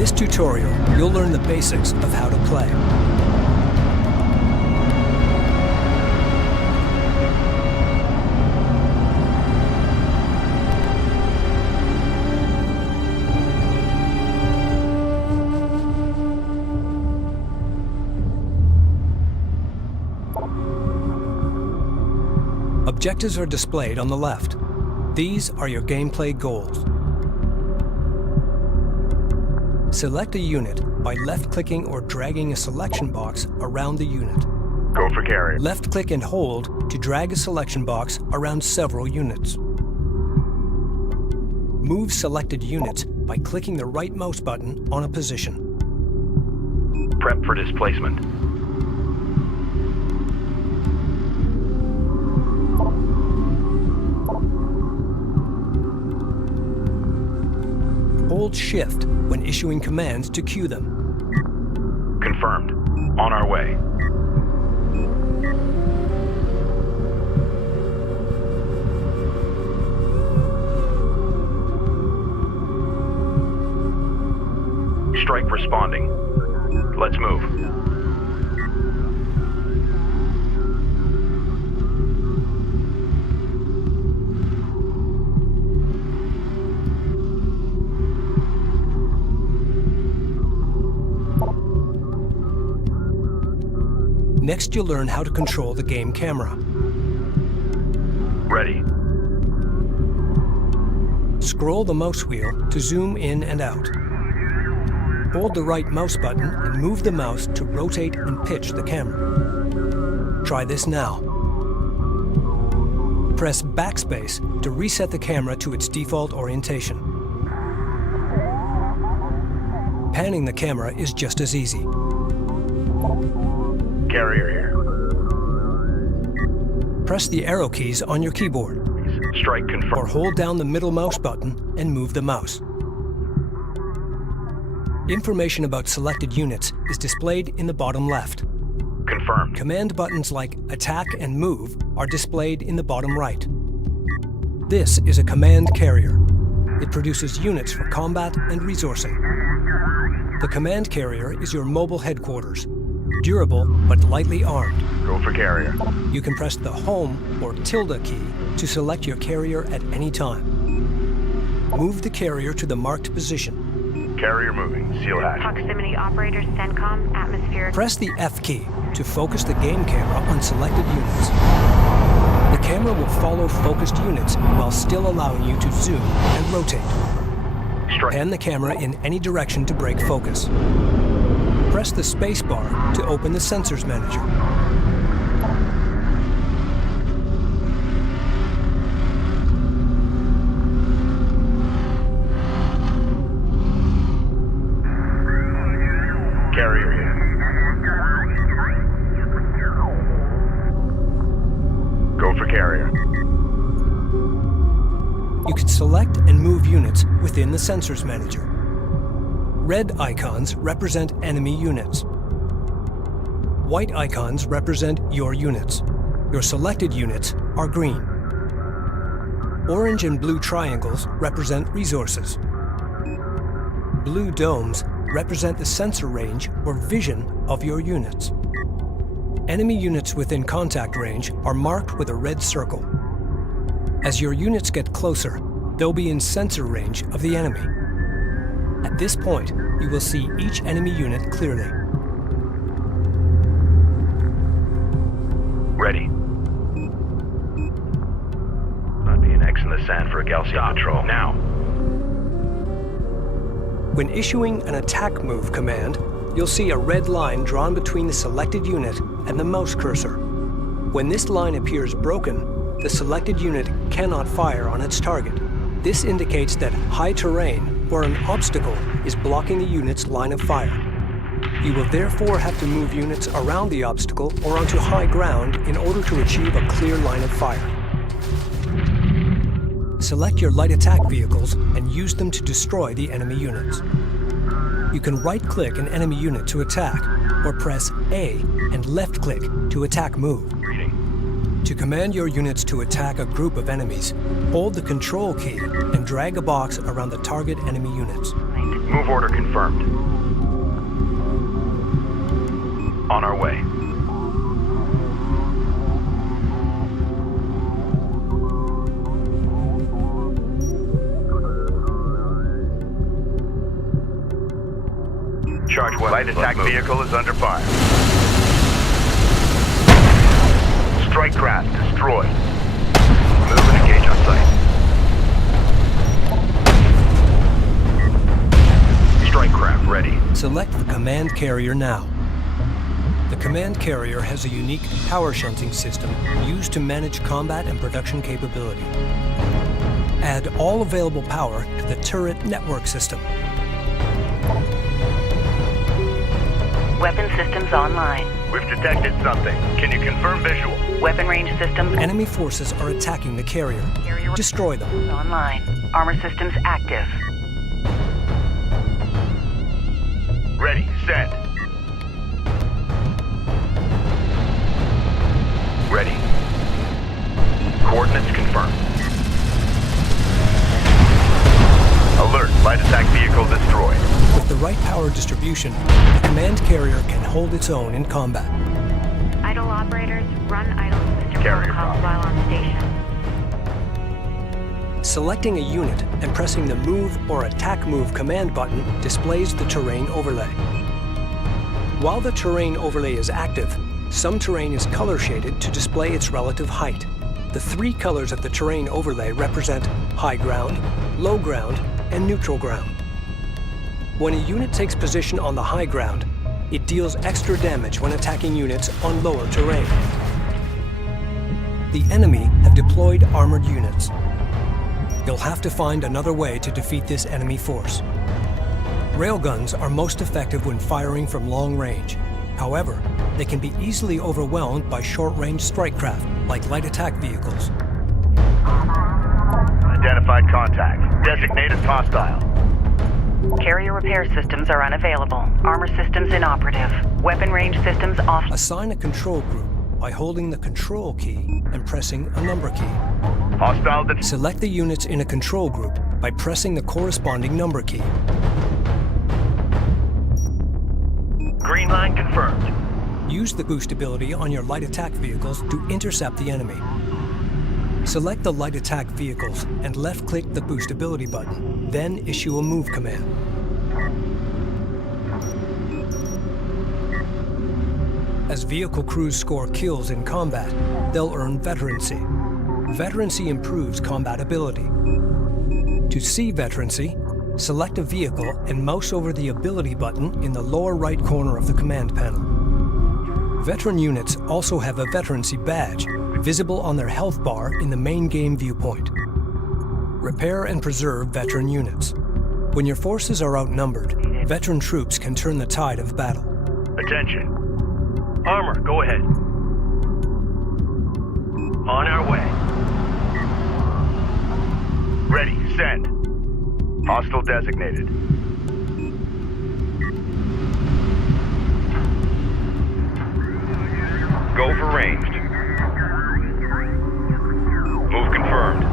this tutorial, you'll learn the basics of how to play. Objectives are displayed on the left. These are your gameplay goals. Select a unit by left-clicking or dragging a selection box around the unit. Go for carrier. Left-click and hold to drag a selection box around several units. Move selected units by clicking the right mouse button on a position. Prep for displacement. Hold Shift when issuing commands to queue them. Confirmed. On our way. Strike responding. Let's move. Next, you'll learn how to control the game camera. Ready. Scroll the mouse wheel to zoom in and out. Hold the right mouse button and move the mouse to rotate and pitch the camera. Try this now. Press backspace to reset the camera to its default orientation. Panning the camera is just as easy. Carrier here. Press the arrow keys on your keyboard. Strike Or confirmed. hold down the middle mouse button and move the mouse. Information about selected units is displayed in the bottom left. Confirmed. Command buttons like Attack and Move are displayed in the bottom right. This is a command carrier. It produces units for combat and resourcing. The command carrier is your mobile headquarters. Durable but lightly armed. Go for carrier. You can press the Home or tilde key to select your carrier at any time. Move the carrier to the marked position. Carrier moving. Seal hatch. Proximity operator, CENTCOM, atmospheric. Press the F key to focus the game camera on selected units. The camera will follow focused units while still allowing you to zoom and rotate. Strike. Pan the camera in any direction to break focus. Press the space bar to open the Sensors Manager. Carrier here. Go for carrier. You can select and move units within the Sensors Manager. Red icons represent enemy units. White icons represent your units. Your selected units are green. Orange and blue triangles represent resources. Blue domes represent the sensor range or vision of your units. Enemy units within contact range are marked with a red circle. As your units get closer, they'll be in sensor range of the enemy. At this point, you will see each enemy unit clearly. Ready. Not be an X in the sand for a Galcian patrol. Now. When issuing an attack move command, you'll see a red line drawn between the selected unit and the mouse cursor. When this line appears broken, the selected unit cannot fire on its target. This indicates that high terrain or an obstacle is blocking the unit's line of fire. You will therefore have to move units around the obstacle or onto high ground in order to achieve a clear line of fire. Select your light attack vehicles and use them to destroy the enemy units. You can right-click an enemy unit to attack, or press A and left-click to attack move. Reading. To command your units to attack a group of enemies, hold the Control key and drag a box around the target enemy units. mind. Move order confirmed. On our way. Charge weapon. Light attack vehicle is under fire. Strike craft destroyed. Move and engage on sight. Strike craft ready. Select the command carrier now. The command carrier has a unique power shunting system used to manage combat and production capability. Add all available power to the turret network system. Weapon systems online. We've detected something. Can you confirm visual? Weapon range systems Enemy forces are attacking the carrier. Destroy them. online. Armor systems active. Ready. Send. Ready. Coordinates confirmed. Alert. Light attack vehicle destroyed. With the right power distribution, the command carrier can hold its own in combat. Idle operators, run idle system Carrier protocols copy. while on station. Selecting a unit and pressing the Move or Attack Move command button displays the terrain overlay. While the terrain overlay is active, some terrain is color shaded to display its relative height. The three colors of the terrain overlay represent high ground, low ground, and neutral ground. When a unit takes position on the high ground, it deals extra damage when attacking units on lower terrain. The enemy have deployed armored units. You'll have to find another way to defeat this enemy force. Railguns are most effective when firing from long range. However, they can be easily overwhelmed by short-range strike craft, like light attack vehicles. Identified contact. Designated hostile. Carrier repair systems are unavailable. Armor systems inoperative. Weapon range systems off. Assign a control group by holding the Control key and pressing a number key. Hostile Select the units in a control group by pressing the corresponding number key. Green line confirmed. Use the boost ability on your light attack vehicles to intercept the enemy. Select the light attack vehicles and left-click the boost ability button, then issue a move command. As vehicle crews score kills in combat, they'll earn veterancy. Veterancy improves combat ability. To see veterancy, select a vehicle and mouse over the ability button in the lower right corner of the command panel. Veteran units also have a veterancy badge visible on their health bar in the main game viewpoint. Repair and preserve veteran units. When your forces are outnumbered, veteran troops can turn the tide of battle. Attention. Armor, go ahead. On our way. Ready, send. Hostile designated. Go for ranged. Move confirmed.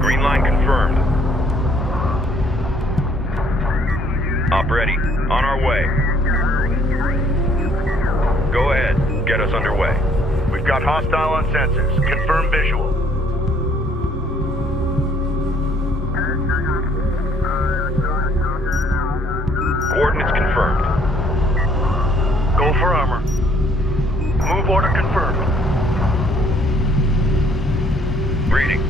Green line confirmed. Op ready. On our way. Go ahead. Get us underway. We've got hostile on sensors. Confirm visual. Coordinates confirmed. Go for armor. Move order confirmed. Reading.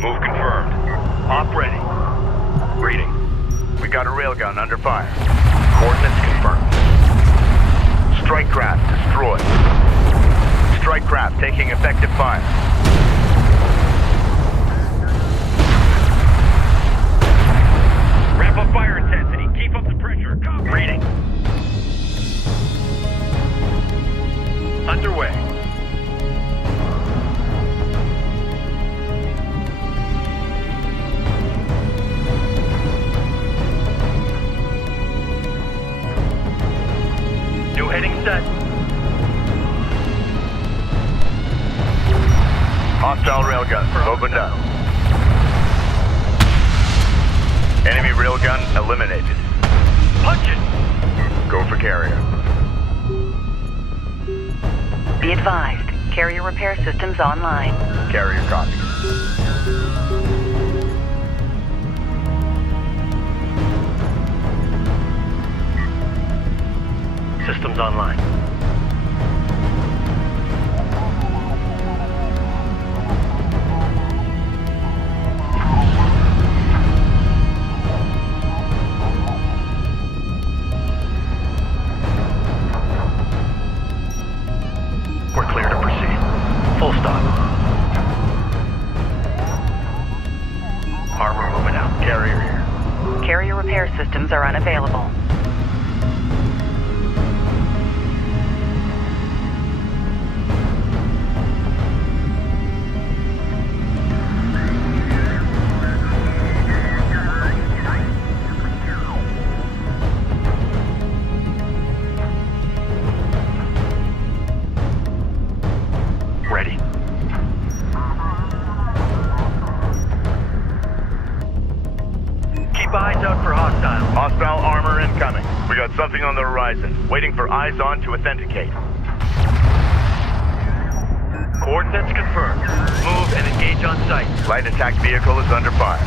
Move confirmed. Op ready. Reading. We got a railgun under fire. Coordinates confirmed. Strike craft destroyed. Strike craft taking effective fire. Ramp up fire intensity. Keep up the pressure. Copy. Reading. Underway. New heading set. Hostile railguns opened up. Enemy railgun eliminated. Punch it! Go for carrier. Be advised, carrier repair systems online. Carrier copy. Systems online. We're clear to proceed. Full stop. Armor moving out. Carrier here. Carrier repair systems are unavailable. Ready. Keep eyes out for hostiles. Hostile armor incoming. We got something on the horizon. Waiting for eyes on to authenticate. Coordinates confirmed. Move and engage on site. Light attack vehicle is under fire.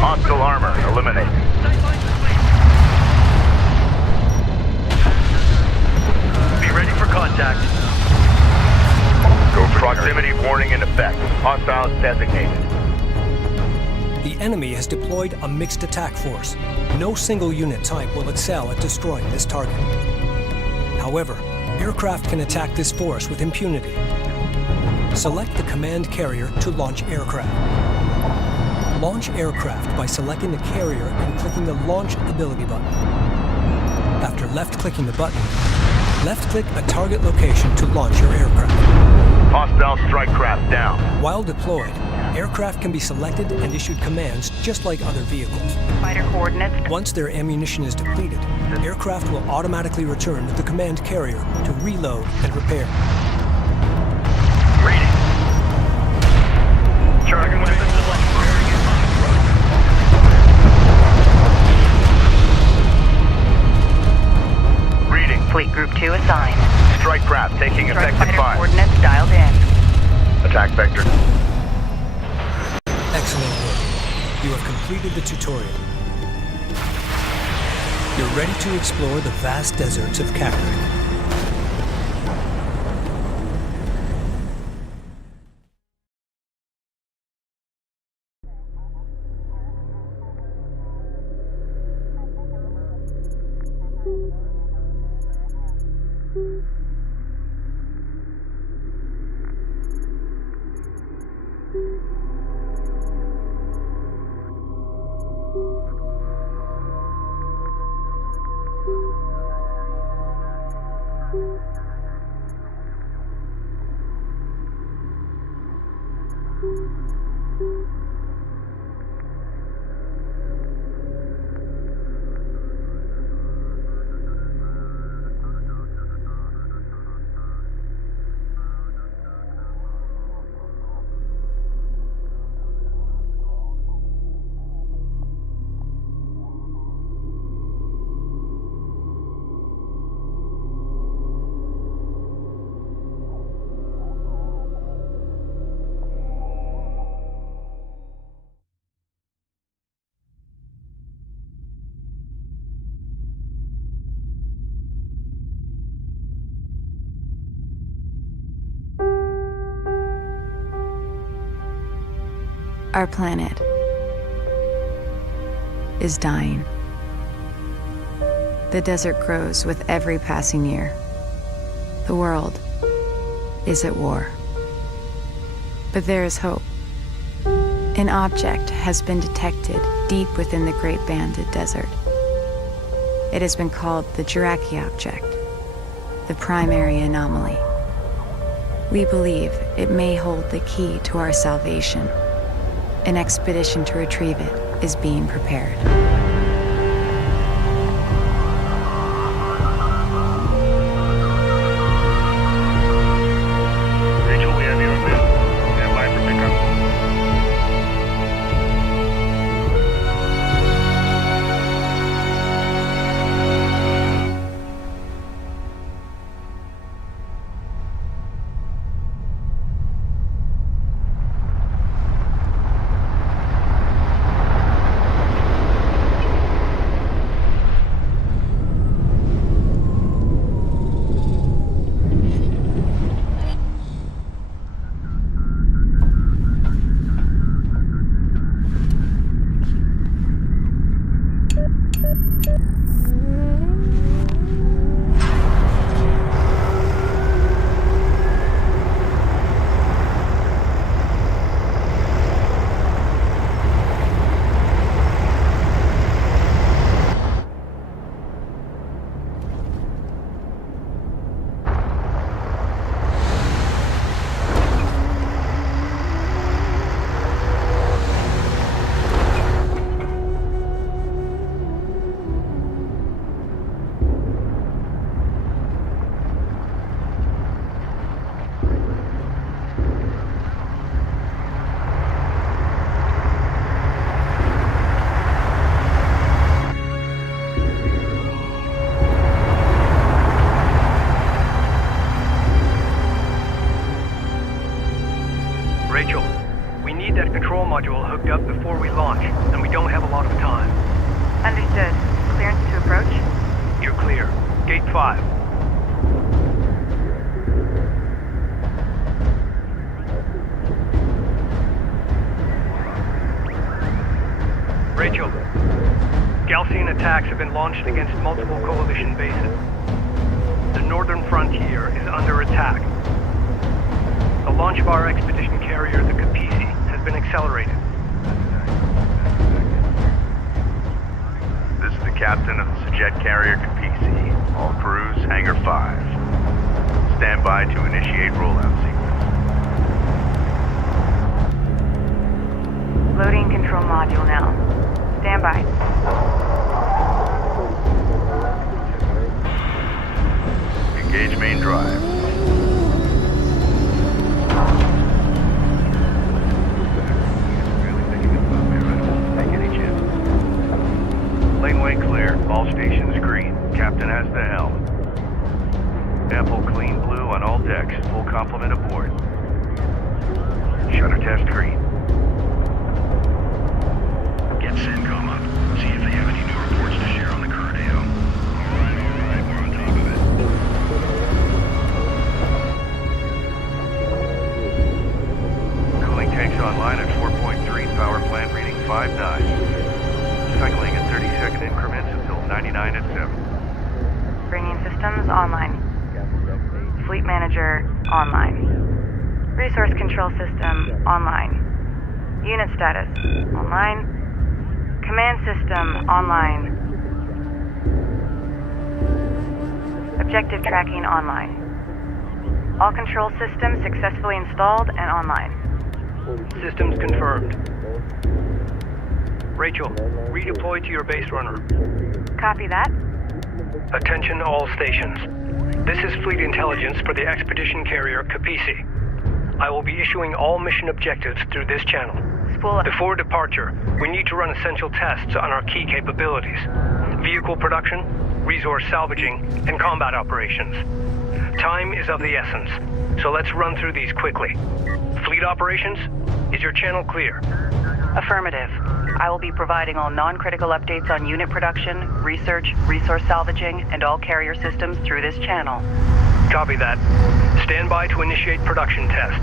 Hostile armor eliminated. Be ready for contact. Go for proximity warning in effect. Hostiles designated. The enemy has deployed a mixed attack force. No single unit type will excel at destroying this target. However, aircraft can attack this force with impunity. Select the command carrier to launch aircraft. Launch aircraft by selecting the carrier and clicking the Launch ability button. After left-clicking the button, left-click a target location to launch your aircraft. Hostile strike craft down. While deployed, aircraft can be selected and issued commands just like other vehicles. Fighter coordinates. Once their ammunition is depleted, aircraft will automatically return to the command carrier to reload and repair. Reading. Charging weapons selected. Reading. Fleet Group 2 assigned. Strike craft taking Strike effective fighter fire. coordinates dialed in. Attack vector. Excellent work. You have completed the tutorial. You're ready to explore the vast deserts of Kharak. Our planet is dying. The desert grows with every passing year. The world is at war. But there is hope. An object has been detected deep within the Great Banded Desert. It has been called the Jiraki object, the primary anomaly. We believe it may hold the key to our salvation. An expedition to retrieve it is being prepared. Rachel, we need that control module hooked up before we launch, and we don't have a lot of time. Understood. Clearance to approach? You're clear. Gate 5. Rachel, Galcian attacks have been launched against multiple coalition bases. The northern frontier is under attack. The launch of our expedition carrier, the Capisi, has been accelerated. This is the captain of the jet carrier Capisi. All crews, Hangar 5. Stand by to initiate rollout sequence. Loading control module now. Stand by. Engage main drive. Laneway clear. All stations green. Captain has the helm. Ample clean blue on all decks. Full complement aboard. Shutter test green. Get CENTCOM up. See if they have any new reports to share on the current AO. Alright, we're on top of it. Cooling tanks online at 4.3, power plant reading 5.9. Cycling at 30-second increments until 99 at 7. Bringing systems online. Fleet manager online. Resource control system online. Unit status online. Command system online. Objective tracking online. All control systems successfully installed and online. Systems confirmed. Rachel, redeploy to your base runner. Copy that. Attention all stations. This is fleet intelligence for the expedition carrier Capisi. I will be issuing all mission objectives through this channel. Spool up. Before departure, we need to run essential tests on our key capabilities. Vehicle production, resource salvaging, and combat operations. Time is of the essence, so let's run through these quickly. Fleet operations, is your channel clear? Affirmative. I will be providing all non-critical updates on unit production, research, resource salvaging, and all carrier systems through this channel. Copy that. Stand by to initiate production test.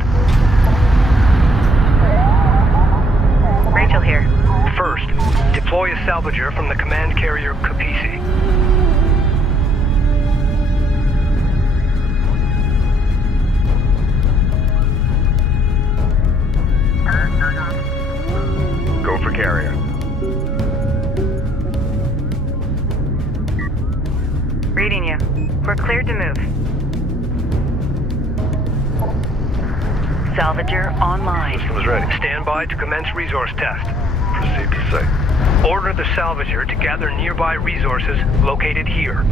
Rachel here. First, deploy a salvager from the command carrier Capisi. Go for carrier. Reading you. We're cleared to move. Salvager online. Systems ready. Stand by to commence resource test. Proceed to site. Order the salvager to gather nearby resources located here.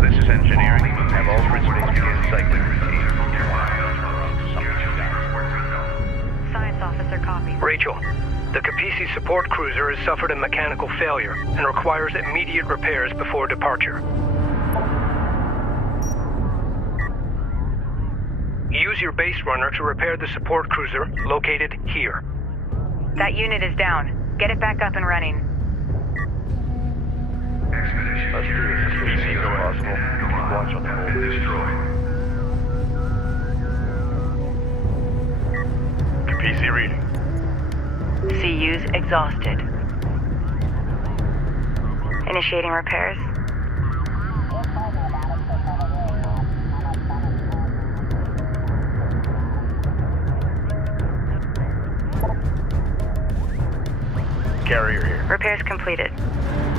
This is engineering. Have all principals begin cycling routine. Science officer copy. Rachel, the Capisi support cruiser has suffered a mechanical failure and requires immediate repairs before departure. Use your base runner to repair the support cruiser located here. That unit is down. Get it back up and running. Let's do this as quickly as possible. Keep watch on the whole. Capisi reading. CU's exhausted. Initiating repairs. Carrier here. Repairs completed.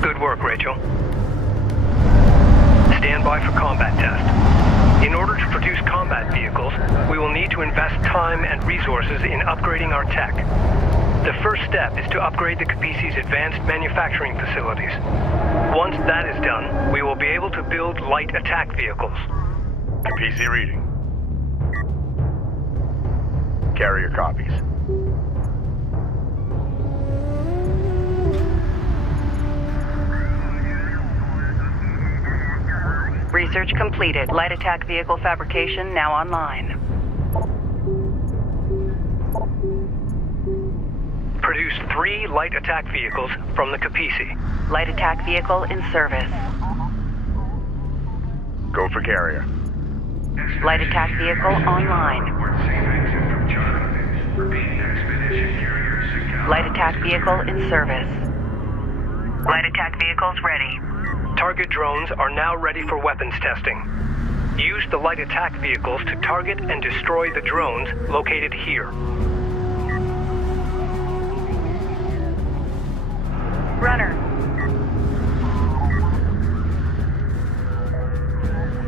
Good work, Rachel. Stand by for combat test. In order to produce combat vehicles, we will need to invest time and resources in upgrading our tech. The first step is to upgrade the Capisi's advanced manufacturing facilities. Once that is done, we will be able to build light attack vehicles. Capisi reading. Carrier copies. Research completed. Light attack vehicle fabrication now online. Produce 3 light attack vehicles from the Capisi. Light attack vehicle in service. Go for carrier. Light attack vehicle online. Light attack vehicle in service. Light attack vehicles ready. Target drones are now ready for weapons testing. Use the light attack vehicles to target and destroy the drones located here. Runner.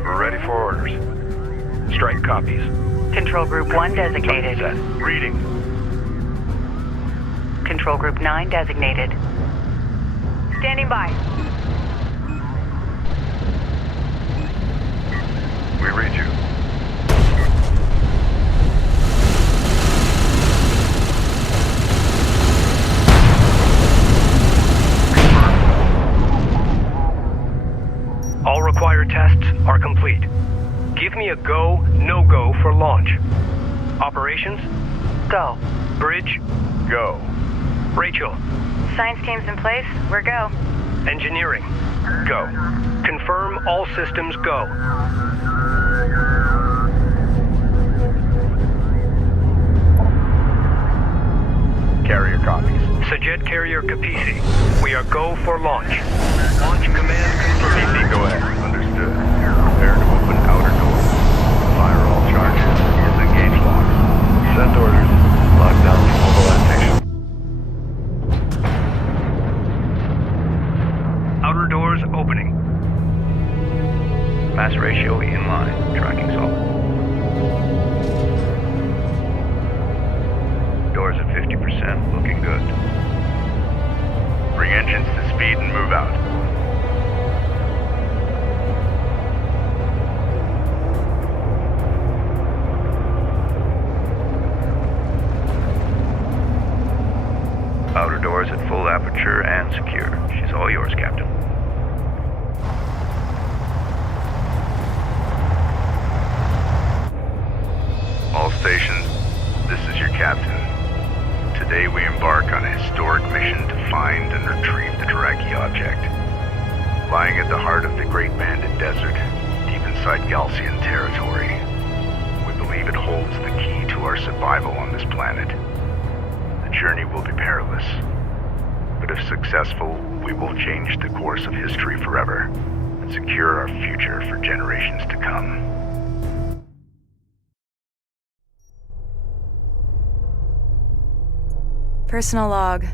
We're ready for orders. Strike copies. Control Group 1 designated. Set. Reading. Control Group 9 designated. Standing by. We read you. All required tests are complete. Give me a go, no-go for launch. Operations? Go. Bridge? Go. Rachel? Science team's in place. We're go. Engineering? Go. Confirm all systems go. Carrier copies. Sajet Carrier Capisi. We are go for launch. Launch command confirmed. CC, go ahead. Understood. Prepare to open outer doors. Fire all charges. Disengage locks. Send orders. Lockdown mobilization. Outer doors opening. Mass ratio in line. Tracking solid. Doors at 50%. Looking good. Bring engines to speed and move out. Outer doors at full aperture and secure. She's all yours, Captain. All stations, this is your captain. Today we embark on a historic mission to find and retrieve the Kharak object. Lying at the heart of the Great Banded Desert, deep inside Galcian territory, we believe it holds the key to our survival on this planet. The journey will be perilous, but if successful, we will change the course of history forever and secure our future for generations to come. Personal log.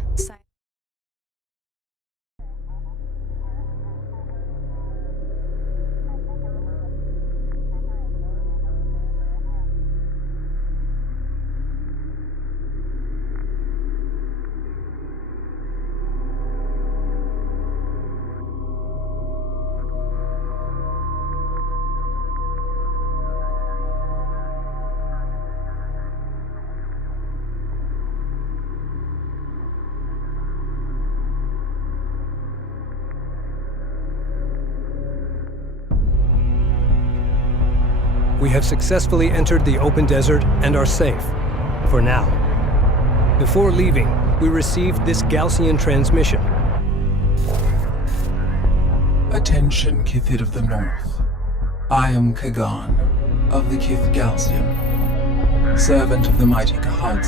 We have successfully entered the open desert and are safe, for now. Before leaving, we received this Galcian transmission. Attention, Kithid of the North. I am Kagan, of the Kith Galcian, servant of the mighty Kharak.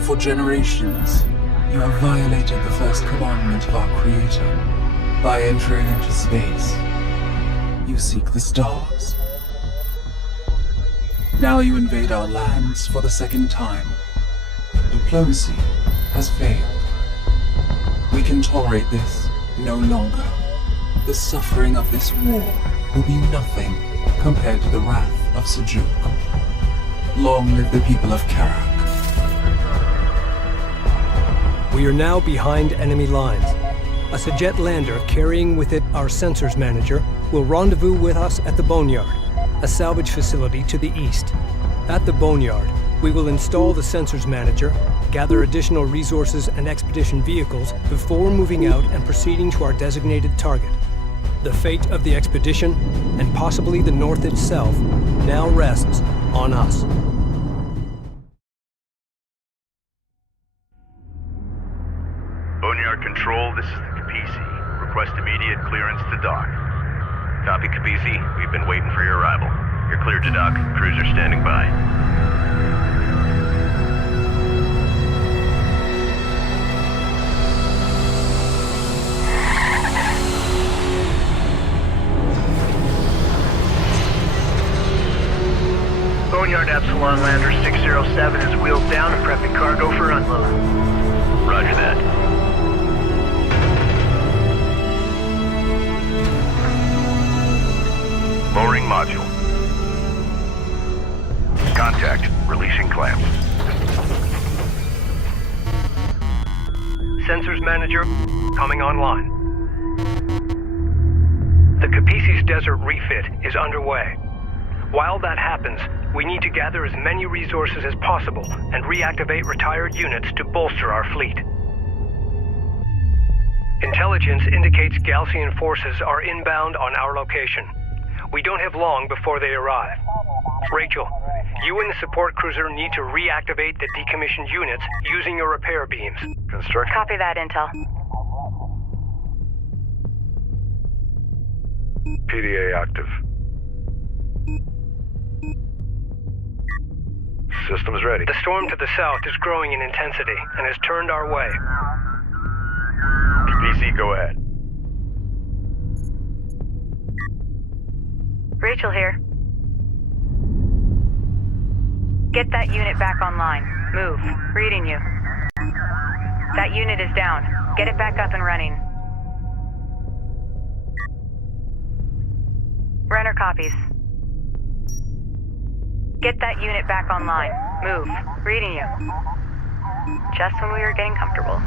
For generations, you have violated the first commandment of our Creator. By entering into space, you seek the stars. Now you invade our lands for the second time. Diplomacy has failed. We can tolerate this no longer. The suffering of this war will be nothing compared to the wrath of Sejuk. Long live the people of Kharak. We are now behind enemy lines. A Sajet lander carrying with it our sensors manager will rendezvous with us at the Boneyard, a salvage facility to the east. At the Boneyard, we will install the sensors manager, gather additional resources and expedition vehicles before moving out and proceeding to our designated target. The fate of the expedition, and possibly the North itself, now rests on us. Boneyard Control, this is the Capisi. Request immediate clearance to dock. Copy, Capisi. We've been waiting for your arrival. You're cleared to dock. Cruiser standing by. Boneyard Epsilon Lander 607 is wheeled down and prepping cargo for unload. Roger that. Lowering module. Contact. Releasing clamps. Sensors Manager coming online. The Capisi's desert refit is underway. While that happens, we need to gather as many resources as possible and reactivate retired units to bolster our fleet. Intelligence indicates Galcian forces are inbound on our location. We don't have long before they arrive. Rachel, you and the support cruiser need to reactivate the decommissioned units using your repair beams. Construction. Copy that, Intel. PDA active. Systems ready. The storm to the south is growing in intensity and has turned our way. PC, go ahead. Rachel here. Get that unit back online. Move. Reading you. That unit is down. Get it back up and running. Runner copies. Get that unit back online. Move. Reading you. Just when we were getting comfortable.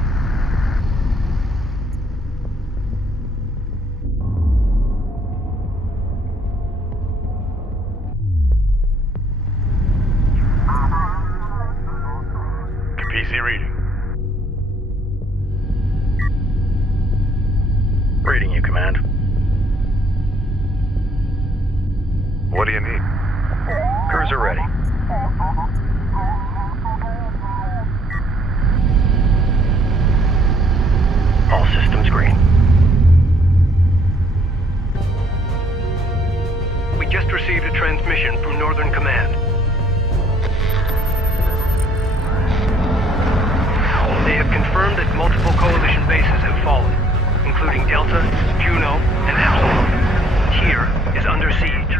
PC reading. Reading you, Command. What do you need? Cruiser ready. All systems green. We just received a transmission from Northern Command. They have confirmed that multiple coalition bases have fallen, including Delta, Juno, and Epsilon. Tyr is under siege.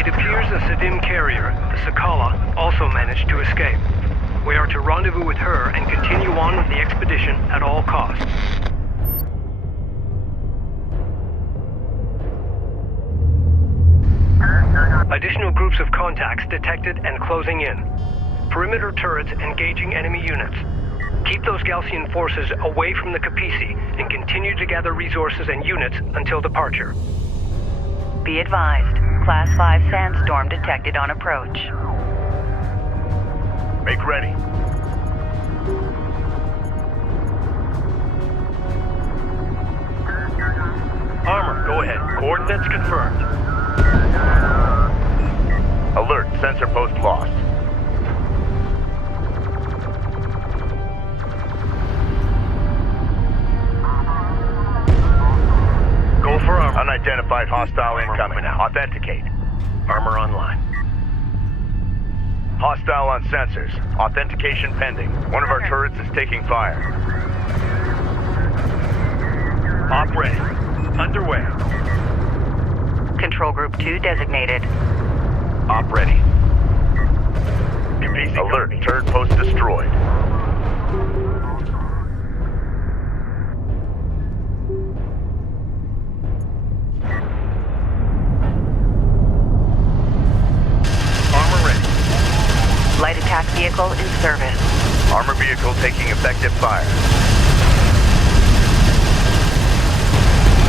It appears the Sadim carrier, the Sakala, also managed to escape. We are to rendezvous with her and continue on with the expedition at all costs. Additional groups of contacts detected and closing in. Perimeter turrets engaging enemy units. Keep those Galcian forces away from the Capisi and continue to gather resources and units until departure. Be advised, Class 5 sandstorm detected on approach. Make ready. Armor, go ahead. Coordinates confirmed. Alert, sensor post lost. Go for armor. Unidentified hostile incoming. Authenticate. Armor online. Hostile on sensors. Authentication pending. One of our turrets is taking fire. Op ready. Underway. Control Group 2 designated. Op ready. Alert, turret post destroyed. Armor ready. Light attack vehicle in service. Armor vehicle taking effective fire.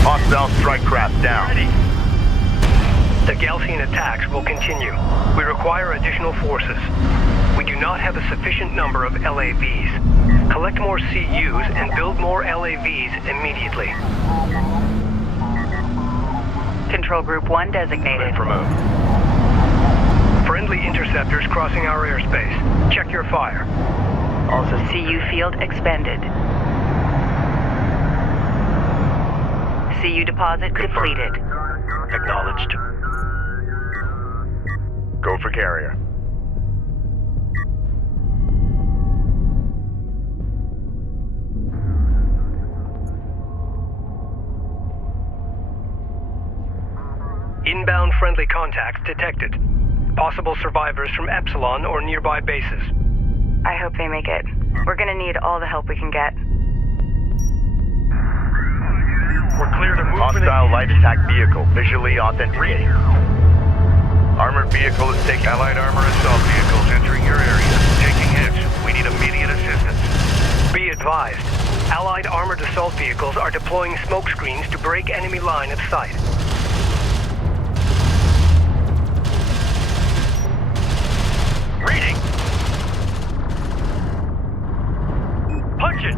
Hostile strike craft down. Ready. The Galcian attacks will continue. We require additional forces. We do not have a sufficient number of LAVs. Collect more CUs and build more LAVs immediately. Control Group 1 designated. Promote. Friendly interceptors crossing our airspace. Check your fire. Also CU field expended. CU deposit depleted. Acknowledged. Go for carrier. Inbound friendly contacts detected. Possible survivors from Epsilon or nearby bases. I hope they make it. We're gonna need all the help we can get. We're clear to move. Hostile light attack vehicle visually authenticated. Armored vehicle is taking. Allied armor assault vehicles entering your area. Taking hits. We need immediate assistance. Be advised, Allied armored assault vehicles are deploying smoke screens to break enemy line of sight. Reading. Punch it.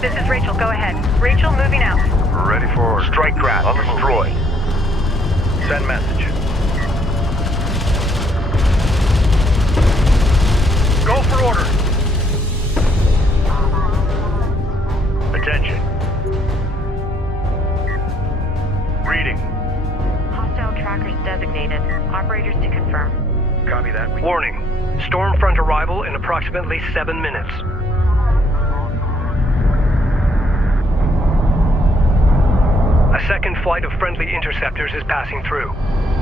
This is Rachel, go ahead. Rachel, moving out. Ready for Strike craft destroyed. Send message. Go for order. Attention. Reading. Hostile trackers designated. Operators to confirm. Copy that. Warning, Stormfront arrival in approximately 7 minutes. A second flight of friendly interceptors is passing through.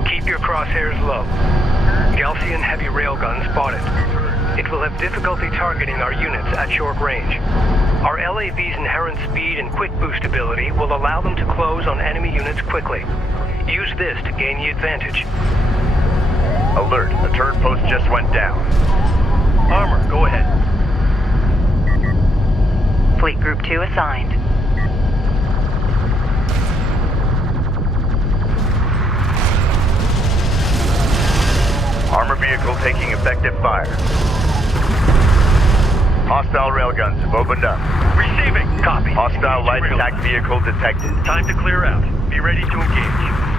Keep your crosshairs low. Galcian heavy railgun spotted. It will have difficulty targeting our units at short range. Our LAV's inherent speed and quick boost ability will allow them to close on enemy units quickly. Use this to gain the advantage. Alert, a turret post just went down. Armor, go ahead. Fleet Group 2 assigned. Armor vehicle taking effective fire. Hostile railguns have opened up. Receiving. Copy. Hostile light attack vehicle detected. Time to clear out. Be ready to engage.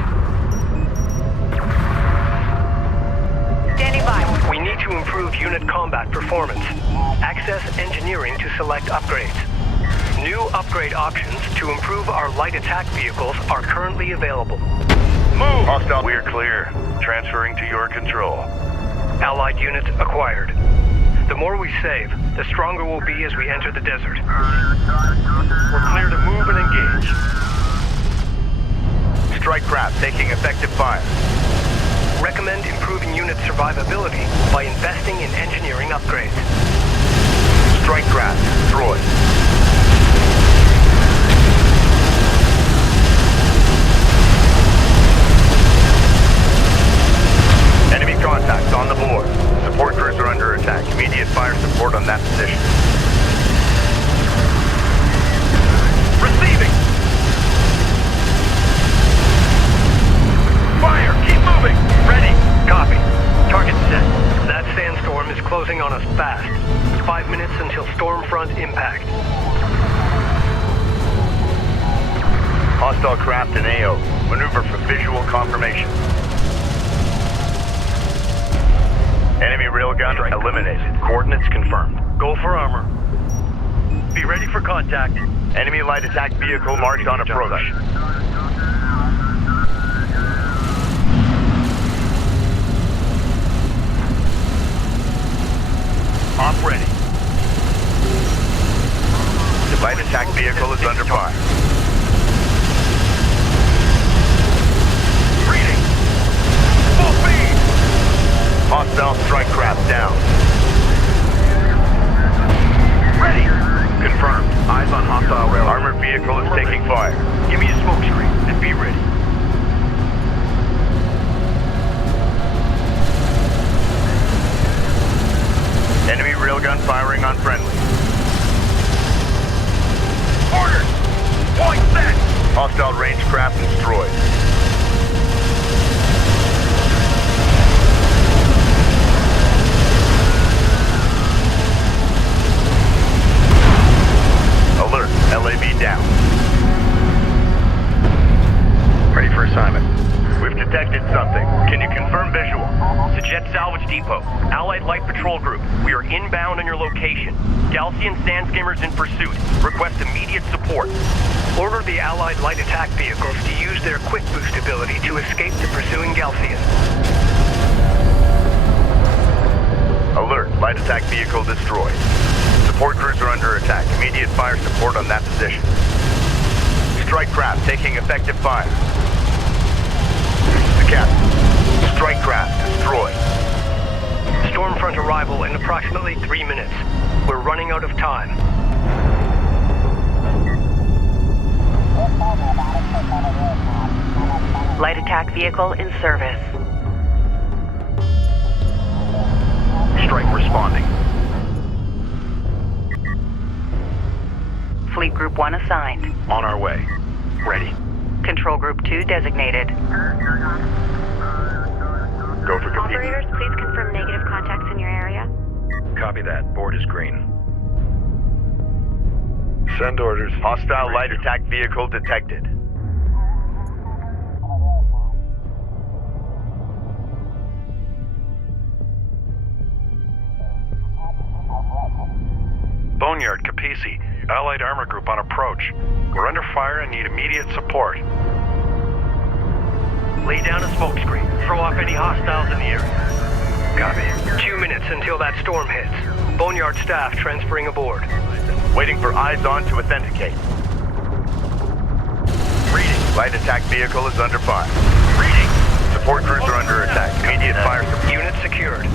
Standing by. We need to improve unit combat performance. Access engineering to select upgrades. New upgrade options to improve our light attack vehicles are currently available. Move! Hostile. We're clear. Transferring to your control. Allied units acquired. The more we save, the stronger we'll be as we enter the desert. We're clear to move and engage. Strike craft taking effective fire. Recommend improving unit survivability by investing in engineering upgrades. Strike craft destroyed. Enemy contacts on the board. Support crews are under attack. Immediate fire support on that position. Receiving! Fire! Keep moving! Ready! Copy. Target set. That sandstorm is closing on us fast. 5 minutes until Stormfront impact. Hostile craft in AO. Maneuver for visual confirmation. Enemy railgun eliminated. Coordinates confirmed. Go for armor. Be ready for contact. Enemy light attack vehicle marked on approach. Op ready. The light attack vehicle is under fire. Reading. Full speed. Hostile strike craft down. Ready. Confirmed. Eyes on hostile rail. Armored vehicle is taking fire. Give me a smoke screen and be ready. Enemy railgun firing on friendly. Orders! Point set! Hostile range craft destroyed. Alert, LAV down. Ready for assignment. We've detected something. Can you confirm visual? It's a jet salvage depot. Allied Light Patrol Group. We are inbound on your location. Galcian sand skimmers in pursuit. Request immediate support. Order the Allied light attack vehicles to use their quick boost ability to escape the pursuing Galcians. Alert. Light attack vehicle destroyed. Support crews are under attack. Immediate fire support on that position. Strike craft taking effective fire. The captain. Strike craft destroyed. Stormfront arrival in approximately 3 minutes. We're running out of time. Light attack vehicle in service. Strike responding. Fleet Group 1 assigned. On our way. Ready. Control Group 2 designated. Go for complete. Operators, please confirm negative contacts in your area. Copy that. Board is green. Send orders. Hostile light attack vehicle detected. Boneyard, Capisi. Allied Armor Group on approach. We're under fire and need immediate support. Lay down a smoke screen. Throw off any hostiles in the area. Copy. 2 minutes until that storm hits. Boneyard staff transferring aboard. Waiting for eyes on to authenticate. Reading. Light attack vehicle is under fire. Reading. Support crews are under attack. Immediate fire support. Unit secured.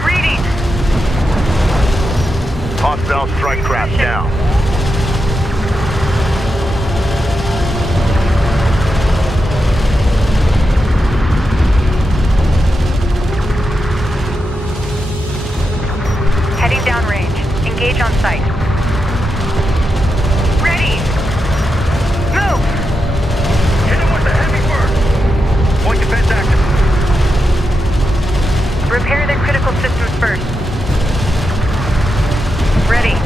Reading. Hostile strike craft down. Heading downrange. Engage on site. Ready. Move. Hit him with the heavy burst. Point defense active. Repair their critical systems first. Ready.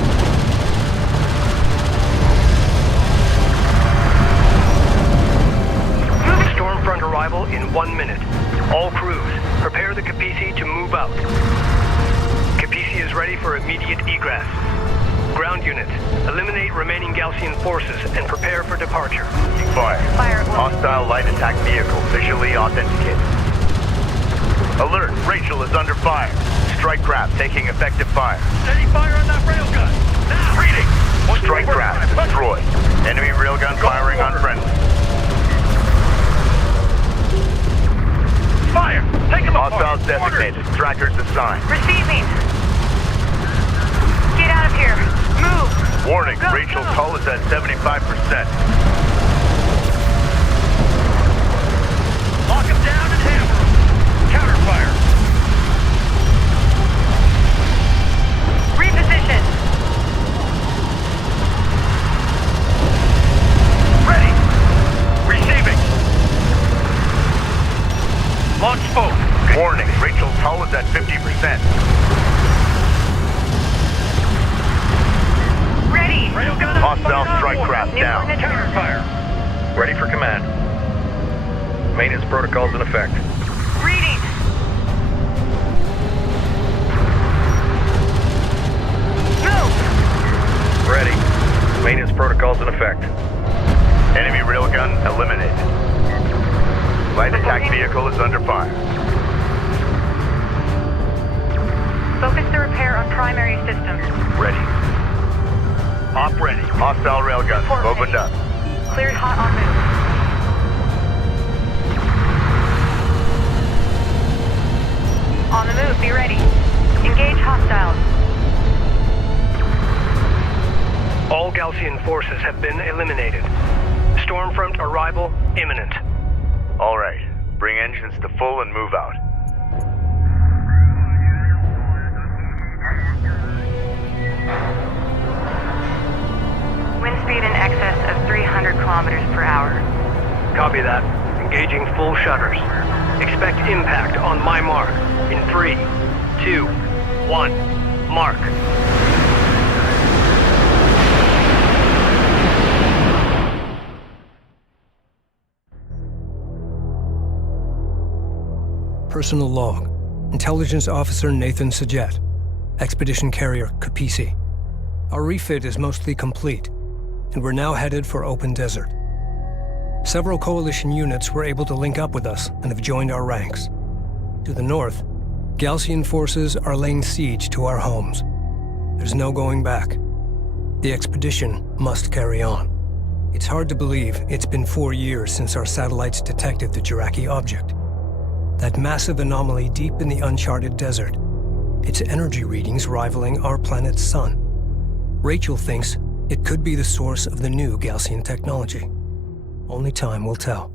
Stormfront arrival in 1 minute. All crews, prepare the Capisi to move out. Capisi is ready for immediate egress. Ground units, eliminate remaining Galcian forces and prepare for departure. Fire. Fire at will. Hostile light attack vehicle visually authenticated. Alert. Rachel is under fire. Strike craft taking effective fire. Steady fire on that railgun. Now! Reading. Strike craft destroyed. Enemy railgun firing on friendly. Fire! Take him apart! Hostiles designated. Trackers assigned. Receiving. Get out of here. Move. Warning. Go, Rachel's go. hull is at 75%. Lock him down and hammer him. Counterfire. Reposition. Ready. Receiving. Launch spoke. Warning. Rachel's hull is at 50%. Ready. Railgun Hostile strike craft New down. coordinates. Counterfire. Ready for command. Maintenance protocols in effect. Reading. Move. Ready. Maintenance protocols in effect. Enemy railgun eliminated. Light attack vehicle is under fire. Focus the repair on primary systems. Ready. Op ready. Hostile railguns Report opened ready. up. Cleared hot on move. On the move, be ready. Engage hostiles. All Galcian forces have been eliminated. Stormfront arrival imminent. All right. Bring engines to full and move out. Wind speed in excess of 300 kilometers per hour. Copy that. Engaging full shutters. Expect impact on my mark. In 3, 2, 1. Mark. Personal log. Intelligence Officer Nathan Sajet. Expedition Carrier Kapisi. Our refit is mostly complete, and we're now headed for open desert. Several Coalition units were able to link up with us and have joined our ranks. To the north, Galcian forces are laying siege to our homes. There's no going back. The expedition must carry on. It's hard to believe it's been 4 years since our satellites detected the Jiraki object. That massive anomaly deep in the uncharted desert. Its energy readings rivaling our planet's sun. Rachel thinks it could be the source of the new Galcian technology. Only time will tell.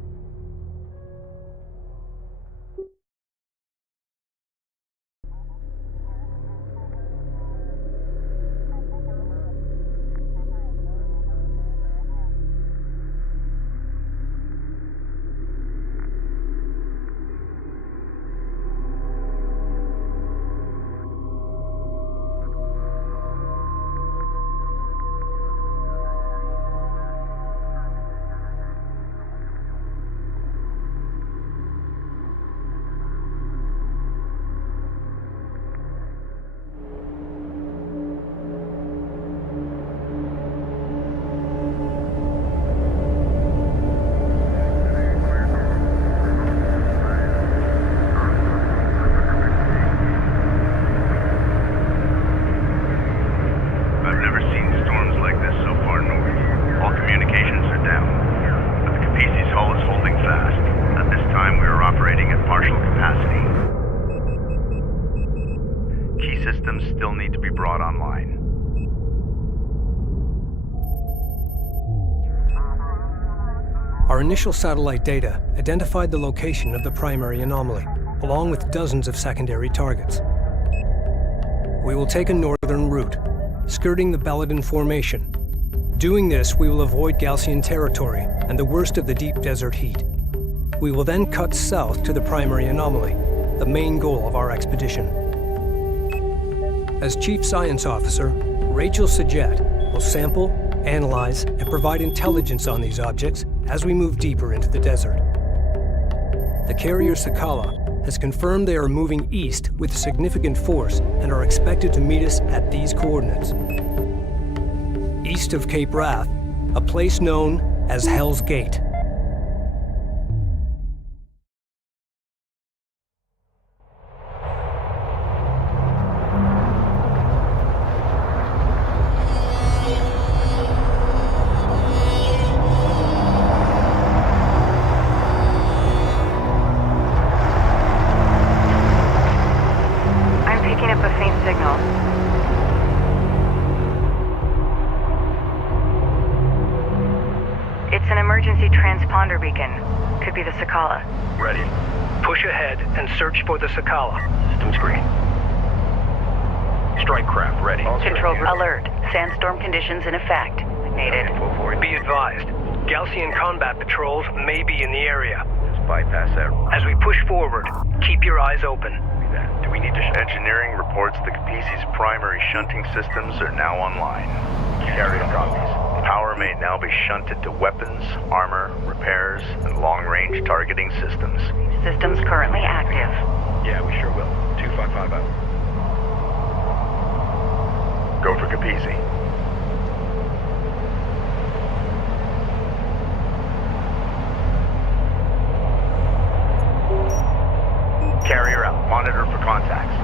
Still need to be brought online. Our initial satellite data identified the location of the primary anomaly, along with dozens of secondary targets. We will take a northern route, skirting the Belladin Formation. Doing this, we will avoid Galcian territory and the worst of the deep desert heat. We will then cut south to the primary anomaly, the main goal of our expedition. As Chief Science Officer, Rachel Sajet will sample, analyze, and provide intelligence on these objects as we move deeper into the desert. The carrier Sakala has confirmed they are moving east with significant force and are expected to meet us at these coordinates. East of Cape Wrath, a place known as Hell's Gate. Transponder beacon. Could be the Sakala. Ready. Push ahead and search for the Sakala. Systems green. Strike craft ready. Control alert. Sandstorm conditions in effect. Needed. Be advised. Galcian combat patrols may be in the area. Just bypass that. As we push forward, keep your eyes open. Do we need to... Engineering reports the Kapisi's primary shunting systems are now online. Carrier copies. Power may now be shunted to weapons, armor, repairs, and long-range targeting systems. Systems currently active. Yeah, we sure will. 255 out. Go for Kapisi. Carrier out. Monitor for contacts.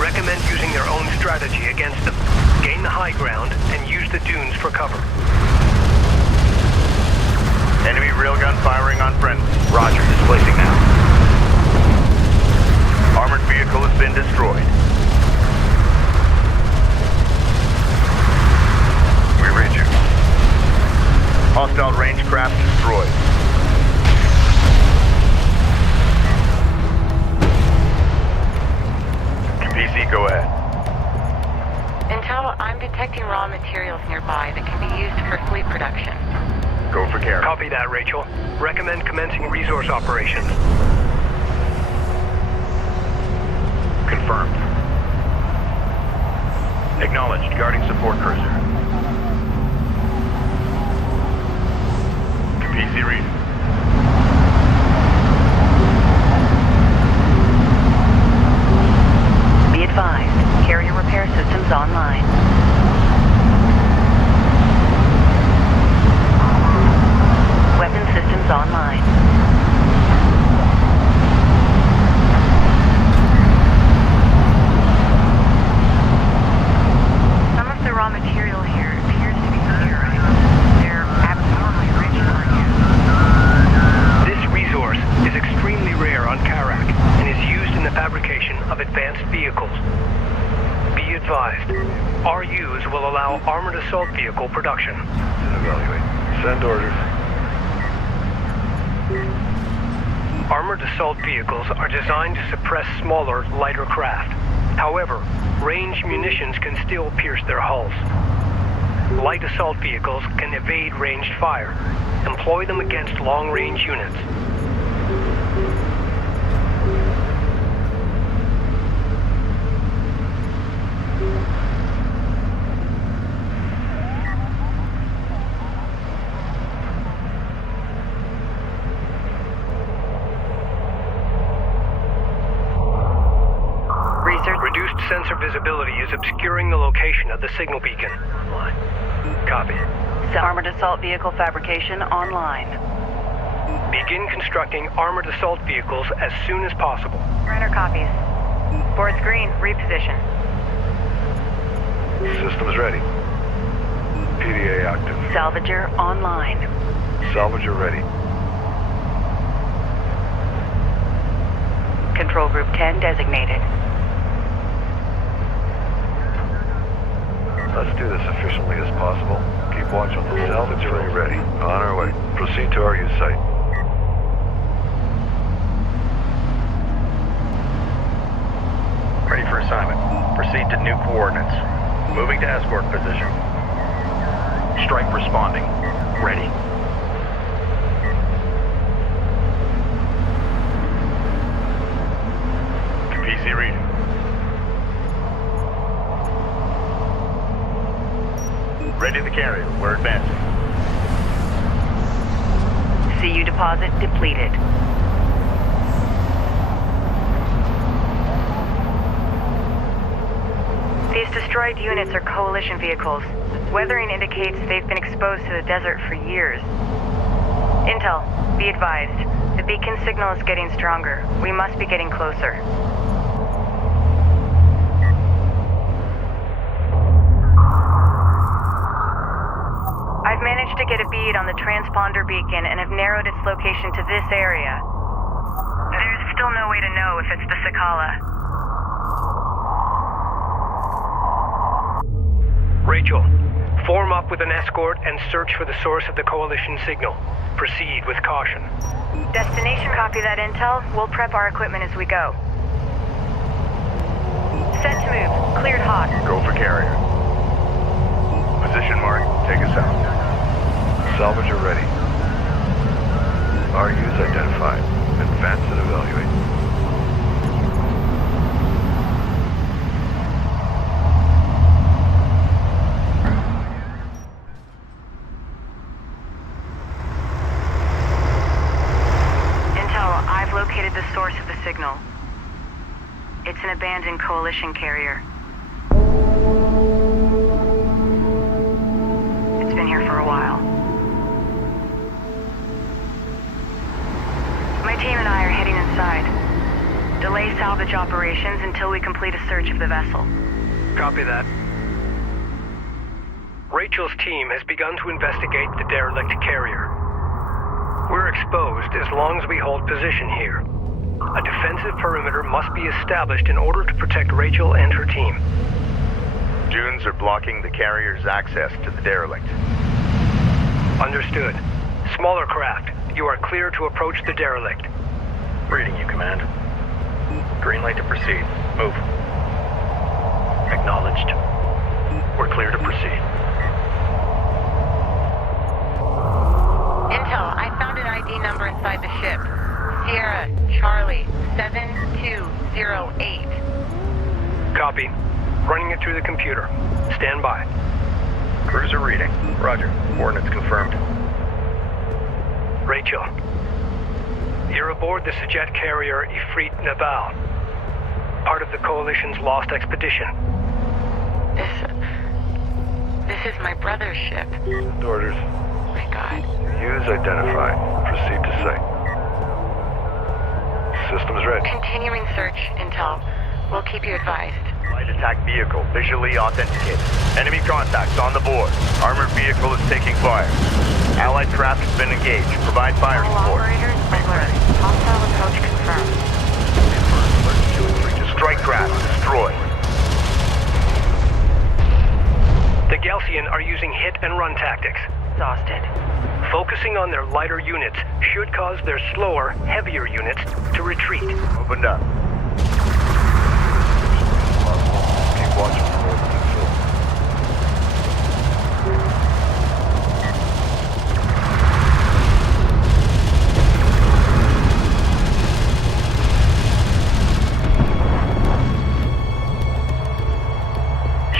Recommend using their own strategy against them. Gain the high ground and use the dunes for cover. Enemy railgun firing on friendly. Roger, displacing now. Armored vehicle has been destroyed. We read you. Hostile range craft destroyed. PC, go ahead. Intel, I'm detecting raw materials nearby that can be used for fleet production. Go for Kharak. Copy that, Rachel. Recommend commencing resource operations. Confirmed. Acknowledged. Guarding support cruiser. PC reading. Be advised, carrier repair systems online. Weapon systems online. Some of the raw material here appears to be meteorite. They're abnormally rich for you. This resource is extremely rare on Kharak and is used in the fabrication of advanced vehicles. Be advised, RUs will allow armored assault vehicle production. Evaluate. Send orders. Armored assault vehicles are designed to suppress smaller, lighter craft. However, ranged munitions can still pierce their hulls. Light assault vehicles can evade ranged fire. Employ them against long-range units. Reduced sensor visibility is obscuring the location of the signal beacon. Copy. Armored assault vehicle fabrication online. Begin constructing armored assault vehicles as soon as possible. Runner copies. Board's green, reposition. Systems ready. PDA active. Salvager online. Salvager ready. Control Group 10 designated. Let's do this efficiently as possible. Keep watch on the salvager ready. On our way. Proceed to our use site. Ready for assignment. Proceed to new coordinates. Moving to escort position. Strike responding. Ready. PC reading. Ready the carrier. We're advancing. CU deposit depleted. These destroyed units are coalition vehicles. Weathering indicates they've been exposed to the desert for years. Intel, be advised. The beacon signal is getting stronger. We must be getting closer. I've managed to get a bead on the transponder beacon and have narrowed its location to this area. There's still no way to know if it's the Sakala. Rachel, form up with an escort and search for the source of the Coalition signal. Proceed with caution. Destination, copy that intel. We'll prep our equipment as we go. Set to move. Cleared hot. Go for carrier. Position mark. Take us out. Salvager ready. RUs identified. Advance and evaluate. I've located the source of the signal. It's an abandoned Coalition carrier. It's been here for a while. My team and I are heading inside. Delay salvage operations until we complete a search of the vessel. Copy that. Rachel's team has begun to investigate the derelict carrier. We're exposed as long as we hold position here. A defensive perimeter must be established in order to protect Rachel and her team. Dunes are blocking the carrier's access to the derelict. Understood. Smaller craft, you are clear to approach the derelict. Reading you, Command. Green light to proceed. Move. Acknowledged. We're clear to proceed. Intel, I found an ID number inside the ship. Sierra Charlie 7208. Copy. Running it through the computer. Stand by. Cruiser reading. Roger. Coordinates confirmed. Rachel, you're aboard the Sajet carrier Ifrit Naval, part of the Coalition's lost expedition. This is my brother's ship. Orders. Oh my God. Use identified. Proceed to site. Systems ready. Continuing search, Intel. We'll keep you advised. Light attack vehicle visually authenticated. Enemy contacts on the board. Armored vehicle is taking fire. Allied craft has been engaged. Provide fire All support. operators, alert. Hostile approach confirmed. Strike craft destroyed. The Galcian are using hit and run tactics. Exhausted. Focusing on their lighter units should cause their slower, heavier units to retreat. Opened up. Keep watching for movement and fill.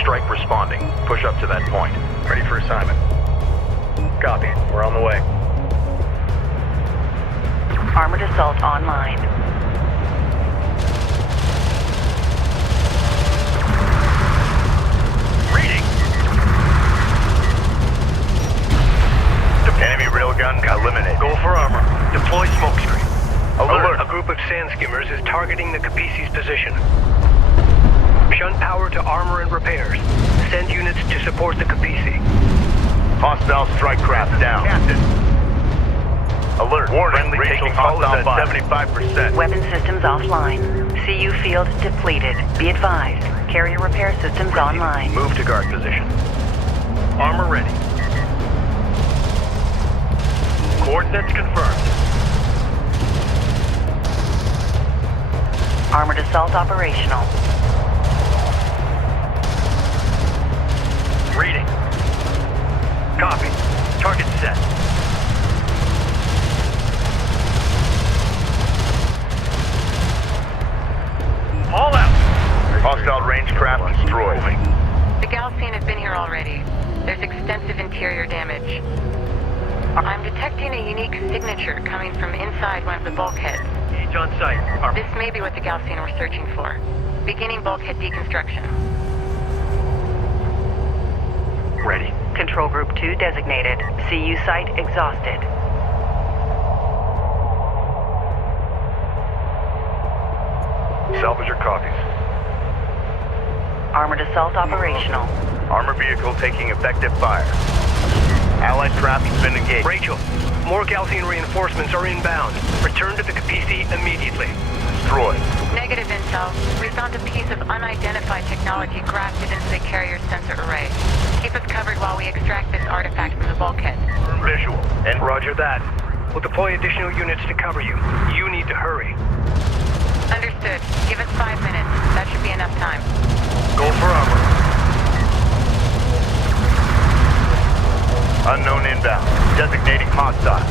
Strike responding. Push up to that point. Ready for assignment. Copy. We're on the way. Armored assault online. Reading. Enemy railgun eliminated. Go for armor. Deploy smokescreen. Alert. A group of sand skimmers is targeting the Capisi's position. Shunt power to armor and repairs. Send units to support the Capisi. Hostile strike craft down. Captain. Alert. Warning. Friendly taking hostile at 75%. Weapon systems offline. CU field depleted. Be advised. Carrier repair systems online. Move to guard position. Armor ready. Coordinates confirmed. Armored assault operational. Reading. Copy. Target set. All out. Hostile range craft destroyed. The Galcian have been here already. There's extensive interior damage. I'm detecting a unique signature coming from inside one of the bulkheads. Gauge on site. This may be what the Galcian were searching for. Beginning bulkhead deconstruction. Ready. Control Group 2 designated. CU site exhausted. Salvage your copies. Armored assault operational. Armor vehicle taking effective fire. Allied craft has been engaged. Rachel, more Galcian reinforcements are inbound. Return to the Capisi immediately. Destroyed. Negative intel. We found a piece of unidentified technology grafted into the carrier's sensor array. Keep us covered while we extract this artifact from the bulkhead. Visual. And Roger that. We'll deploy additional units to cover you. You need to hurry. Understood. Give us 5 minutes. That should be enough time. Go for armor. unknown inbound. Designating hostile.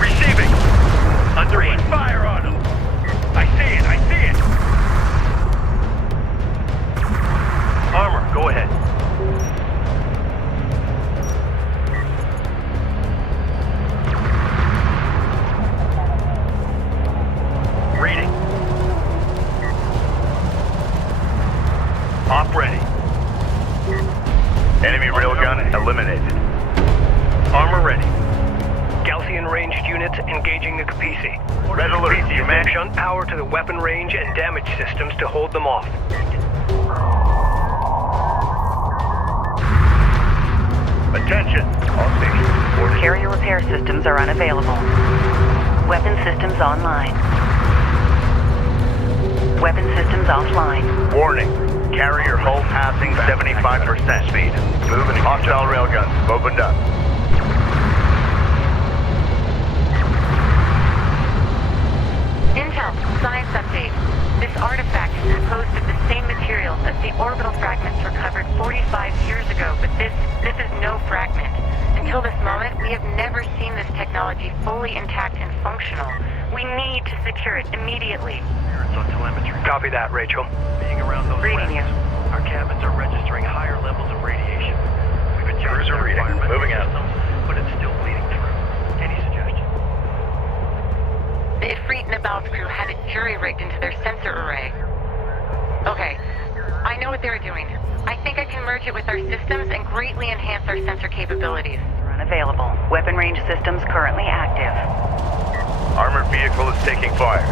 Receiving! Under fire on him! I see it! Armor, go ahead. Command. Shunt power to the weapon range and damage systems to hold them off. Attention, all stations. Carrier repair systems are unavailable. Weapon systems online. Weapon systems offline. Warning, carrier hull passing 75% speed. Moving. Hostile railguns opened up. Intel, science update. This artifact is composed of the same material as the orbital fragments recovered 45 years ago, but this is no fragment. Until this moment, we have never seen this technology fully intact and functional. We need to secure it immediately. It's on telemetry. Copy that, Rachel. Being around those Reading you. our cabins are registering higher levels of radiation. We've adjusted Cruiser our reading. environmental Moving out. systems, but it's still bleeding through. Any suggestions? The Ifrit and Nabal's crew had a jury rigged into their sensor array. Okay, I know what they're doing. I think I can merge it with our systems and greatly enhance our sensor capabilities. Unavailable. Weapon range systems currently active. Armored vehicle is taking fire.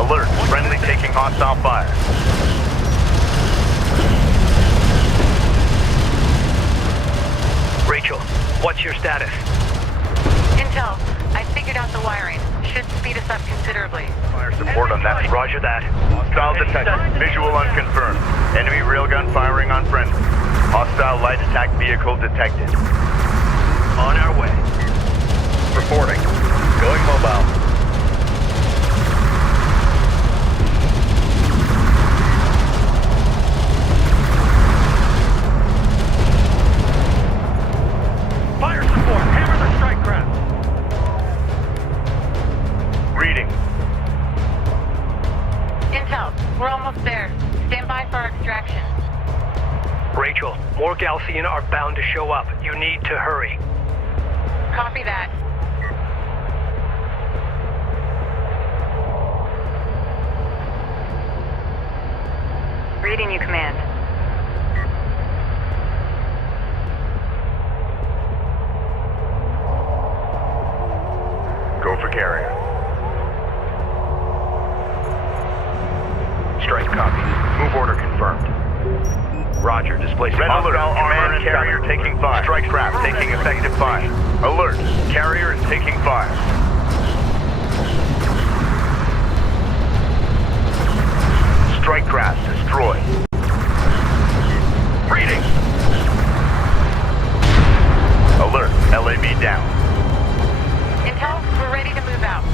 Alert, friendly taking hostile fire. Rachel, what's your status? Intel, I figured out the wiring. Should speed us up considerably. Fire support on that. Roger that. Hostile detected. Visual unconfirmed. Enemy railgun firing on friendly. Hostile light attack vehicle detected. On our way. Reporting. Going mobile. Fire support! Hammer the strike craft! Reading. Intel, we're almost there. Stand by for our extraction. Rachel, more Galcian are bound to show up. You need to hurry. Copy that. Reading you, Command. Go for carrier. Strike copies. Move order confirmed. Roger, displacing hostile armor and carrier taking fire. Strike craft taking effective fire. Alert, carrier is taking fire. Strike craft destroyed. Reading. Alert, LAV down. Intel, we're ready to move out.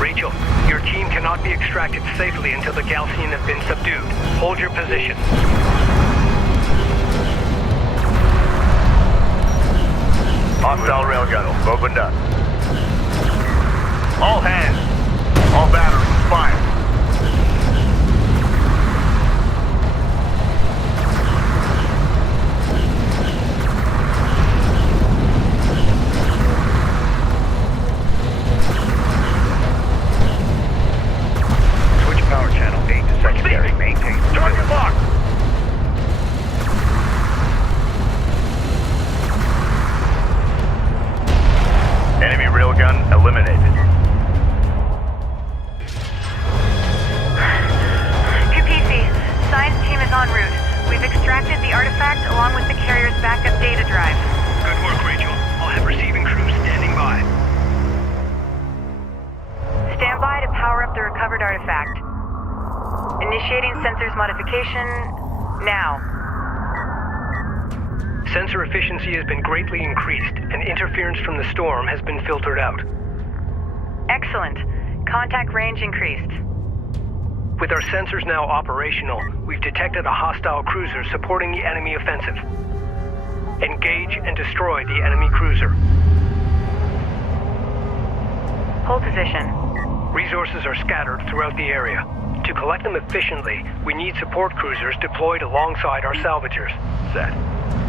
Rachel, your team cannot be extracted safely until the Galcian have been subdued. Hold your position. Hostile railgun opened up. All hands. All batteries, fire. Switch power channel 8 to secondary. Maintain. Target locked. Enemy railgun eliminated. Capisi, science team is en route. We've extracted the artifact along with the carrier's backup data drive. Good work, Rachel. I'll have receiving crews standing by. Stand by to power up the recovered artifact. Initiating sensors modification now. Sensor efficiency has been greatly increased, and interference from the storm has been filtered out. Excellent. Contact range increased. With our sensors now operational, we've detected a hostile cruiser supporting the enemy offensive. Engage and destroy the enemy cruiser. Hold position. Resources are scattered throughout the area. To collect them efficiently, we need support cruisers deployed alongside our salvagers. Set.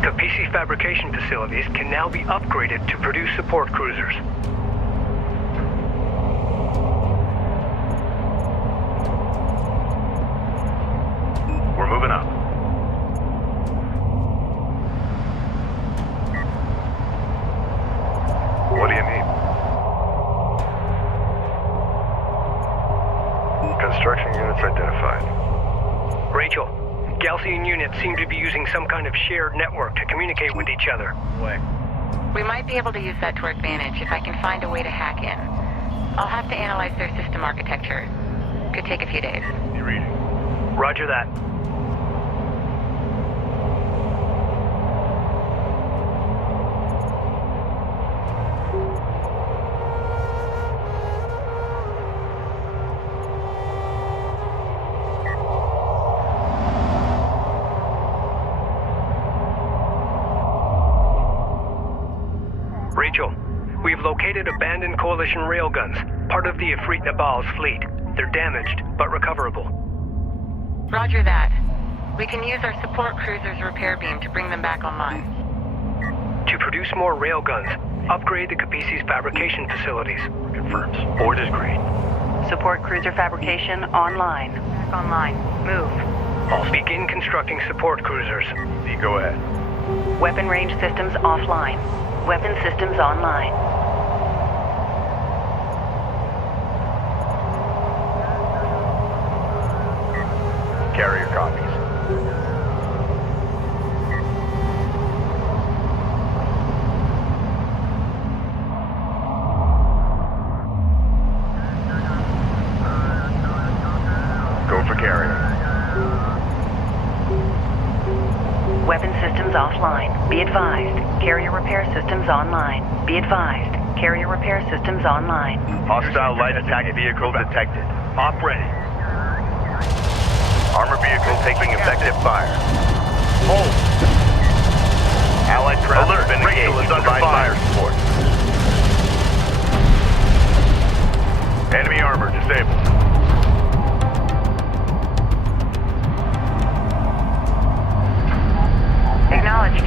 Capisi fabrication facilities can now be upgraded to produce support cruisers. We're moving up. What do you need? Construction units identified. Rachel, Galcian units seem to be using some kind of shared network to communicate with each other. We might be able to use that to our advantage if I can find a way to hack in. I'll have to analyze their system architecture. Could take a few days. Roger that. Rachel, we've located abandoned Coalition railguns, part of the Ifrit Nabal's fleet. They're damaged, but recoverable. Roger that. We can use our support cruiser's repair beam to bring them back online. To produce more railguns, upgrade the Capisi's fabrication facilities. Confirms. Orders green. Support cruiser fabrication online. Back online. Move. I'll begin constructing support cruisers. D, go ahead. Weapon range systems offline. Weapon systems online. Carrier copies. Go for carrier. Weapon systems offline. Be advised. Carrier repair systems online. Be advised. Carrier repair systems online. Hostile light attack vehicle detected. Op ready. Armor vehicle taking effective fire. Hold. Allied craft has been engaged. Is under fire support. Enemy armor disabled. Acknowledged.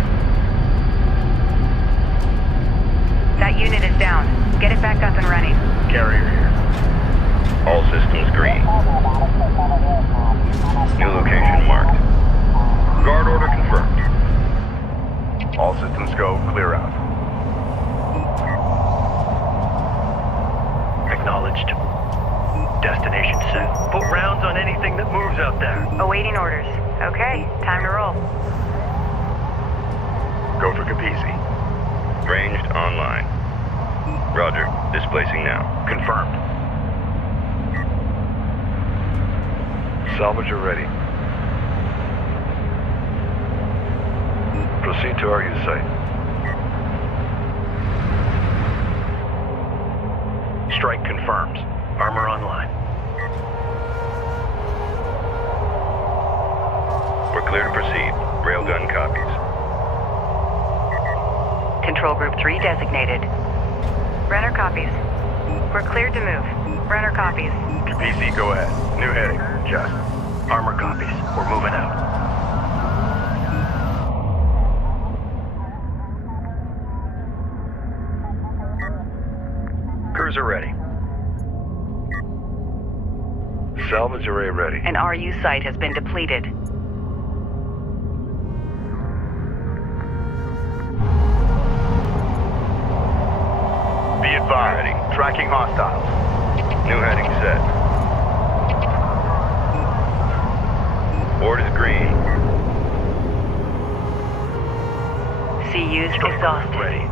That unit is down. Get it back up and running. Carrier here. All systems green. New location marked. Guard order confirmed. All systems go. Clear out. Acknowledged. Destination set. Put rounds on anything that moves out there. Awaiting orders. Okay, time to roll. Go for Capisi. Ranged online. Roger. Displacing now. Confirmed. Salvager ready. Proceed to our use site. Strike confirms. Armor online. We're clear to proceed. Railgun copies. Control Group 3 designated. Runner copies. We're cleared to move. Runner copies. Capisi, go ahead. New heading. Just. Armor copies. We're moving out. Cruiser ready. Salvage array ready. An RU site has been depleted. Be advised. Tracking hostiles. New heading set. Board is green. CU's exhausted. Ready.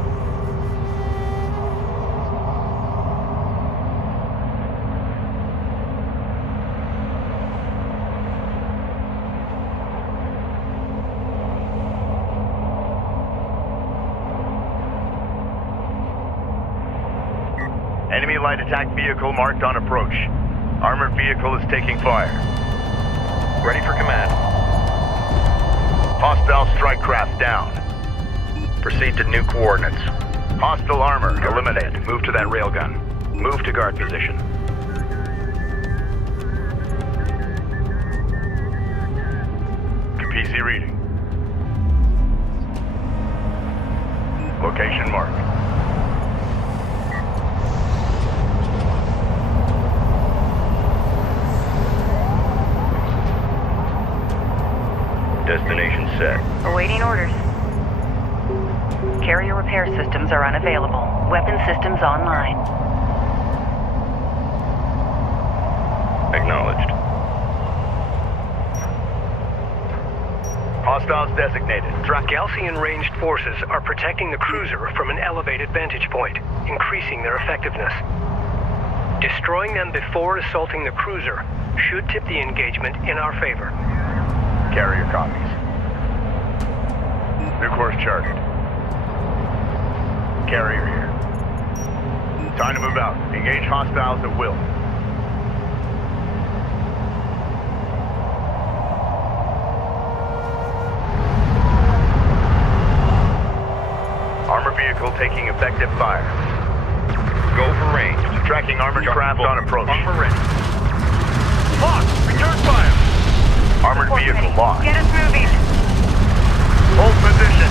Enemy light attack vehicle marked on approach. Armored vehicle is taking fire. Ready for command. Hostile strike craft down. Proceed to new coordinates. Hostile armor eliminated. Move to that railgun. Move to guard position. Capisi reading. Location marked. Destination set. Awaiting orders. Carrier repair systems are unavailable. Weapon systems online. Acknowledged. Hostiles designated. Galcian ranged forces are protecting the cruiser from an elevated vantage point, increasing their effectiveness. Destroying them before assaulting the cruiser should tip the engagement in our favor. Carrier copies. New course charted. Carrier here. Time to move out. Engage hostiles at will. Armor vehicle taking effective fire. Go for range. Tracking armored craft on approach. Armor ready. Lock! Return fire! Armored vehicle locked. Get us moving. Hold position.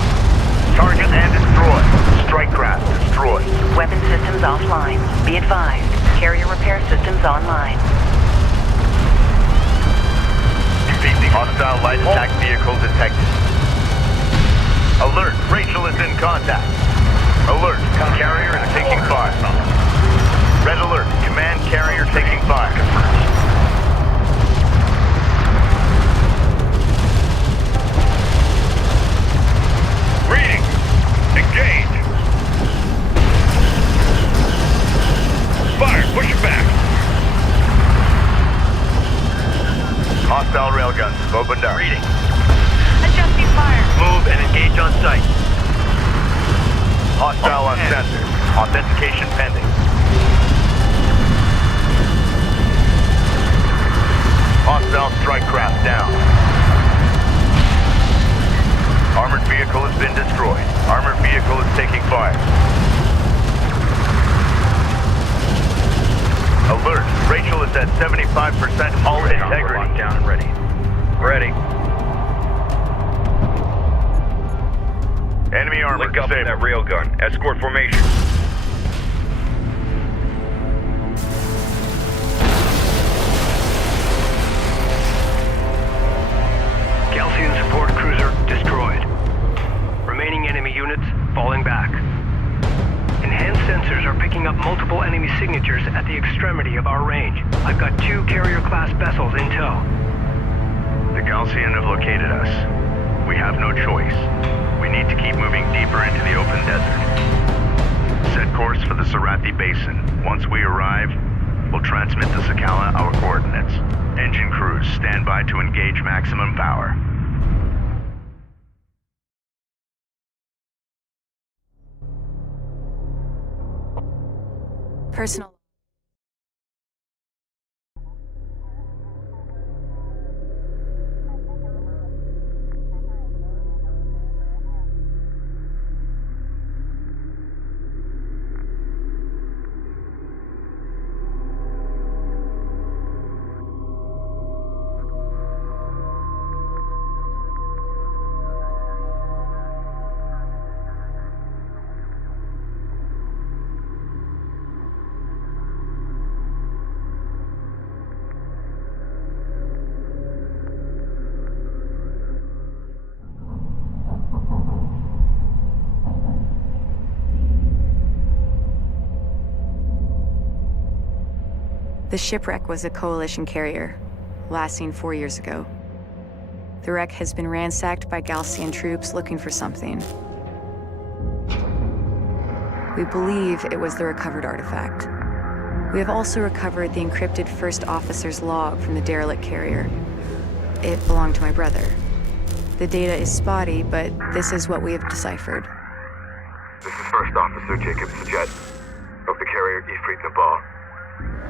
Target and destroy. Strike craft destroyed. Weapon systems offline. Be advised. Carrier repair systems online. Hostile light attack vehicle detected. Alert! Rachel is in contact. Alert! Carrier is taking fire. Red alert! Command carrier taking fire. Reading. Engage. Fire. Push it back. Hostile railguns opened up. Reading. Adjusting fire. Move and engage on site. Hostile on sensor. Authentication pending. Hostile strike craft down. Armored vehicle has been destroyed. Armored vehicle is taking fire. Alert! Rachel is at 75% hull integrity. Locked down and ready. Ready. Enemy armor Link up with that disabled. railgun. Escort formation. Galcian support cruiser destroyed. Remaining enemy units falling back. Enhanced sensors are picking up multiple enemy signatures at the extremity of our range. I've got 2 carrier-class vessels in tow. The Galcian have located us. We have no choice. We need to keep moving deeper into the open desert. Set course for the Sarathi Basin. Once we arrive, we'll transmit to Sakala our coordinates. Engine crews, stand by to engage maximum power. Personal. The shipwreck was a Coalition carrier, last seen 4 years ago. The wreck has been ransacked by Galcian troops looking for something. We believe it was the recovered artifact. We have also recovered the encrypted first officer's log from the derelict carrier. It belonged to my brother. The data is spotty, but this is what we have deciphered. This is First Officer Jacob Sajet of the carrier Ifrit Nabal.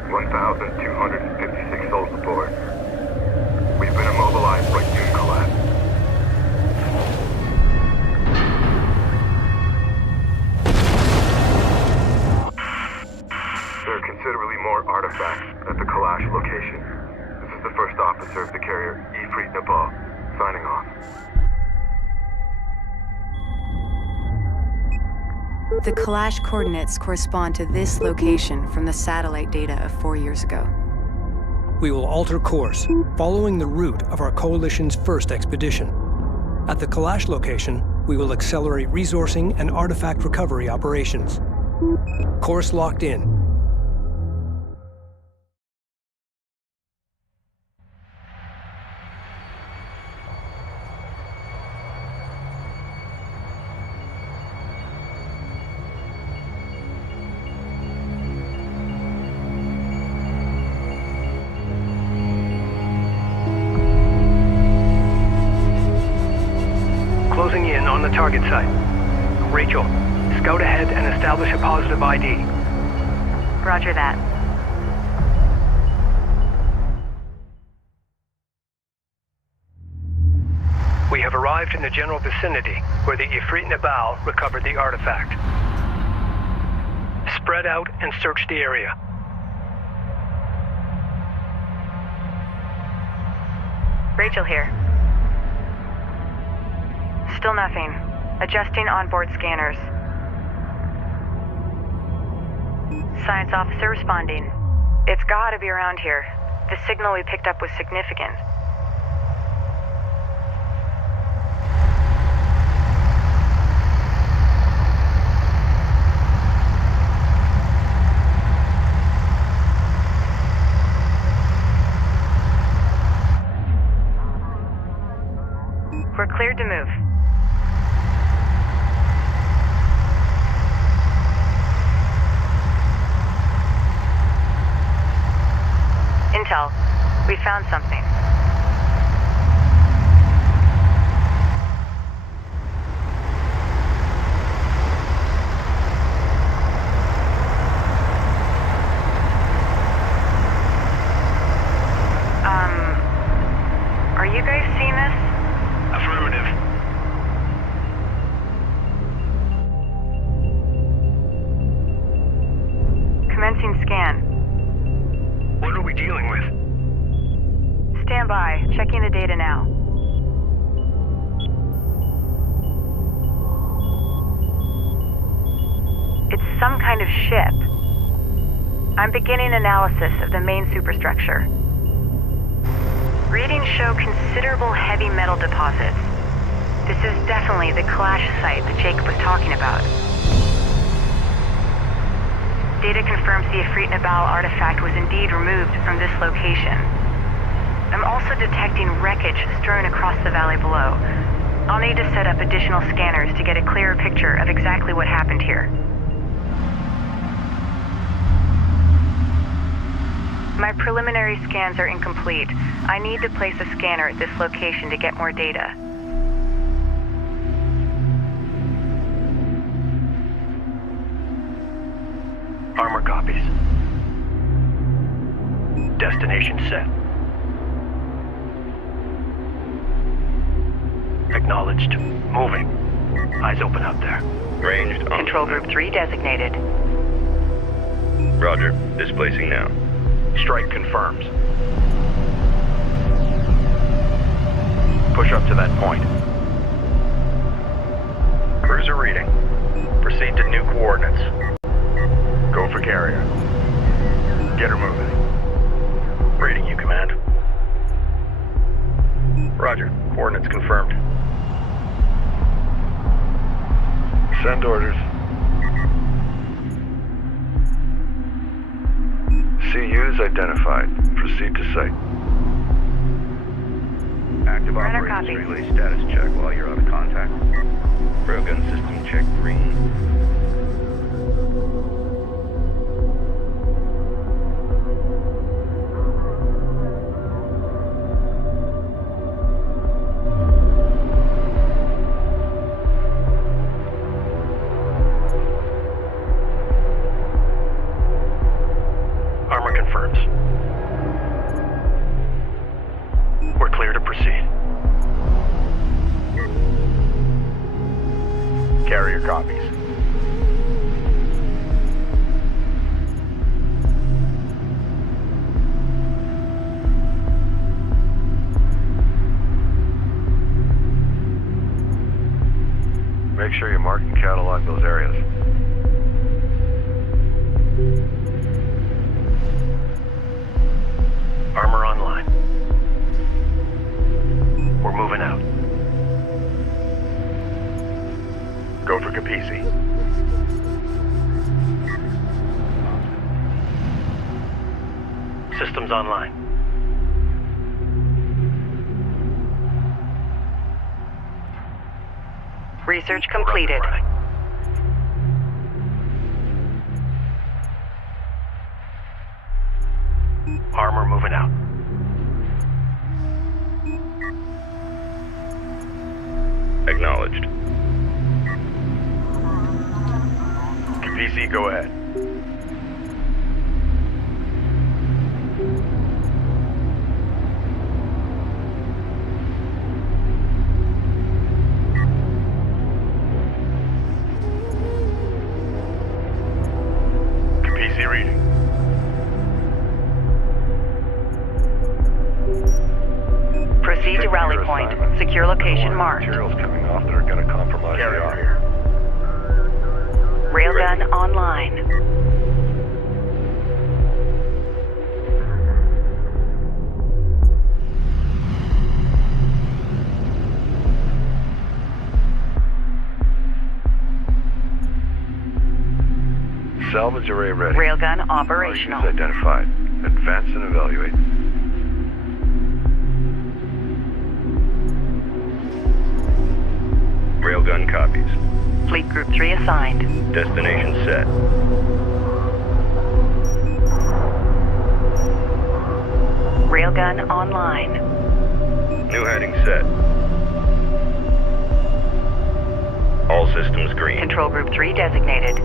1,256 souls aboard. We've been immobilized by dune collapse. There are considerably more artifacts at the Kalash location. This is the First Officer of the carrier Ifrit Nabal, signing off. The Kalash coordinates correspond to this location from the satellite data of 4 years ago. We will alter course, following the route of our Coalition's first expedition. At the Kalash location, we will accelerate resourcing and artifact recovery operations. Course locked in. closing in on the target site. Rachel, scout ahead and establish a positive ID. Roger that. We have arrived in the general vicinity where the Ifrit Nabal recovered the artifact. Spread out and search the area. Rachel here. Still nothing. Adjusting onboard scanners. Science officer responding. It's gotta be around here. The signal we picked up was significant. We're cleared to move. Intel, we found something. Are you guys seeing this? Affirmative. Commencing scan. What are we dealing with? Stand by. Checking the data now. It's some kind of ship. I'm beginning analysis of the main superstructure. Readings show considerable heavy metal deposits. This is definitely the clash site that Jacob was talking about. Data confirms the Ifrit Nabal artifact was indeed removed from this location. I'm also detecting wreckage strewn across the valley below. I'll need to set up additional scanners to get a clearer picture of exactly what happened here. My preliminary scans are incomplete. I need to place a scanner at this location to get more data. Armor copies. Destination set. Acknowledged. Moving. Eyes open out there. Ranged on. Control Group 3 designated. Roger. Displacing now. Strike confirms. Push up to that point. Cruiser reading. Proceed to new coordinates. Go for carrier. Get her moving. Reading you, Command. Roger. Coordinates confirmed. Send orders. CUs identified. Proceed to site. Active Runner operations copy. relay status check while you're out of contact. Railgun system check green. Armor confirms. We're clear to proceed. Carrier copies. Make sure you mark and catalog those areas. Armor online. We're moving out. Go for Capisi. Systems online. Research completed. Running. Armor moving out. Acknowledged. Acknowledged. PC, go ahead. PC reading. Proceed to rally point. Secure location marked. Materials coming off that are going to compromise the offer. Railgun online. Salvage array ready. Railgun operational. Targets identified. Advance and evaluate. Railgun copies. Fleet Group 3 assigned. Destination set. Railgun online. New heading set. All systems green. Control Group 3 designated.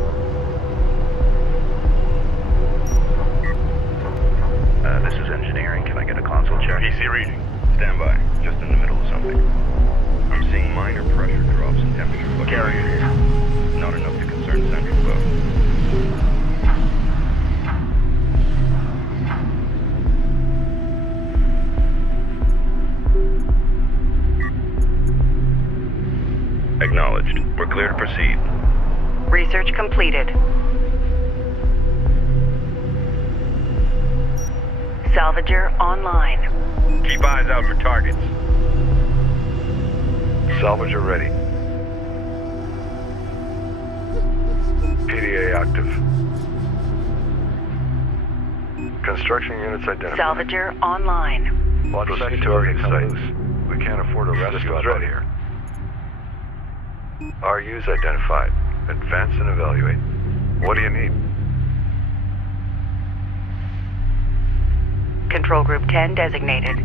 This is engineering. Can I get a console check? PC reading. Stand by. Just in the middle of something. I'm seeing minor pressure drops in temperature. But Carrier. not enough to concern central boat. Acknowledged. We're clear to proceed. Research completed. Salvager online. Keep eyes out for targets. Salvage ready. PDA active. Construction units identified. Salvager online. Proceed to our sites. We can't afford a rescue out here. RUs identified. Advance and evaluate. What do you need? Control Group 10 designated.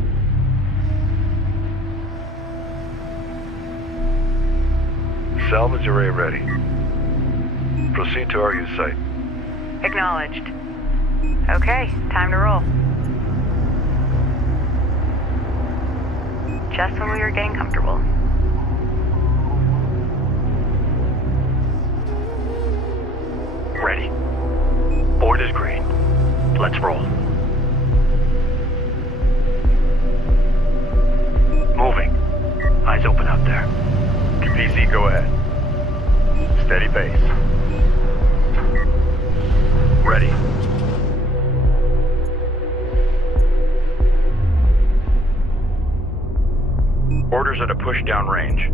Salvage array ready. Proceed to RU site. Acknowledged. Okay, time to roll. Just when we were getting comfortable. Ready. Board is green. Let's roll. Moving. Eyes open out there. PC, go ahead. Steady pace. Ready. Orders at a push-down range.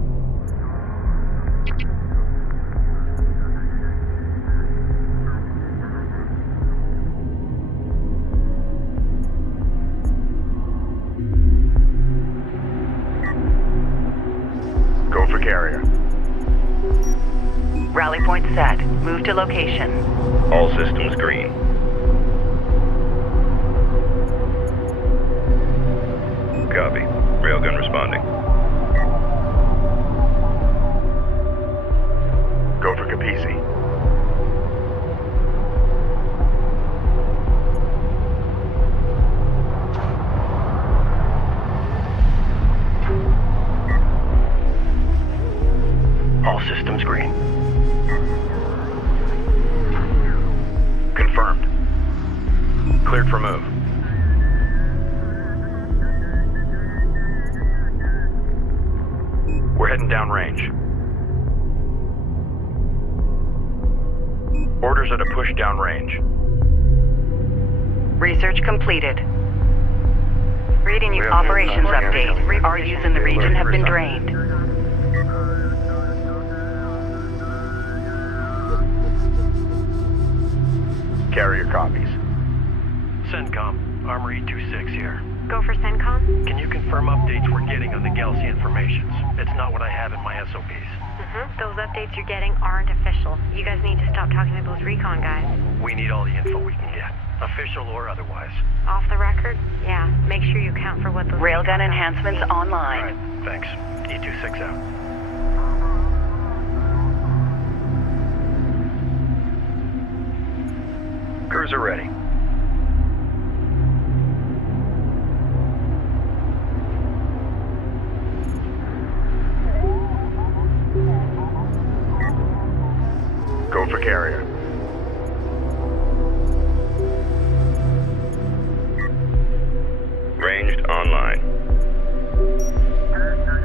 Go for carrier. Rally point set. Move to location. All systems green. Copy. Railgun responding. Go for Capisi. All systems green. Confirmed. Cleared for move. We're heading downrange. Orders at a push downrange. Research completed. Reading you. Operations update. RUs in the region have been drained. Carrier copies. CENTCOM, Armory 26 here. Go for CENTCOM? Can you confirm updates we're getting on the Galcian formations? It's not what I have in my SOPs. Those updates you're getting aren't official. You guys need to stop talking to those recon guys. We need all the info we can get, official or otherwise. Off the record? Yeah, make sure you account for what those Railgun recon guys enhancements say. online. All right, thanks. E26 out. Cruiser ready. Go for carrier. Ranged online.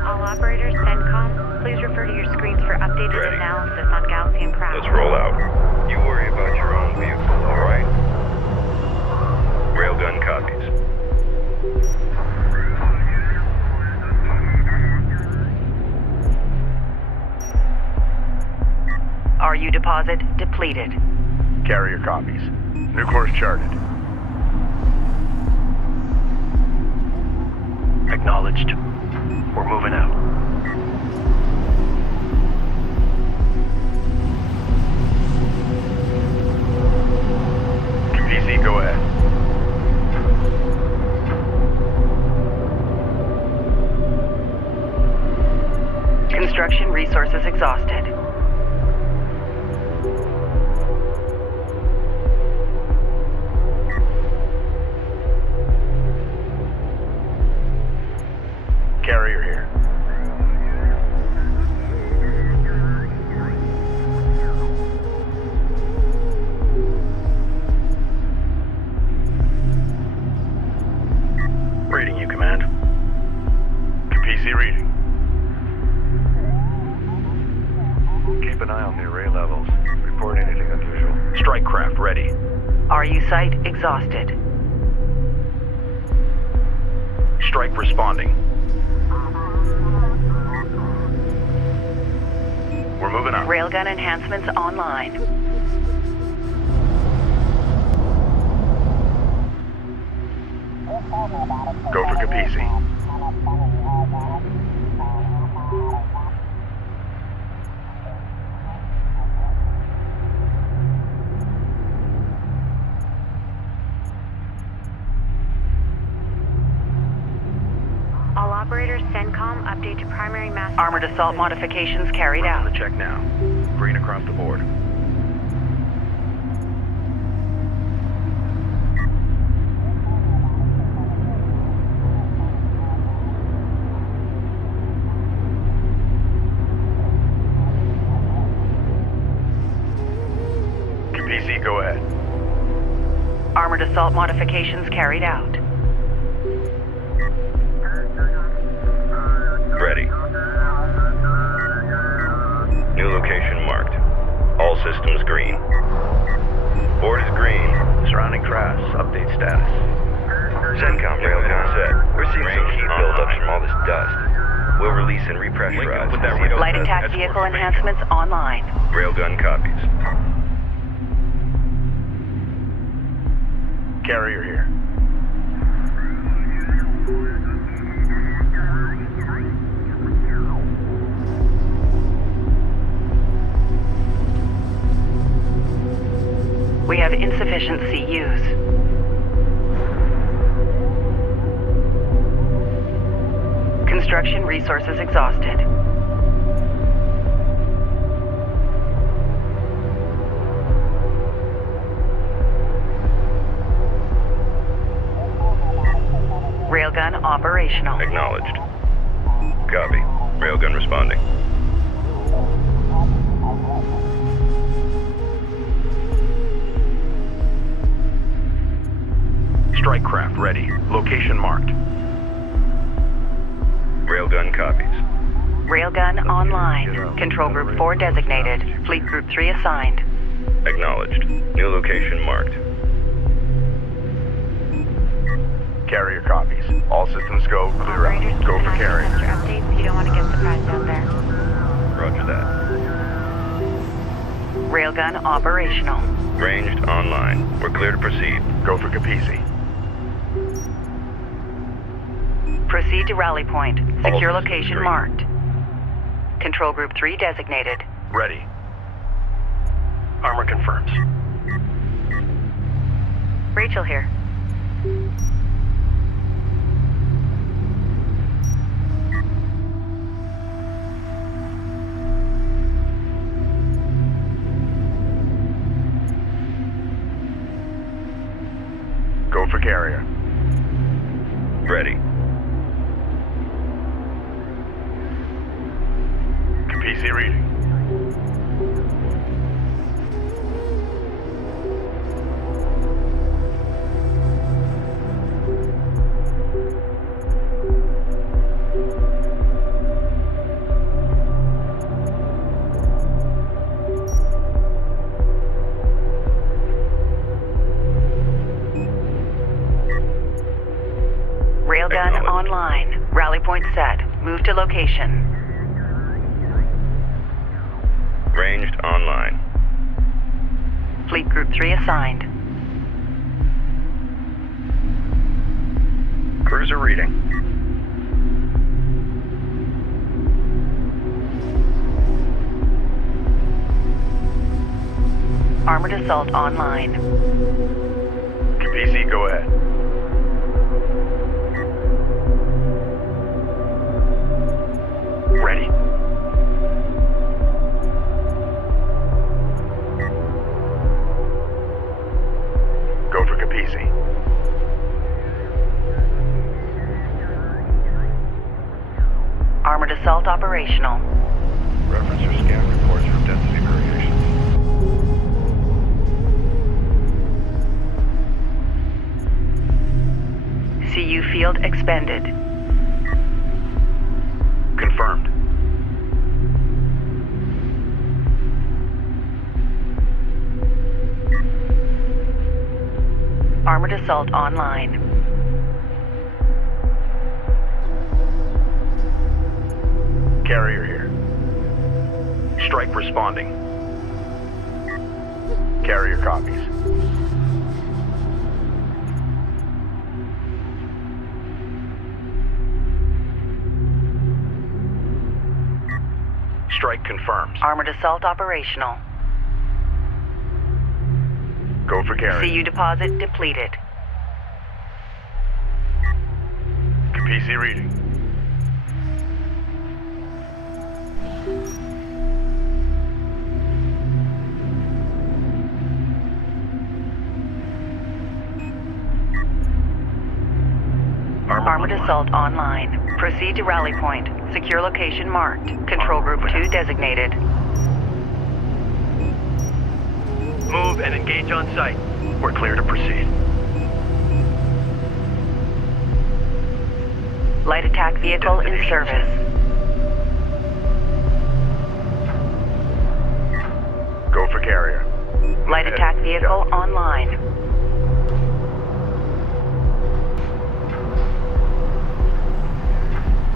All operators, CENTCOM, please refer to your screens for updated Ready. analysis on Galaxian craft. Let's roll out. You worry about your own vehicle, all right? Railgun copies. RU deposit depleted. Carrier copies. New course charted. Acknowledged. We're moving out. PC, go ahead. Construction resources exhausted. Carrier here. Reading you, Command. PC reading. Keep an eye on the array levels. Report anything unusual. Strike craft ready. RU site exhausted. Strike responding. We're moving out. Railgun enhancements online. Go for Capisi. All operators, CENTCOM, update to primary master. Armored assault modifications carried On out. the check now. Green across the board. PC, go ahead. Armored assault modifications carried out. Ready. New location marked. All systems green. Board is green. Surrounding crafts, update status. CENTCOM railgun set. We're seeing some heat buildups from all this dust. We'll release and repressurize. with that radar. Light attack vehicle enhancements online. Railgun copies. Carrier here. We have insufficient CUs. Construction resources exhausted. Railgun operational. Acknowledged. Copy. Railgun responding. Strike craft ready. Location marked. Railgun copies. Railgun online. Control Group 4 designated. Fleet Group 3 assigned. Acknowledged. New location marked. Carrier copies. All systems go. Clear Operators, out. keep Go an for eye on carrier. master updates. You don't want to get surprised out there. Roger that. Railgun operational. Ranged online. We're clear to proceed. Go for Capisi. Proceed to rally point. Secure All location green. marked. Control Group 3 designated. Ready. Armor confirms. Rachel here. Ready. PC reading. Railgun online. Rally point set. Move to location. Ranged online. Fleet Group 3 assigned. Cruiser reading. Armored assault online. PC, go ahead. Ready. Go for Capisi. Armored assault operational. Reference your scan reports for density variations. CU field expended. Confirmed. Armored assault online. Carrier here. Strike responding. Carrier copies. Strike confirms. Armored assault operational. Go for carrier. CU deposit depleted. PC reading. Armored assault online. Proceed to rally point. Secure location marked. Control group 2 designated. Move and engage on site. We're clear to proceed. Light attack vehicle in service. Go for carrier. Light attack vehicle online.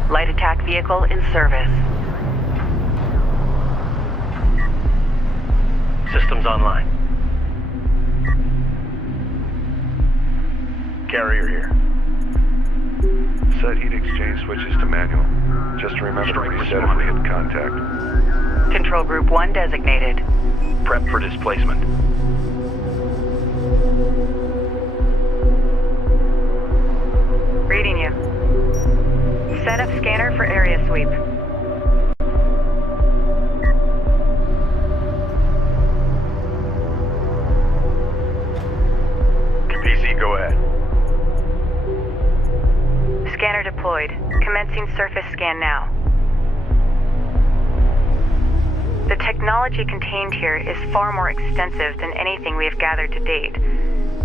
Light attack vehicle in service. Systems online. Carrier here. Set heat exchange switches to manual. Just remember to reset if we hit contact. Control group 1 designated. Prep for displacement. Reading you. Set up scanner for area sweep. PC, go ahead. Scanner deployed. Commencing surface scan now. The technology contained here is far more extensive than anything we have gathered to date.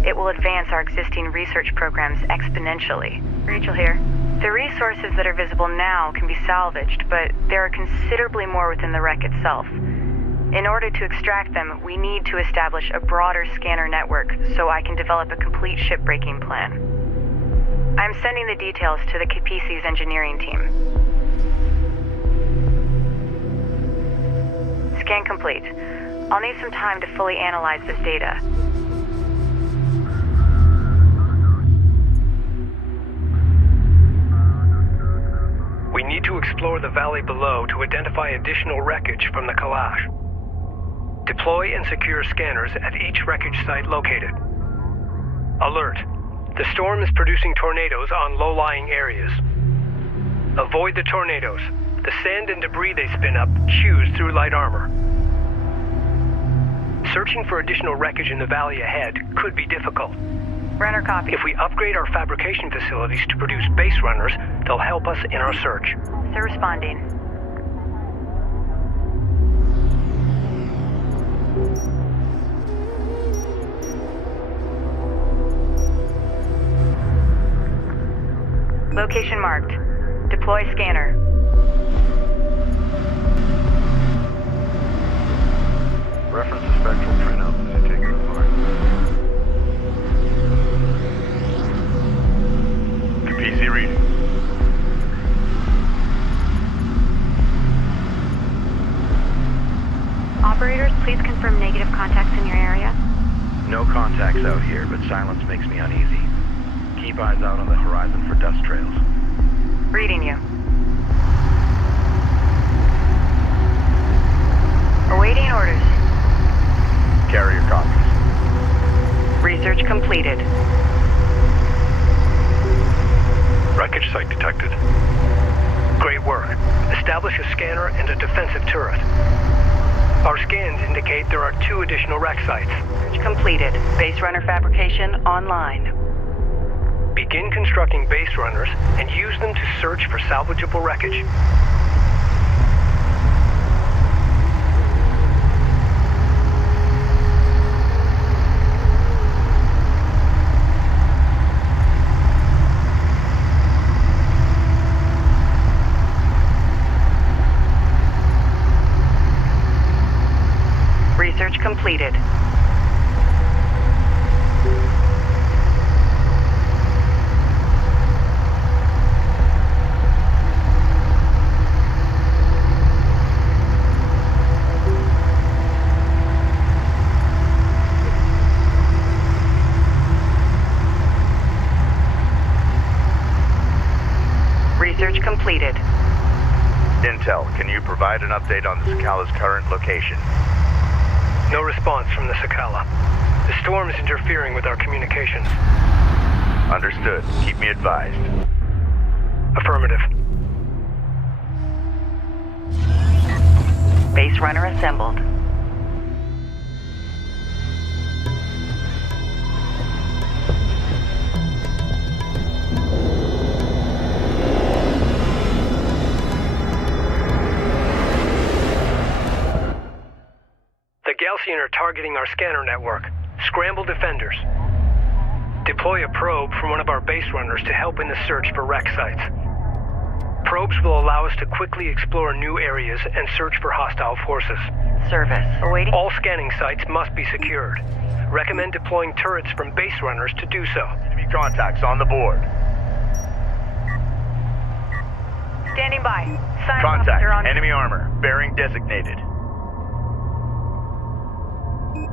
It will advance our existing research programs exponentially. Rachel here. The resources that are visible now can be salvaged, but there are considerably more within the wreck itself. In order to extract them, we need to establish a broader scanner network so I can develop a complete shipbreaking plan. I'm sending the details to the Capisi's engineering team. Scan complete. I'll need some time to fully analyze this data. We need to explore the valley below to identify additional wreckage from the Kalash. Deploy and secure scanners at each wreckage site located. Alert. The storm is producing tornadoes on low-lying areas. Avoid the tornadoes. The sand and debris they spin up chews through light armor. Searching for additional wreckage in the valley ahead could be difficult. Runner copy. If we upgrade our fabrication facilities to produce base runners, they'll help us in our search. Sir responding. Location marked. Deploy scanner. Reference to spectral printouts as you take it apart. PC reading. Operators, please confirm negative contacts in your area. No contacts out here, but silence makes me uneasy. Keep eyes out on the horizon for dust trails. Reading you. Awaiting orders. Carrier copies. Research completed. Wreckage site detected. Great work. Establish a scanner and a defensive turret. Our scans indicate there are 2 additional wreck sites. Research completed. Base runner fabrication online. Begin constructing base runners and use them to search for salvageable wreckage. Research completed. Research completed. Intel, can you provide an update on the Sakala's current location? No response from the Sakala. The storm is interfering with our communications. Understood. Keep me advised. Affirmative. Base runner assembled. The Galcian are targeting our scanner network. Scramble defenders. Deploy a probe from one of our base runners to help in the search for wreck sites. Probes will allow us to quickly explore new areas and search for hostile forces. Service. Awaiting. All scanning sites must be secured. Recommend deploying turrets from base runners to do so. Enemy contacts on the board. Standing by. Science Contact. officer on Enemy armor. Bearing designated.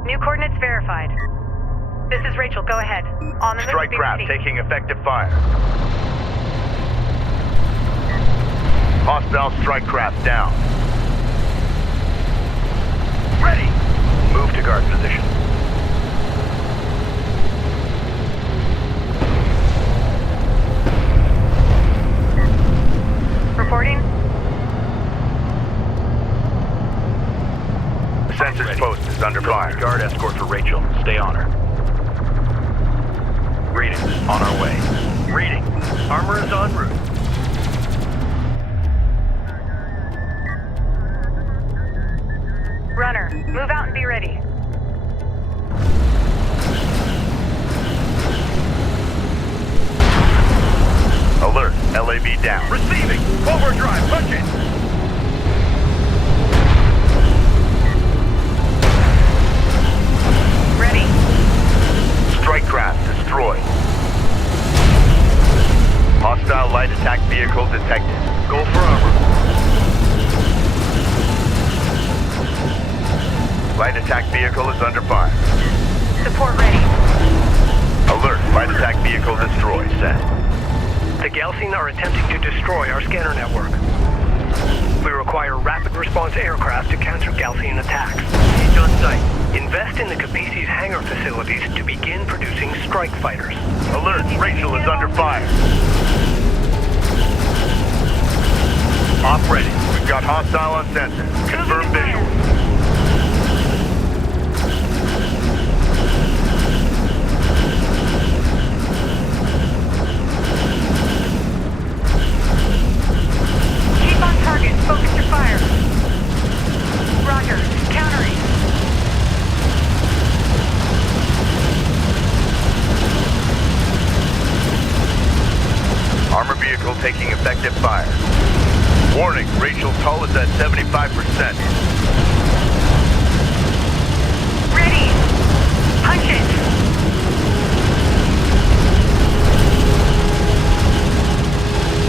New coordinates verified. This is Rachel. Go ahead. On the move. Strike be craft ready. taking effective fire. Hostile strike craft down. Ready. Move to guard position. Reporting. Sensors post is under fire. Guard escort for Rachel. Stay on her. Reading. On our way. Reading. Armor is en route. Runner, move out and be ready. Alert. LAB down. Receiving. Overdrive. Punch it. Ready. Strike craft destroyed. Hostile light attack vehicle detected. Go for armor. Light attack vehicle is under fire. Support ready. Alert. Light attack vehicle destroyed. Set. The Galcian are attempting to destroy our scanner network. We require rapid response aircraft to counter Galcian attacks. Engage on site. Invest in the Capesi's hangar facilities to begin producing strike fighters. Alert. Rachel is under fire. Op ready. We've got hostile on sensor. Confirm visual. Armor vehicle taking effective fire. Warning, Rachel's hull is at 75%. Ready! Punch it!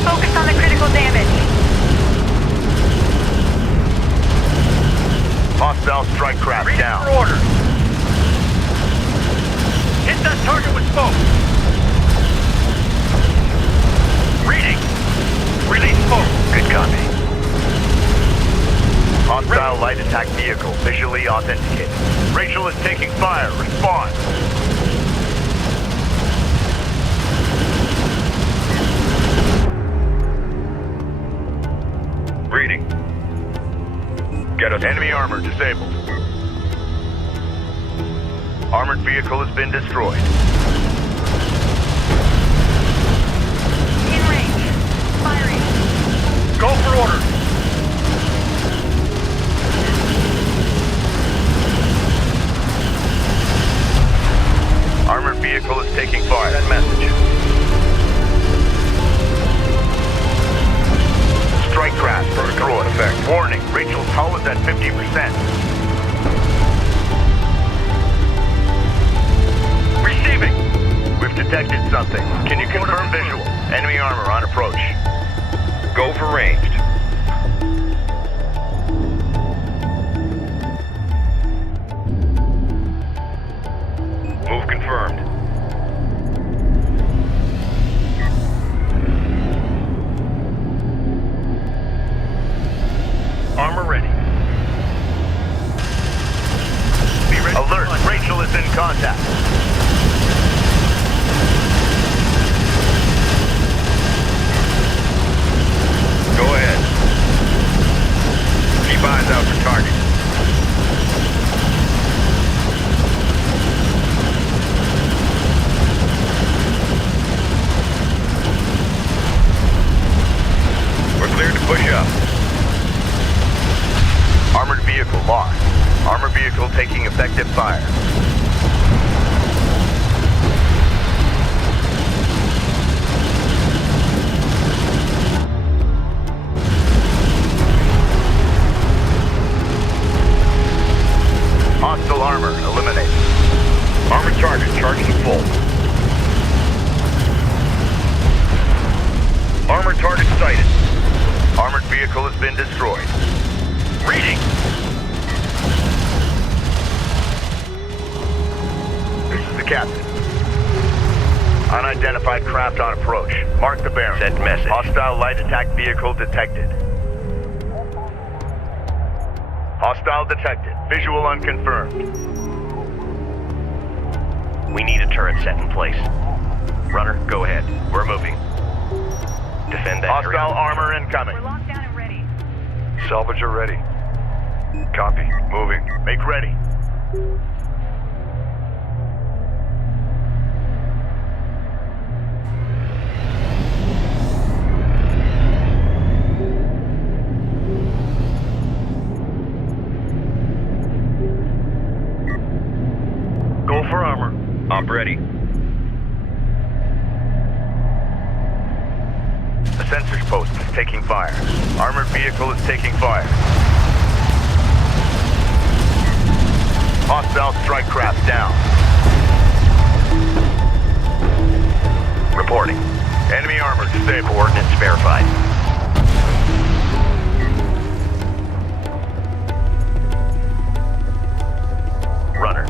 Focus on the critical damage. Hostile strike craft Ready down. for order. Hit that target with smoke. Reading. Release smoke. Good copy. Hostile light attack vehicle visually authenticated. Rachel is taking fire. Respond. Reading. Get us. Enemy armor disabled. Armored vehicle has been destroyed. In range. Firing. Go for order. Armored vehicle is taking fire. Send message. Strike craft destroyed. Effect. Warning, Rachel's hull is at 50%. Receiving. We've detected something. Can you confirm visual? Enemy armor on approach. Go for ranged. Move confirmed. Armor ready. Be ready. Alert, Rachel is in contact. Go ahead. Keep eyes out for target. We're cleared to push up. Armored vehicle lost. Armor vehicle taking effective fire. Hostile armor eliminated. Armored target charging full. Armored target sighted. Armored vehicle has been destroyed. Reading. This is the captain. Unidentified craft on approach. Mark the bearing. Send message. Hostile light attack vehicle detected. Hostile detected. Visual unconfirmed. We need a turret set in place. Runner, go ahead. We're moving. Defend that area. Hostile armor incoming. We're locked down and ready. Salvager ready. Copy. Moving. Make ready. Go for armor. I'm ready. The sensors post is taking fire. Armored vehicle is taking fire. Hostile strike craft down. Reporting. Enemy armor disabled. Coordinates verified. Runner.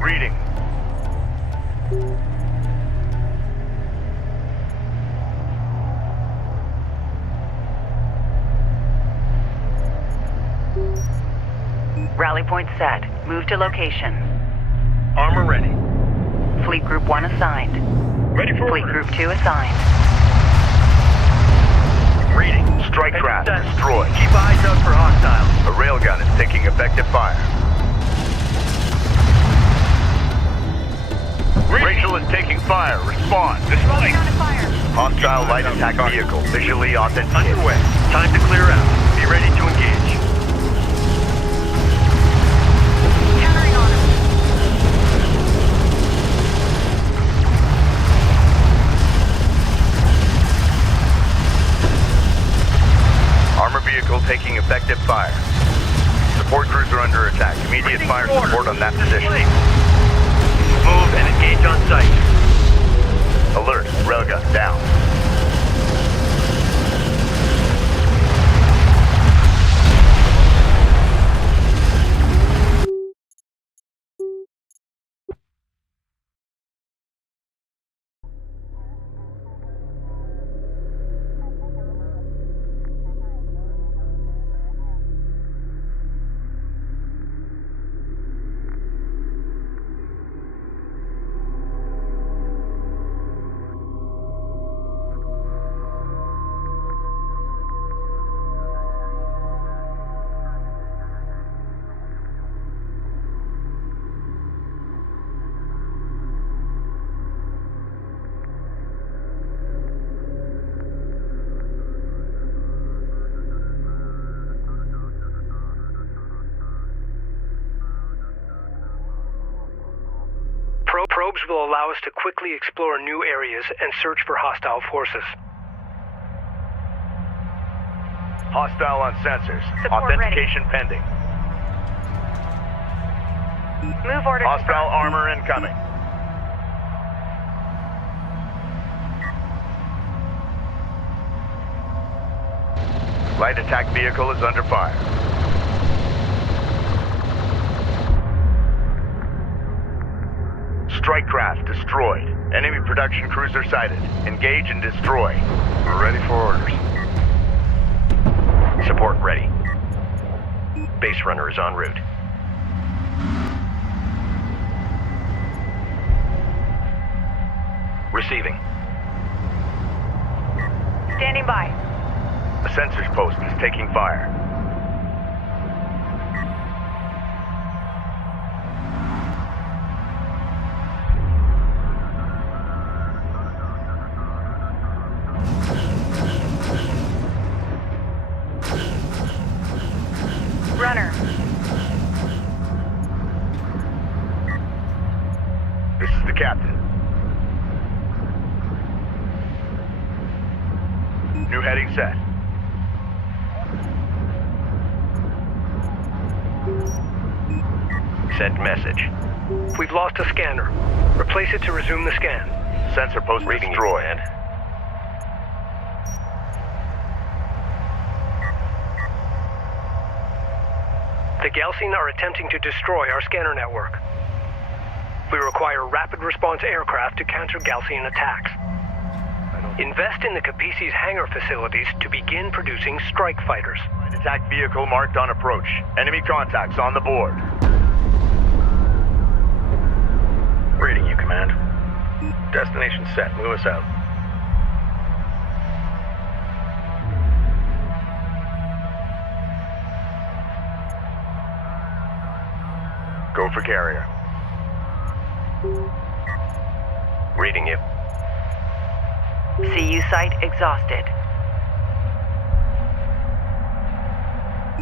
Reading. Rally point set. Move to location. Armor ready. Fleet Group 1 assigned. Ready for Fleet order. Group 2 assigned. Reading. Strike craft destroyed. Keep eyes out for hostiles. A railgun is taking effective fire. Rachel is taking fire. Respond. Dispelling. On fire. Hostile light attack vehicle visually authenticated. Underway. Time to clear out. Be ready to engage. under attack. Immediate fire support on that position. Move and engage on sight. Alert. Railgun down. Probes will allow us to quickly explore new areas and search for hostile forces. Hostile on sensors. Support Authentication pending. Move order Hostile armor incoming. Light attack vehicle is under fire. Strike craft destroyed. Enemy production cruiser sighted. Engage and destroy. We're ready for orders. Support ready. Base runner is en route. Receiving. Standing by. The sensors post is taking fire. Runner. This is the captain. New heading set. Send message. We've lost a scanner. Replace it to resume the scan. Sensor post Reading you, destroyed. command. The Gelsene are attempting to destroy our scanner network. We require rapid response aircraft to counter Gelsene attacks. Invest in the Capisi's hangar facilities to begin producing strike fighters. Light attack vehicle marked on approach. Enemy contacts on the board. Reading you, command. Destination set. Move us out. Go for carrier. Reading you. CU site exhausted.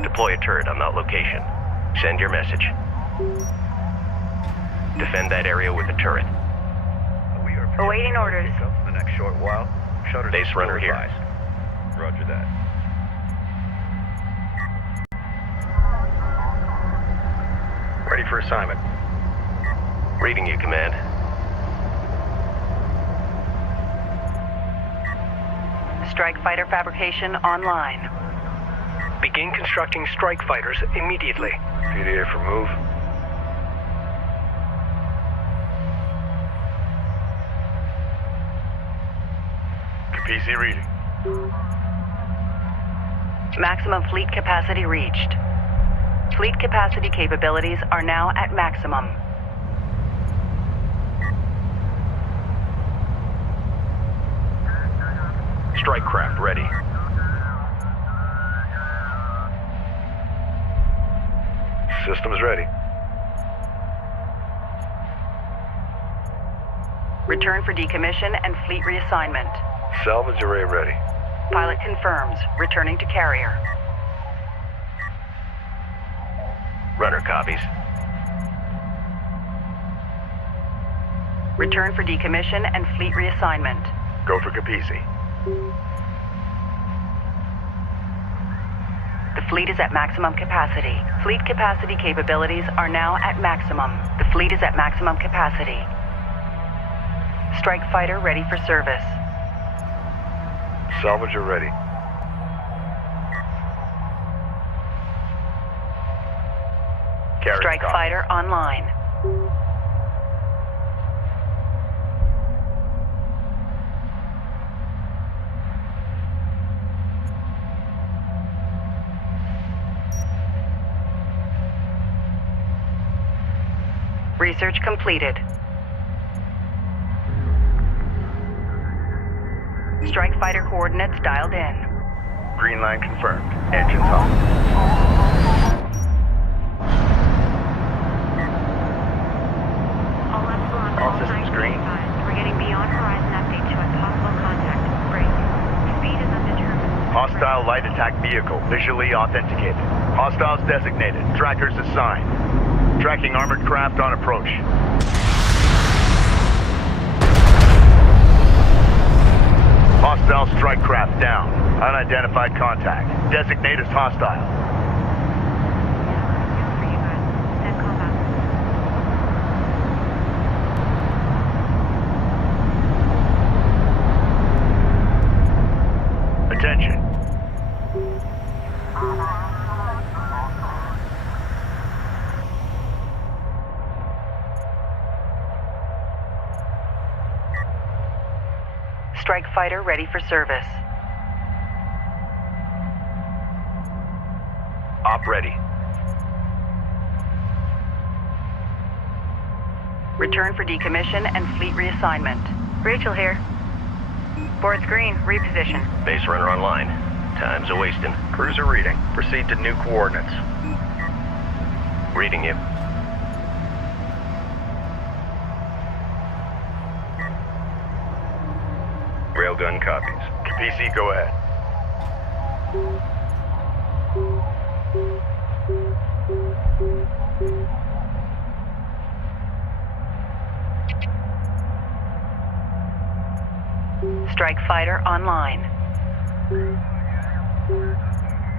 Deploy a turret on that location. Send your message. Defend that area with a turret. Awaiting orders. The next short while. Base runner here. Roger that. Ready for assignment. Reading you, command. Strike fighter fabrication online. Begin constructing strike fighters immediately. PDA for move. Capisi reading. Maximum fleet capacity reached. Fleet capacity capabilities are now at maximum. Strike craft ready. Systems ready. Return for decommission and fleet reassignment. Salvage array ready. Pilot confirms. Returning to carrier. Runner copies. Return for decommission and fleet reassignment. Go for Capisi. The fleet is at maximum capacity. Fleet capacity capabilities are now at maximum. The fleet is at maximum capacity. Strike fighter ready for service. Salvager ready. Carrier Strike copy. fighter online. Research completed. Strike fighter coordinates dialed in. Green line confirmed. Engines on. All systems green. We're getting beyond horizon update to a possible contact. Break. Speed is undetermined. Hostile light attack vehicle visually authenticated. Hostiles designated. Trackers assigned. Tracking armored craft on approach. Hostile strike craft down. Unidentified contact. Designate as hostile. For you guys. Send combat. Attention. Strike fighter ready for service. Op ready. Return for decommission and fleet reassignment. Rachel here. Board's green. Reposition. Base runner online. Time's a-wasting. Cruiser reading. Proceed to new coordinates. Reading you. Railgun copies. PC, go ahead. Strike fighter online.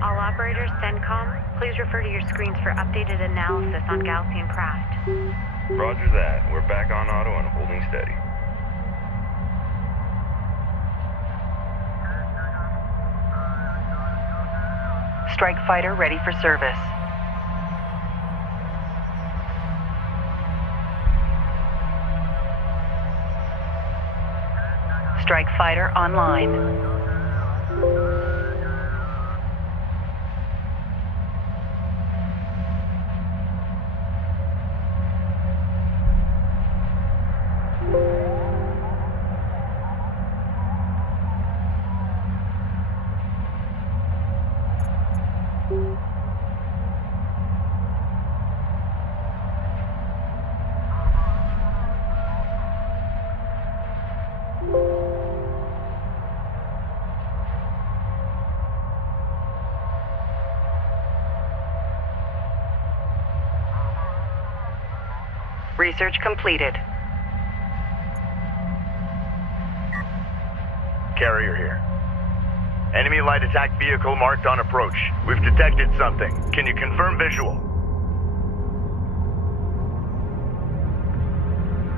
All operators, CENTCOM, please refer to your screens for updated analysis on Galcian craft. Roger that. We're back on auto and holding steady. Strike fighter ready for service. Strike fighter online. Research completed. Carrier here. Enemy light attack vehicle marked on approach. We've detected something. Can you confirm visual?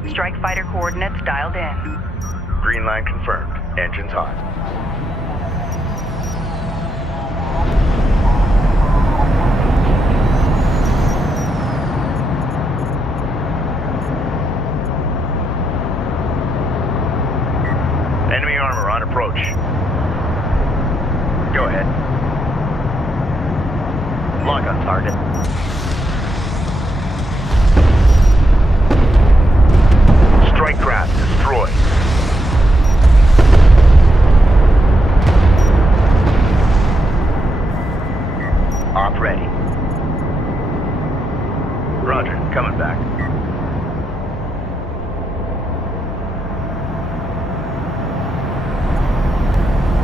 Strike fighter coordinates dialed in. Green line confirmed. Engines hot. Enemy armor on approach. Go ahead. Lock on target. Strike craft destroyed. Op ready. Roger, coming back.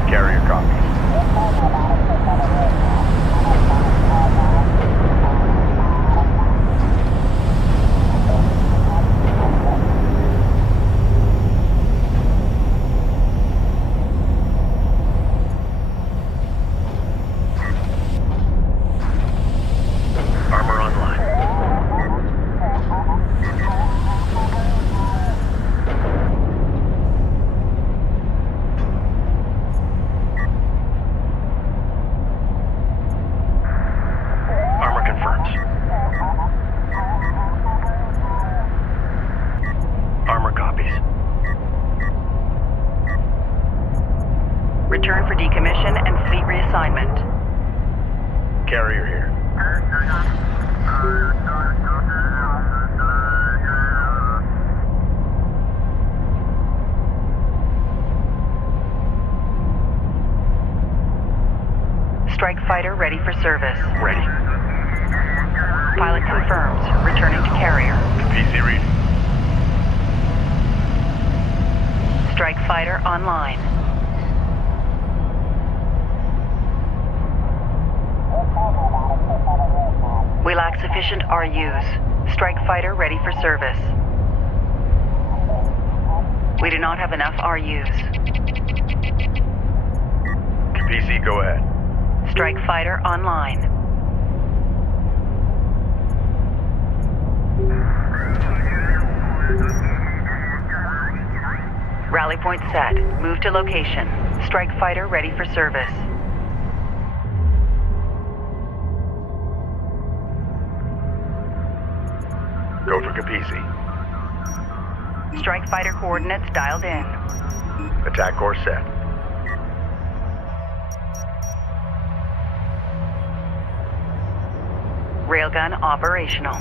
Carrier copies. fighter ready for service. Ready. Pilot confirms. Returning to carrier. PC reading. Strike fighter online. We lack sufficient RUs. Strike fighter ready for service. We do not have enough RUs. PC, go ahead. Strike fighter online. Rally point set. Move to location. Strike fighter ready for service. Go for Capisi. Strike fighter coordinates dialed in. Attack course set. Railgun operational.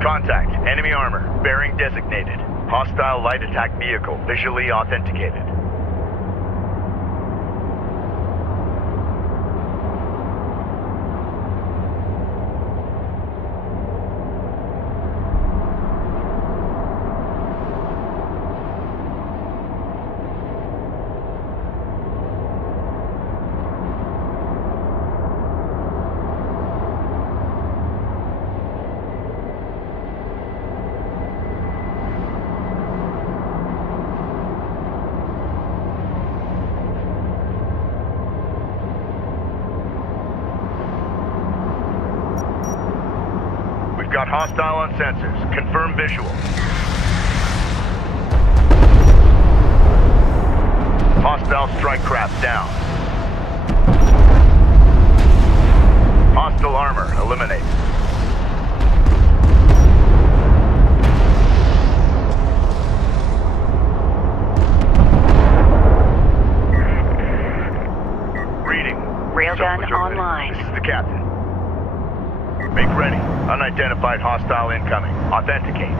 Contact. Enemy armor. Bearing designated. Hostile light attack vehicle. Visually authenticated. Got hostile on sensors. Confirm visual. Hostile strike craft down. Hostile armor eliminated. Reading. Railgun online. This is the captain. Make ready. Unidentified hostile incoming. Authenticate.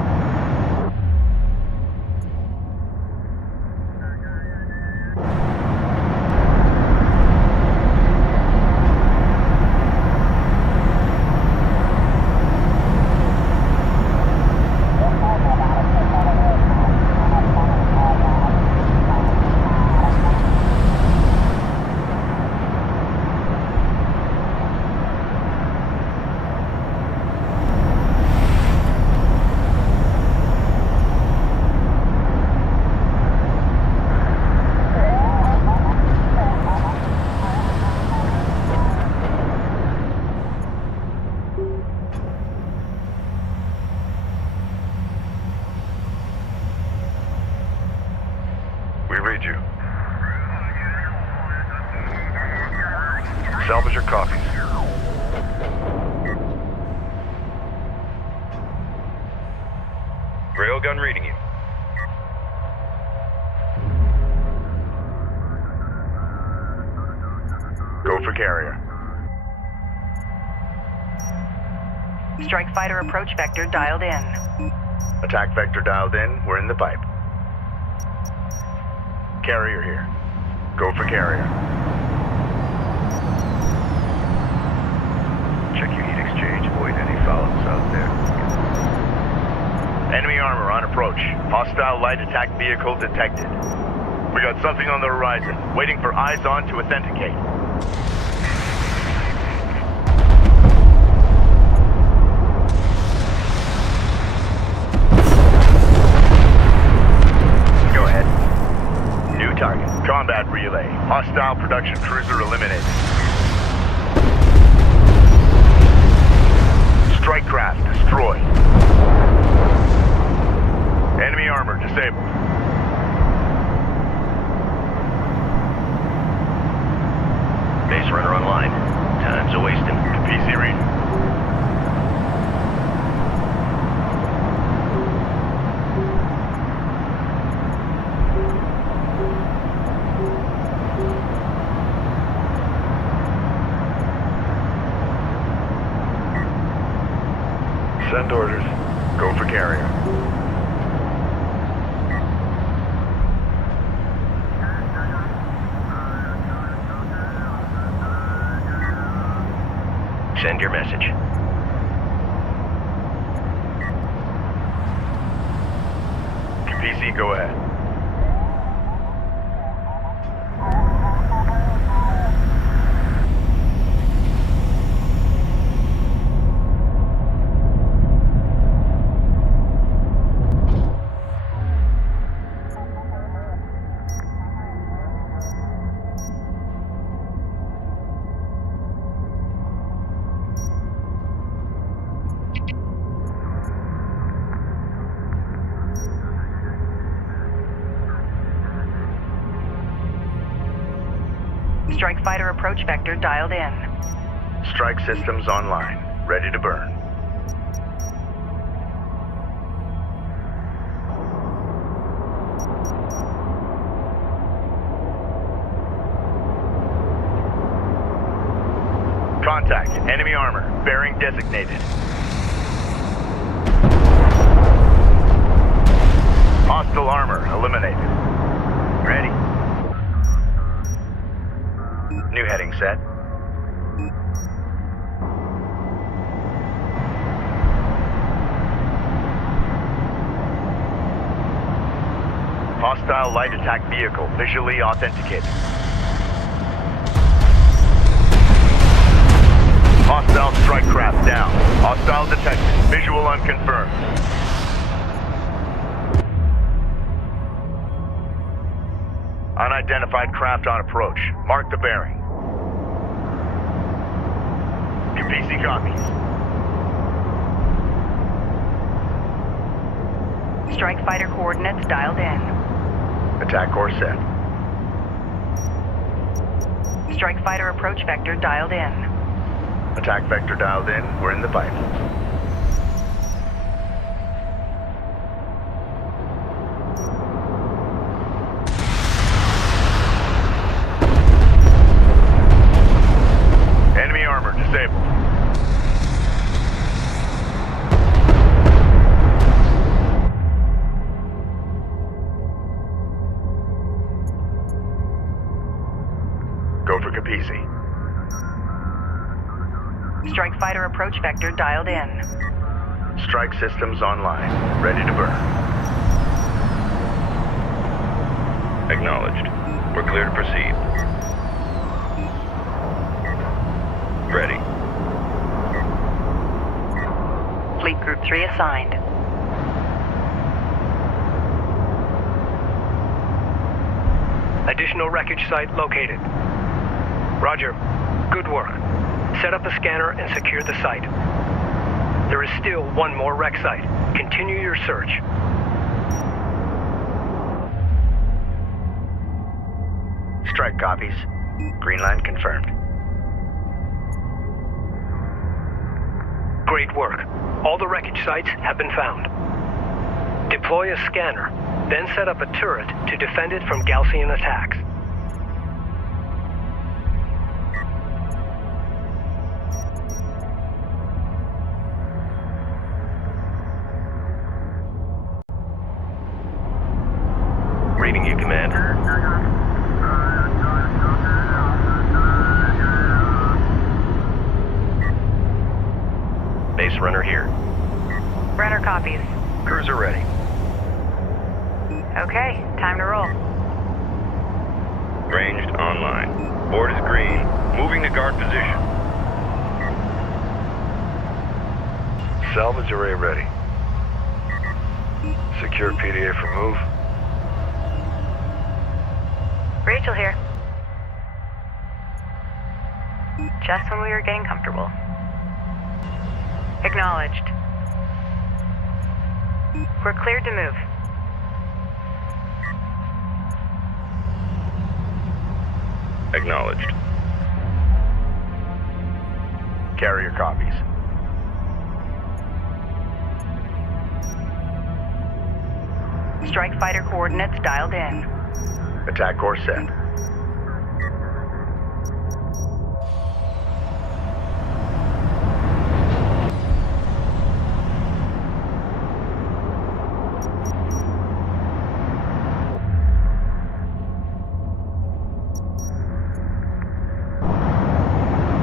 We read you. Salvage your copies. Railgun reading you. Go for carrier. Strike fighter approach vector dialed in. Attack vector dialed in. We're in the pipe. Carrier here. Go for carrier. Check your heat exchange. Avoid any follows out there. Enemy armor on approach. Hostile light attack vehicle detected. We got something on the horizon. Waiting for eyes on to authenticate. Go ahead. New target. Combat relay. Hostile production cruiser eliminated. Strike craft destroyed. Enemy armor disabled. Base runner online. Time's a-wasting. PC reading. Send orders. Go for carrier. Send your message. PC, go ahead. Strike fighter approach vector dialed in. Strike systems online. Ready to burn. Contact. Enemy armor. Bearing designated. Hostile armor eliminated. Ready. New heading set. Hostile light attack vehicle visually authenticated. Hostile strike craft down. Hostile detected. Visual unconfirmed. Unidentified craft on approach. Mark the bearing. Your PC copies. Strike fighter coordinates dialed in. Attack course set. Strike fighter approach vector dialed in. Attack vector dialed in. We're in the pipe. Enemy armor disabled. Go for Capisi. Strike fighter approach vector dialed in. Strike systems online. Ready to burn. Acknowledged. We're clear to proceed. Ready. Fleet Group 3 assigned. Additional wreckage site located. Roger. Good work. Set up a scanner and secure the site. There is still one more wreck site. Continue your search. Strike copies. Green line confirmed. Great work. All the wreckage sites have been found. Deploy a scanner, then set up a turret to defend it from Gaussian attacks. Reading you, Commander. Base runner here. Runner copies. Cruiser ready. Okay, time to roll. Ranged online. Board is green. Moving to guard position. Salvage array ready. Secure PDA for move. Rachel here. Just when we were getting comfortable. Acknowledged. We're cleared to move. Acknowledged. Carrier copies. Strike fighter coordinates dialed in. Attack course set.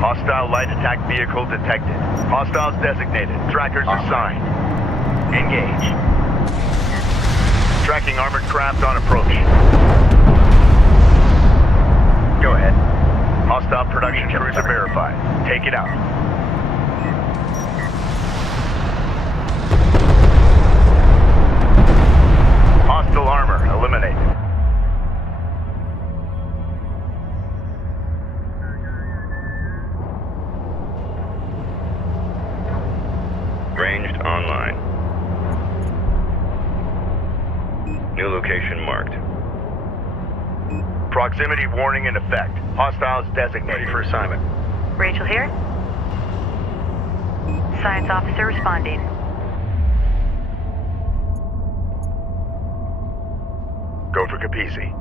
Hostile light attack vehicle detected. Hostiles designated. Trackers assigned. Engage. Tracking armored craft on approach. Go ahead. Hostile production cruiser verified. Take it out. Hostile armor eliminated. Ranged online. New location marked. Proximity warning in effect. Hostiles designated. Ready for assignment. Rachel here. Science officer responding. Go for Capisi.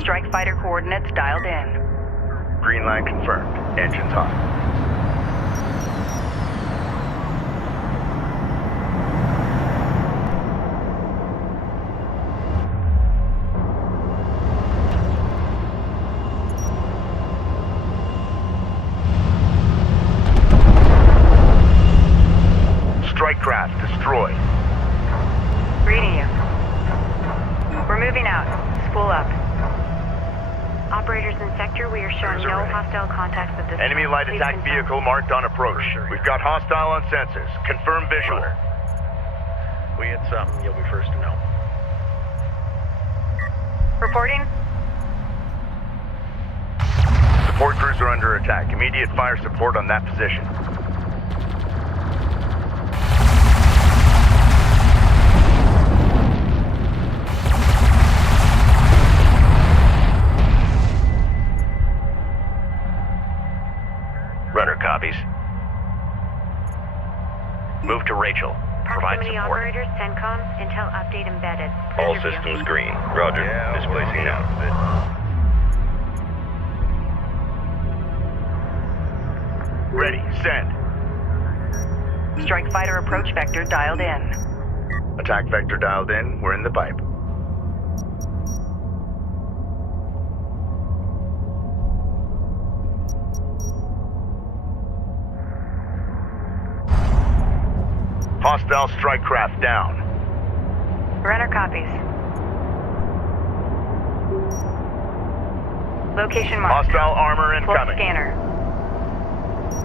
Strike fighter coordinates dialed in. Green line confirmed. Engines on. Strike craft destroyed. Reading you. We're moving out. Spool up. Operators in sector, we are showing no hostile contacts at this Enemy time. light Please attack confirm. vehicle marked on approach. We've got hostile on sensors. Confirm visual. We hit something, you'll be first to know. Reporting. Support crews are under attack. Immediate fire support on that position. Runner copies. Move to Rachel. Provide Proximity support. operators, CENTCOM, intel update embedded. Please All review. systems green. Roger. Displacing now. Ready. Send. Strike fighter approach vector dialed in. Attack vector dialed in. We're in the pipe. Hostile strike craft down. Runner copies. Location marked. Hostile armor Full incoming. scanner.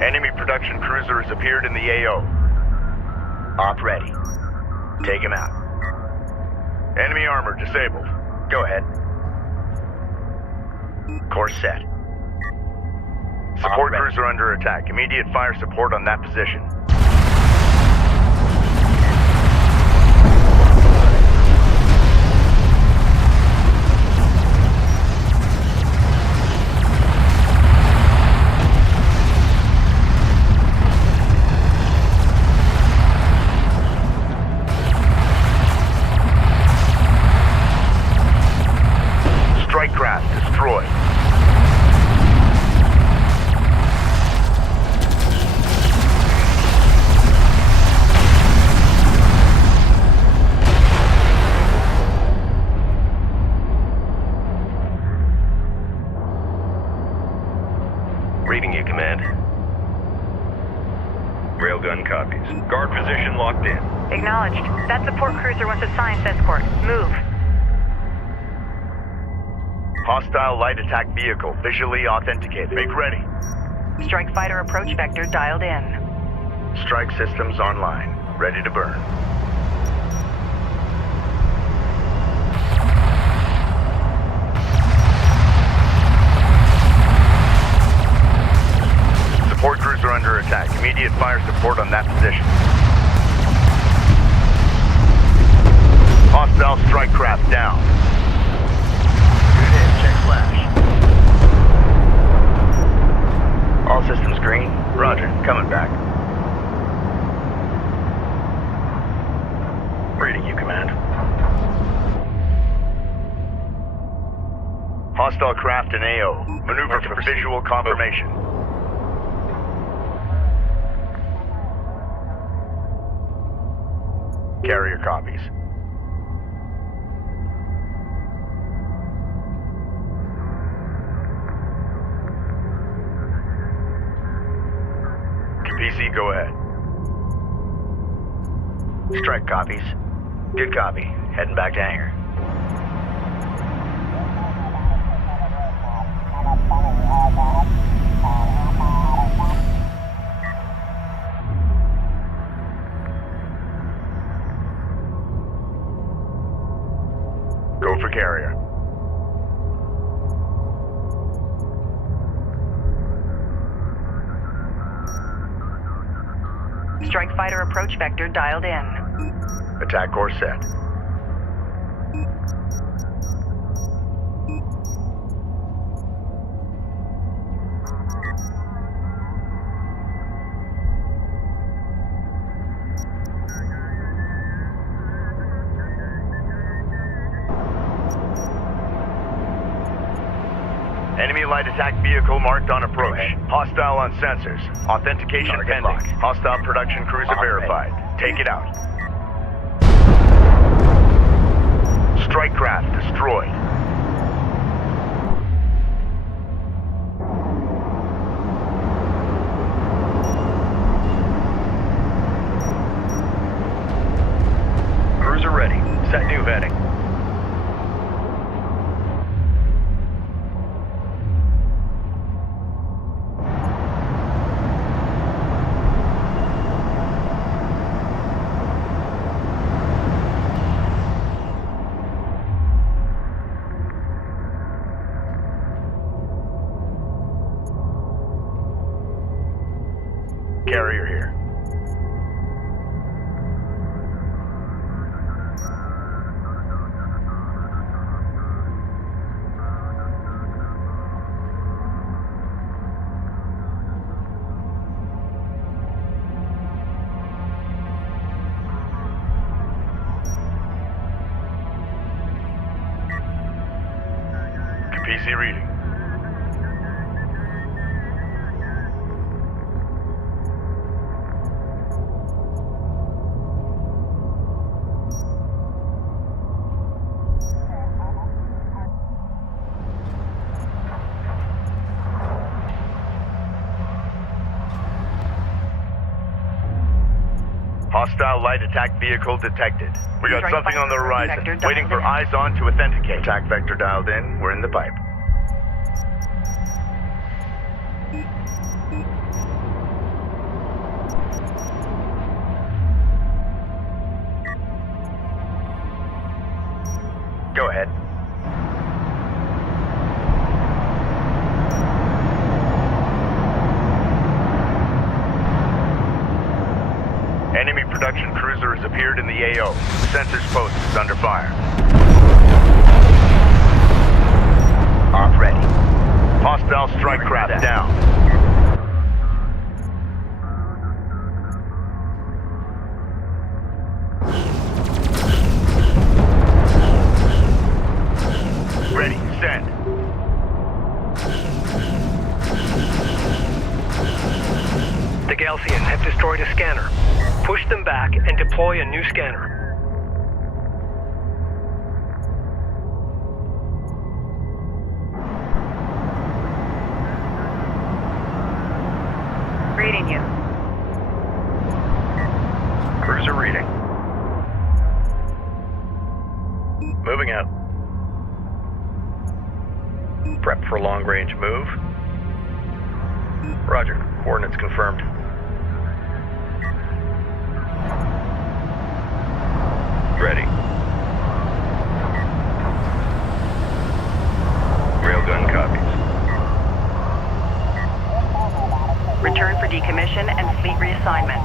Enemy production cruiser has appeared in the AO. Op ready. Take him out. Enemy armor disabled. Go ahead. Course set. Support cruiser under attack. Immediate fire support on that position. Strike craft destroyed. Reading you, Command. Railgun copies. Guard position locked in. Acknowledged. That support cruiser wants a science escort. Move. Hostile light attack vehicle visually authenticated. Make ready. Strike fighter approach vector dialed in. Strike systems online. Ready to burn. Support crews are under attack. Immediate fire support on that position. Hostile strike craft down. Good hit. Check flash. All systems green. Roger. Coming back. Reading you, Command. Hostile craft in AO. Maneuver for visual confirmation. Carrier copies. PC, go ahead. Strike copies. Good copy. Heading back to hangar. Go for carrier. Strike fighter approach vector dialed in. Attack course set. Enemy light attack vehicle marked on approach. Hostile on sensors. Authentication pending. Hostile production cruiser verified. Take it out. Strike craft destroyed. Cruiser ready. Set new heading. Carrier here. PC reading. Hostile light attack vehicle detected. We got Strike something on the fighter horizon. vector dialed Waiting for in. eyes on to authenticate. Attack vector dialed in. We're in the pipe. Go ahead. Enemy production cruiser has appeared in the AO. Sensors post is under fire. Op ready. Hostile strike craft down. Ready, send. The Galcian have destroyed a scanner. Push them back and deploy a new scanner. Reading you. Cruiser reading. Moving out. Prep for long-range move. Roger. Coordinates confirmed. Ready. Railgun copies. Return for decommission and fleet reassignment.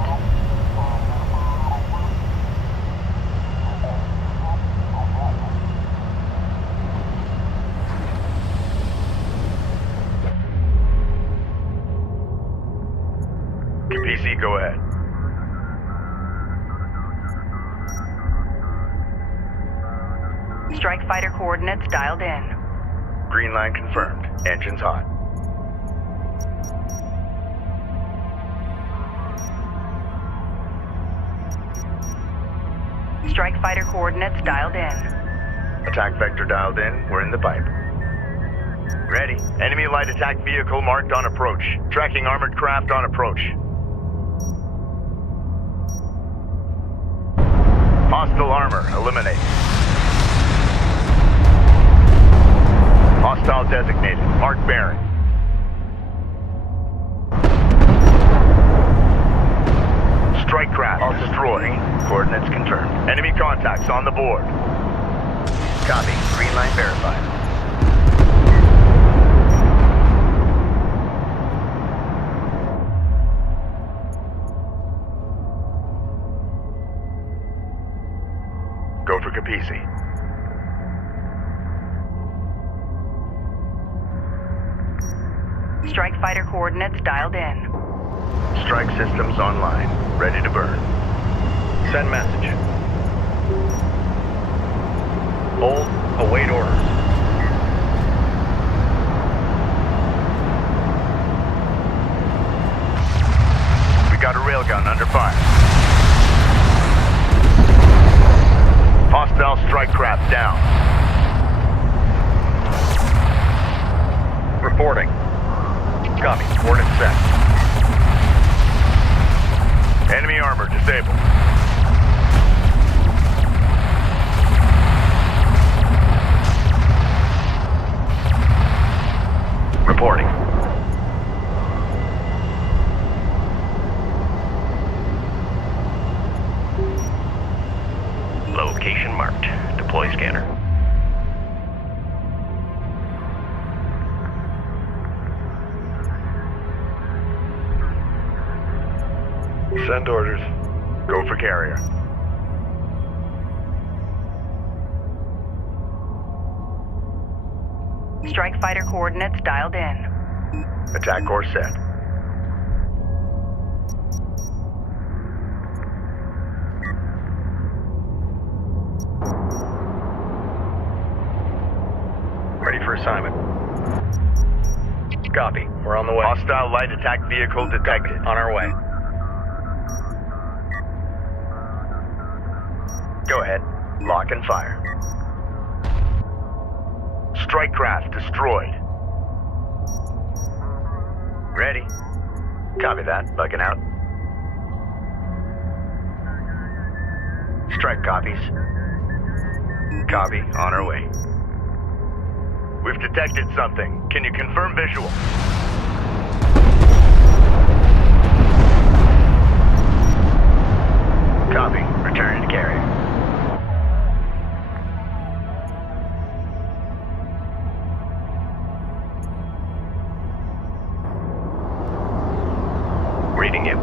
PC, go ahead. Strike fighter coordinates dialed in. Green line confirmed. Engines hot. Strike fighter coordinates dialed in. Attack vector dialed in. We're in the pipe. Ready. Enemy light attack vehicle marked on approach. Tracking armored craft on approach. Hostile armor eliminated. Hostile designated. Mark bearing. Strike craft destroyed. Coordinates confirmed. Enemy contacts on the board. Copy. Green line verified. Go for Capisi. Strike fighter coordinates dialed in. Strike systems online. Ready to burn. Send message. Hold. Await orders. We got a railgun under fire. Hostile strike craft down. Reporting. Copy. Coordinates set. Enemy armor disabled. Reporting. Location marked. Deploy scanner. Send orders. Go for carrier. Strike fighter coordinates dialed in. Attack course set. Ready for assignment. Copy. We're on the way. Hostile light attack vehicle detected. On our way. Go ahead. Lock and fire. Strike craft destroyed. Ready. Copy that. Bugging out. Strike copies. Copy. On our way. We've detected something. Can you confirm visual? Copy. Returning to carrier. Reading you.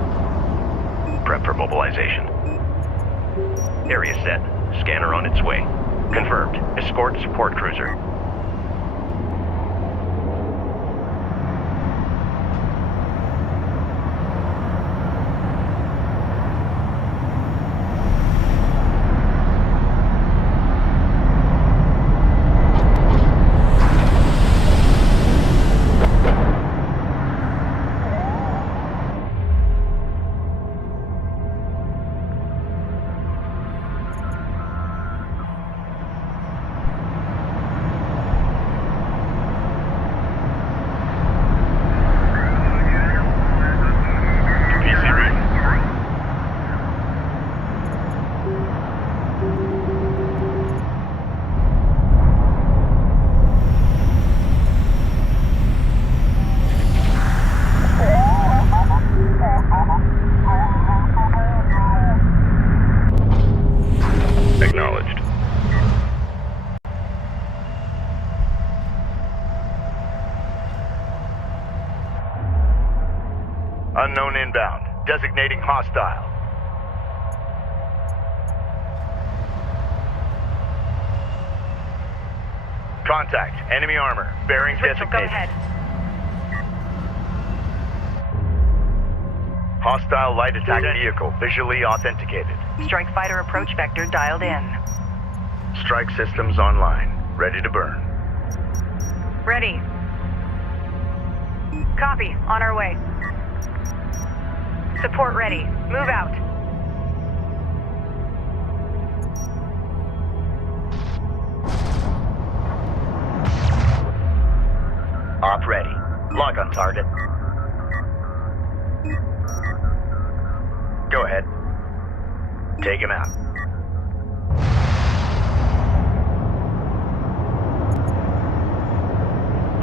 Prep for mobilization. Area set. Scanner on its way. Confirmed. Escort support cruiser. Acknowledged. Unknown inbound. Designating hostile. Contact. Enemy armor. Bearing Rachel, designated. go ahead. Hostile light attack vehicle visually authenticated. Strike fighter approach vector dialed in. Strike systems online. Ready to burn. Ready. Copy. On our way. Support ready. Move out. Op ready. Lock on target. Go ahead. Take him out.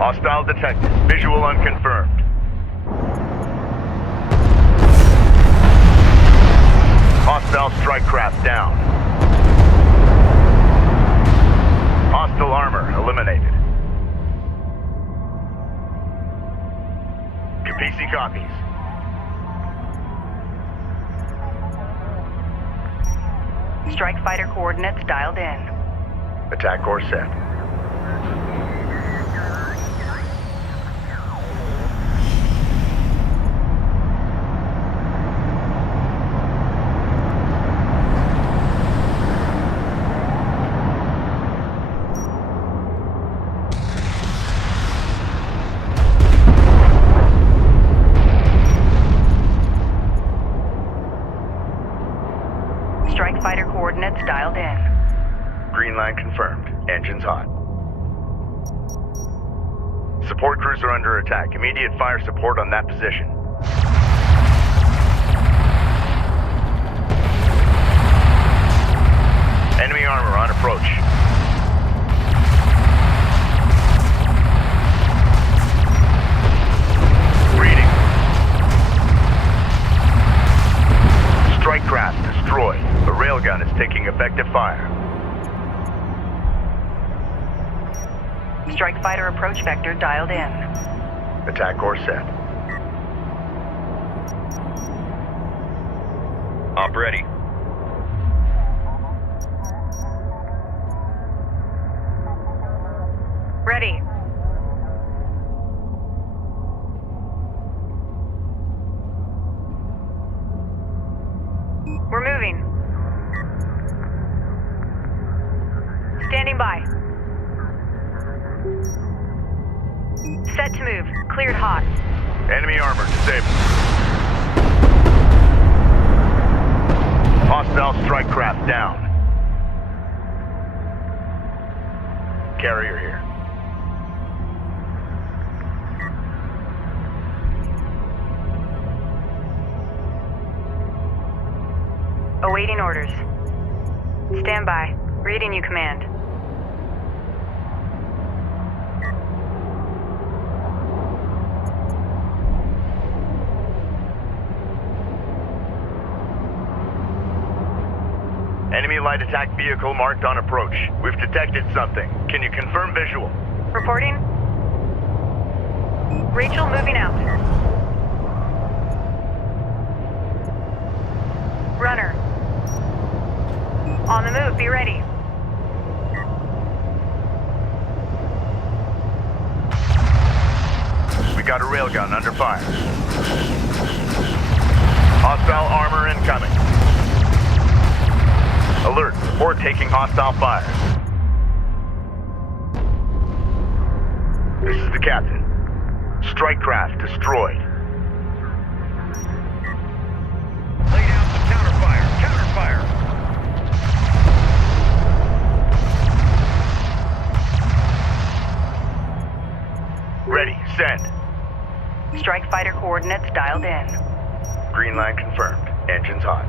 Hostile detected. Visual unconfirmed. Hostile strike craft down. Hostile armor eliminated. Kapisi copies. Strike fighter coordinates dialed in. Attack course set. Strike fighter coordinates dialed in. Green line confirmed. Engines hot. Support cruiser under attack. Immediate fire support on that position. Enemy armor on approach. Reading. Strike craft destroyed. The railgun is taking effective fire. Strike fighter approach vector dialed in. Attack course set. Op ready. Ready. We're moving. Standing by. Set to move. Cleared hot. Enemy armor disabled. Hostile strike craft down. Carrier here. Awaiting orders. Stand by. Reading you command. Enemy light attack vehicle marked on approach. We've detected something. Can you confirm visual? Reporting. Rachel moving out. Runner. On the move, be ready. We got a railgun under fire. Hostile armor incoming. Alert, support taking hostile fire. This is the captain. Strike craft destroyed. Lay down some counterfire. Counterfire. Ready, send. Strike fighter coordinates dialed in. Green line confirmed. Engines hot.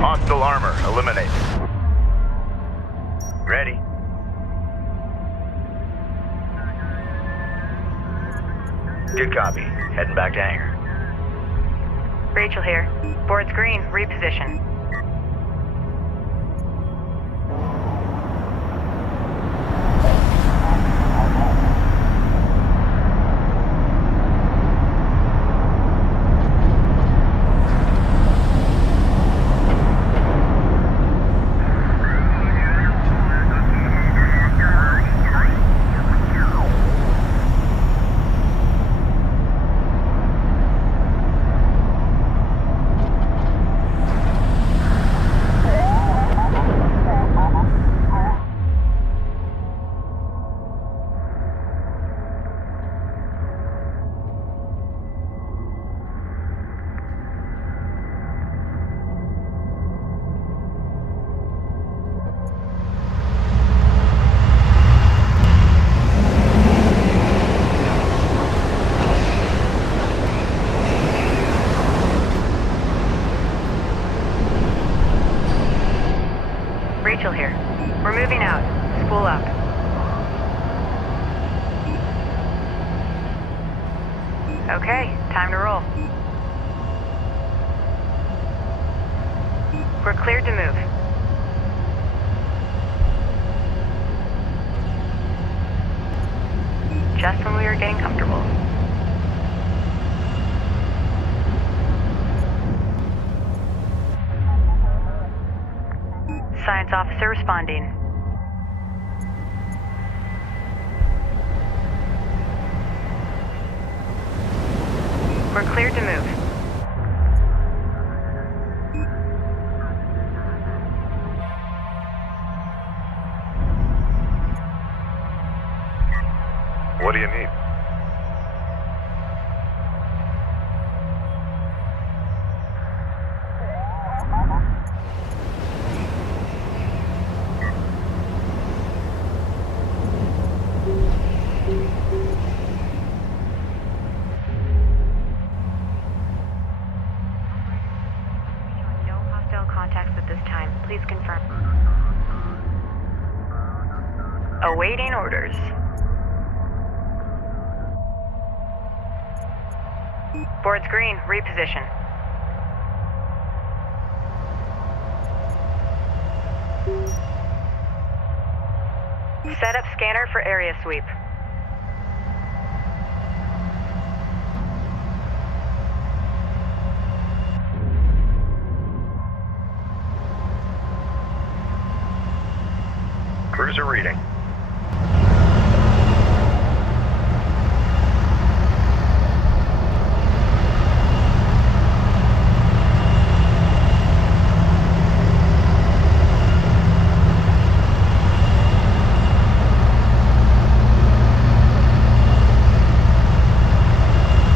Hostile armor eliminated. Ready. Good copy. Heading back to hangar. Rachel here. Board's green. Reposition. Rachel here. We're moving out. Spool up. Okay, time to roll. We're cleared to move. Just when we were getting comfortable. Science officer responding. We're cleared to move. What do you need? No hostile contacts at this time. Please confirm. Awaiting orders. Board's green, reposition. Set up scanner for area sweep. Cruiser reading.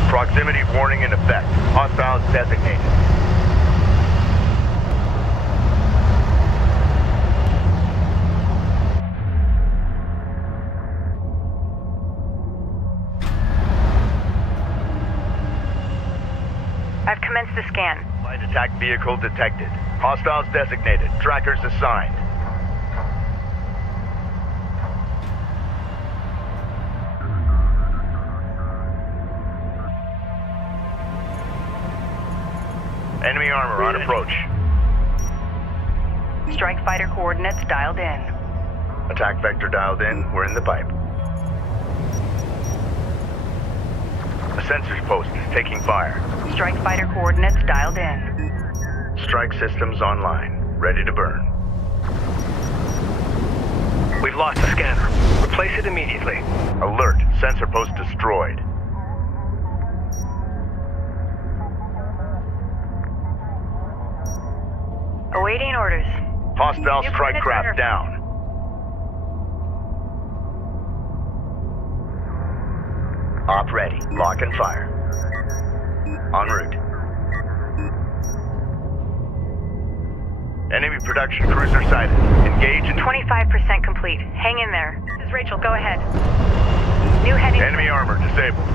Proximity warning in effect. Hostiles designated. I've commenced the scan. Light attack vehicle detected. Hostiles designated. Trackers assigned. Enemy armor on approach. Strike fighter coordinates dialed in. Attack vector dialed in. We're in the pipe. The sensors post is taking fire. Strike fighter coordinates dialed in. Strike systems online. Ready to burn. We've lost the scanner. Replace it immediately. Alert. Sensor post destroyed. Awaiting orders. Hostile New strike coordinates craft under- down. Op ready. Lock and fire. En route. Enemy production cruiser sighted. Engage in 25% complete. Hang in there. This is Rachel. Go ahead. New heading. enemy armor disabled.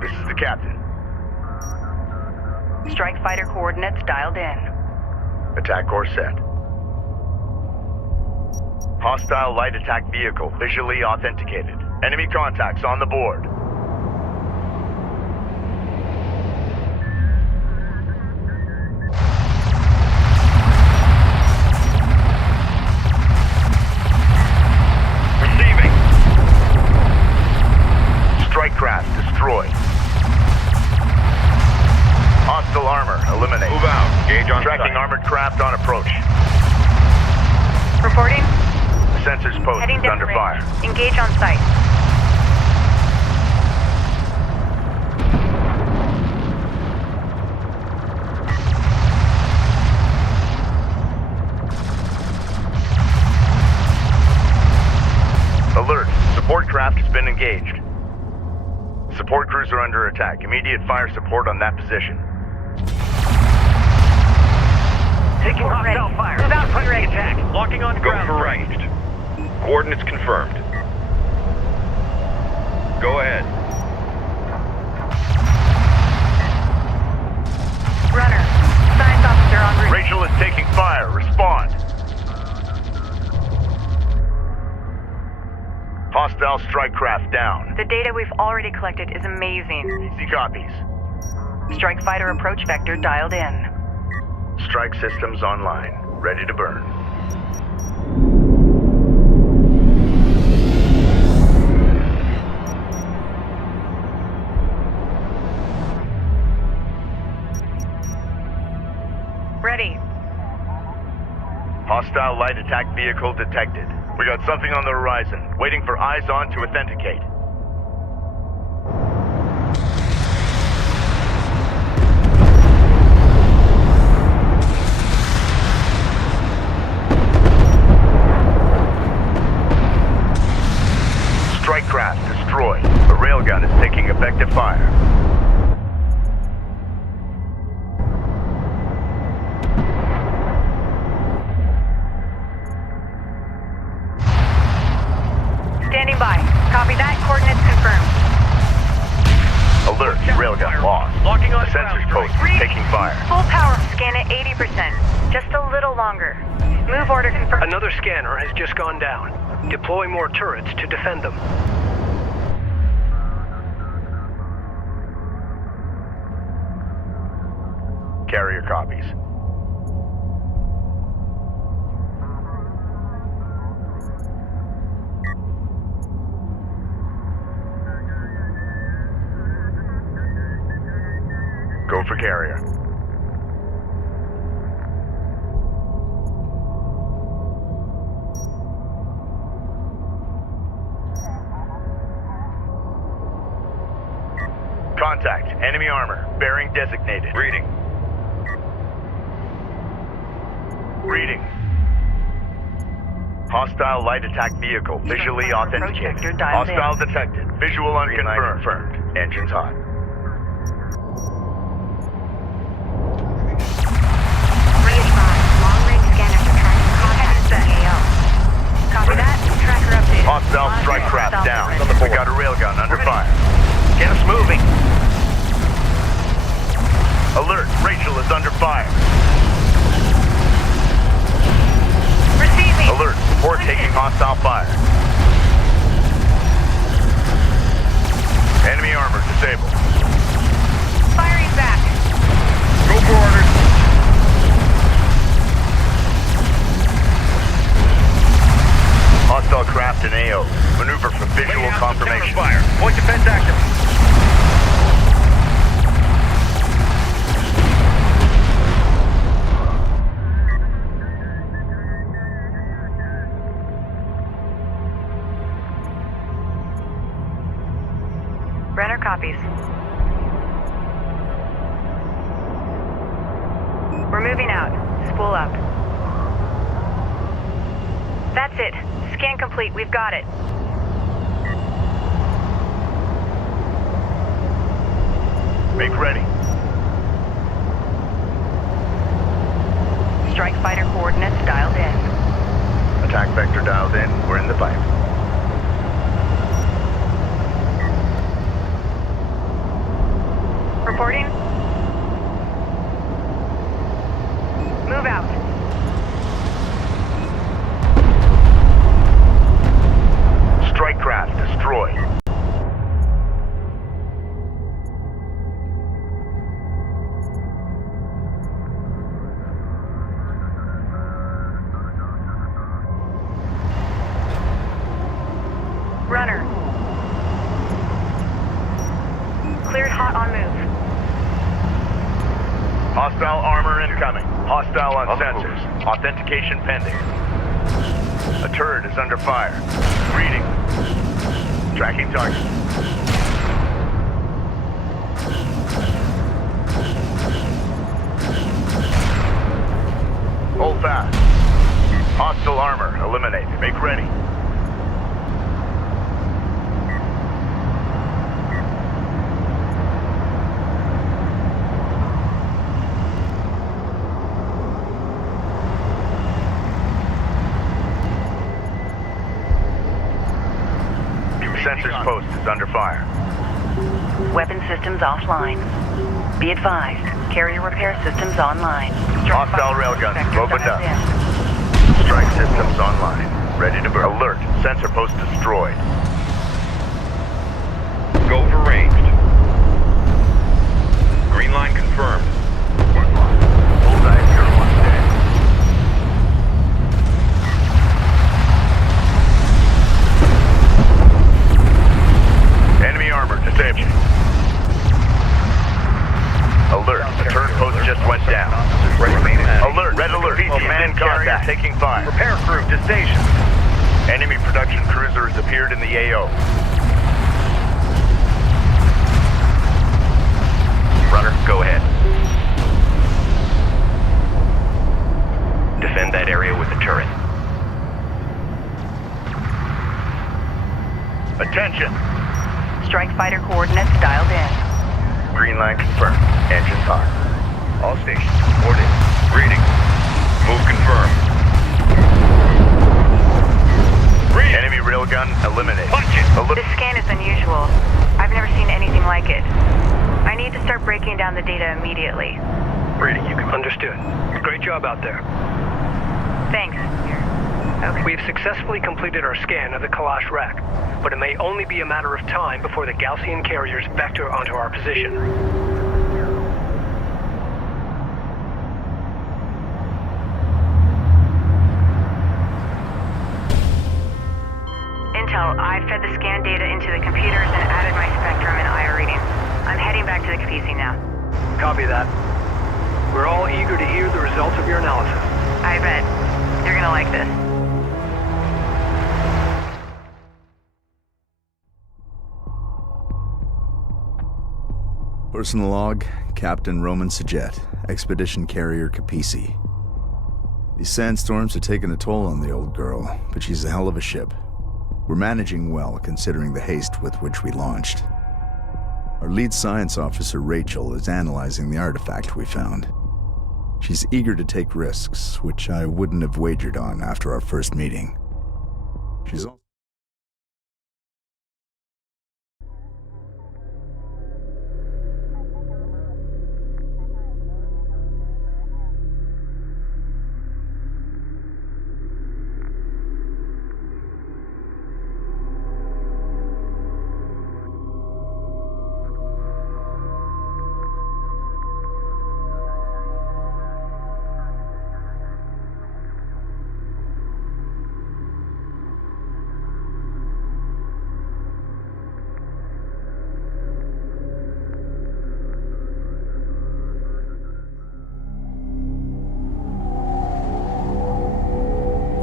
This is the captain. Strike fighter coordinates dialed in. Attack course set. Hostile light attack vehicle visually authenticated. Enemy contacts on the board. Receiving. Strike craft destroyed. Hostile armor eliminated. Move out. Engage on Tracking site. armored craft on approach. Reporting. Sensors post Heading is down under range. fire. Engage on site. Alert. Support craft has been engaged. Support cruiser under attack. Immediate fire support on that position. Taking hostile fire. Move out, Suppressing ready. attack. Locking on Go ground for strike. ranged. Coordinates confirmed. Go ahead. Runner. Science officer en route. Rachel is taking fire. Respond. Hostile strike craft down. The data we've already collected is amazing. See copies. Strike fighter approach vector dialed in. Strike systems online. Ready to burn. Ready. Hostile light attack vehicle detected. We got something on the horizon. Waiting for eyes on to authenticate. Strike craft destroyed. The railgun is taking effective fire. Standing by. Copy that. Coordinates confirmed. Alert, railgun lost. Locking on The sensors ground post strike. is taking fire. Full power. Scan at 80%. Just a little longer. Move order confirmed. Another scanner has just gone down. Deploy more turrets to defend them. Carrier copies. Go for carrier. Contact. Enemy armor. Bearing designated. Reading. Reading. Hostile light attack vehicle visually authenticated. Projector dialed in. Hostile detected. Visual unconfirmed. Engines hot. Long-range scanners are tracking contact with AO. Copy that. Tracker updated. Hostile strike craft down. We got a railgun under fire. Get us moving. Alert. Rachel is under fire. Receiving. Alert. Support taking hostile fire. Enemy armor disabled. Firing back. Go for orders. Hostile craft in AO. Maneuver for visual confirmation. Fire. Point defense active. Brenner copies. We're moving out. Spool up. That's it. Scan complete. We've got it. Make ready. Strike fighter coordinates dialed in. Attack vector dialed in. We're in the fight. Reporting. Move out. Strike craft destroyed. Runner. Cleared hot on move. Hostile armor incoming. Hostile on sensors. Authentication pending. A turret is under fire. Reading. Tracking target. Hold fast. Hostile armor eliminated. Make ready. Sensors post is under fire. Weapon systems offline. Be advised, carrier repair systems online. Hostile railguns opened up. Strike systems online. Ready to burn. Alert. Sensor post destroyed. Go for ranged. Green line confirmed. Bullseye 01 dead. Enemy armor disabled. Alert. The turret post just went down. Alert. Red alert. Man carrier taking fire. Repair crew to station. Enemy production cruiser has appeared in the AO. Runner, go ahead. Defend that area with the turret. Attention. Strike fighter coordinates dialed in. Green line confirmed. Engines on. All stations, report in. Reading. Move confirmed. Enemy railgun eliminated. This scan is unusual. I've never seen anything like it. I need to start breaking down the data immediately. Reading, you can. Understood. Great job out there. Thanks. Okay. We've successfully completed our scan of the Kalash rack, but it may only be a matter of time before the Gaussian carriers vector onto our position. Intel, I fed the scan data into the computers and added my spectrum and IR readings. I'm heading back to the Kapisi now. Copy that. We're all eager to hear the results of your analysis. I bet. You're gonna like this. Personal log, Captain Roman Sajet, Expedition Carrier Kapisi. These sandstorms have taken a toll on the old girl, but she's a hell of a ship. We're managing well, considering the haste with which we launched. Our lead science officer, Rachel, is analyzing the artifact we found. She's eager to take risks, which I wouldn't have wagered on after our first meeting. She's also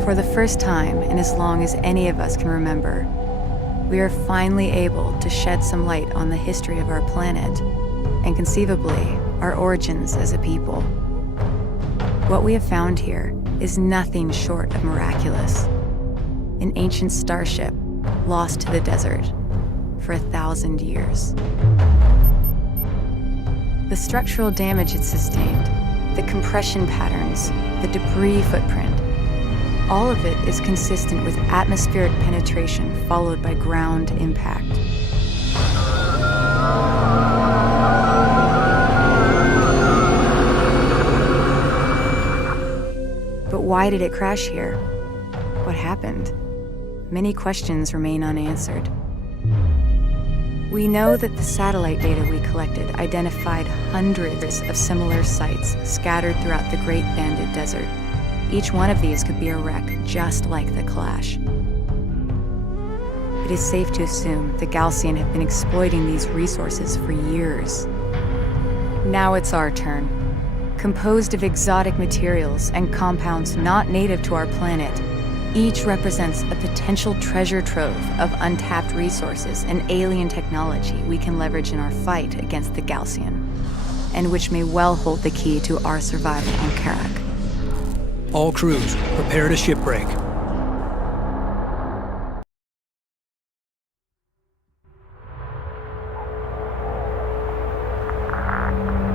For the first time in as long as any of us can remember, we are finally able to shed some light on the history of our planet, and conceivably, our origins as a people. What we have found here is nothing short of miraculous. An ancient starship lost to the desert for 1,000 years. The structural damage it sustained, the compression patterns, the debris footprint, all of it is consistent with atmospheric penetration followed by ground impact. But why did it crash here? What happened? Many questions remain unanswered. We know that the satellite data we collected identified hundreds of similar sites scattered throughout the Great Banded Desert. Each one of these could be a wreck just like the Kalash. It is safe to assume the Gaussian have been exploiting these resources for years. Now it's our turn. Composed of exotic materials and compounds not native to our planet, each represents a potential treasure trove of untapped resources and alien technology we can leverage in our fight against the Gaussian, and which may well hold the key to our survival on Kharak. All crews, prepare to shipbreak.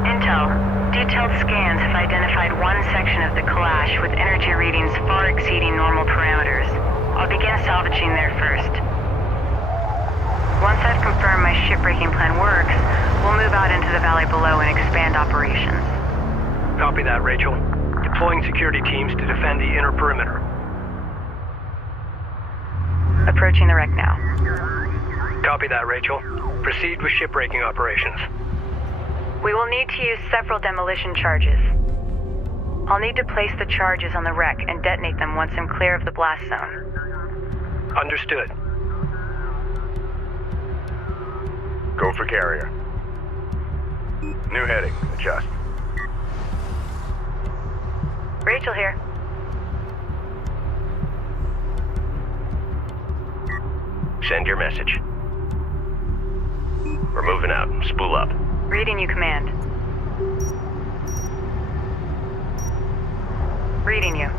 Intel, detailed scans have identified one section of the Kalash with energy readings far exceeding normal parameters. I'll begin salvaging there first. Once I've confirmed my shipbreaking plan works, we'll move out into the valley below and expand operations. Copy that, Rachel. Deploying security teams to defend the inner perimeter. Approaching the wreck now. Copy that, Rachel. Proceed with shipbreaking operations. We will need to use several demolition charges. I'll need to place the charges on the wreck and detonate them once I'm clear of the blast zone. Understood. Go for carrier. New heading. Adjust. Rachel here. Send your message. We're moving out. Spool up. Reading you, Command. Reading you.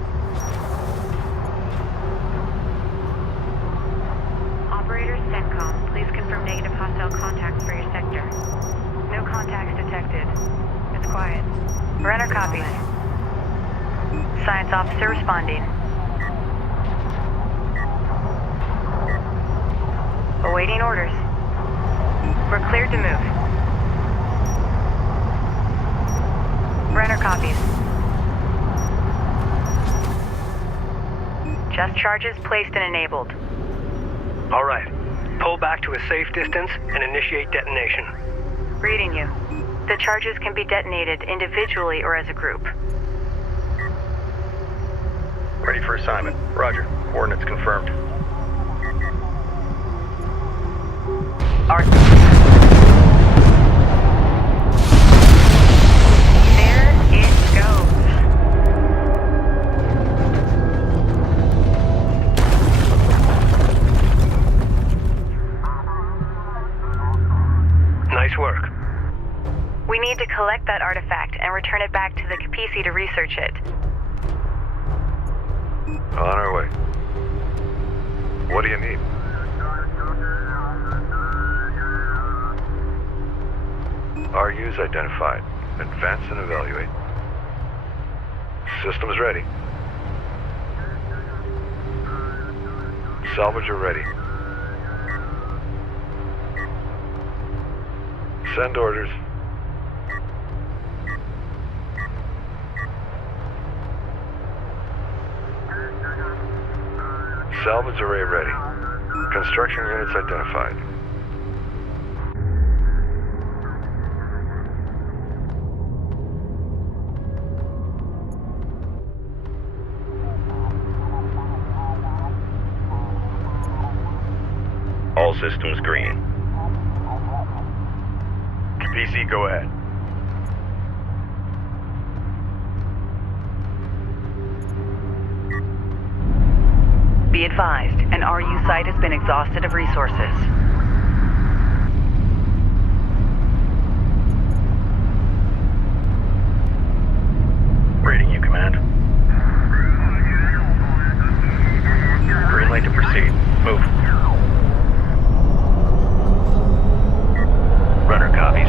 Operators, CENTCOM, please confirm negative hostile contacts for your sector. No contacts detected. It's quiet. Brenner copies. Science officer responding. Awaiting orders. We're cleared to move. Brenner copies. Just charges placed and enabled. All right. Pull back to a safe distance and initiate detonation. Reading you. The charges can be detonated individually or as a group. Ready for assignment. Roger. Coordinates confirmed. There it goes. Nice work. We need to collect that artifact and return it back to the Capisi to research it. On our way. What do you need? RU's identified. Advance and evaluate. Systems ready. Salvager ready. Send orders. Salvage array ready. Construction units identified. All systems green. PC, go ahead. Be advised, an RU site has been exhausted of resources. Reading you, Command. Green light to proceed. Move. Runner copies.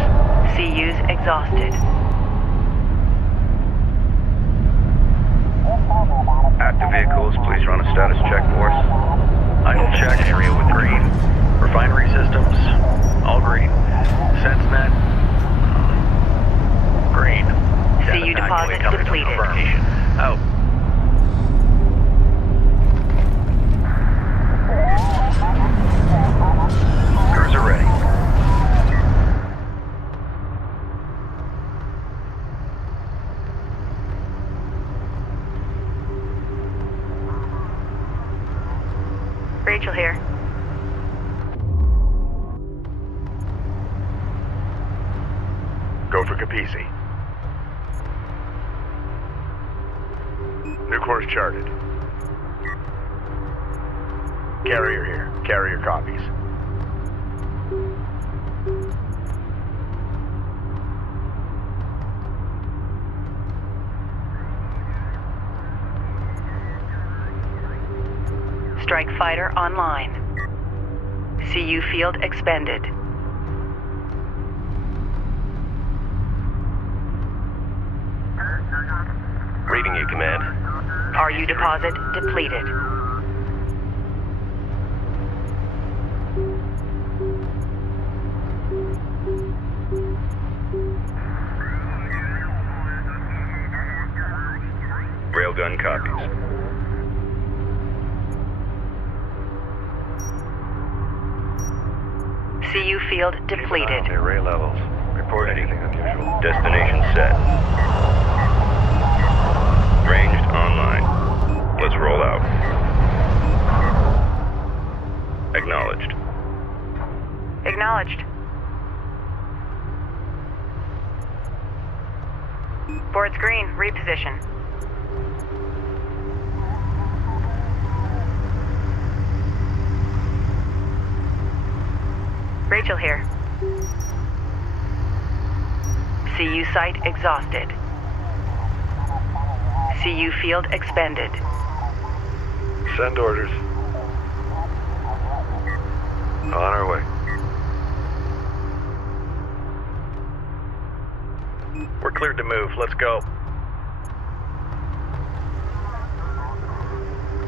CU's exhausted. Active vehicles, please run a status check for us. Idle check area with green. Refinery systems, all green. SenseNet, green. CU deposit depleted. Out. Cruiser ready. Rachel here. Go for Capisi. New course charted. Carrier here. Carrier copies. Strike fighter online. CU field expended. Reading you, Command. RU deposit depleted. Railgun copies. CU field depleted. Array levels. Report anything unusual. Destination set. Ranged online. Let's roll out. Acknowledged. Acknowledged. Board's green. Reposition. Rachel here. CU site exhausted. CU field expended. Send orders. On our way. We're cleared to move. Let's go.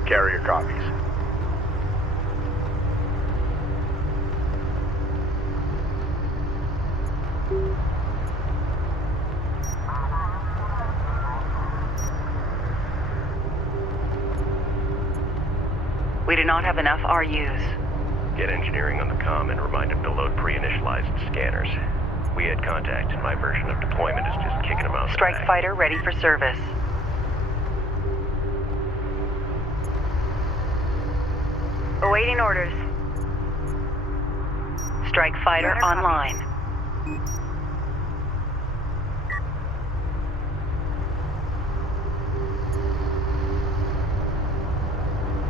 Carrier copies. We do not have enough RUs. Get engineering on the comm and remind them to load pre-initialized scanners. We had contact, and my version of deployment is just kicking them out. Strike fighter ready for service. Awaiting orders. Strike fighter online.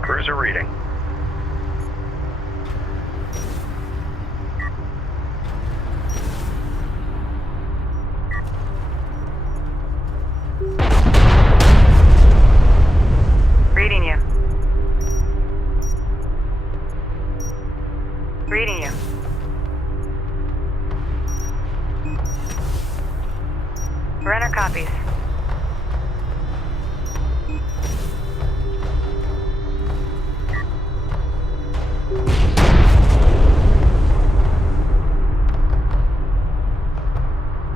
Cruiser reading. Reading you. Reading you. Runner copies.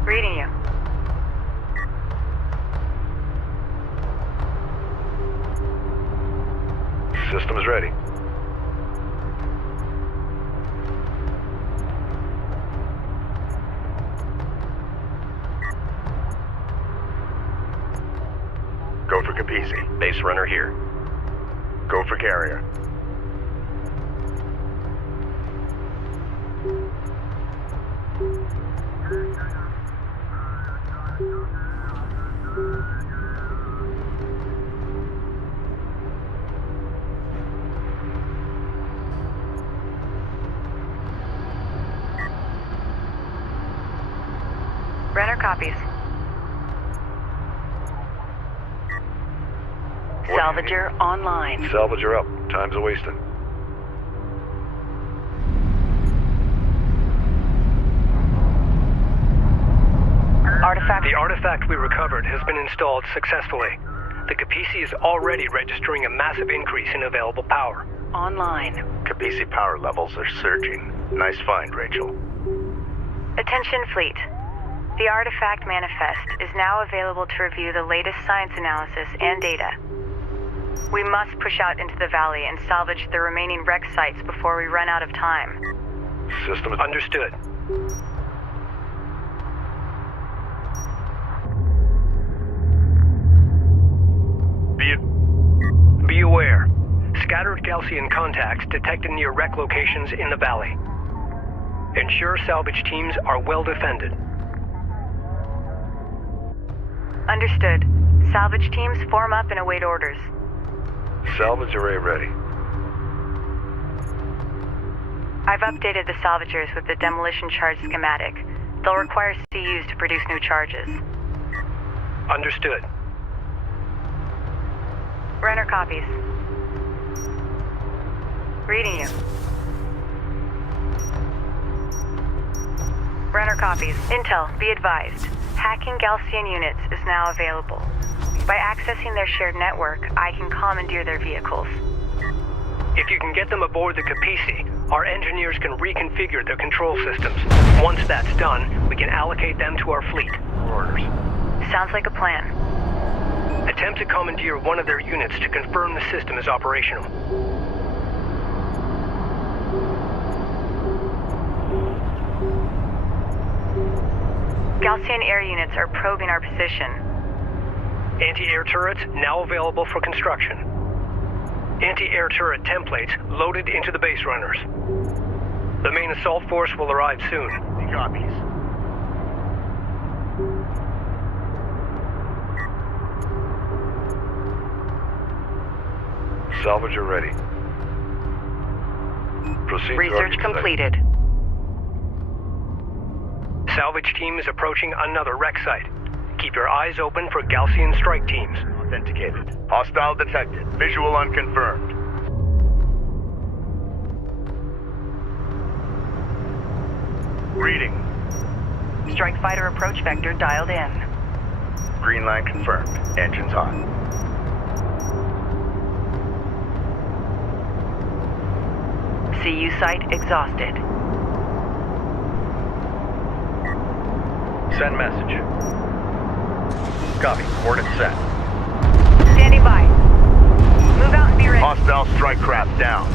Reading you. Systems ready. Go for Capisi. Base runner here. Go for carrier. Runner copies. Salvager online. Salvager up. Time's a wasting. Artifact. The artifact we recovered has been installed successfully. The Capisi is already registering a massive increase in available power. Online. Capisi power levels are surging. Nice find, Rachel. Attention fleet. The artifact manifest is now available to review the latest science analysis and data. We must push out into the valley and salvage the remaining wreck sites before we run out of time. Systems understood. Be aware. Scattered Gaussian contacts detected near wreck locations in the valley. Ensure salvage teams are well defended. Understood. Salvage teams form up and await orders. Salvage array ready. I've updated the salvagers with the demolition charge schematic. They'll require CUs to produce new charges. Understood. Runner copies. Reading you. Runner copies. Intel, be advised. Hacking Gaussian units is now available. By accessing their shared network, I can commandeer their vehicles. If you can get them aboard the Capisi, our engineers can reconfigure their control systems. Once that's done, we can allocate them to our fleet. Orders. Sounds like a plan. Attempt to commandeer one of their units to confirm the system is operational. Gaussian air units are probing our position. Anti-air turrets now available for construction. Anti-air turret templates loaded into the base runners. The main assault force will arrive soon. He copies. Salvager ready. Proceed to Research target completed. Salvage team is approaching another wreck site. Keep your eyes open for Gaussian strike teams. Authenticated. Hostile detected. Visual unconfirmed. Reading. Strike fighter approach vector dialed in. Green line confirmed. Engines on. CU site exhausted. Send message. Copy. Coordinates set. Standing by. Move out and be ready. Hostile strike craft down.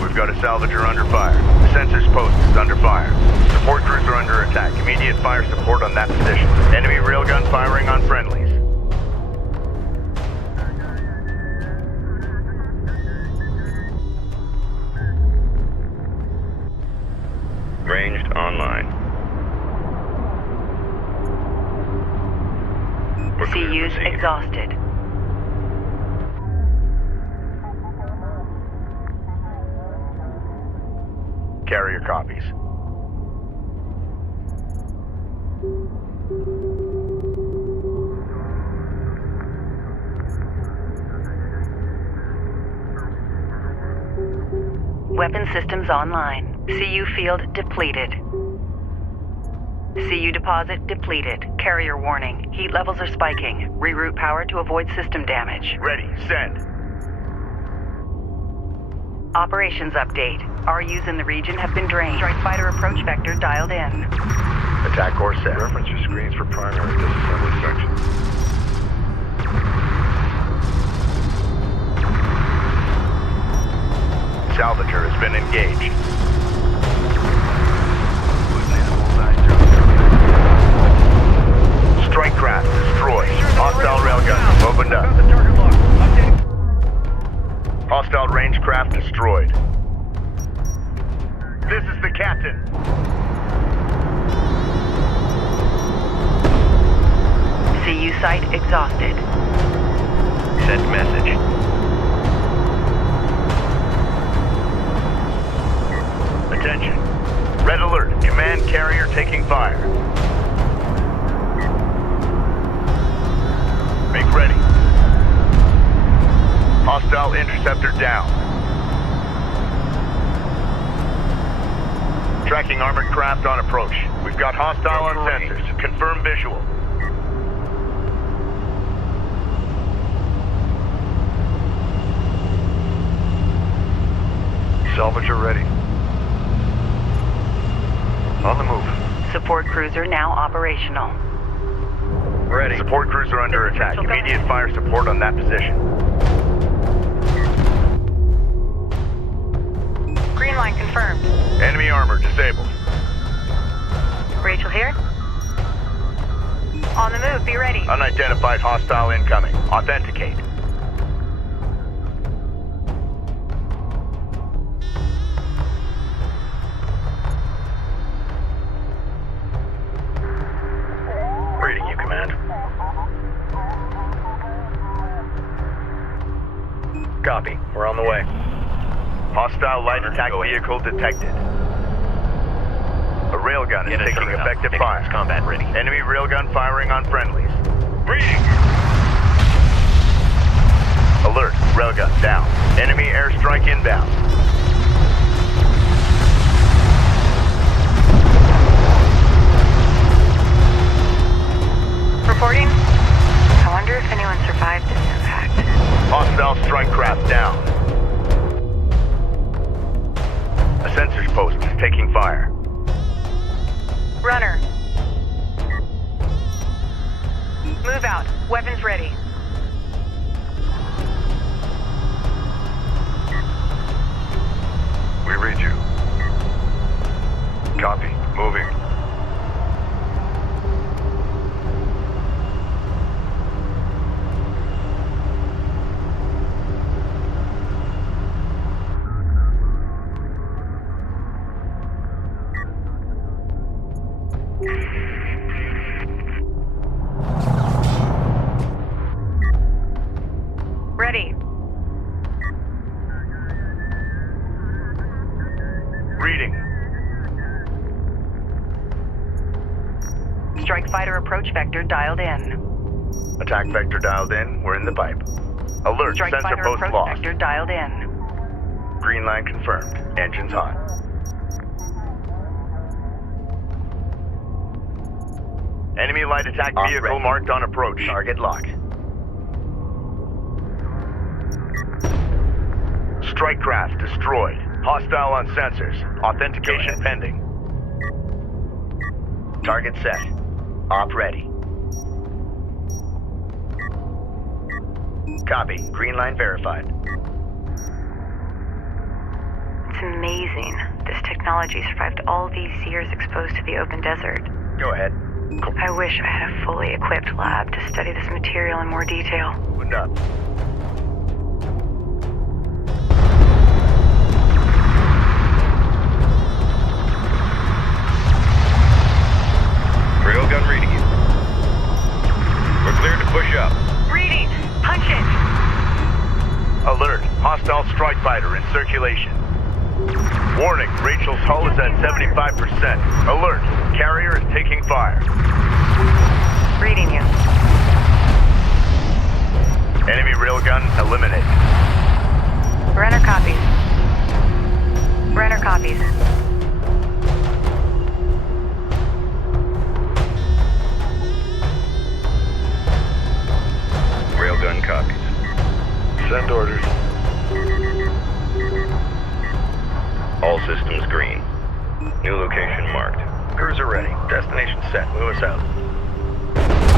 We've got a salvager under fire. The sensors post is under fire. Support crews are under attack. Immediate fire support on that position. Enemy railgun firing on friendlies. Ranged online. We're clear to CU's proceed. exhausted. Carrier copies. Weapon systems online. CU field depleted. CU deposit depleted. Carrier warning. Heat levels are spiking. Reroute power to avoid system damage. Ready. Send. Operations update. RUs in the region have been drained. Strike fighter approach vector dialed in. Attack course set. Reference your screens for primary disassembly section. Salvager has been engaged. Strike craft destroyed. Hostile railgun opened up. Hostile range craft destroyed. This is the captain. CU site exhausted. Send message. Attention. Red alert. Command carrier taking fire. Make ready. Hostile interceptor down. Tracking armored craft on approach. We've got hostile on sensors. Confirm visual. Salvager ready. On the move. Support cruiser now operational. Ready. Support crews are under attack. Immediate fire support on that position. Green line confirmed. Enemy armor disabled. Rachel here. On the move, be ready. Unidentified hostile incoming. Authenticate. Reading you, Command. Copy. We're on the way. Hostile light attack vehicle detected. A railgun is taking effective fire. Combat ready. Enemy railgun firing on friendlies. Reading. Alert. Railgun down. Enemy airstrike inbound. Reporting. I wonder if anyone survived this impact. Hostile strike craft down. A sensors post is taking fire. Runner. Weapons ready. We read you. Copy. Moving. Ready. Reading. Strike fighter approach vector dialed in. Attack vector dialed in. We're in the pipe. Alert. Strike Sensor fighter post approach lost. vector dialed in. Green line confirmed. Engines hot. Enemy light attack vehicle marked on approach. Target locked. Strike craft destroyed. Hostile on sensors. Authentication pending. Target set. Op ready. Copy. Green line verified. It's amazing. This technology survived all these years exposed to the open desert. Go ahead. I wish I had a fully equipped lab to study this material in more detail. Opened up. Railgun reading you. We're cleared to push up. Reading! Punch it! Alert. Hostile strike fighter in circulation. Warning. Rachel's hull is at 75%. Alert. Carrier is taking fire. Reading you. Enemy railgun eliminated. Brenner copies. Brenner copies. Railgun copies. Send orders. All systems green. New location marked. Cruiser ready. Destination set. Move us out.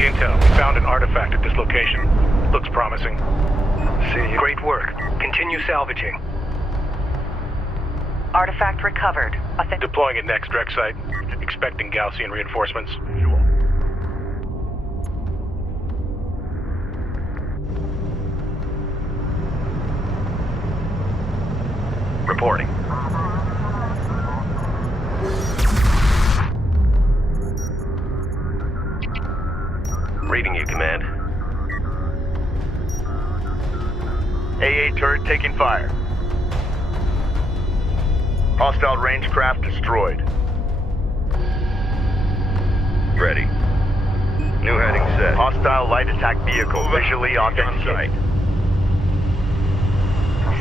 Intel. We found an artifact at this location. Looks promising. See you. Great work. Continue salvaging. Artifact recovered. Deploying at next direct site. Expecting Gaussian reinforcements. Reporting. Reading you, Command. AA turret taking fire. Hostile range craft destroyed. Ready. New heading set. Hostile light attack vehicle visually authenticated.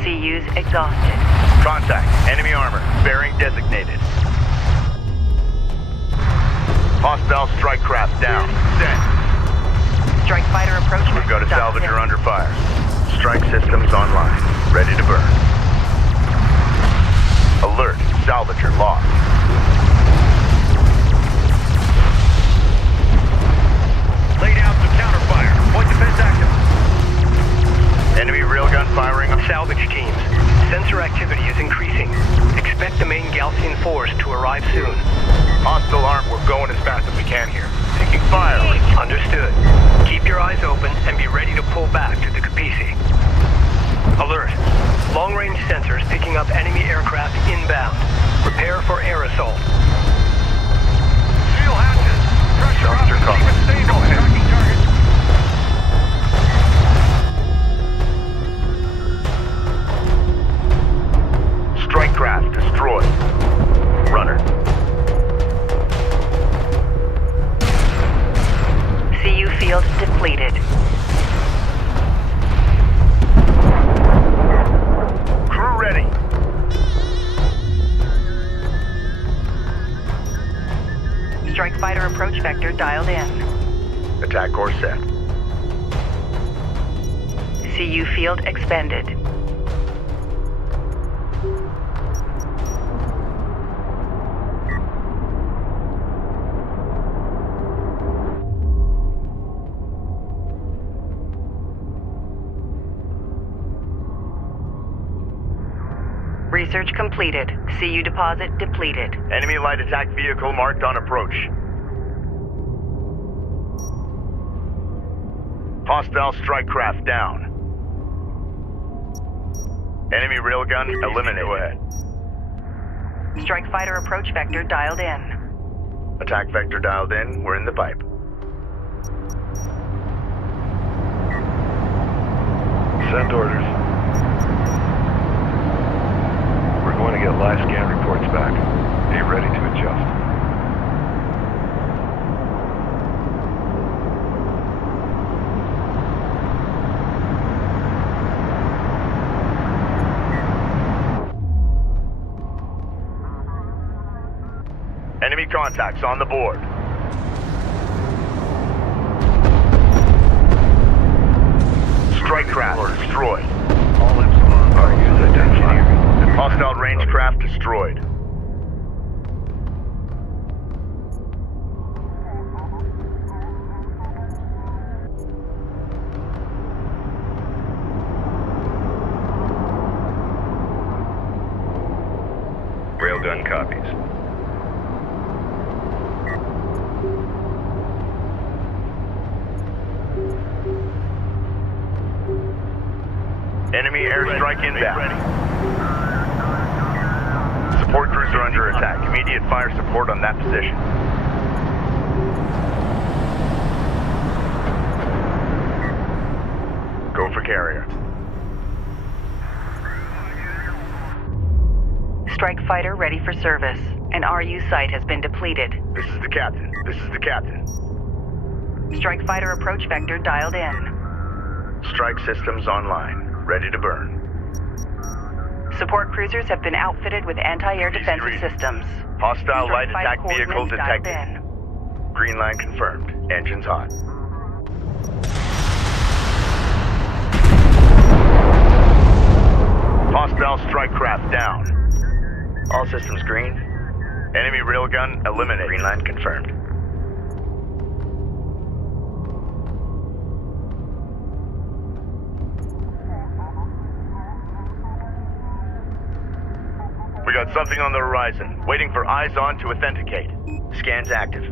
CUs exhausted. Contact. Enemy armor. Bearing designated. Hostile strike craft down. Send. Strike fighter approach. We've got a salvager under fire. Strike systems online. Ready to burn. Alert. Salvager lost. Lay down some counterfire. Point defense active. Enemy railgun firing. Salvage teams. Sensor activity is increasing. Expect the main Gaussian force to arrive soon. Hostile armed. We're going as fast as we can here. Taking fire. Understood. Keep your eyes open and be ready to pull back to the Capisi. Alert. Long-range sensors picking up enemy aircraft inbound. Prepare for air assault. Seal hatches. Pressure up. Keep it stable. Tracking target. Strike craft destroyed. Runner. CU field depleted. Crew ready. Strike fighter approach vector dialed in. Attack course set. CU field expended. Research completed. CU deposit depleted. Enemy light attack vehicle marked on approach. Hostile strike craft down. Enemy railgun eliminated. Go ahead. Strike fighter approach vector dialed in. Attack vector dialed in. We're in the pipe. Send orders. We're going to get live scan reports back. Be ready to adjust. Enemy contacts on the board. Strike craft destroyed. All Epsilon RUs identified. Hostile range craft destroyed. Railgun copies. Enemy airstrike inbound. Support cruiser under attack. Immediate fire support on that position. Go for carrier. Strike fighter ready for service. An RU site has been depleted. This is the captain. This is the captain. Strike fighter approach vector dialed in. Strike systems online. Ready to burn. Support cruisers have been outfitted with anti-air defensive systems. Hostile light Strike attack fighter vehicle coordinates dialed detected. in. Green line confirmed. Engines hot. Hostile strike craft down. All systems green. Enemy railgun eliminated. Green line confirmed. We got something on the horizon. Waiting for eyes on to authenticate. Scans active.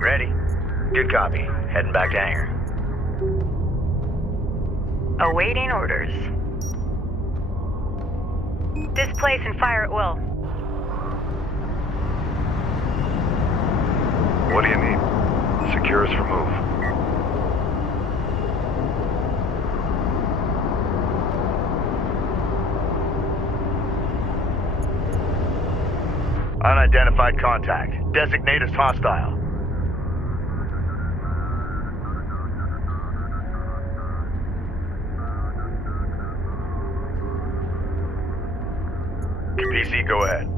Ready. Good copy. Heading back to hangar. Awaiting orders. Displace and fire at will. What do you need? Secure us for move. Unidentified contact. Designate as hostile. PC, go ahead.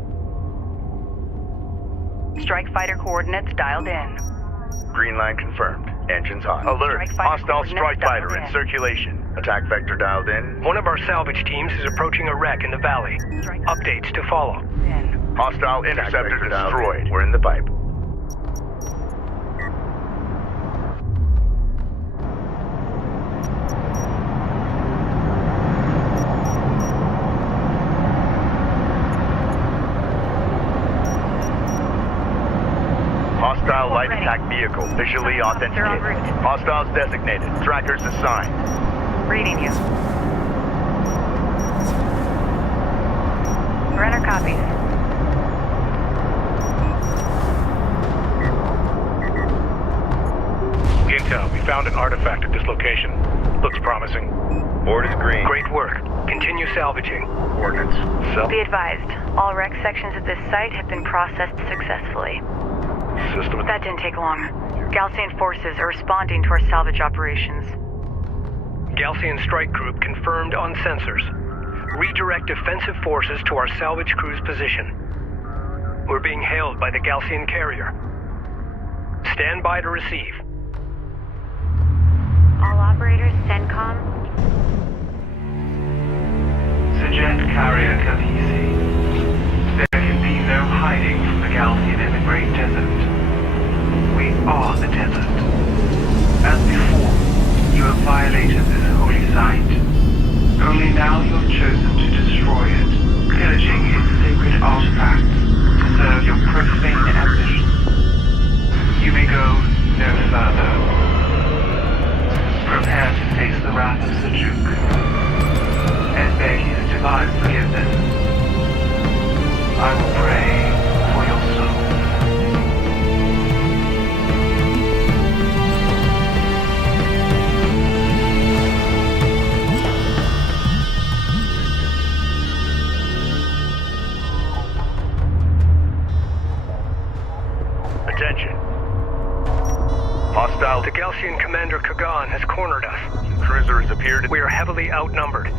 Strike fighter coordinates dialed in. Green line confirmed. Engines hot. Alert. Strike fighter Hostile strike coordinates fighter dialed in circulation. Attack vector dialed in. One of our salvage teams is approaching a wreck in the valley. Updates to follow. In. Hostile interceptor destroyed. We're in the pipe. Hostile light attack vehicle visually authenticated. Hostiles designated. Trackers assigned. Reading you. Runner copies. Intel, we found an artifact at this location. Looks promising. Board is green. Great work. Continue salvaging. Coordinates. Be advised, all wreck sections at this site have been processed successfully. System. That didn't take long. Galcian forces are responding to our salvage operations. Galcian strike group confirmed on sensors. Redirect defensive forces to our salvage crew's position. We're being hailed by the Galcian carrier. Stand by to receive. All operators, CENTCOM. Suggest carrier Kapisi. There can be no hiding from the Galcian in the Great Desert. We are the desert. As before, you have violated this holy site. Only now you have chosen to destroy it, pillaging its sacred artifacts to serve your profane ambitions. You may go no further. Prepare to face the wrath of Seljuk and beg his divine forgiveness. I will pray for your soul. Attention. Hostile. The Galcian commander Khagan has cornered us. Cruiser has appeared. We are heavily outnumbered.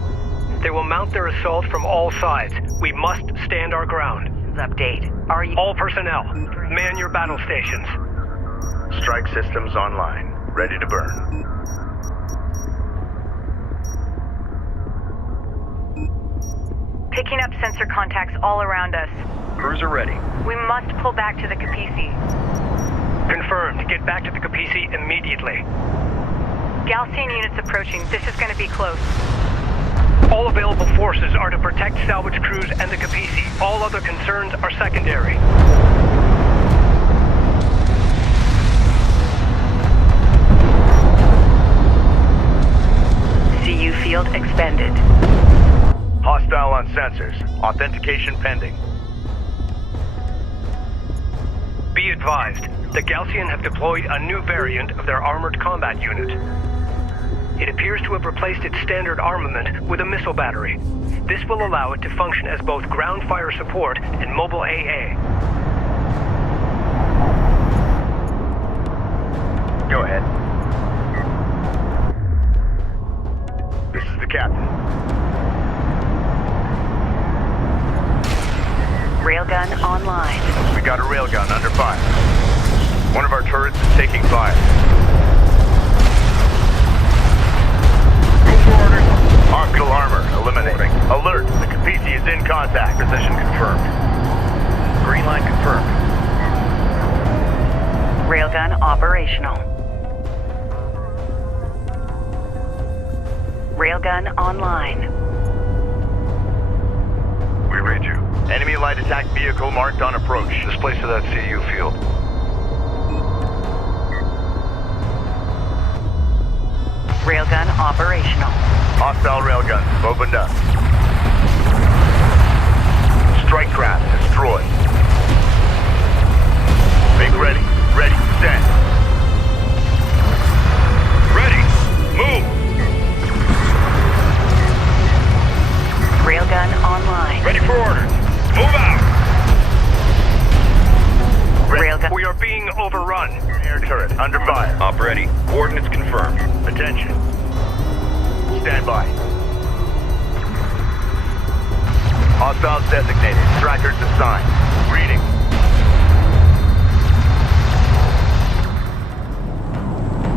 They will mount their assault from all sides. We must stand our ground. Update. Are you... All personnel, man your battle stations. Strike systems online. Ready to burn. Picking up sensor contacts all around us. Cruiser ready. We must pull back to the Kapisi. Confirmed. Get back to the Kapisi immediately. Galcian units approaching. This is going to be close. All available forces are to protect salvage crews and the Kapisi. All other concerns are secondary. CU field expended. Hostile on sensors. Authentication pending. Be advised, the Galcian have deployed a new variant of their armored combat unit. It appears to have replaced its standard armament with a missile battery. This will allow it to function as both ground fire support and mobile AA. Go ahead. This is the captain. Railgun online. We got a railgun under fire. One of our turrets is taking fire. Go for orders. Orbital armor eliminating. Alert! The Kapisi is in contact. Position confirmed. Green line confirmed. Railgun operational. Railgun online. We read you. Enemy light attack vehicle marked on approach. Displace to that CU field. Railgun operational. Hostile railguns opened up. Strike craft destroyed. Make ready. Ready. Set. Ready. Move. Railgun online. Ready for orders. Move out. Railgun. We are being overrun. Air turret under fire. Op ready. Coordinates confirmed. Attention. Stand by. Hostiles designated. Trackers assigned. Reading.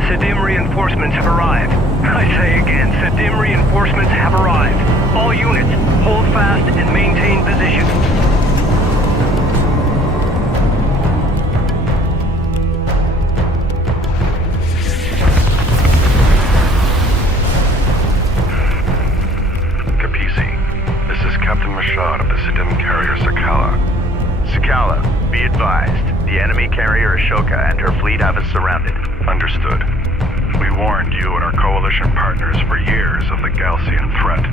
Sedim reinforcements have arrived. I say again, Sedim reinforcements have arrived. All units, hold fast and maintain position. Shot of the Sedim carrier Sakala. Sakala, be advised. The enemy carrier Ashoka and her fleet have us surrounded. Understood. We warned you and our coalition partners for years of the Galcian threat.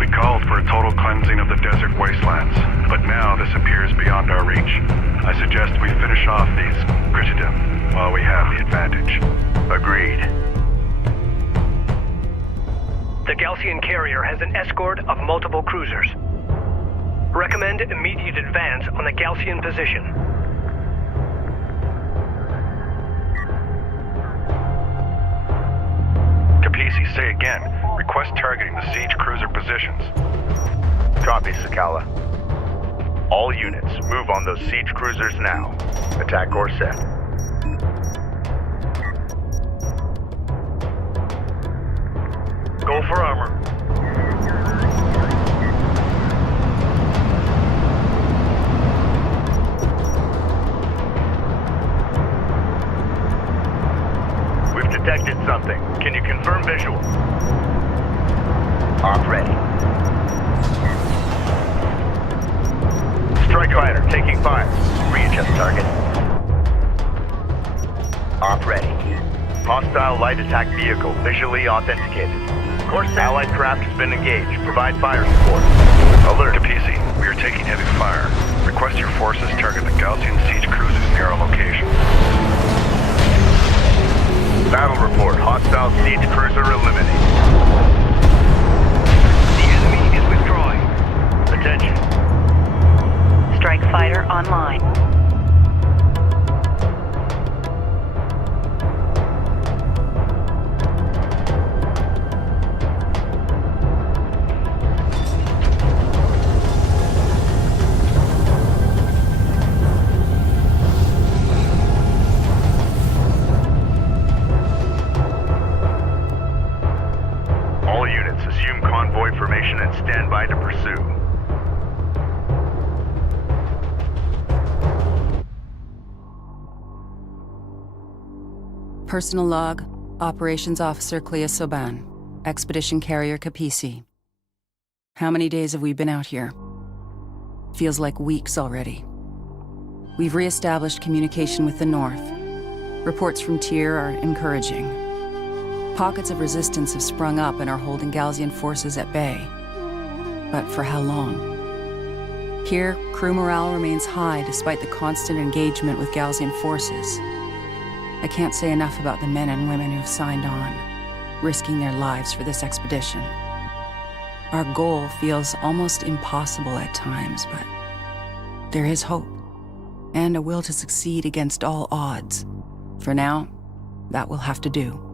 We called for a total cleansing of the desert wastelands, but now this appears beyond our reach. I suggest we finish off these Critidim while we have the advantage. Agreed. The Galcian carrier has an escort of multiple cruisers. Recommend immediate advance on the Galcian position. Kapisi, say again. Request targeting the siege cruiser positions. Copy, Sakala. All units, move on those siege cruisers now. Attack course set. Go for armor. Confirm visual. Op ready. Strike fighter taking fire. Readjust target. Op ready. Hostile light attack vehicle visually authenticated. Allied craft has been engaged. Provide fire support. Alert. Capisi, we are taking heavy fire. Request your forces target the Gaussian siege cruisers near our location. Battle report. Hostile siege cruiser eliminated. The enemy is withdrawing. Attention. Strike fighter online. All units assume convoy formation and stand by to pursue. Personal log, Operations Officer Clea Soban, Expedition Carrier Capisi. How many days have we been out here? Feels like weeks already. We've re-established communication with the North. Reports from Tyr are encouraging. Pockets of resistance have sprung up and are holding Galsian forces at bay. But for how long? Here, crew morale remains high despite the constant engagement with Galsian forces. I can't say enough about the men and women who've signed on, risking their lives for this expedition. Our goal feels almost impossible at times, but there is hope, and a will to succeed against all odds. For now, that will have to do.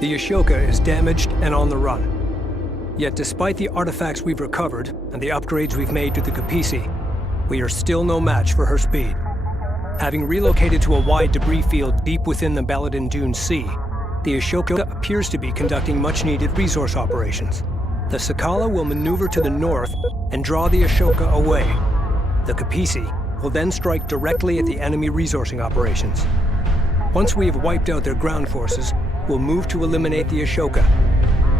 The Ashoka is damaged and on the run. Yet despite the artifacts we've recovered and the upgrades we've made to the Capisi, we are still no match for her speed. Having relocated to a wide debris field deep within the Baladin Dune Sea, the Ashoka appears to be conducting much-needed resource operations. The Sakala will maneuver to the north and draw the Ashoka away. The Capisi will then strike directly at the enemy resourcing operations. Once we have wiped out their ground forces, we'll move to eliminate the Ashoka,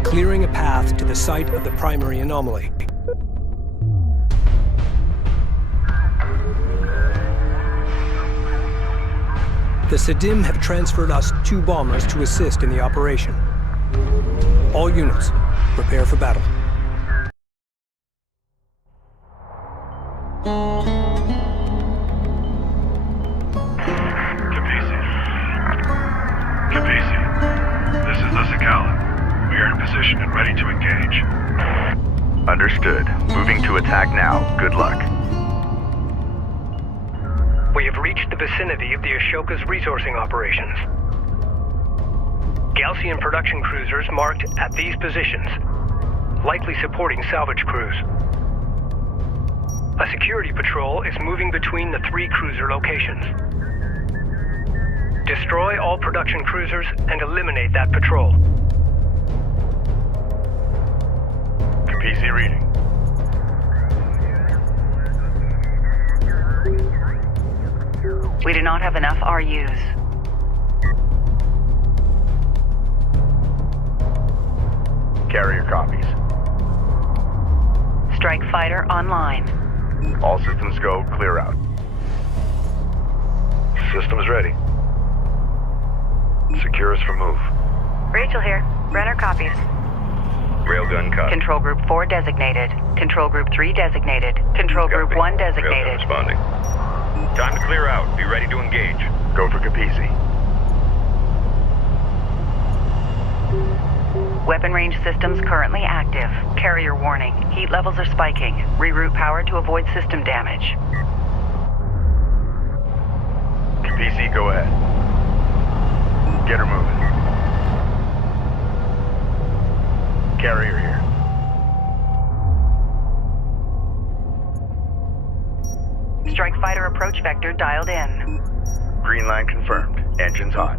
clearing a path to the site of the primary anomaly. The Sadim have transferred us 2 bombers to assist in the operation. All units, prepare for battle. Capisi, this is the Sakala. We are in position and ready to engage. Understood. Moving to attack now. Good luck. We have reached the vicinity of the Ashoka's resourcing operations. Galsian production cruisers marked at these positions, likely supporting salvage crews. A security patrol is moving between the 3 cruiser locations. Destroy all production cruisers and eliminate that patrol. Capisi reading. We do not have enough RUs. Carrier copies. Strike fighter online. All systems go. Clear out. Systems ready. Secure us for move. Rachel here. Brenner copies. Railgun cut. Control Group 4 designated. Control Group 3 designated. Control Group Copy. 1 designated. Railgun responding. Time to clear out. Be ready to engage. Go for Capisi. Weapon range systems currently active. Carrier warning. Heat levels are spiking. Reroute power to avoid system damage. PC, go ahead. Get her moving. Carrier here. Strike fighter approach vector dialed in. Green line confirmed. Engines hot.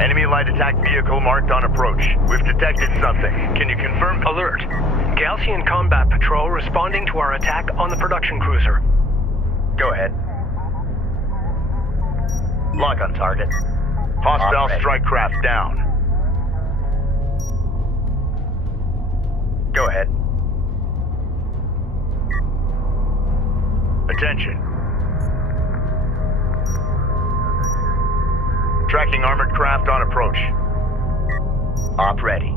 Enemy light attack vehicle marked on approach. We've detected something. Can you confirm? Alert. Gaussian combat patrol responding to our attack on the production cruiser. Go ahead. Lock on target. Hostile strike craft down. Go ahead. Attention. Tracking armored craft on approach. Op ready.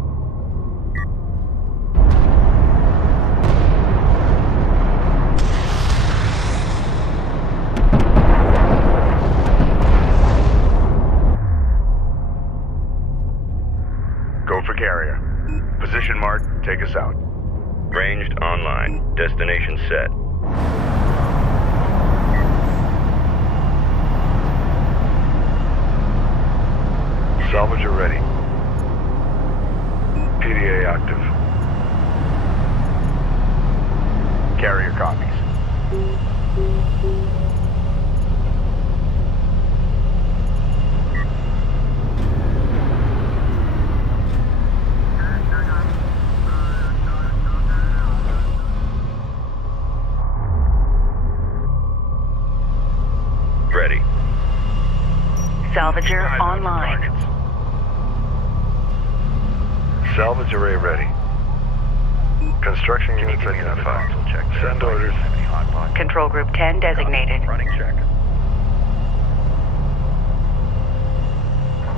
Go for carrier. Position mark, take us out. Ranged online. Destination set. Salvager ready. PDA active. Carrier copies. Ready. Salvager online. Salvage array ready. Construction units identified. Send orders. Control Group 10 designated. Running check.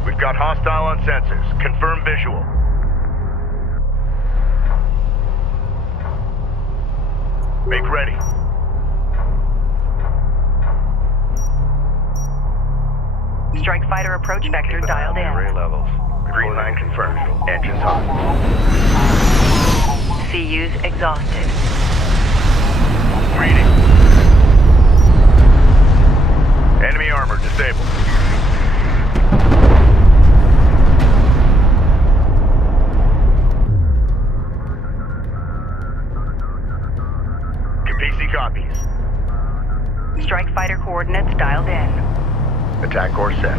We've got hostile on sensors. Confirm visual. Make ready. Strike fighter approach vector dialed in. Array levels. Green line confirmed. Engines on. CUs exhausted. Reading. Enemy armor disabled. Capisi copies. Strike fighter coordinates dialed in. Attack course set.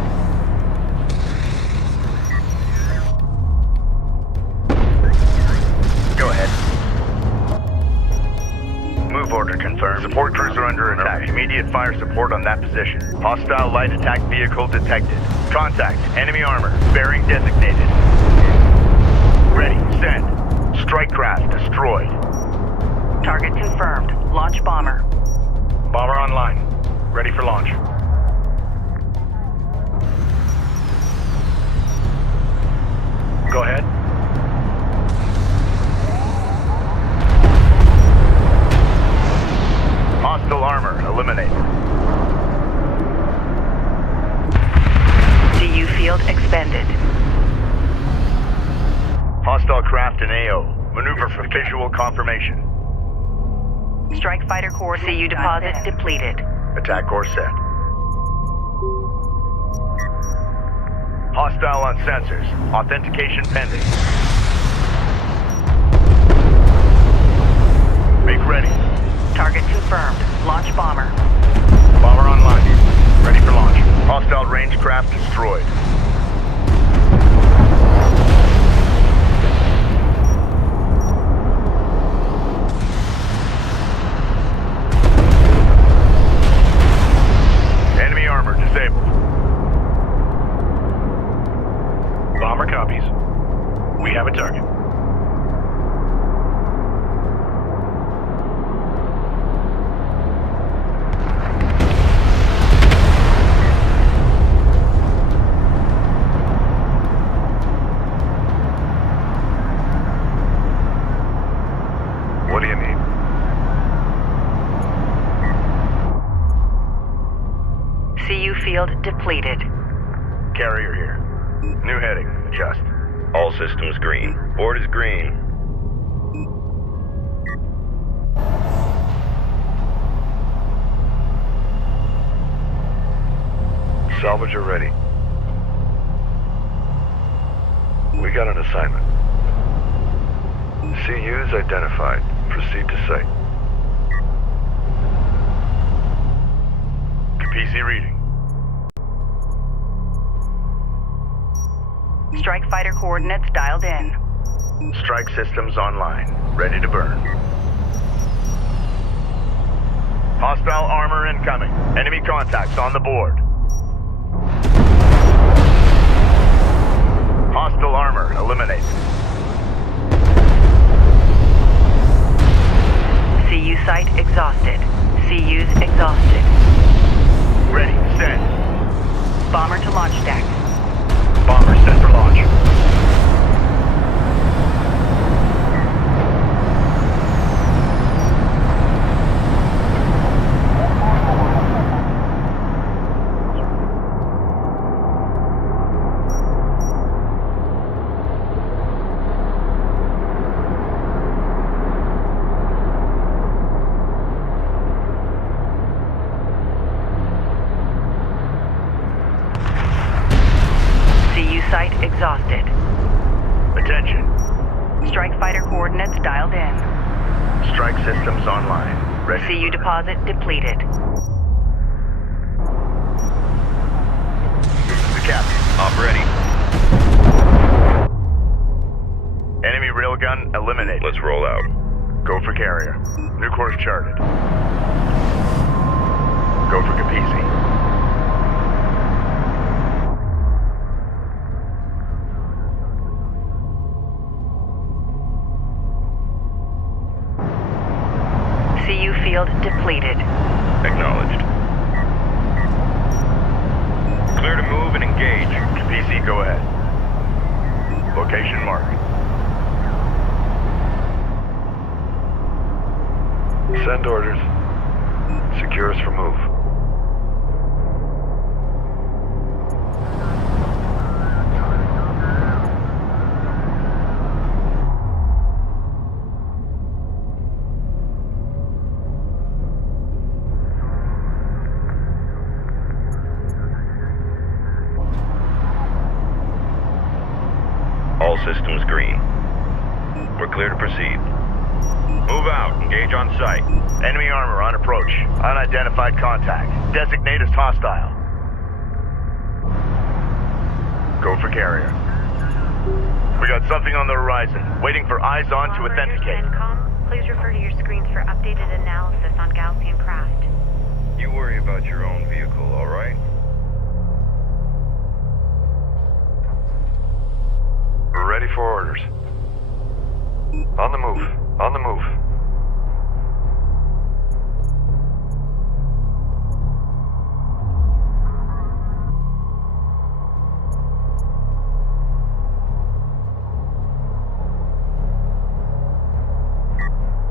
Go ahead. Move order confirmed. Support cruiser under attack. Immediate fire support on that position. Hostile light attack vehicle detected. Contact. Enemy armor. Bearing designated. Ready. Send. Strike craft destroyed. Target confirmed. Launch bomber. Bomber online. Ready for launch. Go ahead. Hostile armor eliminated. CU field expended. Hostile craft in AO. Maneuver for visual confirmation. Strike fighter coordinates. CU deposit depleted. Attack course set. Hostile on sensors. Authentication pending. Make ready. Target confirmed. Launch bomber. Bomber online. Ready for launch. Hostile range craft destroyed. Enemy armor disabled. Bomber copies. We have a target. What do you need? CU field depleted. Carrier here. New heading. Adjust. All systems green. Board is green. Salvager ready. We got an assignment. CU's identified. Proceed to site. PC reading. Strike fighter coordinates dialed in. Strike systems online. Ready to burn. Hostile armor incoming. Enemy contacts on the board. Hostile armor eliminated. CU site exhausted. CU's exhausted. Ready, send. Bomber to launch deck. Bomber set for launch. Site exhausted. Attention. Strike fighter coordinates dialed in. Strike systems online. Ready. CU deposit depleted. This is the captain. Op ready. Enemy railgun eliminated. Let's roll out. Go for carrier. New course charted. Go for Capisi. CU field depleted. Acknowledged. Clear to move and engage. PC, go ahead. Location marked. Send orders. Secure us for move. All systems green. We're clear to proceed. Move out. Engage on site. Enemy armor on approach. Unidentified contact. Designate as hostile. Go for carrier. We got something on the horizon. Waiting for eyes on to authenticate. Please refer to your screens for updated analysis on Gaussian craft. You worry about your own vehicle, all right? We're ready for orders. On the move. On the move.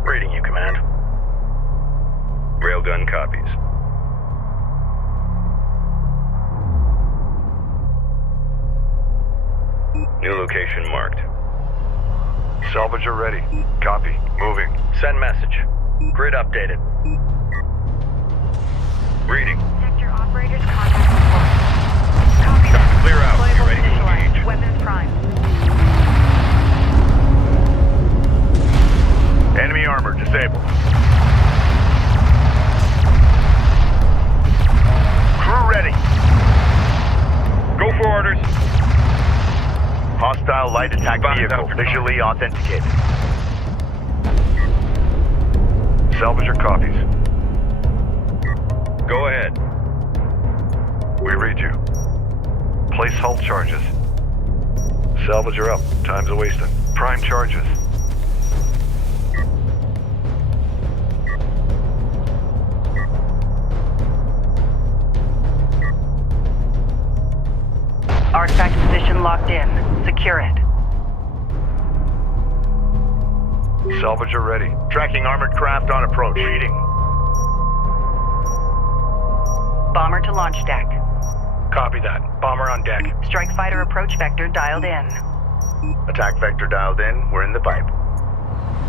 Reading you, Command. Railgun copies. New location marked. Salvager ready. Copy. Moving. Send message. Grid updated. Reading. Sector operators contact report. Copy Time that. to clear out. Deployable You ready to initialized. engage? Weapons prime. Enemy armor disabled. Crew ready. Go for orders. Hostile light attack Bound vehicle after visually authenticated. Salvager copies. Go ahead. We read you. Place hull charges. Salvager up. Time's a-wasting. Prime charges. Artifact position locked in. Secure it. Salvager ready. Tracking armored craft on approach. Reading. Bomber to launch deck. Copy that. Bomber on deck. Strike fighter approach vector dialed in. Attack vector dialed in. We're in the pipe.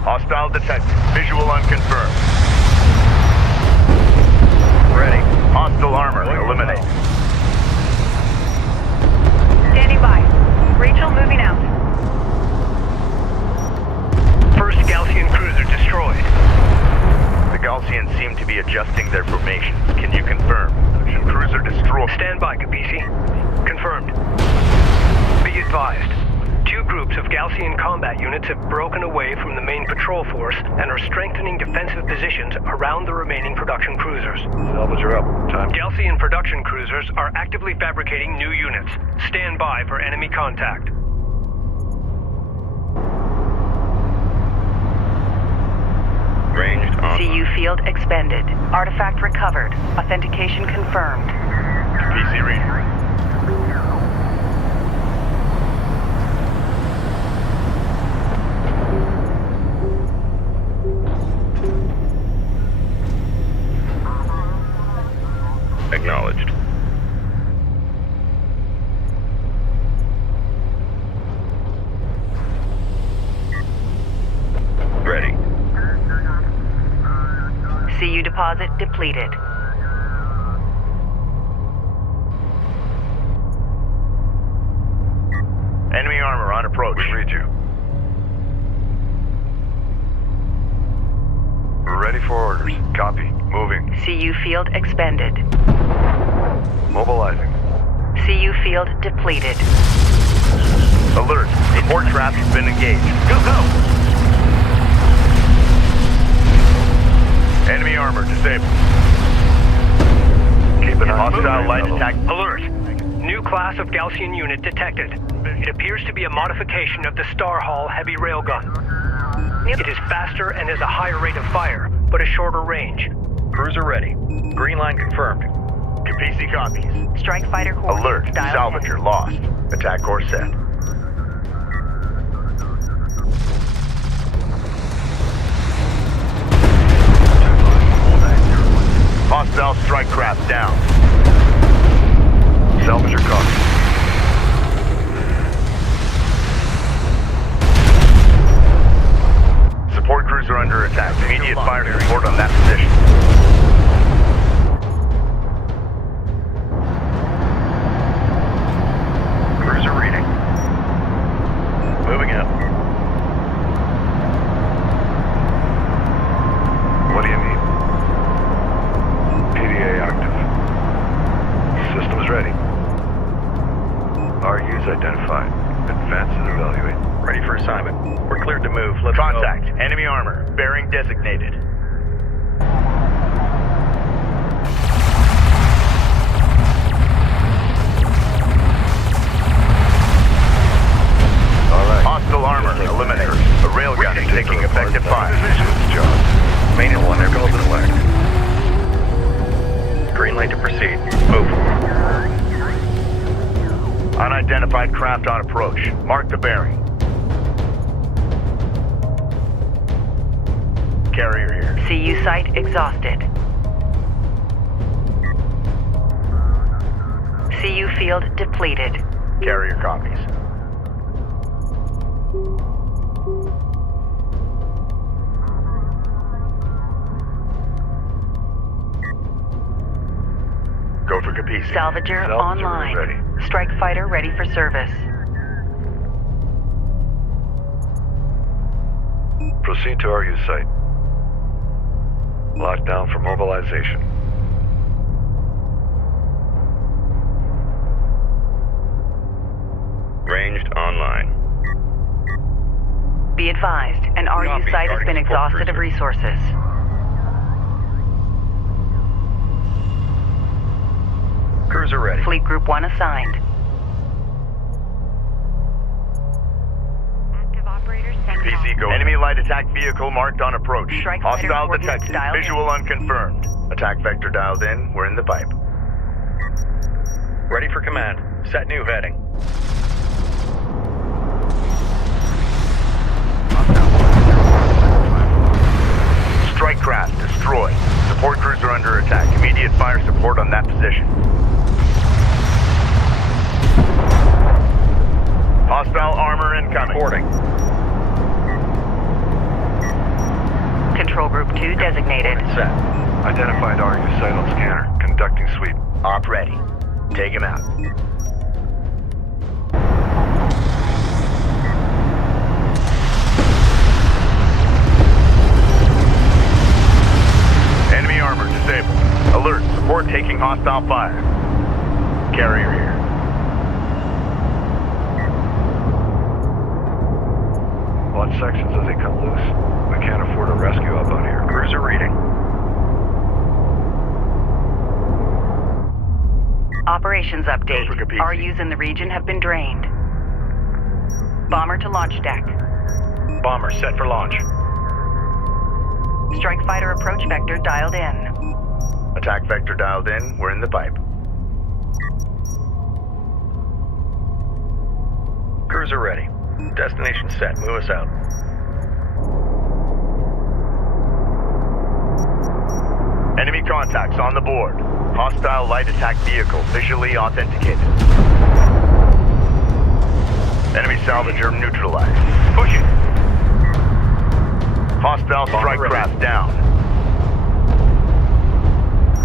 Hostile detected. Visual unconfirmed. Ready. Hostile armor eliminated. Standing by. Rachel moving out. First Gaussian cruiser destroyed. The Gaussians seem to be adjusting their formations. Can you confirm? Cruiser destroyed. Stand by, Capisi. Confirmed. Be advised. 2 groups of Gaussian combat units have broken away from the main patrol force and are strengthening defensive positions around the remaining production cruisers. Salvage are up. Time. Gaussian production cruisers are actively fabricating new units. Stand by for enemy contact. Ranged on. CU field expended. Artifact recovered. Authentication confirmed. PC reader. Acknowledged. Ready. CU deposit depleted. Enemy armor on approach. We read you. We're ready for orders. Copy. Moving. CU field expended. Mobilizing. CU field depleted. Alert. Support trap has been engaged. Go, go! Enemy armor disabled. Keep an eye on Hostile light attack. Alert. New class of Gaussian unit detected. It appears to be a modification of the Star Hall heavy railgun. It is faster and has a higher rate of fire, but a shorter range. Cruiser ready. Green line confirmed. Capisi copies. Strike fighter course Alert. dialed in. Salvager lost. Attack course set. Hostile strike craft down. Salvager copy. Support cruiser under attack. Immediate fire support on that position. Cruiser reading. Moving up. What do you need? PDA active. Systems ready. RUs identified. Advance and evaluate. Ready for assignment. We're cleared to move. Let's Contact. Enemy armor. Bearing designated. Alright. Hostile armor eliminated. A railgun taking effective fire. Main and 1, they're called to select. Green light to proceed. Move. Unidentified craft on approach. Mark the bearing. Carrier here. CU site exhausted. CU field depleted. Carrier copies. Go for Capisi. Salvager online. ready. Strike fighter ready for service. Proceed to RU site. Lock down for mobilization. Ranged online. Be advised, an RU Copy. site has Starting been support exhausted of cruiser. resources. Cruiser ready. Fleet Group 1 assigned. Active operators sent PC go. Enemy light attack vehicle marked on approach. Strike fighter Hostile coordinates detected. dialed in. Visual unconfirmed. Attack vector dialed in. We're in the pipe. Ready for command. Set new heading. Strike craft destroyed. Support cruiser under attack. Immediate fire support on that position. Hostile armor incoming. Reporting. Control Group 2 designated. Set. Identified RU site on scanner. Conducting sweep. Op ready. Take him out. Enemy armor disabled. Alert. Support taking hostile fire. Carrier here. Watch sections as they cut loose. We can't afford a rescue up out here. Cruiser reading. Operations update. Over, Capiz. RUs in the region have been drained. Bomber to launch deck. Bomber set for launch. Strike fighter approach vector dialed in. Attack vector dialed in. We're in the pipe. Cruiser ready. Destination set. Move us out. Enemy contacts on the board. Hostile light attack vehicle visually authenticated. Enemy salvager neutralized. Push it. Hostile strike craft down.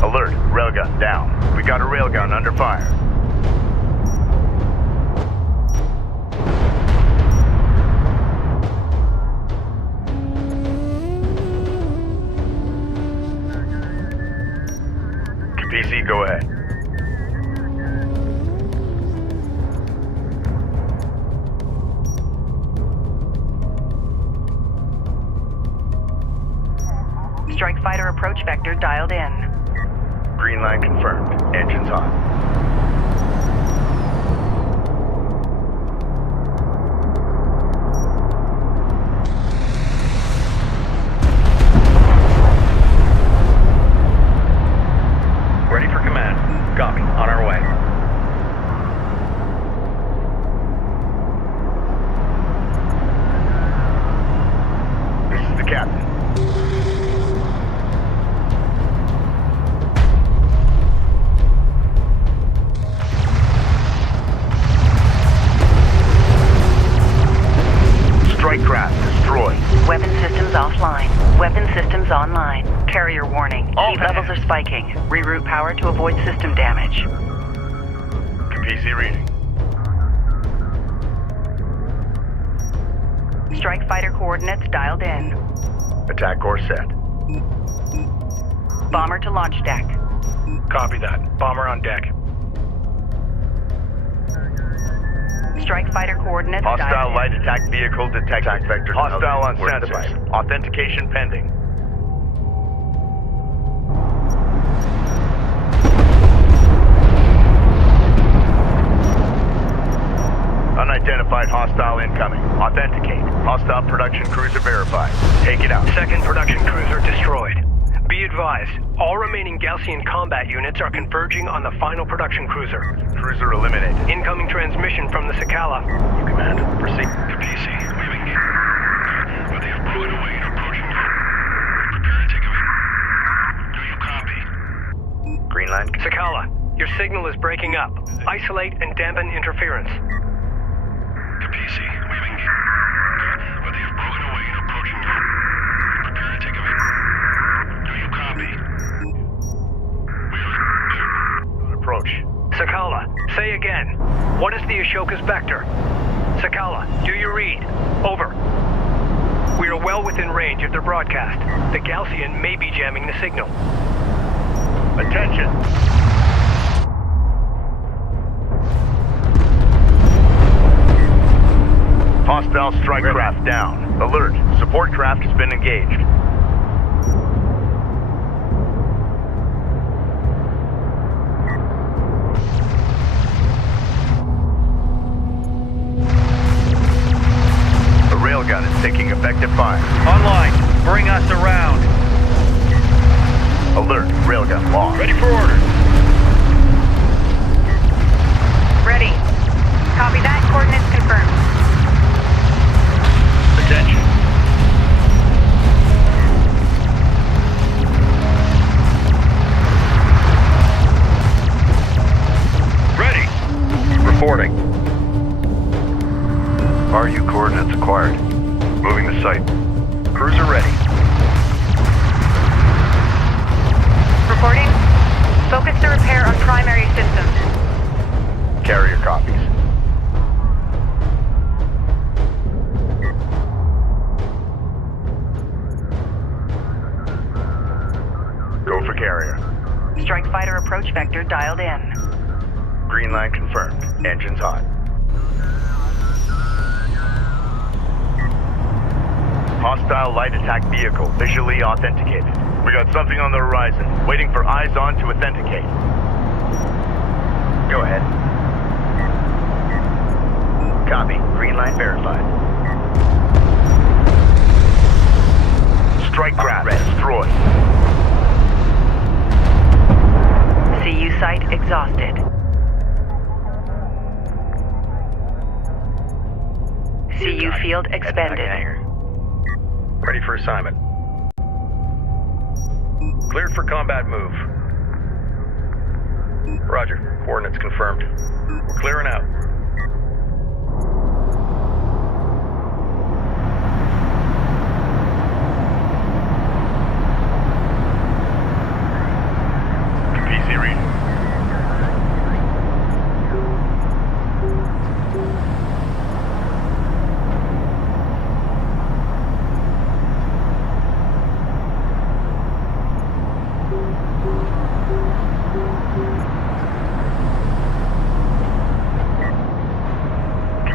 Alert, railgun down. We got a railgun under fire. PC, go ahead. Strike fighter approach vector dialed in. Green line confirmed. Engines on. Ready for command. Copy. On our way. This is the captain. Strike craft destroyed. Weapon systems offline. Weapon systems online. Carrier warning. All Heat levels are spiking. Reroute power to avoid system damage. PC reading. Strike fighter coordinates dialed in. Attack course set. Bomber to launch deck. Copy that. Bomber on deck. Strike fighter coordinates Hostile dialed in. light attack vehicle detect. Attack vector. Hostile on sensors. Authentication pending. Unidentified hostile incoming. Authenticate. Hostile production cruiser verified. Take it out. Second production cruiser destroyed. Be advised, all remaining Gaussian combat units are converging on the final production cruiser. Cruiser eliminated. Incoming transmission from the Sakala. You command. Proceed. PC, moving in. But they have broken away and approaching you. Prepare to take evade. Do you copy? Green line. Sakala, your signal is breaking up. Isolate and dampen interference. PC, moving in. But they have broken away and approaching you. Prepare to take evade. Do you copy? We are Approach. Sakala, say again. What is the Ashoka's vector? Sakala, do you read? Over. We are well within range of their broadcast. The Gaussian may be jamming the signal. Attention. Hostile strike craft down. Alert. Support craft has been engaged. The railgun is taking effective fire. Online. Bring us around. Alert. Railgun lost. Ready for order. Ready. Copy that. Coordinates confirmed. Attention. Ready. Reporting. New coordinates acquired. Moving to site. Cruiser ready. Reporting. Focus the repair on primary systems. Carrier copies. Go for carrier. Strike fighter approach vector dialed in. Green line confirmed. Engines hot. Hostile light attack vehicle visually authenticated. We got something on the horizon. Waiting for eyes on to authenticate. Go ahead. Copy. Green line verified. Strike craft destroyed. CU site exhausted. CU field expended. Ready for assignment. Cleared for combat move. Roger. Coordinates confirmed. We're clearing out. PC reading.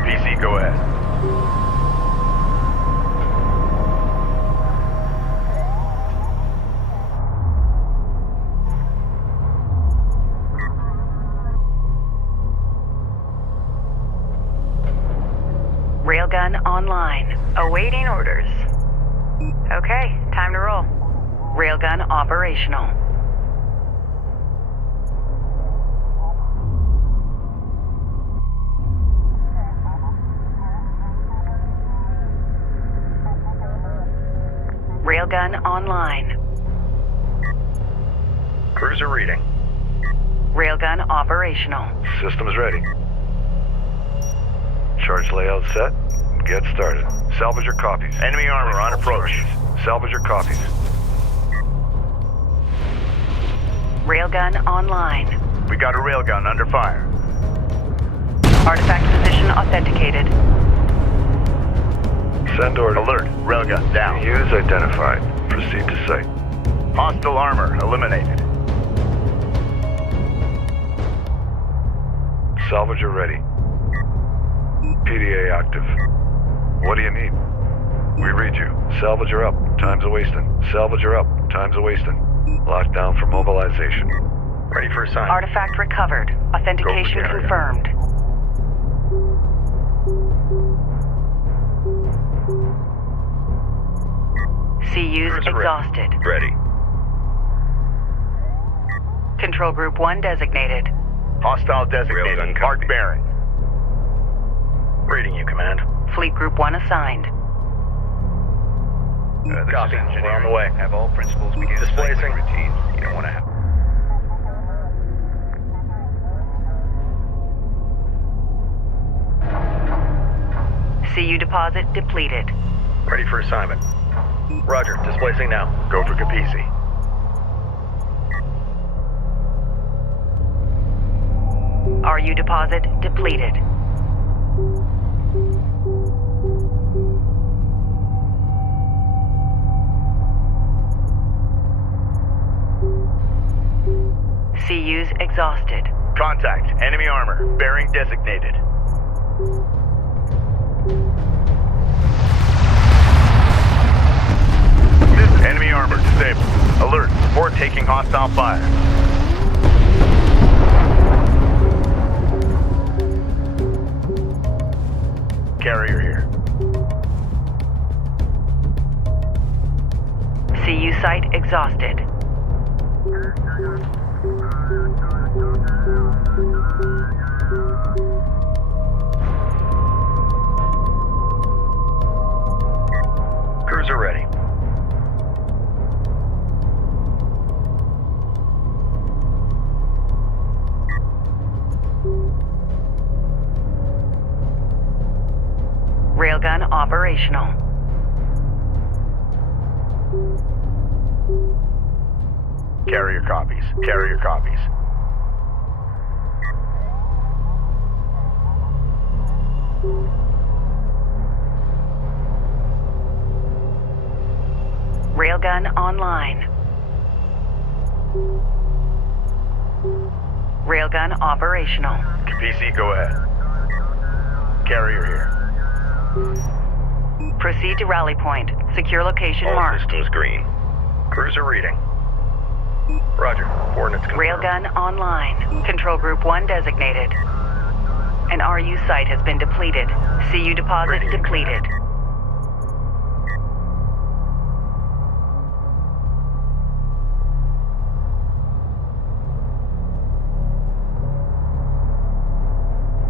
PC, go ahead. Railgun online. Awaiting orders. Okay, time to roll. Railgun operational. Railgun online. Cruiser reading. Railgun operational. Systems ready. Charge layout set. Get started. Salvage your copies. Enemy armor on approach. Salvage your copies. Railgun online. We got a railgun under fire. Artifact position authenticated. Send order. Alert. Railgun down. Use identified. Proceed to site. Hostile armor eliminated. Salvager ready. PDA active. What do you need? We read you. Salvager up. Time's a wasting. Salvager up. Time's a wasting. Locked down for mobilization. Ready for assignment. Artifact recovered. Authentication confirmed. CU's exhausted. Ready. Control Group 1 designated. Hostile designated. Mark bearing. Reading you, Command. Fleet Group 1 assigned. Copy. We're on the way. Have all principals begin displacing routines. You don't want to have. CU deposit depleted. Ready for assignment. Roger. Displacing now. Go for Capisi. RU deposit depleted. CU's exhausted. Contact. Enemy armor. Bearing designated. Enemy armor disabled. Alert. Fort taking hostile fire. Carrier here. CU site exhausted. Cruiser ready. Railgun Railgun operational. Carrier copies. Carrier copies. Railgun online. Railgun operational. PC, go ahead. Carrier here. Proceed to rally point. Secure location All marked. systems green. Cruiser reading. Roger. Coordinates confirmed. Railgun online. Control Group 1 designated. An RU site has been depleted. CU deposit Ready. depleted.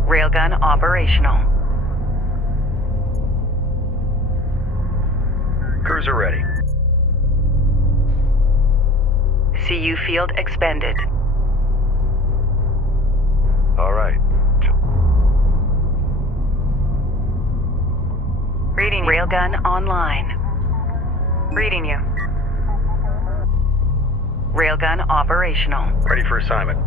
Railgun operational. Cruiser ready. CU field expended. All right. Reading you. Railgun online. Reading you. Railgun operational. Ready for assignment.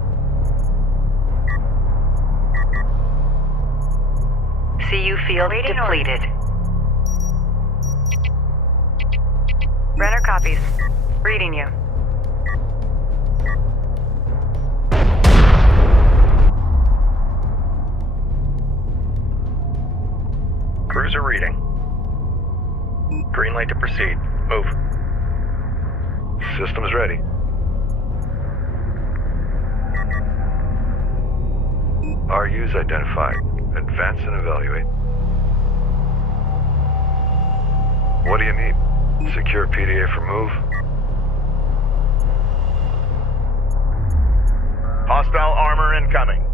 CU field Awaiting depleted. Runner copies. Reading you. Cruiser reading. Green light to proceed. Move. Systems ready. RUs identified. Advance and evaluate. What do you need? Secure PDA for move. Hostile armor incoming.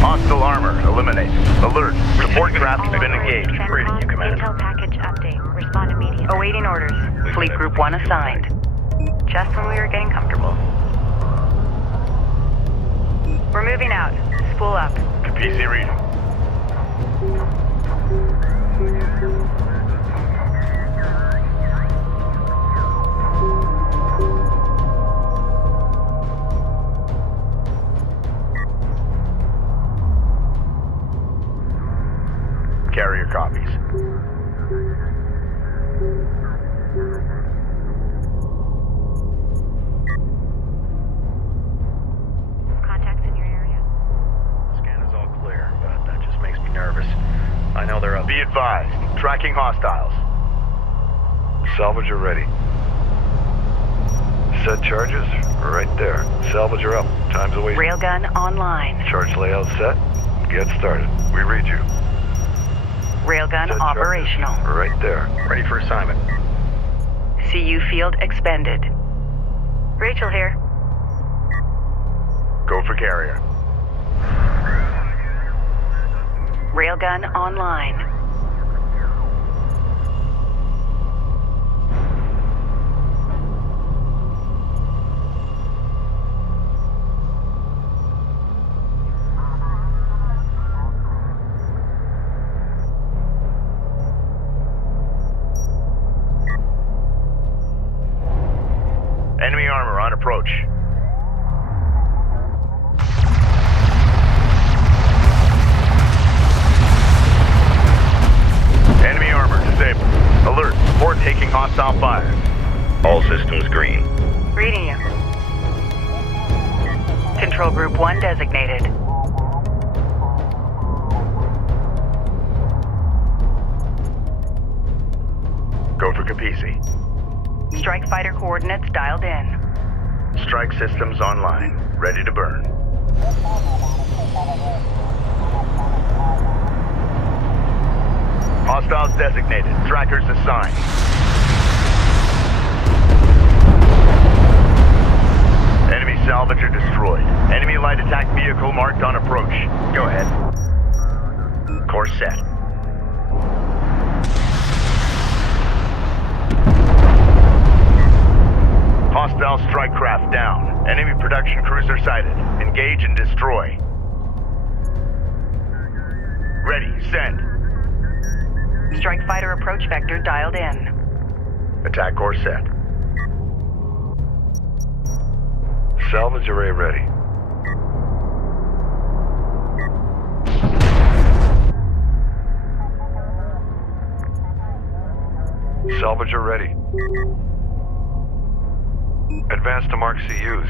Hostile armor eliminated. Alert. Support craft has been engaged. Reading you, Commander. Intel package update. Respond immediately. Awaiting orders. Fleet Group 1 assigned. Just when we were getting comfortable. We're moving out. Spool up. PC reading. Carrier copies. Contacts in your area. Scan is all clear, but that just makes me nervous. I know they're up. Be advised. Tracking hostiles. Salvager ready. Set charges right there. Salvager up. Time's away. Railgun online. Charge layout set. Get started. We read you. Railgun Set operational. charges right there. Ready for assignment. CU field expended. Rachel here. Go for carrier. Railgun online. Enemy armor on approach. Enemy armor disabled. Alert. Support taking hostile fire. All systems green. Reading you. Control Group 1 designated. Go for Capisi. Strike fighter coordinates dialed in. Strike systems online. Ready to burn. Hostiles designated. Trackers assigned. Enemy salvager destroyed. Enemy light attack vehicle marked on approach. Go ahead. Course set. Hostile strike craft down. Enemy production cruiser sighted. Engage and destroy. Ready, send. Strike fighter approach vector dialed in. Attack course set. Salvage array ready. Salvager ready. Advance to mark CUs.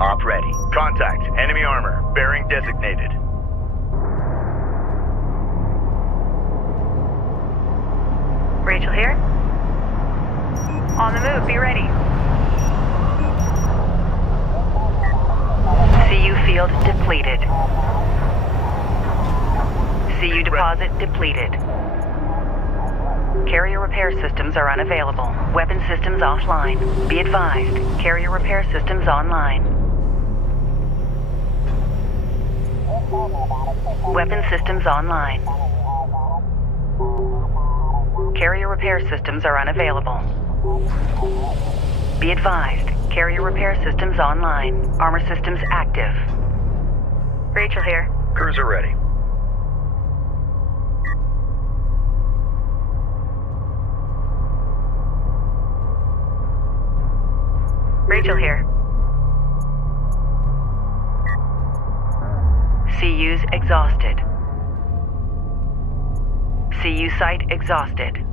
Op ready. Contact. Enemy armor. Bearing designated. Rachel here. On the move, be ready. CU field depleted. CU deposit depleted. Carrier repair systems are unavailable. Weapon systems offline. Be advised, carrier repair systems online. Weapon systems online. Carrier repair systems are unavailable. Be advised, carrier repair systems online. Armor systems active. Rachel here. Cruiser ready. Rachel here. CU's exhausted. CU site exhausted.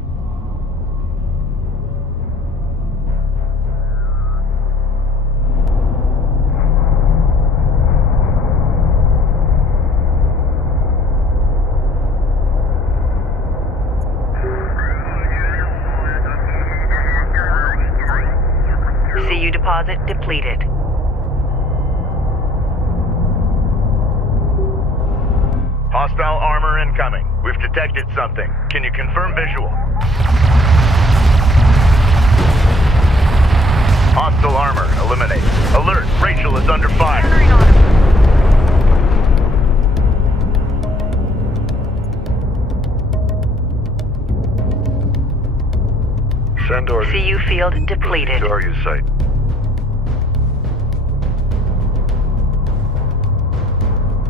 CU deposit depleted. Hostile armor incoming. We've detected something. Can you confirm visual? Hostile armor eliminated. Alert! Rachel is under fire. Send orders. CU field depleted. To our use site.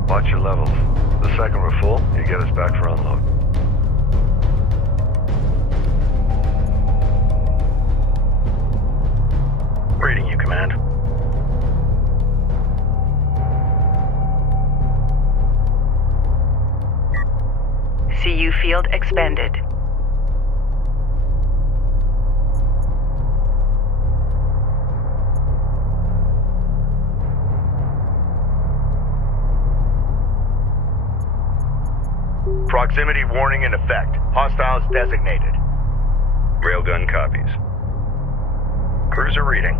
Watch your levels. The second we're full, you get us back for unload. Reading you, Command. CU field expended. Proximity warning in effect. Hostiles designated. Railgun copies. Cruiser reading.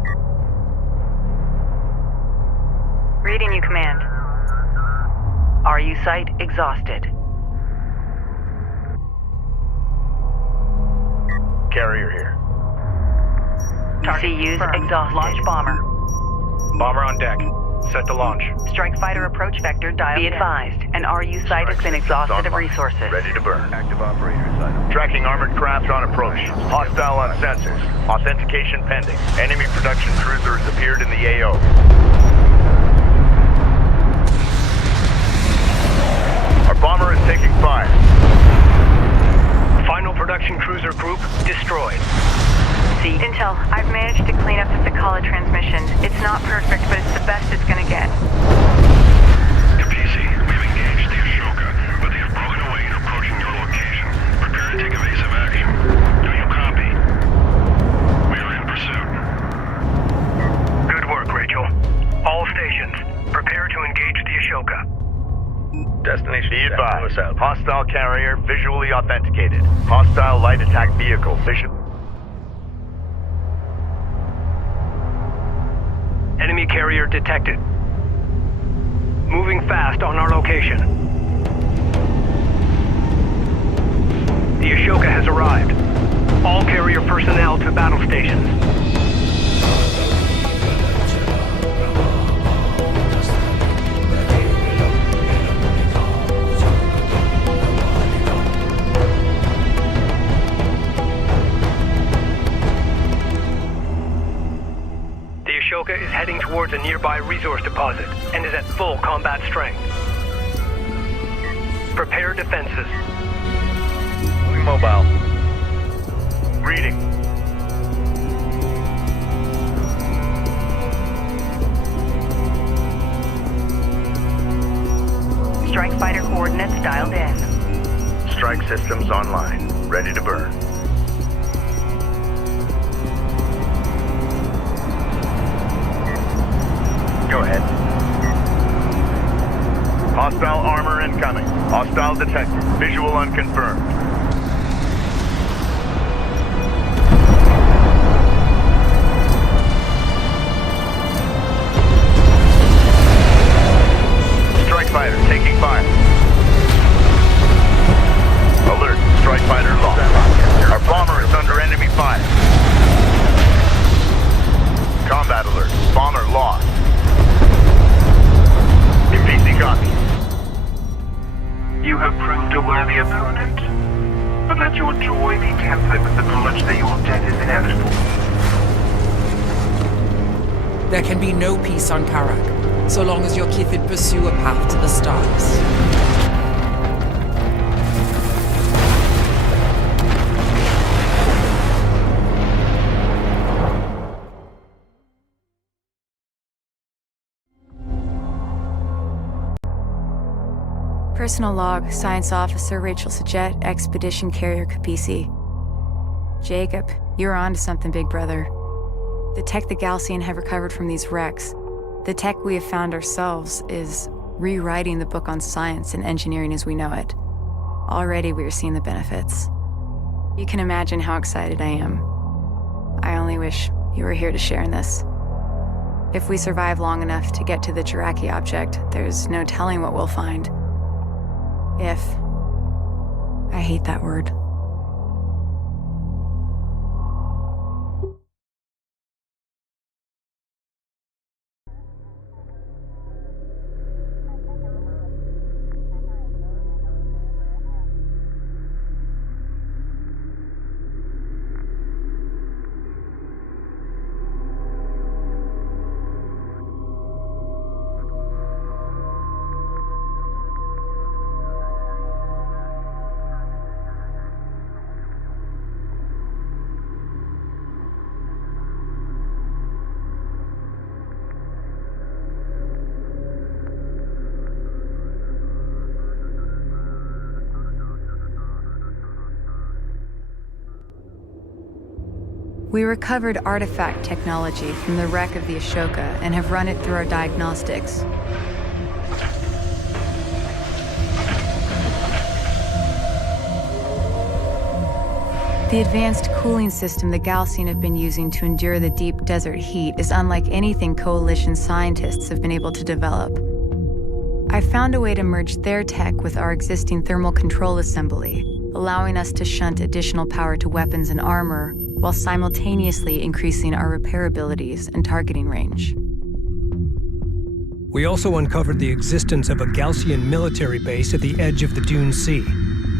Reading you, Command. RU site exhausted. Carrier here. CU's exhausted. Launch bomber. Bomber on deck. Set to launch. Strike fighter approach vector dialed. Be advised, an RU site has been exhausted of resources. Ready to burn. Active operators item. Tracking armored craft on approach. Hostile on sensors. Authentication pending. Enemy production cruiser has appeared in the AO. Our bomber is taking fire. Final production cruiser group destroyed. Intel, I've managed to clean up the Sakala transmission. It's not perfect, but it's the best it's gonna get. Kapisi, we've engaged the Ashoka, but they have broken away and approaching your location. Prepare to take evasive action. Do you copy? We are in pursuit. Good work, Rachel. All stations, prepare to engage the Ashoka. Destination Be set. advised. Move us out. Hostile carrier visually authenticated. Hostile light attack vehicle visual. Enemy carrier detected. Moving fast on our location. The Ashoka has arrived. All carrier personnel to battle stations. towards a nearby resource deposit and is at full combat strength. Prepare defenses. Moving mobile. Reading. Strike fighter coordinates dialed in. Strike systems online. Ready to burn. Go ahead. Hostile armor incoming. Hostile detected. Visual unconfirmed. Strike fighter taking fire. Alert. Strike fighter lost. Our bomber is under enemy fire. Combat alert. Bomber lost. PC copy. You have proved a worthy opponent, but let your joy be tempered with the knowledge that your death is inevitable. There can be no peace on Kharak, so long as your Kithid pursue a path to the stars. Personal log, Science Officer Rachel Sajet, Expedition Carrier Capisi. Jacob, you're on to something, big brother. The tech the Galcian have recovered from these wrecks, the tech we have found ourselves, is rewriting the book on science and engineering as we know it. Already we are seeing the benefits. You can imagine how excited I am. I only wish you were here to share in this. If we survive long enough to get to the Jiraki object, there's no telling what we'll find. If. I hate that word. We recovered artifact technology from the wreck of the Ashoka and have run it through our diagnostics. The advanced cooling system the Galcian have been using to endure the deep desert heat is unlike anything Coalition scientists have been able to develop. I found a way to merge their tech with our existing thermal control assembly, allowing us to shunt additional power to weapons and armor, while simultaneously increasing our repair abilities and targeting range. We also uncovered the existence of a Galcian military base at the edge of the Dune Sea.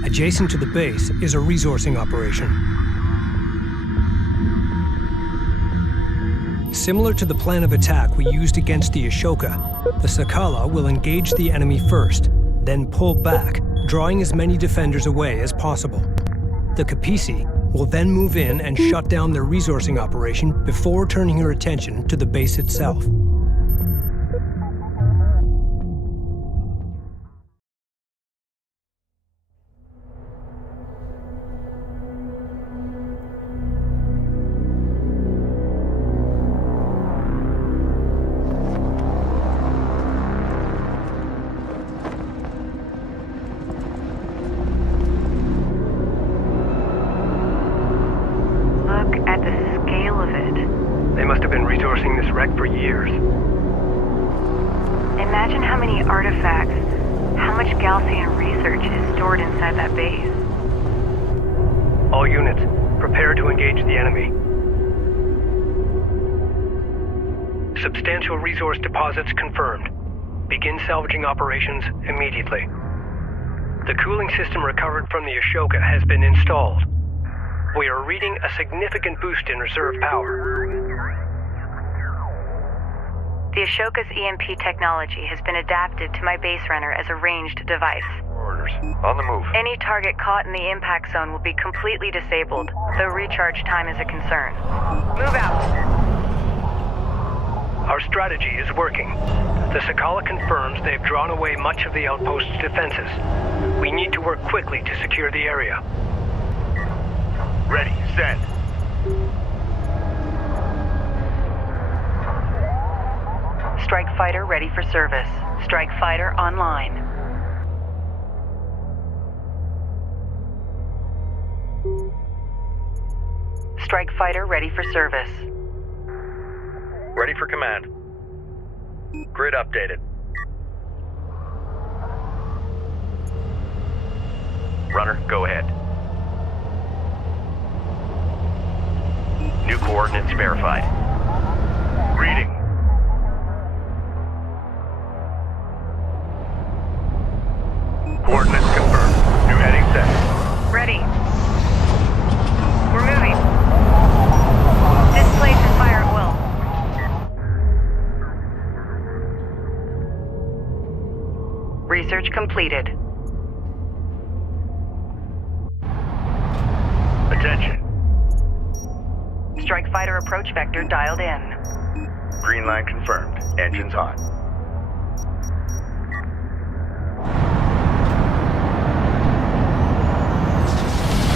Adjacent to the base is a resourcing operation. Similar to the plan of attack we used against the Ashoka, the Sakala will engage the enemy first, then pull back, drawing as many defenders away as possible. The Capisi will then move in and shut down their resourcing operation before turning her attention to the base itself. For years. Imagine how many artifacts, how much Galcian research is stored inside that base. All units, prepare to engage the enemy. Substantial resource deposits confirmed. Begin salvaging operations immediately. The cooling system recovered from the Ashoka has been installed. We are reading a significant boost in reserve power. The Ashoka's EMP technology has been adapted to my base runner as a ranged device. Orders. On the move. Any target caught in the impact zone will be completely disabled, though recharge time is a concern. Move out! Our strategy is working. The Sakala confirms they've drawn away much of the outpost's defenses. We need to work quickly to secure the area. Ready. Send. Strike fighter ready for service. Strike fighter online. Strike fighter ready for service. Ready for command. Grid updated. Runner, go ahead. New coordinates verified. Reading. Coordinates confirmed. New heading set. Ready. We're moving. Displace and fire at will. Research completed. Attention. Strike fighter approach vector dialed in. Green line confirmed. Engines hot.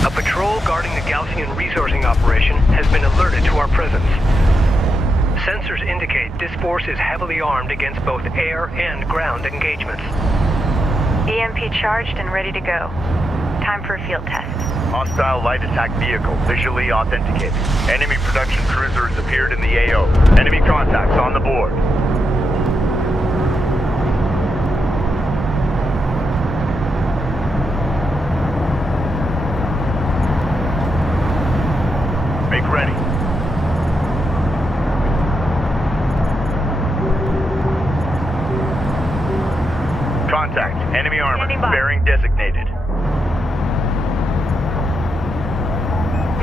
A patrol guarding the Gaussian resourcing operation has been alerted to our presence. Sensors indicate this force is heavily armed against both air and ground engagements. EMP charged and ready to go. Time for a field test. Hostile light attack vehicle visually authenticated. Enemy production cruiser has appeared in the AO. Enemy contacts on the board. Make ready. Contact. Enemy armor. Bearing designated.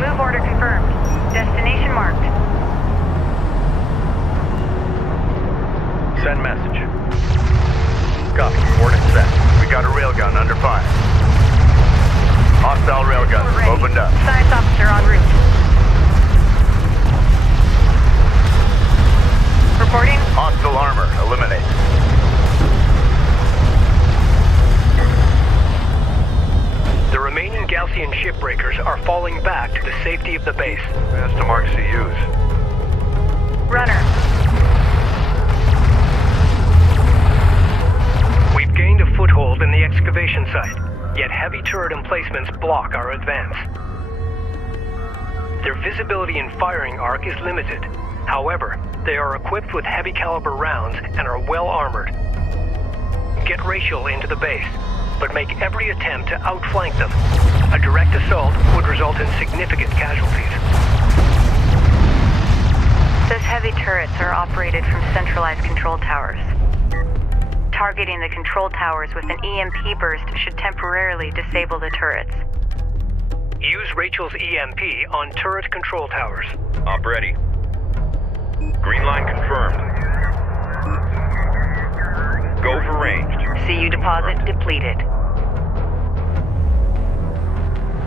Move order confirmed. Destination marked. Send message. Copy. Coordinates set. We got a railgun under fire. Hostile railgun opened up. Science officer en route. Reporting. Hostile armor eliminated. The remaining Gaussian shipbreakers are falling back to the safety of the base. That's to mark CUs. Runner. We've gained a foothold in the excavation site, yet heavy turret emplacements block our advance. Their visibility and firing arc is limited. However, they are equipped with heavy caliber rounds and are well armored. Get Rachel into the base, but make every attempt to outflank them. A direct assault would result in significant casualties. Those heavy turrets are operated from centralized control towers. Targeting the control towers with an EMP burst should temporarily disable the turrets. Use Rachel's EMP on turret control towers. Op ready. Green line confirmed. Go for ranged. CU deposit depleted.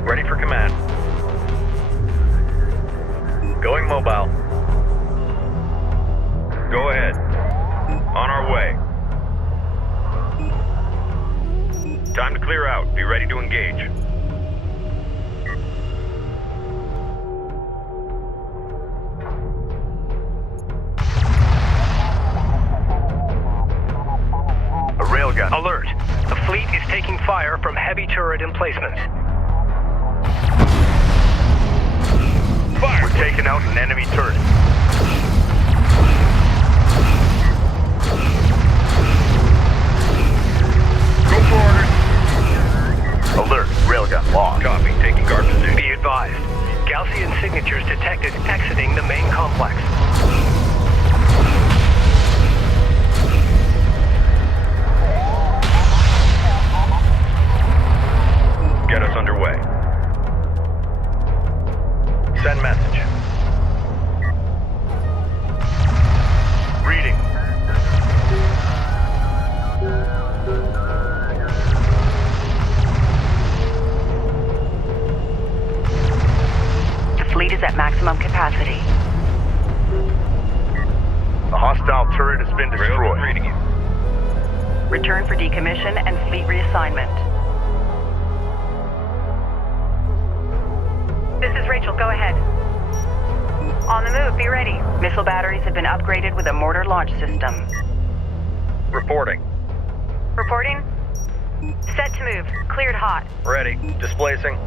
Ready for command. Going mobile. Go ahead. On our way. Time to clear out. Be ready to engage. A railgun. Alert! The fleet is taking fire from heavy turret emplacements. Fire! We're taking out an enemy turret. Go for orders. Alert. Railgun lost. Copy. Taking guard position. Be advised. Gaussian signatures detected exiting the main complex. Get us underway. Send message. Reading. maximum capacity. A hostile turret has been destroyed. Reading you. Return for decommission and fleet reassignment. This is Rachel, go ahead. On the move, be ready. Missile batteries have been upgraded with a mortar launch system. Reporting. Reporting? Set to move. Cleared hot. Ready. Displacing.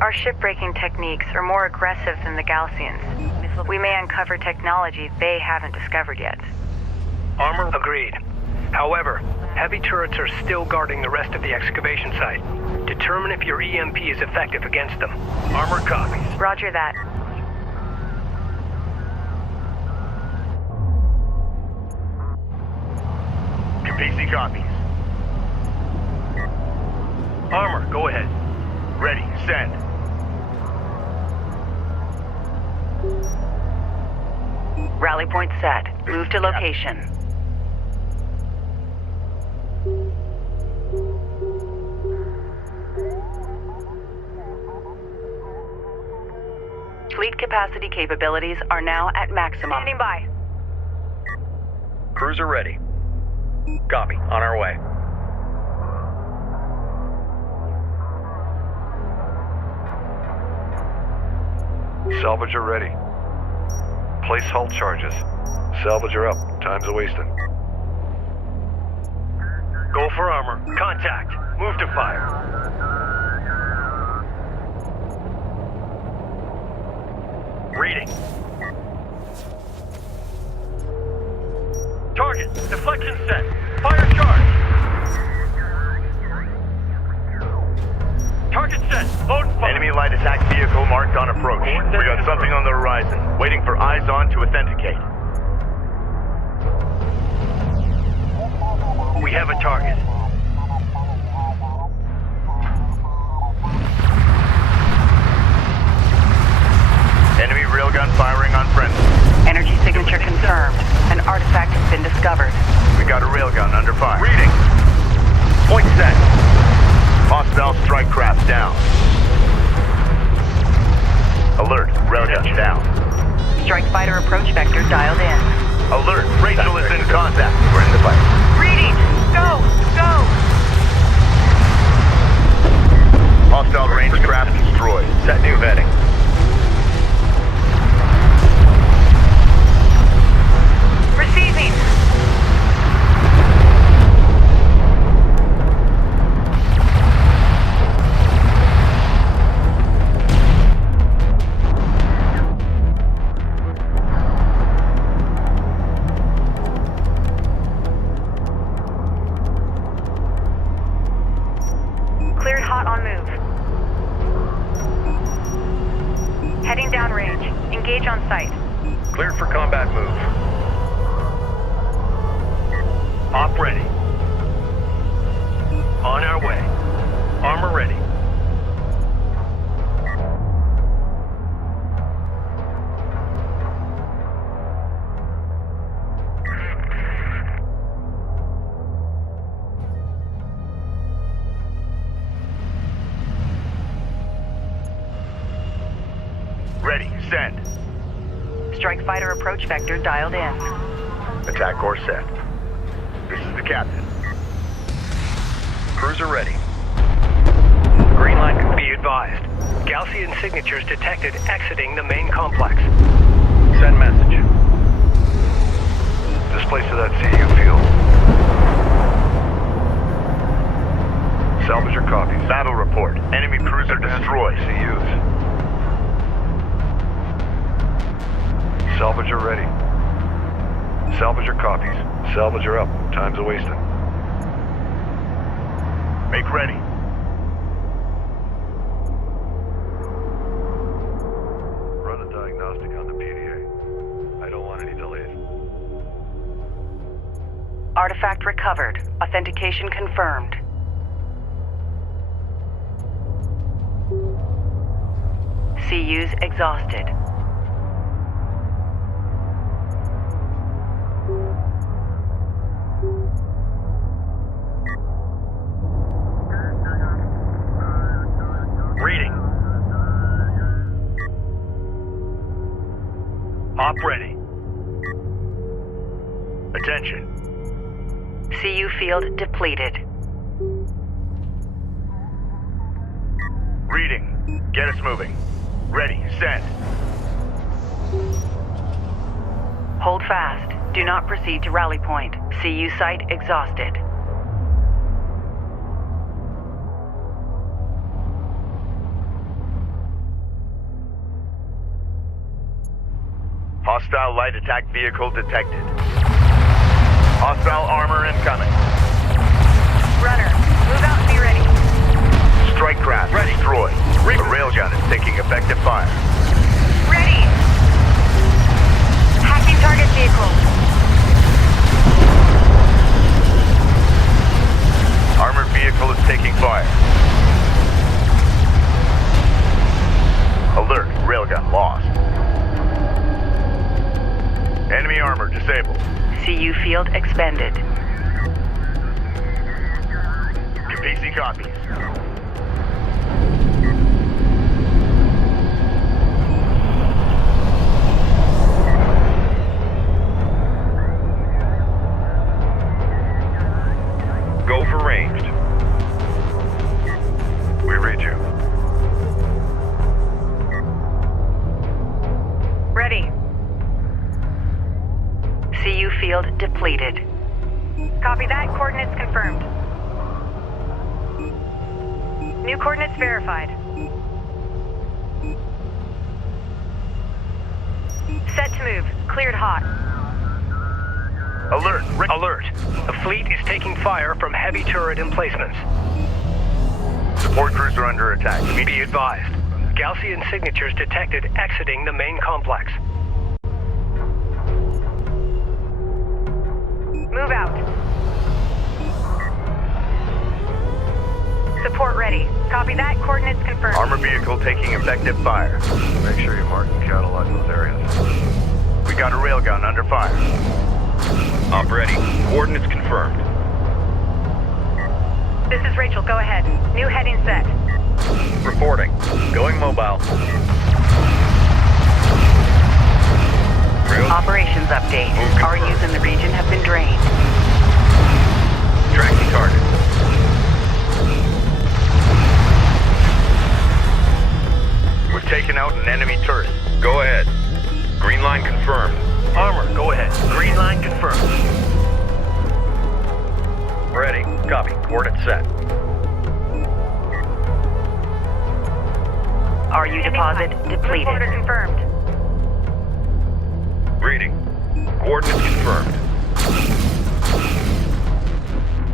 Our ship-breaking techniques are more aggressive than the Galcians. We may uncover technology they haven't discovered yet. Armor agreed. However, heavy turrets are still guarding the rest of the excavation site. Determine if your EMP is effective against them. Armor copies. Roger that. PC copies. Armor, go ahead. Ready, send. Rally point set. Move to location. Fleet capacity capabilities are now at maximum. Standing by. Cruiser ready. Copy. On our way. Salvager ready. Place hull charges. Salvager up. Time's a-wasting. Go for armor. Contact. Move to fire. Reading. Target. Deflection set. Fire charge. Target set. Load fire. Enemy light attack vehicle marked on approach. We got something on the horizon. Waiting for eyes on to authenticate. We have a target. Enemy railgun firing on friendly. Energy signature confirmed. An artifact has been discovered. We got a railgun under fire. Reading. Point set. Hostile strike craft down. Alert, railgun down. Strike fighter approach vector dialed in. Alert, Rachel is in contact. We're in the fight. Reading! Go! Go! Hostile range craft destroyed. Set new vetting. Receiving! Cleared hot on move. Heading downrange. Engage on site. Cleared for combat move. Op ready. On our way. Armor ready. Ready, send. Strike fighter approach vector dialed in. Attack course set. This is the captain. Cruiser ready. Green light. Be advised. Galcian signatures detected exiting the main complex. Send message. Displace to that CU field. Salvager copies. Battle report. Enemy cruiser destroyed. CUs. Salvager ready. Salvager copies. Salvager up. Time's a-wasting. Make ready. Run a diagnostic on the PDA. I don't want any delays. Artifact recovered. Authentication confirmed. CUs exhausted. Reading. Op ready. Attention. CU field depleted. Reading. Get us moving. Ready. Send. Hold fast. Do not proceed to rally point. CU site exhausted. Hostile light attack vehicle detected. Hostile armor incoming. Runner, move out and be ready. Strike craft destroyed. The railgun is taking effective fire. Ready! Hacking target vehicle. Armored vehicle is taking fire. Alert, railgun lost. Enemy armor disabled. CU field expended. PC copies. Go for ranged. We read you. Ready. CU field depleted. Copy that. Coordinates confirmed. New coordinates verified. Set to move. Cleared hot. Alert. Alert. The fleet is taking fire from heavy turret emplacements. Support crews are under attack. Be advised. Gaussian signatures detected exiting the main complex. Move out. Support ready. Copy that. Coordinates confirmed. Armor vehicle taking effective fire. Make sure you mark and catalog those areas. We got a railgun under fire. Op ready. Coordinates confirmed. This is Rachel. Go ahead. New heading set. Reporting. Going mobile. Operations update. RUs in the region have been drained. Tracking target. We've taken out an enemy turret. Go ahead. Green line confirmed. Armor, go ahead. Green line confirmed. Ready. Copy. Coordinates set. RU deposit depleted. Order confirmed. Reading. Coordinates confirmed.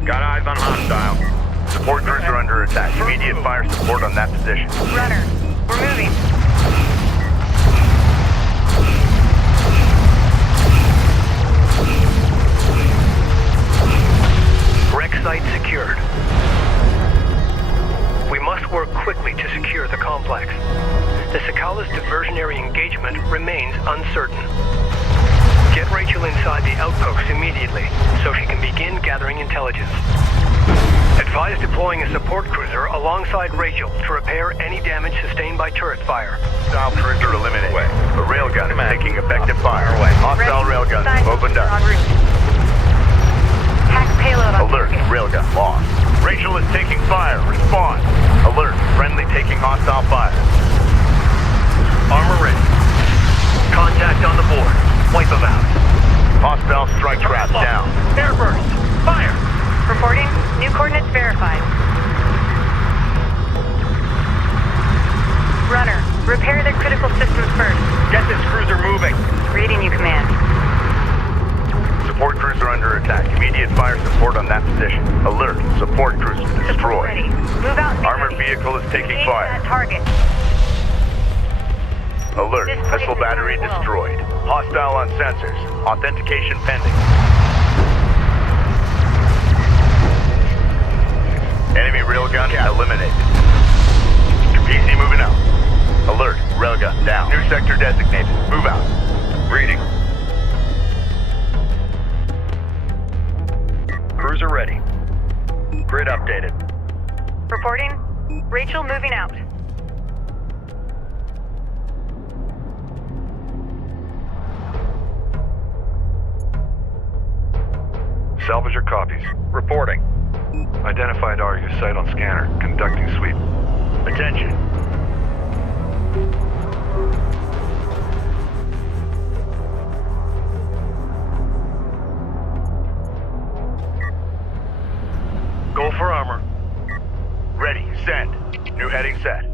Got eyes on hostile. Support crews are under attack. Immediate fire support on that position. Runner, we're moving. Wreck site secured. We must work quickly to secure the complex. The Sakala's diversionary engagement remains uncertain. Get Rachel inside the outpost immediately, so she can begin gathering intelligence. Advise deploying a support cruiser alongside Rachel to repair any damage sustained by turret fire. Hostile cruiser eliminated. The railgun is taking effective fire. Away. Hostile railgun opened up. En route. Hack payload on Alert, railgun lost. Rachel is taking fire. Respond. Alert, friendly taking hostile fire. Armor ready. Contact on the board. Wipe them out. Hostile strike craft down. Airburst. Fire. Reporting. New coordinates verified. Runner, repair their critical systems first. Get this cruiser moving. Reading you, Command. Support crews are under attack. Immediate fire support on that position. Alert, support cruiser Support destroyed. ready. Move out and be Armored ready. vehicle is taking Engage fire. that target. Alert, This place missile is battery going well. destroyed. Hostile on sensors. Authentication pending. Enemy railgun eliminated. PC moving out. Alert, railgun down. New sector designated. Move out. Reading. Cruiser ready. Grid updated. Reporting. Rachel moving out. Salvager copies. Reporting. Identified RU site on scanner. Conducting sweep. Attention. Go for armor. Ready, send. New heading set.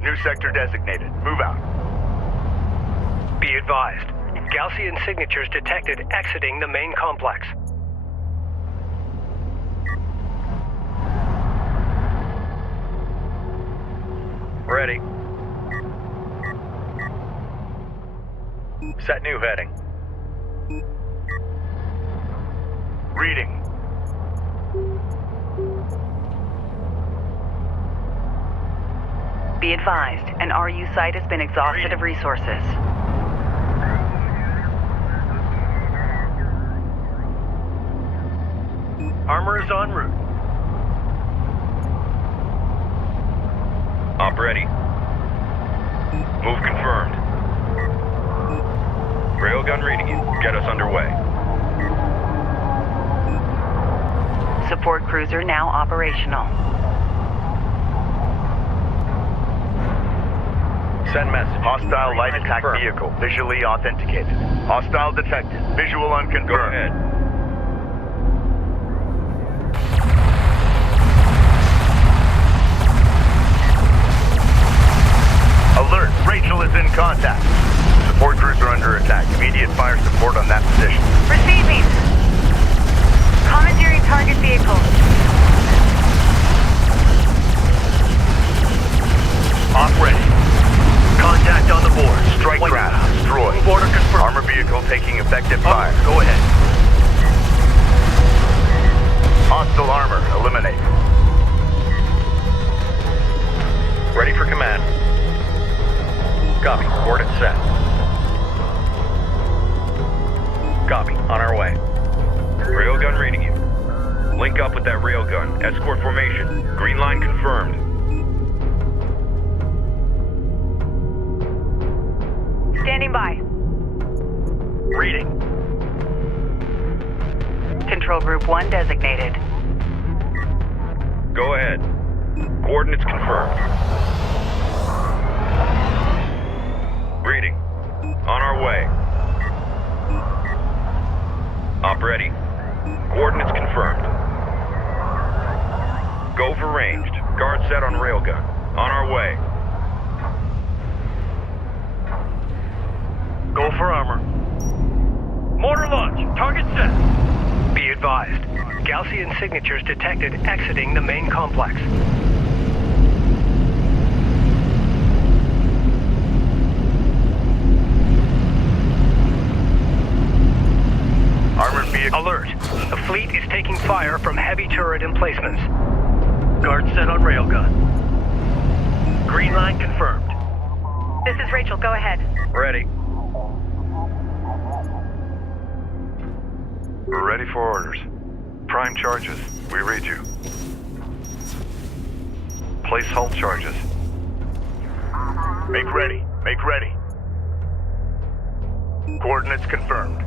New sector designated. Move out. Be advised. Gaussian signatures detected exiting the main complex. Ready. Set new heading. Reading. Be advised, an RU site has been exhausted of resources. Armor is en route. Op ready. Move confirmed. Railgun reading you. Get us underway. Support cruiser now operational. Send message. Hostile light attack confirmed. vehicle visually authenticated. Hostile detected. Visual unconfirmed. Go ahead. Alert! Rachel is in contact. Support cruiser under attack. Immediate fire support on that position. Receiving. Commandeering target vehicles. Op ready. Contact on the board. Strike craft destroyed. Move order confirmed. Armor vehicle taking effective fire. Go ahead. Hostile armor eliminated. Ready for command. Copy. Coordinates set. Copy. On our way. Railgun reading you. Link up with that railgun. Escort formation. Green line confirmed. Standing by. Reading. Control Group 1 designated. Go ahead. Coordinates confirmed. Reading. On our way. Op ready. Coordinates confirmed. Go for ranged. Guard set on railgun. On our way. Go for armor. Mortar launch. Target set. Be advised. Gaussian signatures detected exiting the main complex. Armored vehicle. Alert. The fleet is taking fire from heavy turret emplacements. Guard set on railgun. Green line confirmed. This is Rachel. Go ahead. Ready. We're ready for orders. Prime charges. We read you. Place hull charges. Make ready. Make ready. Coordinates confirmed.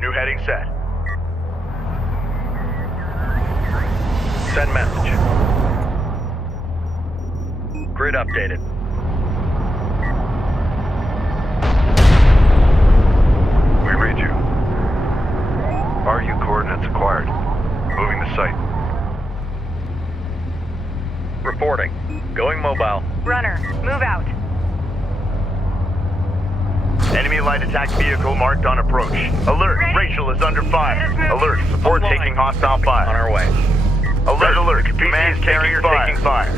New heading set. Send message. Grid updated. We read you. RU coordinates acquired. Moving the site. Reporting. Going mobile. Runner, move out. Enemy light attack vehicle marked on approach. Alert! Ready. Rachel is under fire. Let us move. Alert! Support Online. taking hostile fire. On our way. Alert! Alert! Command carrier taking fire.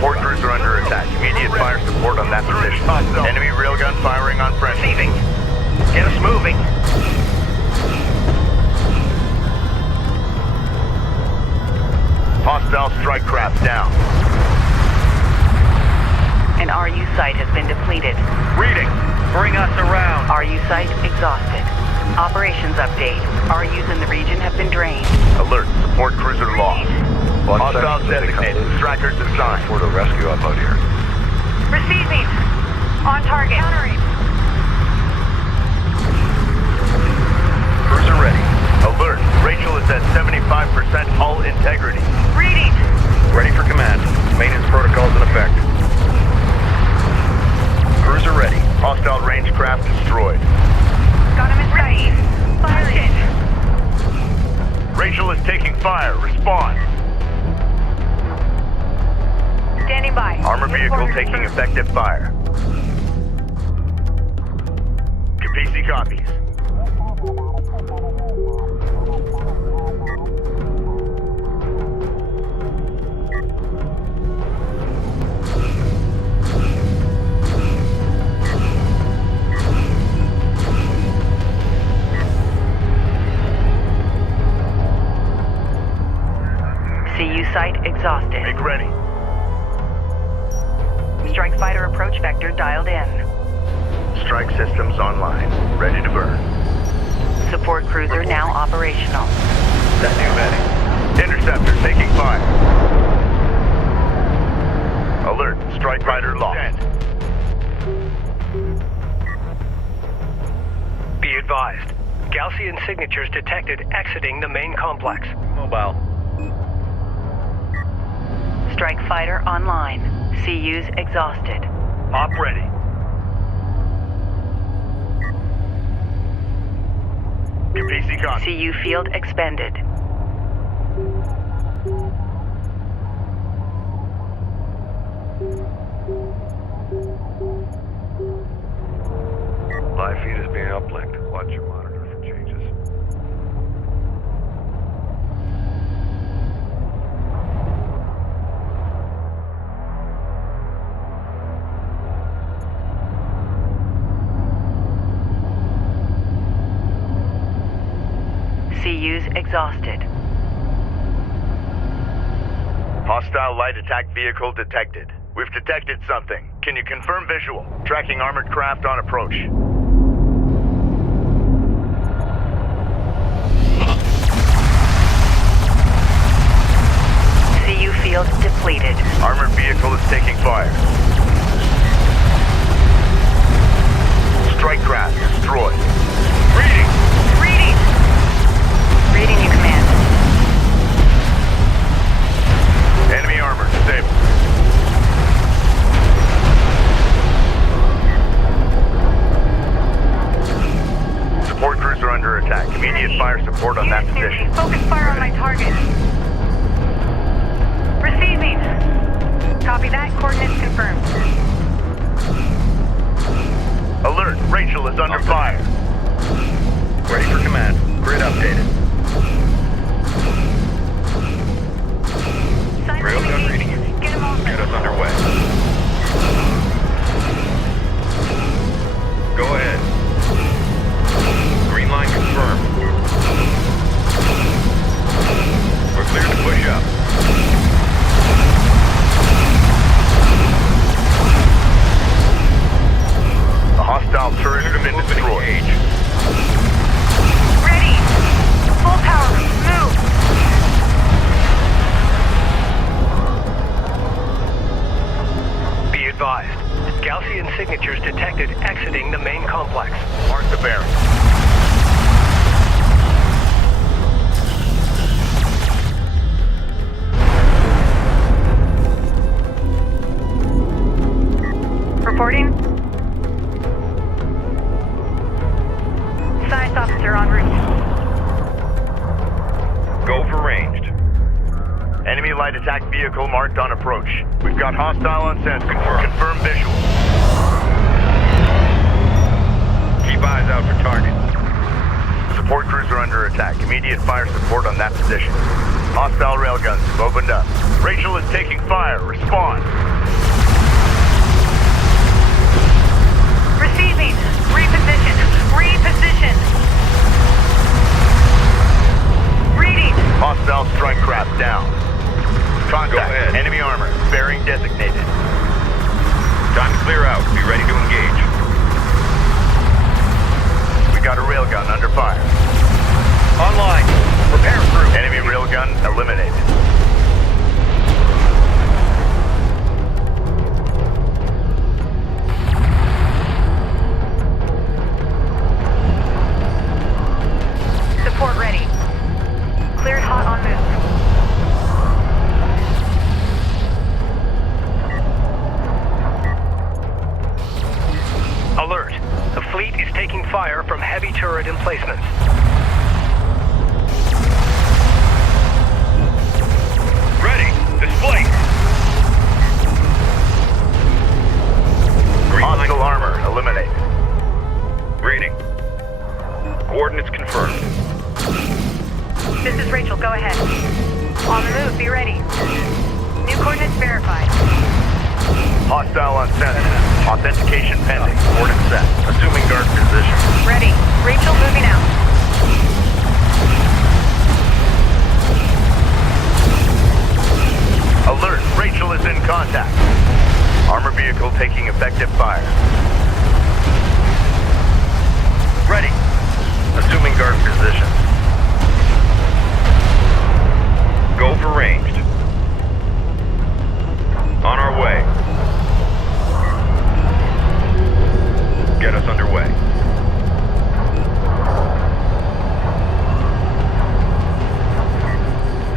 Support cruiser under attack. Immediate fire support on that position. Enemy railgun firing on friendly. Receiving. Get us moving. Hostile Hostile strike craft down. An RU site has been depleted. Reading. Bring us around. RU site exhausted. Operations update. RUs in the region have been drained. Alert. Support cruiser lost. Hostiles designated. Strikers assigned. For the rescue up out here. Receiving. On target. Countering. Cruiser ready. Alert. Rachel is at 75% hull integrity. Reading. Ready for command. Maintenance protocols in effect. Cruiser ready. Hostile range craft destroyed. Got him in sight. Firing. Rachel is taking fire. Respond. Standing by. Armor vehicle taking effective fire. Kapisi copies. CU site exhausted. Make ready. Strike fighter approach vector dialed in. Strike systems online. Ready to burn. Support cruiser now operational. Set new vetting. Interceptor taking fire. Alert. Strike fighter lost. Be advised. Gaussian signatures detected exiting the main complex. Mobile. Strike fighter online. CUs exhausted. Op ready. Kapisi copy. CU field expended. Live feed is being uplinked. Watch your monitor for changes. CUs exhausted. Hostile light attack vehicle detected. We've detected something. Can you confirm visual? Tracking armored craft on approach. CU field depleted. Armored vehicle is taking fire. Strike craft destroyed. Reading. Reading. Reading you, command. Enemy armor disabled. Support cruiser under attack. Immediate fire support on that position. Focus fire on my target. Receiving. Copy that. Coordinates confirmed. Alert. Rachel is under fire. Ready for command. Grid updated. Railgun reading you. Get him off. Get us underway. Go ahead. Green line confirmed. We're clear to push up. The hostile turret has been destroyed. Ready. Full power. Move. Be advised. Gaussian signatures detected exiting the main complex. Mark the bearing. Reporting. Science officer en route. Go for ranged. Enemy light attack vehicle marked on approach. We've got hostile on sensor. Confirm visual. Keep eyes out for target. Support cruiser under attack. Immediate fire support on that position. Hostile railguns have opened up. Rachel is taking fire. Respond. Receiving. Reposition. Reposition. Reading. Hostile strike craft down. under fire. Online. Repair crew. Enemy railgun eliminated. Support ready. Cleared hot on move. Alert. The fleet is taking fire from heavy turret emplacements. Ready. Display. Hostile armor eliminated. Reading. Coordinates confirmed. This is Rachel, go ahead. On the move, be ready. New coordinates verified. Hostile on center. Authentication pending. Coordinates set. Assuming guard position. Ready. Rachel moving out. Alert. Rachel is in contact. Armor vehicle taking effective fire. Ready. Assuming guard position. Go for ranged. On our way. Get us underway.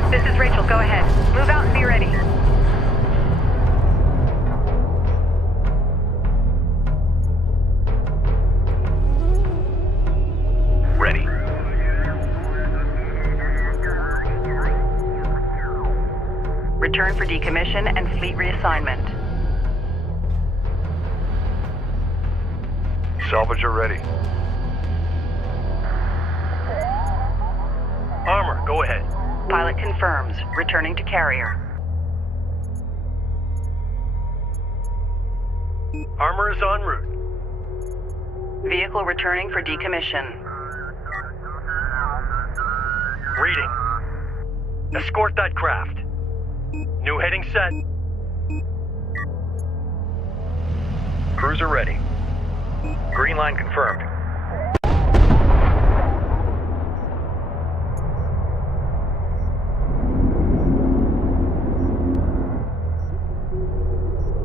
This is Rachel, go ahead. Move out and be ready. Ready. Return for decommission and fleet reassignment. Salvager ready. Armor, go ahead. Pilot confirms. Returning to carrier. Armor is en route. Vehicle returning for decommission. Reading. Escort that craft. New heading set. Cruiser ready. Green line confirmed.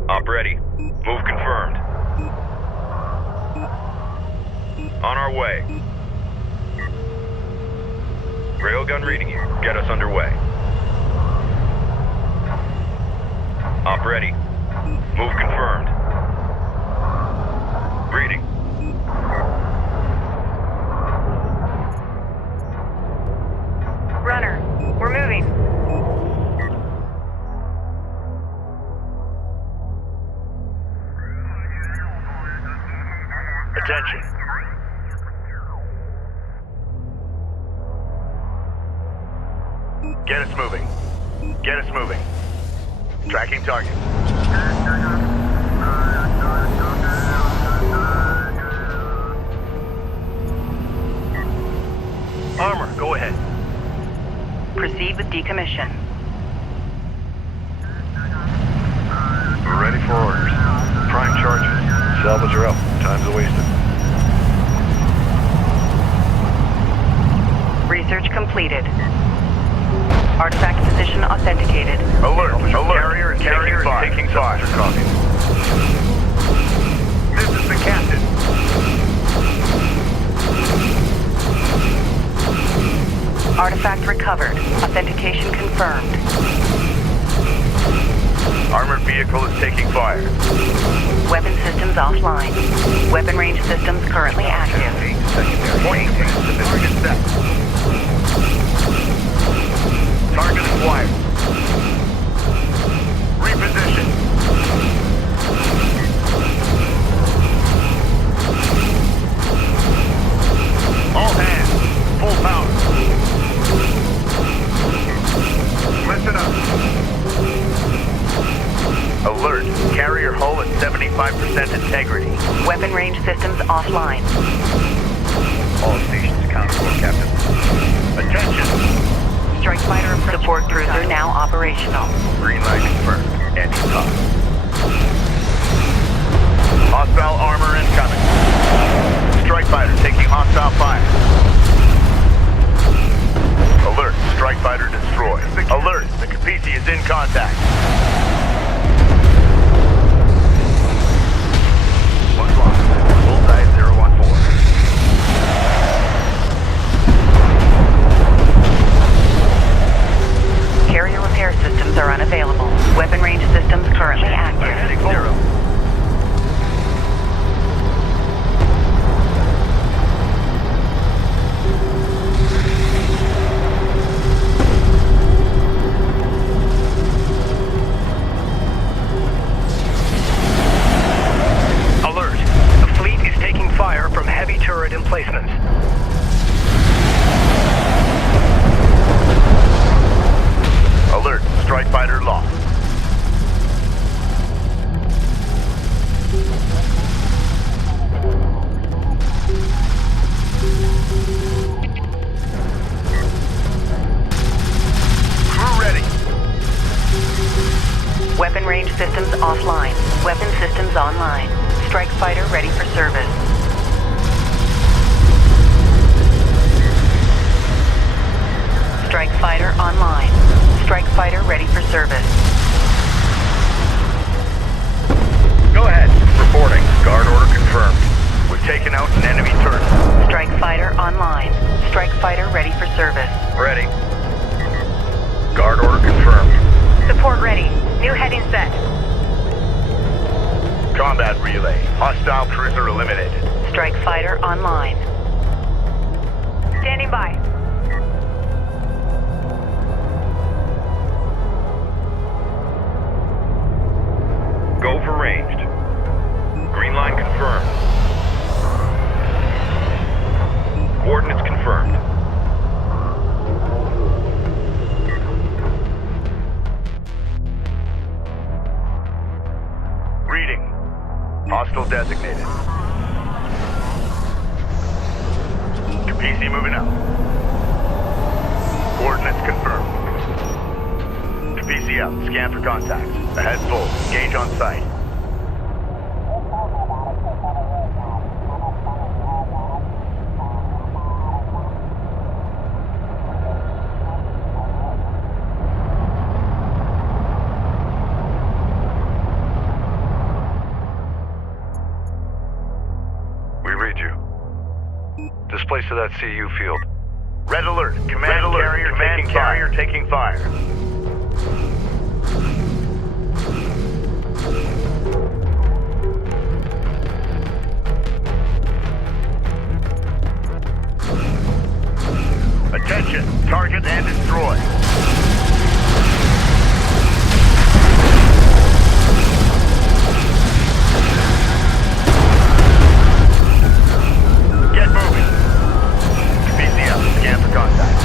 Op ready. Move confirmed. On our way. Railgun reading you. Get us underway. Op ready. Move confirmed. Reading. Runner, we're moving. Attention. Get us moving. Get us moving. Tracking target. Armor, go ahead. Proceed with decommission. We're ready for orders. Prime charges. Salvager up. Time's wasted. Research completed. Artifact position authenticated. Alert. Carrier is taking fire. Copy. This is the captain. Artifact recovered. Authentication confirmed. Armored vehicle is taking fire. Weapon systems offline. Weapon range systems currently active. Point target set. Target acquired. Reposition. All hands. Full power. Listen up. Alert. Carrier hull at 75% integrity. Weapon range systems offline. All stations accounted for, Captain. Attention. Strike fighter approach. Support cruiser now operational. Green line confirmed. Anti-top. Hostile armor incoming. Strike fighter taking hostile fire. emplacements. Alert, strike fighter lost. Crew ready. Weapon range systems offline. Weapon systems online. Strike fighter ready for service. Strike fighter online. Strike fighter ready for service. Go ahead. Reporting. Guard order confirmed. We've taken out an enemy turret. Strike fighter online. Strike fighter ready for service. Ready. Guard order confirmed. Support ready. New heading set. Combat relay. Hostile cruiser eliminated. Strike fighter online. Standing by. Go for ranged. Green line confirmed. Coordinates confirmed. Reading. Hostile designated. Capisi moving out. Coordinates confirmed. Capisi out. Scan for contacts. Ahead full. Gauge on site. We read you. Displace to that CU field. Red alert. Command carrier taking fire. Attention. Target and destroy. Get moving. PCL, scan for contact.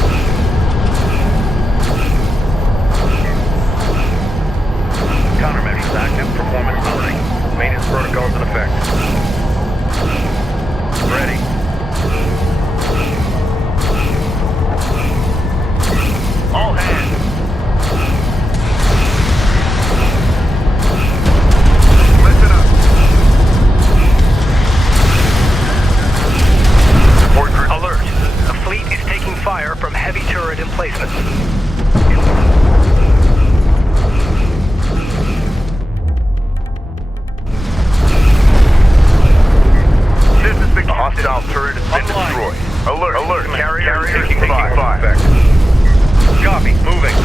Countermeasures active. Performance mounting. Maintenance protocols in effect. Ready. All hands. Listen up. Support crew. Alert. The fleet is taking fire from heavy turret emplacements. This is the hostile turret has been destroyed. Alert. Carrier taking fire. Copy. Moving.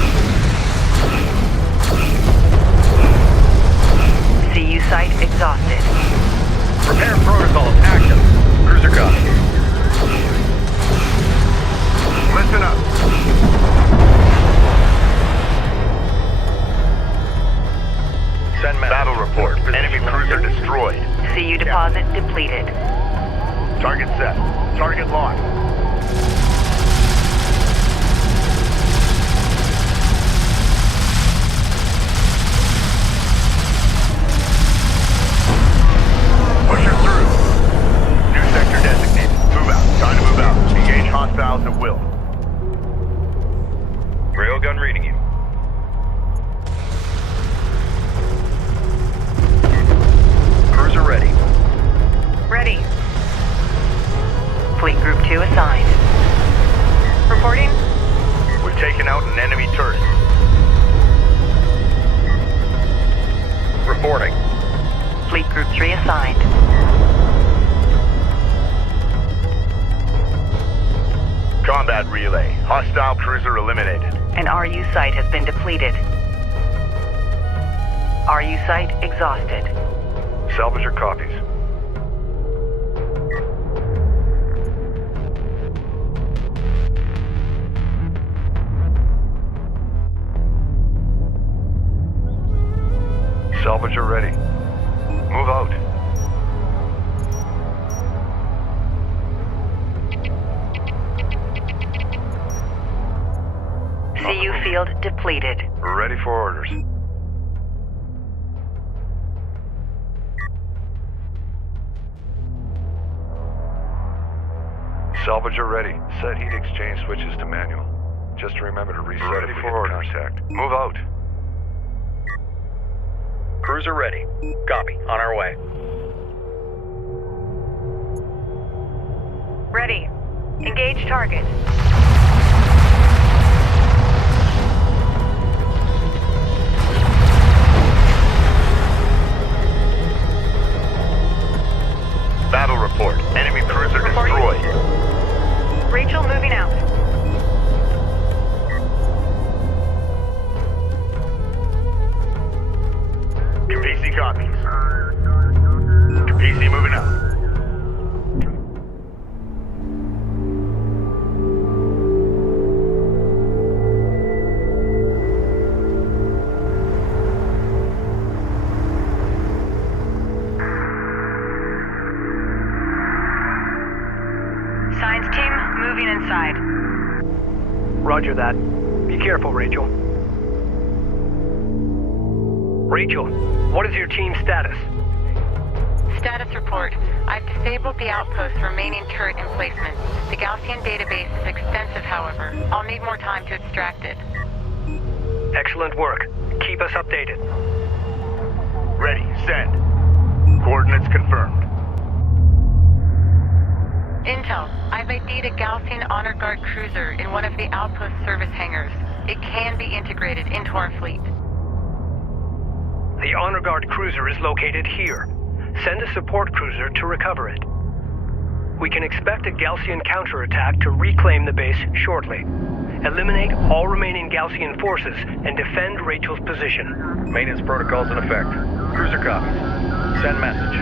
CU site exhausted. Repair protocols active. Cruiser copy. Listen up. Send message. Battle report. Enemy cruiser destroyed. CU deposit depleted. Target set. Target locked. Push her through. New sector designated. Move out. Time to move out. Engage hostiles at will. Railgun reading you. Cruiser ready. Ready. Fleet Group 2 assigned. Reporting. We've taken out an enemy turret. Reporting. Fleet Group 3 assigned. Combat relay. Hostile cruiser eliminated. An RU site has been depleted. RU site exhausted. Salvage your copies. Salvager ready. Move out. field depleted. Ready for orders. Salvager ready. Set heat exchange switches to manual. Just remember to reset ready for orders. Contact. Move out. Cruiser ready. Copy. On our way. Ready. Engage target. Battle report. Enemy cruiser Reporting. destroyed. Rachel moving out. Kapisi copies. Kapisi moving out. Science team moving inside. Roger that. Be careful, Rachel. Rachel, what is your team status? Status report. I've disabled the outpost's remaining turret emplacement. The Gaussian database is extensive, however. I'll need more time to extract it. Excellent work. Keep us updated. Ready. Send. Coordinates confirmed. Intel, I've ID'd a Gaussian Honor Guard cruiser in one of the outpost service hangars. It can be integrated into our fleet. The Honor Guard cruiser is located here. Send a support cruiser to recover it. We can expect a Gaussian counterattack to reclaim the base shortly. Eliminate all remaining Gaussian forces and defend Rachel's position. Maintenance protocols in effect. Cruiser copies. Send message.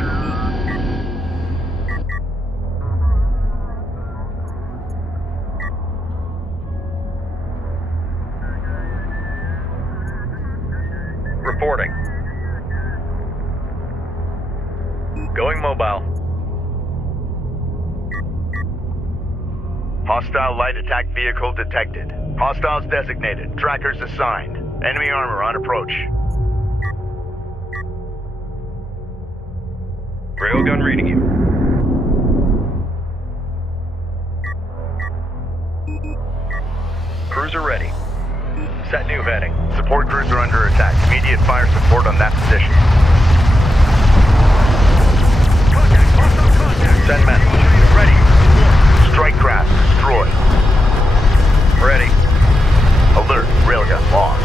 Reporting. Going mobile. Hostile light attack vehicle detected. Hostiles designated. Trackers assigned. Enemy armor on approach. Railgun reading you. Cruiser ready. Set new heading. Support cruiser under attack. Immediate fire support on that position. Send message. Ready. Strike craft destroyed. Ready. Alert. Railgun lost.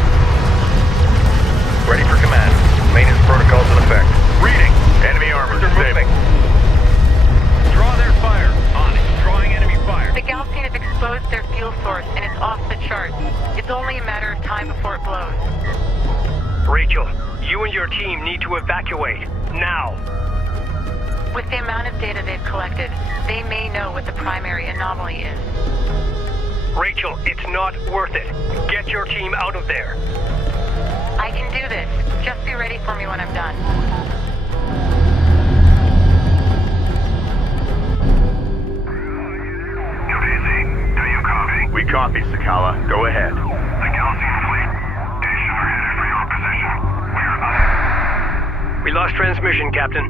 Ready for command. Maintenance protocols in effect. Reading. Enemy armor disabled. Draw their fire. On it. Drawing enemy fire. The Gaussian have exposed their fuel source and it's off the charts. It's only a matter of time before it blows. Rachel, you and your team need to evacuate. Now. With the amount of data they've collected, they may know what the primary anomaly is. Rachel, it's not worth it. Get your team out of there. I can do this. Just be ready for me when I'm done. Kapisi, do you copy? We copy, Sakala. Go ahead. The Gaussian fleet. Station are headed for your position. We're We lost transmission, Captain.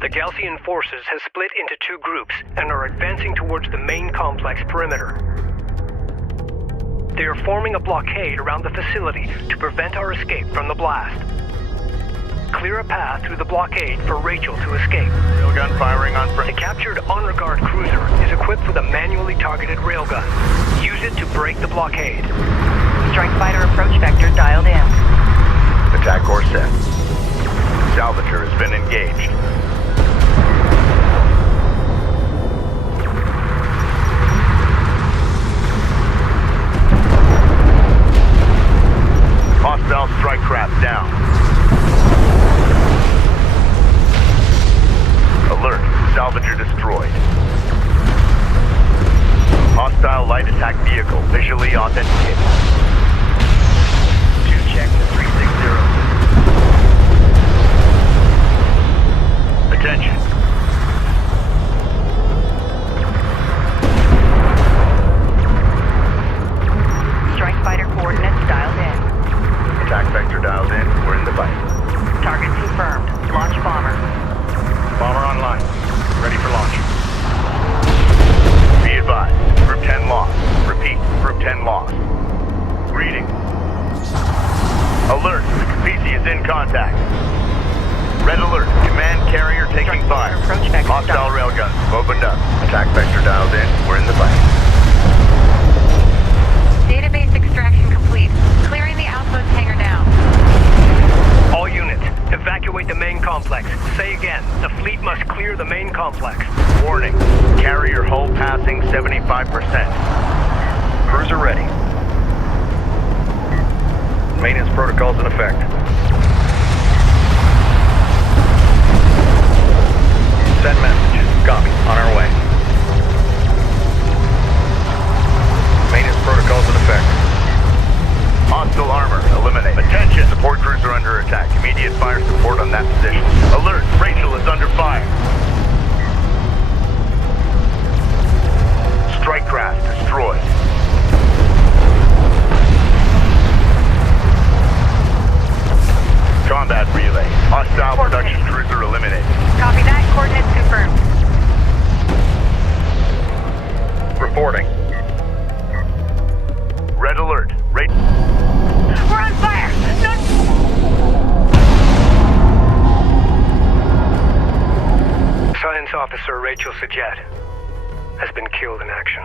The Gaussian forces have split into two groups and are advancing towards the main complex perimeter. They are forming a blockade around the facility to prevent our escape from the blast. Clear a path through the blockade for Rachel to escape. Railgun firing on front. The captured Honor Guard cruiser is equipped with a manually targeted railgun. Use it to break the blockade. Strike fighter approach vector dialed in. Attack course set. Salvager has been engaged. Hostile strike craft down. Alert. Salvager destroyed. Hostile light attack vehicle visually authenticated. 2 check to 360. contact. Red alert. Command carrier taking fire. Hostile railguns opened up. Attack vector dialed in. We're in the fight. Database extraction complete. Clearing the outpost hangar now. All units, evacuate the main complex. Say again, the fleet must clear the main complex. Warning. Carrier hull passing 75%. Cruiser ready. Maintenance protocols in effect. Send message. Copy. On our way. Maintenance protocols in effect. Hostile armor eliminated. Attention! Support cruiser under attack. Immediate fire support on that position. Alert! Rachel is under fire. Strike craft destroyed. Combat relay. Hostile production cruiser eliminated. Copy that. Coordinates confirmed. Reporting. Red alert. We're on fire! Science officer Rachel Sajet has been killed in action.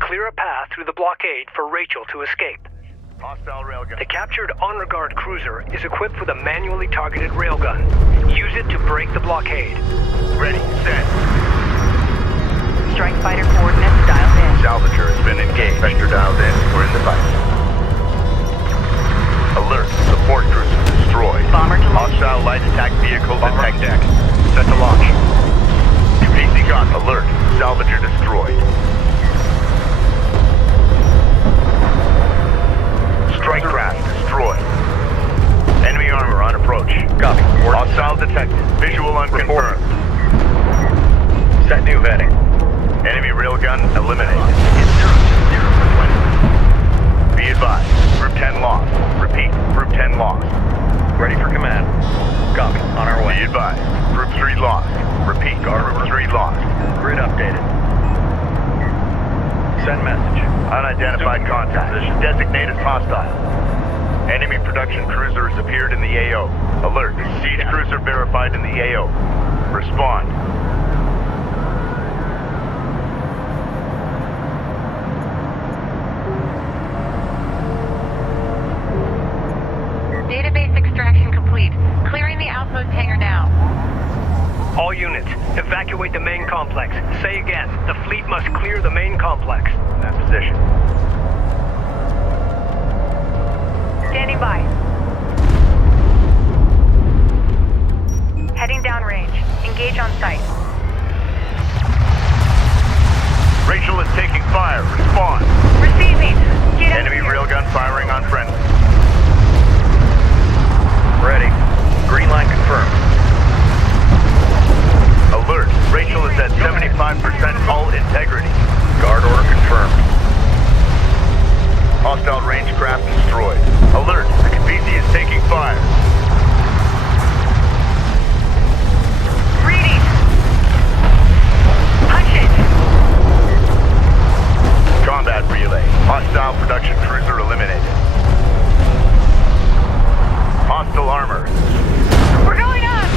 Clear a path through the blockade for Rachel to escape. Hostile railgun. The captured honor guard cruiser is equipped with a manually targeted railgun. Use it to break the blockade. Ready, set. Strike fighter coordinates dialed in. Salvager has been engaged. Vector dialed in. We're in the fight. Alert. Support cruiser destroyed. Bomber to launch. Hostile light attack vehicle Bomber on detected. deck. Set to launch. PC gun. Alert. Salvager destroyed. Strike craft destroyed. Enemy armor on approach. Copy. Hostile detected. Visual unconfirmed. Set new heading. Enemy railgun eliminated. Be advised. Group 10 lost. Repeat. Group 10 lost. Ready for command. Copy. On our way. Be advised. Group 3 lost. Repeat. Group 3 lost. Grid updated. Send message. Unidentified contact. Designated hostile. Enemy production cruiser has appeared in the AO. Alert. Siege cruiser verified in the AO. Respond. Database extraction complete. Clearing the outpost hangar now. All units, evacuate the main complex. Say again, the fleet must clear the main complex. In that position. Standing by. Heading downrange. Engage on site. Rachel is taking fire. Respond. Receiving. Get out Enemy here. railgun firing on friendly. Ready. Green line confirmed. Alert. Rachel is at 75% hull integrity. Guard order confirmed. Hostile range craft destroyed. Alert. The Kapisi is taking fire. Reading. Punch it. Combat relay. Hostile production cruiser eliminated. Hostile armor. We're going up.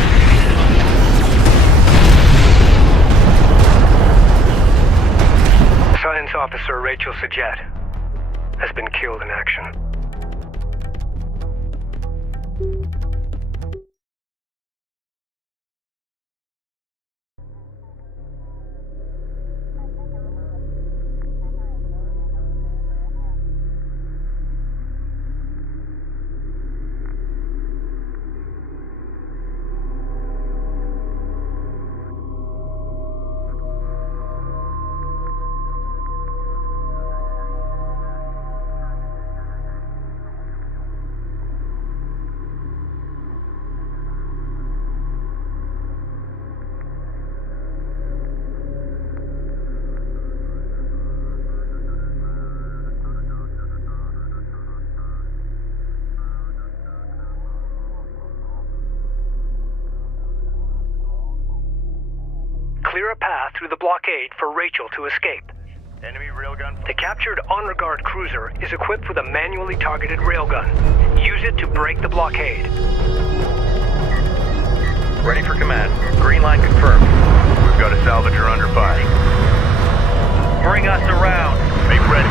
Science officer Rachel Sajet has been killed in action. Clear a path through the blockade for Rachel to escape. Enemy railgun. The captured honor guard cruiser is equipped with a manually targeted railgun. Use it to break the blockade. Ready for command. Green line confirmed. We've got a salvager under fire. Bring us around. Make ready.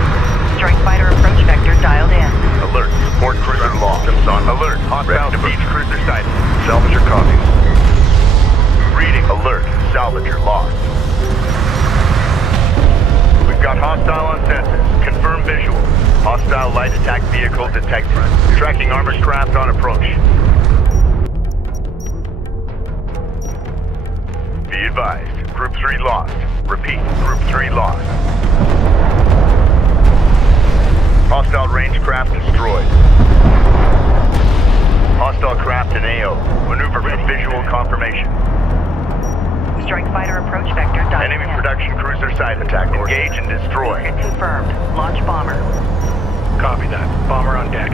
Strike fighter approach vector dialed in. Alert. Support cruiser lost. Systems on. Alert. Hostile beach cruiser sighted. Salvager copies. Reading. Alert. Salvager lost. We've got hostile on sensors. Confirm visual. Hostile light attack vehicle detected. Tracking armored craft on approach. Be advised. Group 3 lost. Repeat. Group 3 lost. Hostile range craft destroyed. Hostile craft in AO. Maneuver for visual confirmation. Strike fighter approach vector dialed Enemy in. production cruiser side attack. Engage and destroy. Target confirmed. Launch bomber. Copy that. Bomber on deck.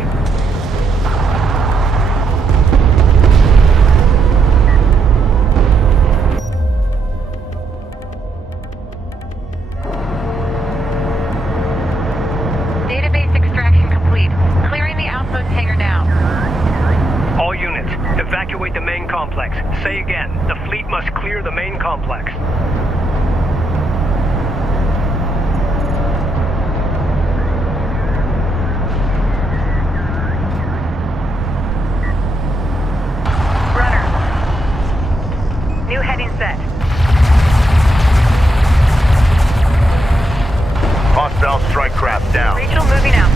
Database extraction complete. Clearing the outpost hangar now. All units, evacuate the main complex. Say again, the fleet must clear the main complex. Runner. New heading set. Hostile strike craft down. Rachel moving out.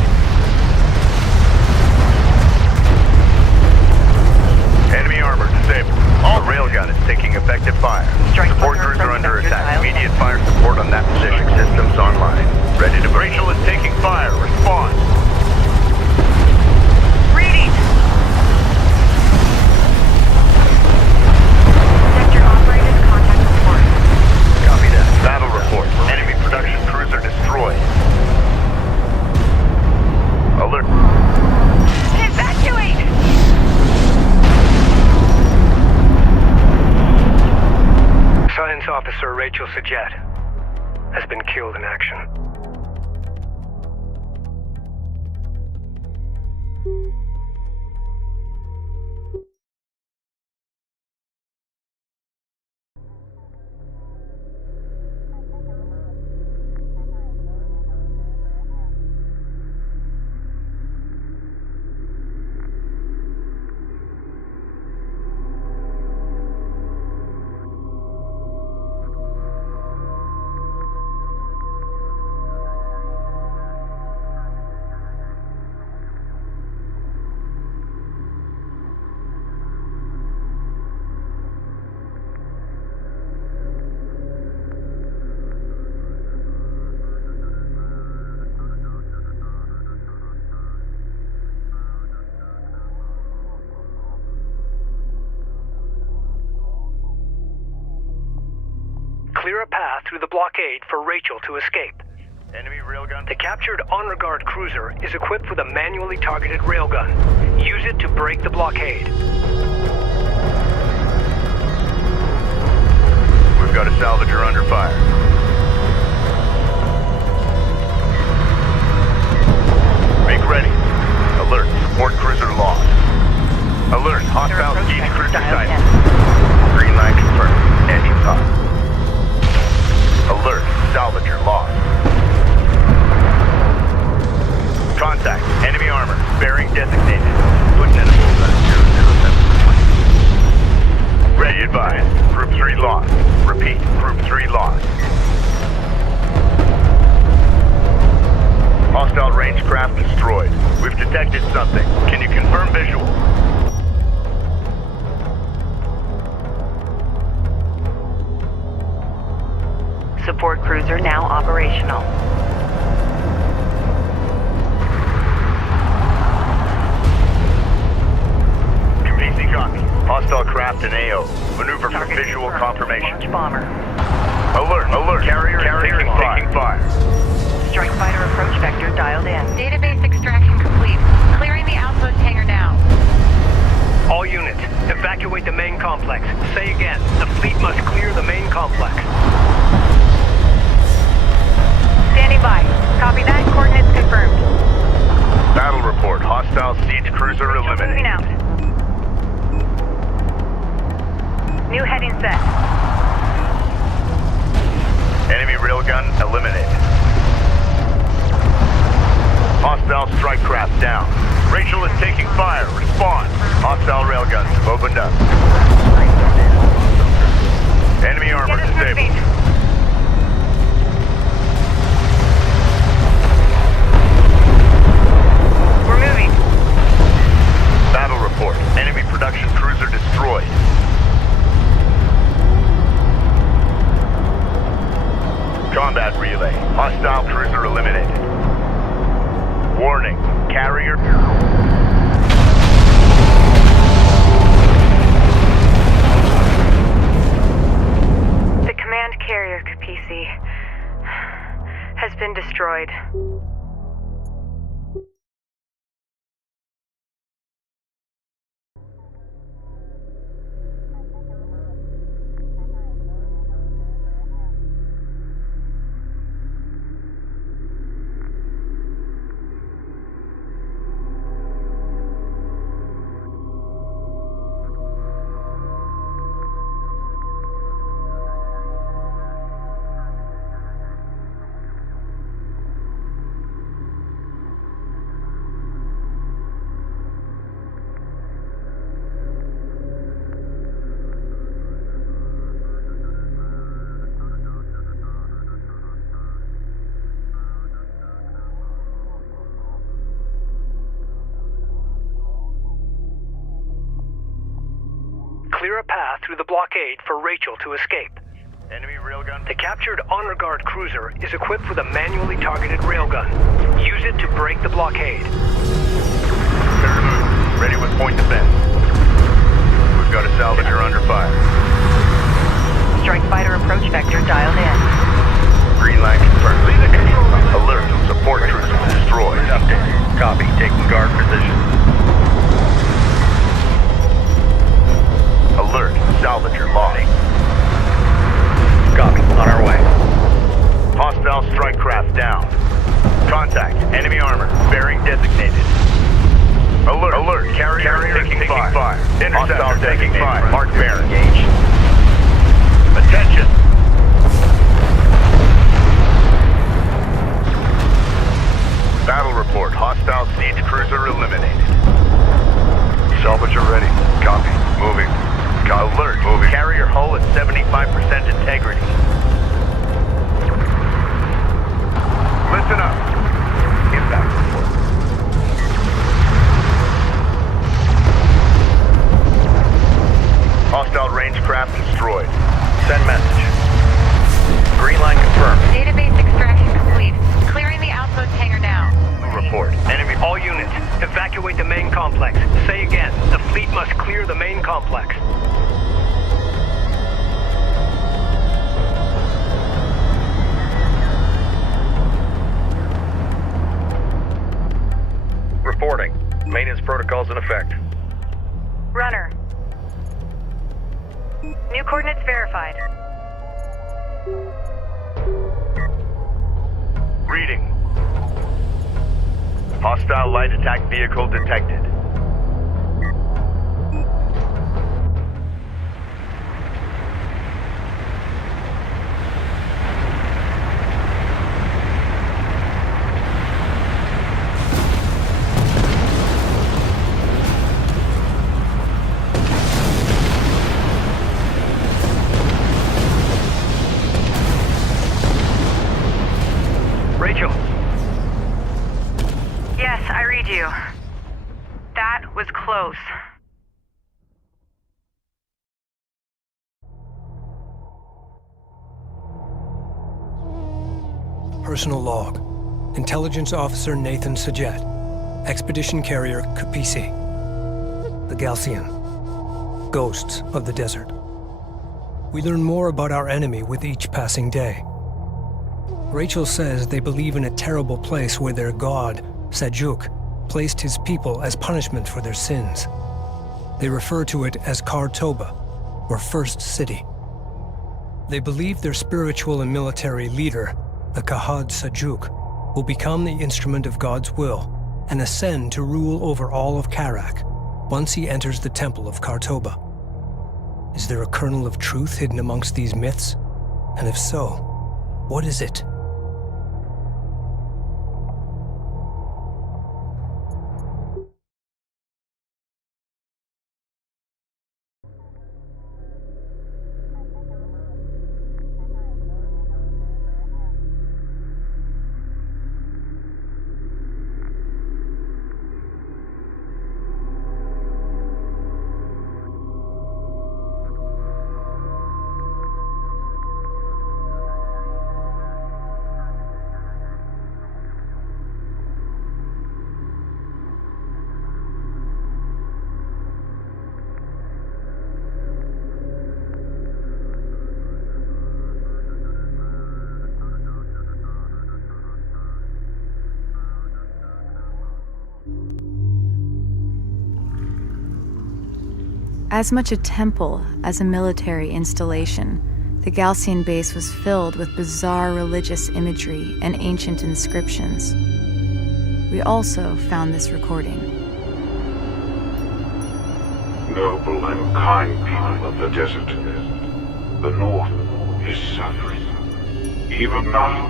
Enemy armor disabled. All railgun is taking effective fire. Strike Support fighter cruiser approach under vector attack. dialed in. Immediate fire support on that position. Systems online. Ready to. Rachel is taking fire. Respond. Reading. Sector operators contact report. Copy that. Battle report. Enemy production cruiser destroyed. Alert. Evacuate! Science officer Rachel Sajet has been killed in action. Clear a path through the blockade for Rachel to escape. Enemy railgun. The captured honor guard cruiser is equipped with a manually targeted railgun. Use it to break the blockade. We've got a salvager under fire. Make ready. Alert. Support cruiser lost. Alert. Hostile beach cruiser sighted. Green line confirmed. Ending top. Alert. Salvager lost. Contact. Enemy armor. Bearing designated. Putting in a bullseye. 007. Ready advised. Group 3 lost. Repeat. Group 3 lost. Hostile range craft destroyed. We've detected something. Can you confirm visual? Support cruiser now operational. PC copy. Hostile craft in AO. Maneuver for Target visual confirmed. confirmation. Launch bomber. Alert. Alert. Carrier is taking fire. Strike fighter approach vector dialed in. Database extraction complete. Clearing the outpost hangar now. All units, evacuate the main complex. Say again, the fleet must clear the main complex. Standing by. Copy that. Coordinates confirmed. Battle report. Hostile siege cruiser eliminated. Moving out. New heading set. Enemy railgun eliminated. Hostile strike craft down. Rachel is taking fire. Respond. Hostile railguns have opened up. Enemy armor disabled. We're moving. Battle report. Enemy production cruiser destroyed. Combat relay. Hostile cruiser eliminated. Warning. Carrier. The command carrier, Kapisi, has been destroyed. Clear a path through the blockade for Rachel to escape. Enemy railgun. The captured Honor Guard cruiser is equipped with a manually targeted railgun. Use it to break the blockade. Prepare to move. Ready with point defense. We've got a salvager under fire. Strike fighter approach vector dialed in. Green line confirmed. Leave the control. Alert. Support cruiser destroyed. Update. Copy. Taking guard position. Alert. Salvager lost. Copy. On our way. Hostile strike craft down. Contact. Enemy armor. Bearing designated. Alert. Alert. Carrier taking fire. Hostile taking fire. Mark bearing. Engage. Attention. Battle report. Hostile siege cruiser eliminated. Salvager ready. Copy. Moving. Alert. Moving. Carrier hull at 75% integrity. Listen up. Impact report. Hostile range craft destroyed. Send message. Green line confirmed. Database extraction complete. Clearing the outpost hangar now. Report. Enemy. All units, evacuate the main complex. Say again, the fleet must clear the main complex. Reporting. Maintenance protocols in effect. Runner. New coordinates verified. Reading. Hostile light attack vehicle detected. Rachel. Yes, I read you. That was close. Personal log. Intelligence Officer Nathan Sajet. Expedition Carrier Kapisi. The Galcian. Ghosts of the Desert. We learn more about our enemy with each passing day. Rachel says they believe in a terrible place where their god, Sajuk, placed his people as punishment for their sins. They refer to it as Kar Toba, or First City. They believe their spiritual and military leader, the Kahad Sajuk, will become the instrument of God's will and ascend to rule over all of Kharak once he enters the Temple of Kartoba. Is there a kernel of truth hidden amongst these myths? And if so, what is it? As much a temple as a military installation, the Galcian base was filled with bizarre religious imagery and ancient inscriptions. We also found this recording. Noble and kind people of the desert, the North is suffering. Even now,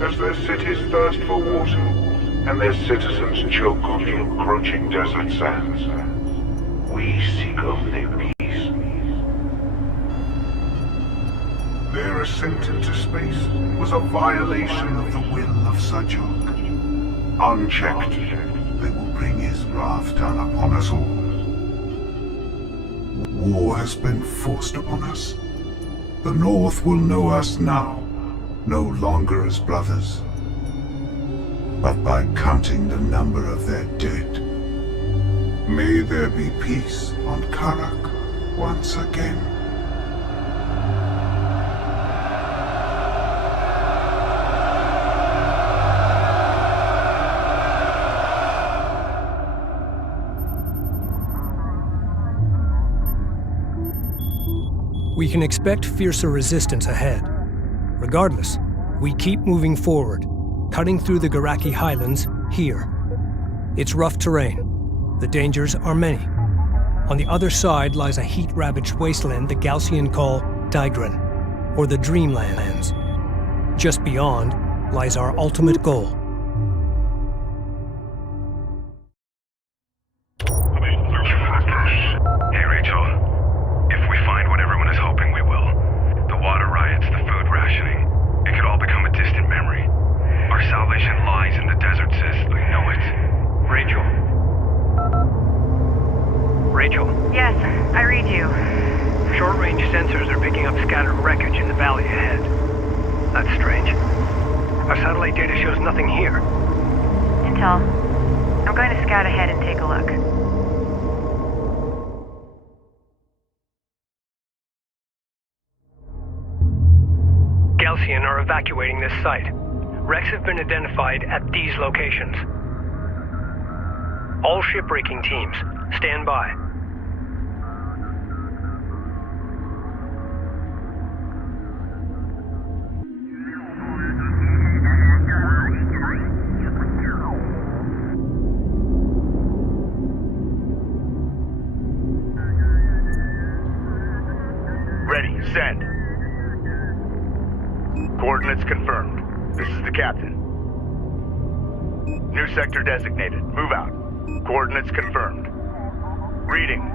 as their cities thirst for water and their citizens choke on the encroaching desert sands, we seek only peace. Their ascent into space was a violation of the will of Sajuk. Unchecked, they will bring his wrath down upon us all. War has been forced upon us. The North will know us now, no longer as brothers, but by counting the number of their dead. May there be peace on Kharak once again. We can expect fiercer resistance ahead. Regardless, we keep moving forward, cutting through the Garaki highlands here. It's rough terrain. The dangers are many. On the other side lies a heat-ravaged wasteland the Galcian call Digran, or the Dreamlands. Just beyond lies our ultimate goal. Hey, Rachel. If we find what everyone is hoping we will, the water riots, the food rationing, it could all become a distant memory. Our salvation lies in the desert, sis. We know it. Rachel. Rachel. Yes, I read you. Short-range sensors are picking up scattered wreckage in the valley ahead. That's strange. Our satellite data shows nothing here. Intel. I'm going to scout ahead and take a look. Galcian are evacuating this site. Wrecks have been identified at these locations. All shipbreaking teams, stand by. Ready, send. Coordinates confirmed. This is the captain. New sector designated. Move out. Coordinates confirmed. Reading.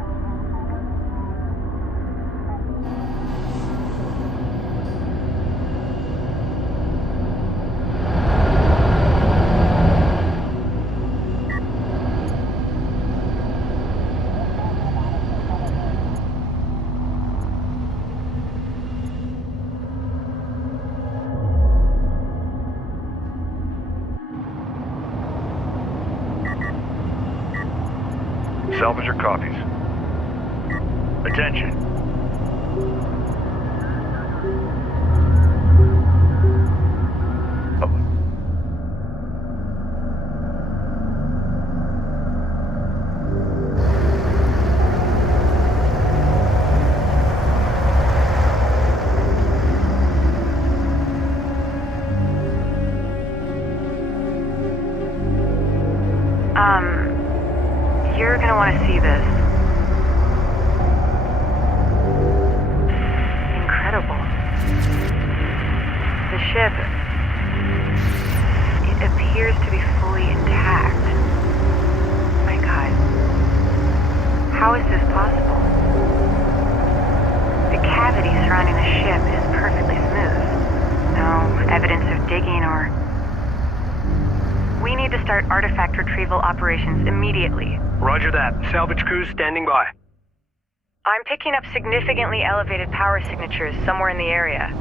Salvage your copies. Attention. How is this possible? The cavity surrounding the ship is perfectly smooth. No evidence of digging or... We need to start artifact retrieval operations immediately. Roger that. Salvage crews standing by. I'm picking up significantly elevated power signatures somewhere in the area.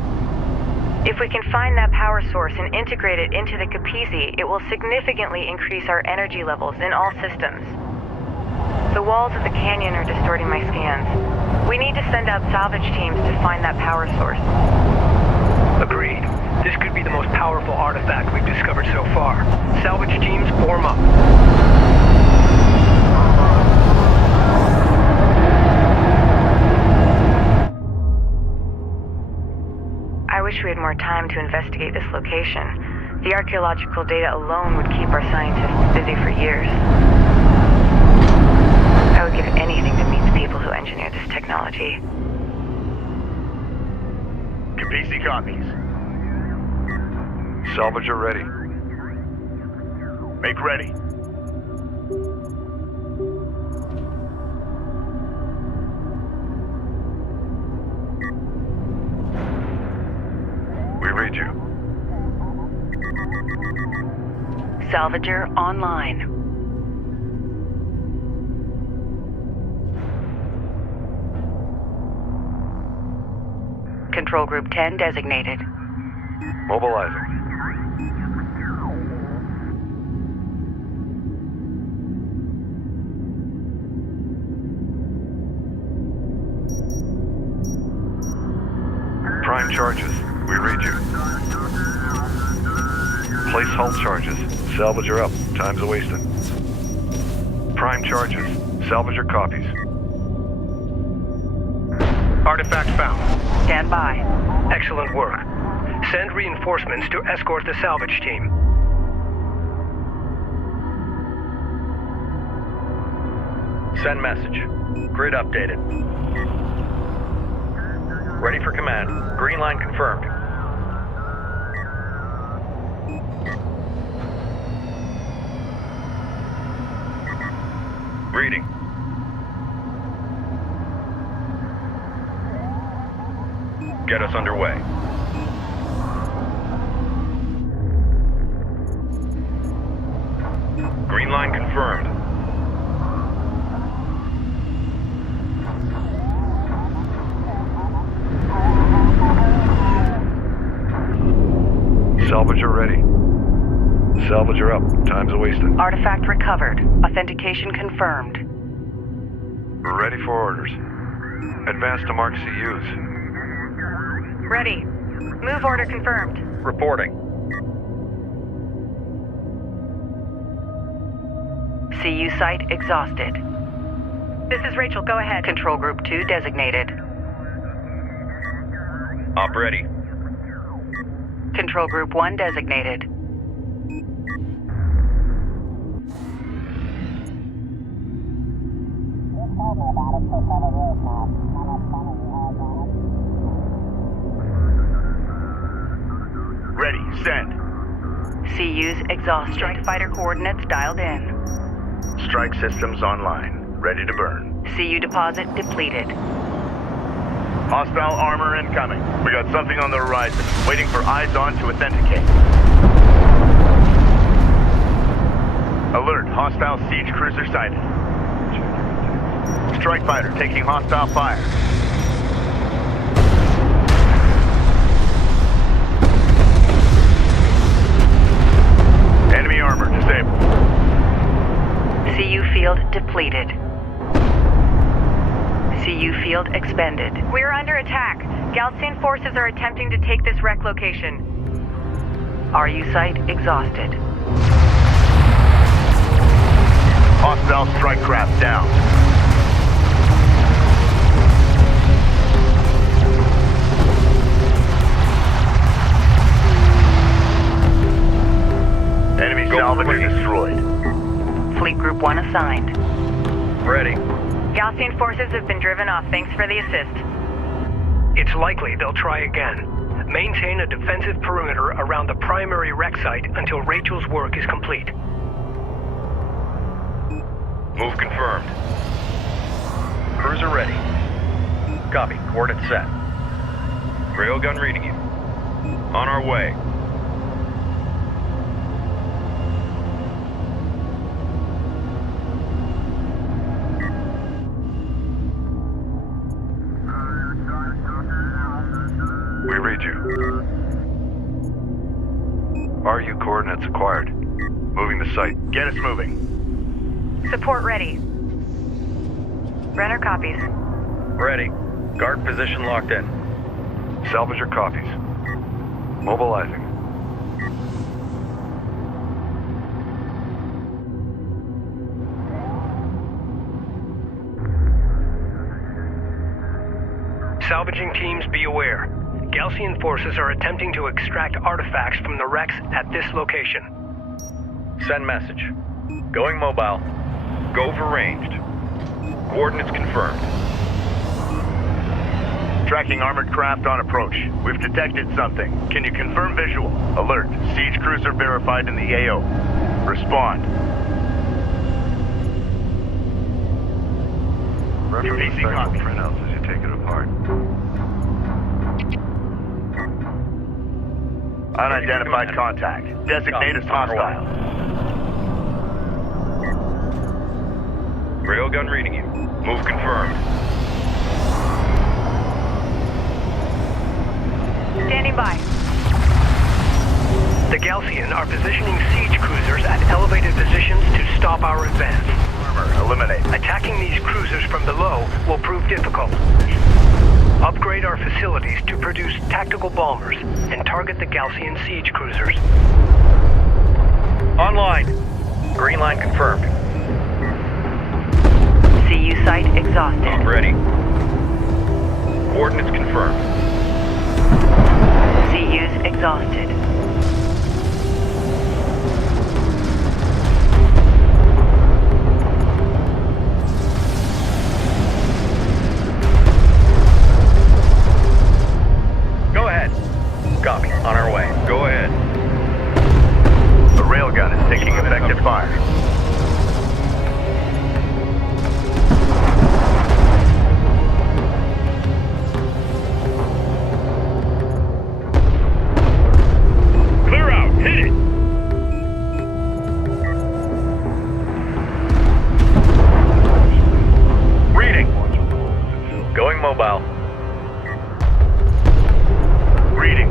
If we can find that power source and integrate it into the Capisi, it will significantly increase our energy levels in all systems. The walls of the canyon are distorting my scans. We need to send out salvage teams to find that power source. Agreed. This could be the most powerful artifact we've discovered so far. Salvage teams form up. I wish we had more time to investigate this location. The archaeological data alone would keep our scientists busy for years. I would give anything to meet the people who engineered this technology. Capisi copies. Salvager ready. Make ready. We read you. Salvager online. Control Group 10 designated. Mobilizing. Prime charges. We read you. Place hull charges. Salvager up. Time's a-wasting. Prime charges. Salvager copies. Artifact found. Stand by. Excellent work. Send reinforcements to escort the salvage team. Send message. Grid updated. Ready for command. Green line confirmed. Reading. Get us underway. Green line confirmed. Salvager ready. Salvager up. Time's a-wasting. Artifact recovered. Authentication confirmed. Ready for orders. Advance to mark CUs. Ready. Move order confirmed. Reporting. CU site exhausted. This is Rachel, go ahead. Control Group 2 designated. Op ready. Control Group 1 designated. Ready, send. CU's exhausted. Strike fighter coordinates dialed in. Strike systems online. Ready to burn. CU deposit depleted. Hostile armor incoming. We got something on the horizon. Waiting for eyes on to authenticate. Alert, hostile siege cruiser sighted. Strike fighter taking hostile fire. Enemy armor disabled. CU field depleted. CU field expended. We're under attack. Galcian forces are attempting to take this wreck location. RU site exhausted. Hostile strike craft down. Enemy salvager destroyed. Fleet Group 1 assigned. Ready. Galcian forces have been driven off. Thanks for the assist. It's likely they'll try again. Maintain a defensive perimeter around the primary wreck site until Rachel's work is complete. Move confirmed. Copy. Coordinates set. Railgun reading you. On our way. We read you. RU coordinates acquired. Moving the site. Get us moving. Support ready. Brenner copies. Ready. Guard position locked in. Salvage your copies. Mobilizing. Salvaging teams, be aware. Galcian forces are attempting to extract artifacts from the wrecks at this location. Send message. Going mobile. Go for ranged. Coordinates confirmed. Tracking armored craft on approach. We've detected something. Can you confirm visual? Alert. Siege cruiser verified in the AO. Respond. Reference PC copy. printouts as you take it apart. Unidentified contact. Designate as hostile. Railgun reading you. Move confirmed. Standing by. The Galcian are positioning siege cruisers at elevated positions to stop our advance. Armor, eliminate. Attacking these cruisers from below will prove difficult. Upgrade our facilities to produce tactical bombers and target the Galcian siege cruisers. Online. Green line confirmed. CU site exhausted. Ready. Coordinates confirmed. CU's exhausted. Go ahead. Copy. On our way. Go ahead. The railgun is taking effective fire. Clear out. Hit it. Reading. Going mobile. Reading.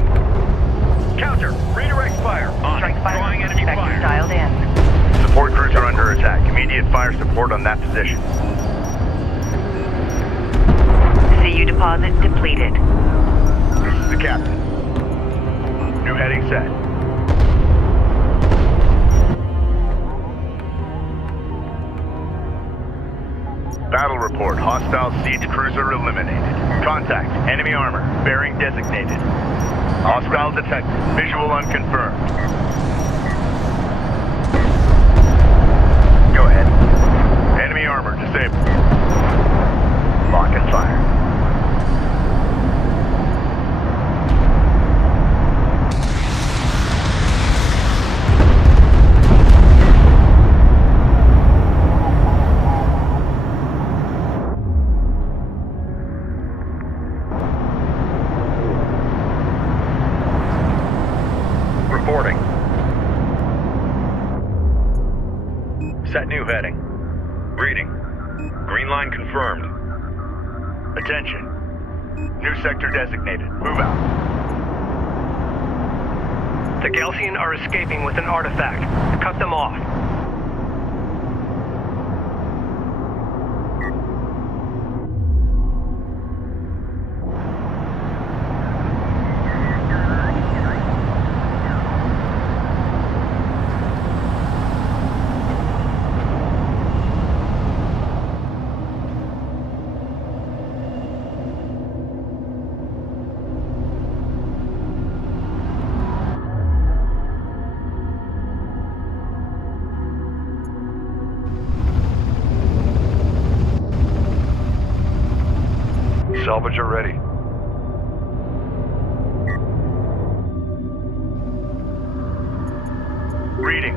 Counter. Redirect fire. On. Strike fire. Drawing enemy Vector fire. dialed in. Support cruiser under attack. Immediate fire support on that position. CU deposit depleted. This is the captain. New heading set. Battle report. Hostile siege cruiser eliminated. Contact. Enemy armor. Bearing designated. Hostile detected. Visual unconfirmed. Go ahead. Enemy armor disabled. Lock and fire. Reporting. Set new heading. Reading. Green line confirmed. Attention. New sector designated. Move out. The Galcian are escaping with an artifact. Cut them off. Salvager ready. Reading.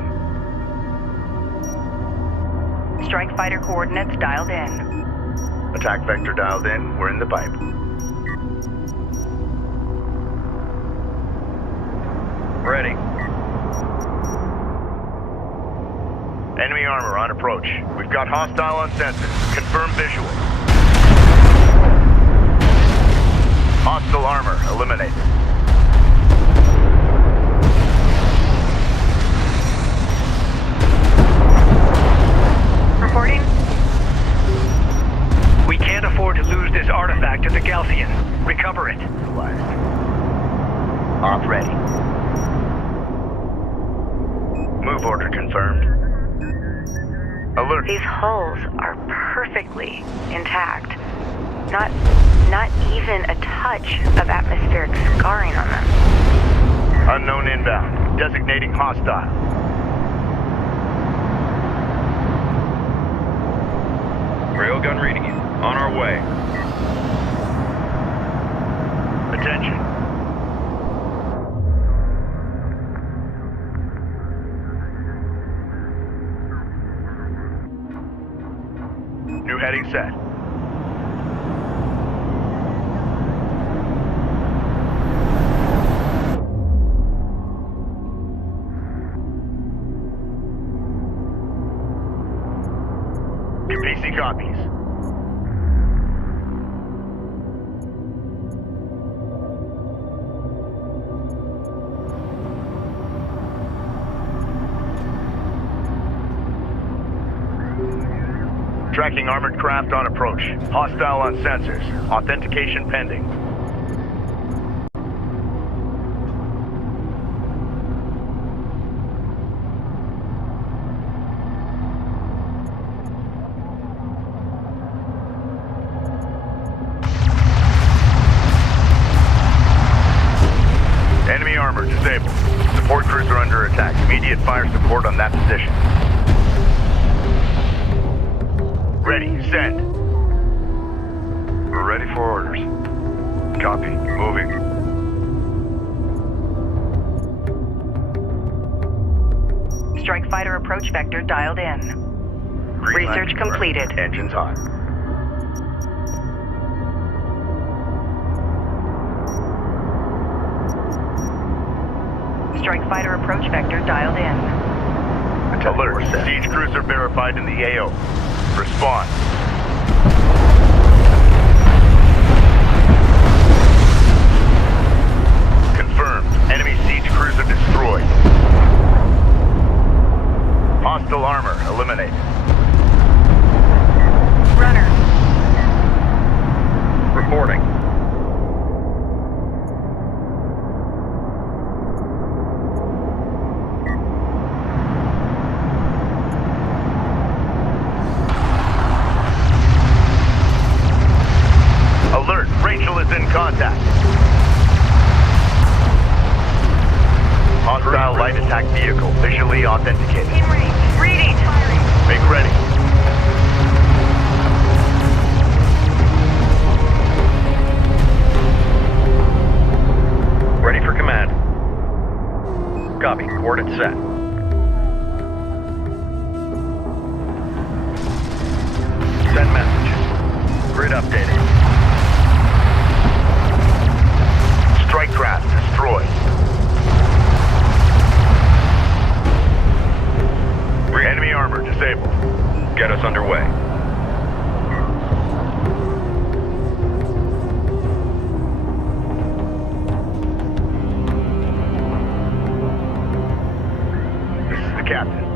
Strike fighter coordinates dialed in. Attack vector dialed in. We're in the pipe. Ready. Enemy armor on approach. We've got hostile on sensors. Confirm visual. Hostile armor eliminated. Reporting? We can't afford to lose this artifact to the Galcian. Recover it. Op ready. Move order confirmed. Alert. These hulls are perfectly intact. Not even a touch of atmospheric scarring on them. Unknown inbound. Designating hostile. Railgun reading you. On our way. Attention. New heading set. PC copies. Tracking armored craft on approach. Hostile on sensors. Authentication pending. Enemy armor disabled. Support cruiser under attack. Immediate fire support on that position. Ready, send. We're ready for orders. Copy. Moving. Strike fighter approach vector dialed in. Green line Research confirmed. completed. Engines on. Strike fighter approach vector dialed in. Alert. Siege cruiser verified in the AO. Respond. Confirmed. Enemy siege cruiser destroyed. Hostile armor eliminated. Runner. Reporting. Alert. Rachel is in contact. Hostile light attack vehicle visually authenticated. In range. Reading. Make ready. Ready for command. Copy. Coordinates set. Send message. Grid updated. Strike craft destroyed. Enemy armor disabled. Get us underway. This is the captain.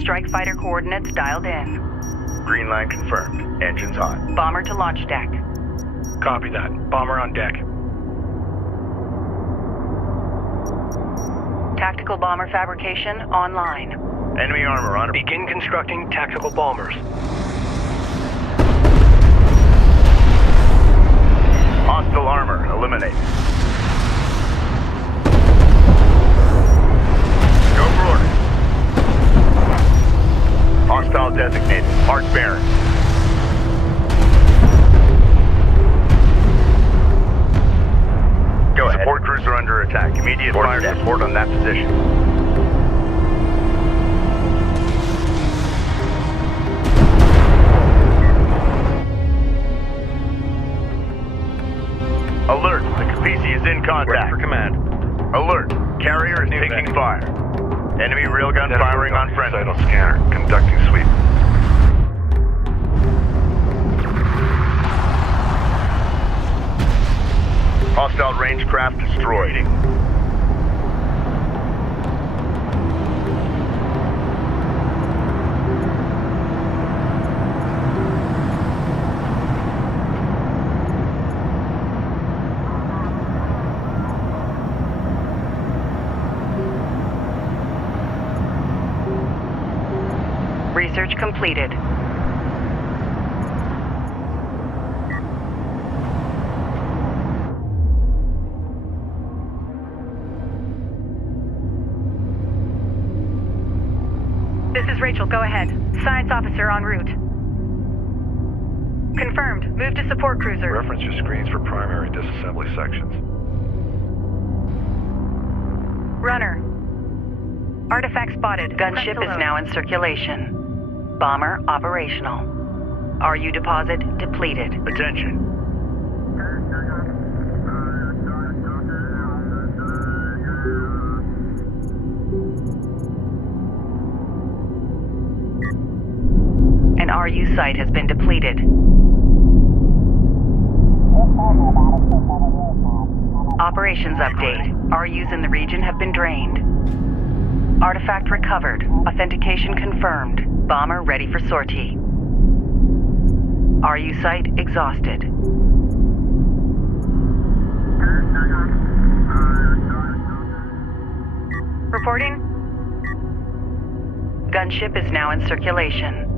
Strike fighter coordinates dialed in. Green line confirmed. Engines on. Bomber to launch deck. Copy that. Bomber on deck. Tactical bomber fabrication online. Enemy armor on. Begin constructing tactical bombers. Hostile armor eliminated. Go for orders. Hostile designated. Mark bearing. Go ahead. Support cruiser under attack. Immediate fire support on that position. Alert. The Capisi is in contact. Ready for command. Alert. Carrier is taking fire. Enemy railgun firing on friendly. Signal scanner. Conducting sweep. Hostile range craft destroyed. Research completed. This is Rachel, go ahead. Science officer en route. Confirmed. Move to support cruiser. Reference your screens for primary disassembly sections. Runner. Artifact spotted. Gunship is now in circulation. Bomber operational. RU deposit depleted. Attention. An RU site has been depleted. Operations update. RUs in the region have been drained. Artifact recovered. Authentication confirmed. Bomber ready for sortie. RU site exhausted. Reporting. Gunship is now in circulation.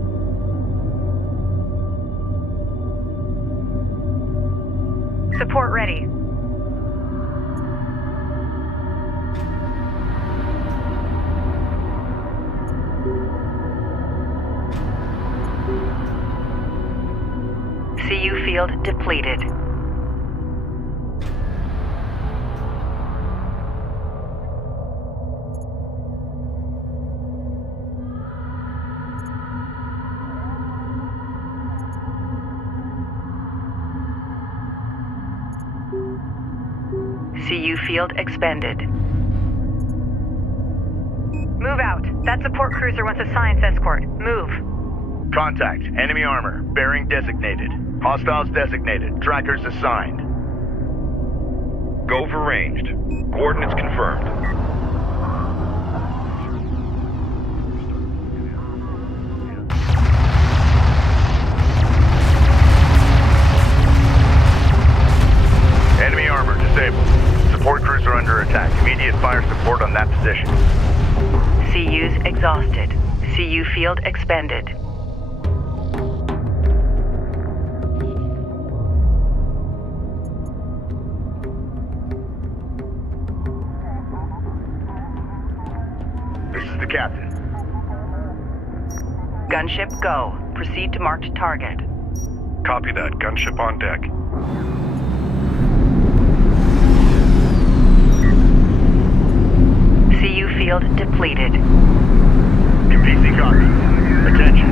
Support ready. CU field depleted. CU field expended. Move out. That support cruiser wants a science escort. Move. Contact. Enemy armor. Bearing designated. Hostiles designated. Trackers assigned. Go for ranged. Coordinates confirmed. Enemy armor disabled. Support cruiser under attack. Immediate fire support on that position. CUs exhausted. CU field expended. This is the captain. Gunship go. Proceed to marked target. Copy that. Gunship on deck. CU field depleted. Capisi copy. Attention.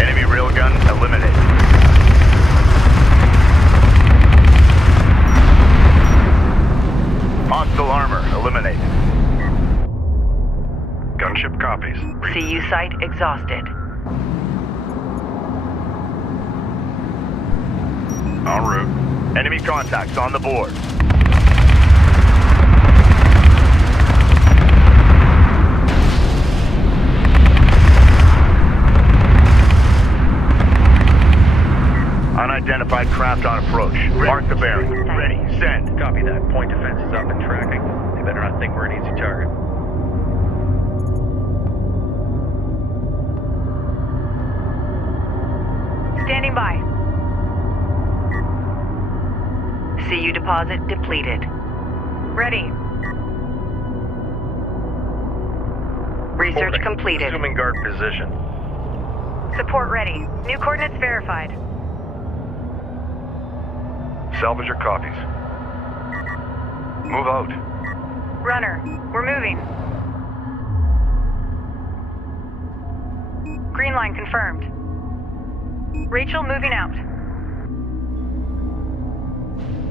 Enemy railgun eliminated. Hostile armor eliminated. Gunship copies. CU site exhausted. En route. Enemy contacts on the board. Unidentified craft on approach. Mark the bearing. Ready. Send. Copy that. Point defense is up and tracking. They better not think we're an easy target. Standing by. CU deposit depleted. Ready. Research Holding. completed. Assuming guard position. Support ready. New coordinates verified. Salvage your copies. Move out. Runner, we're moving. Green line confirmed. Rachel moving out.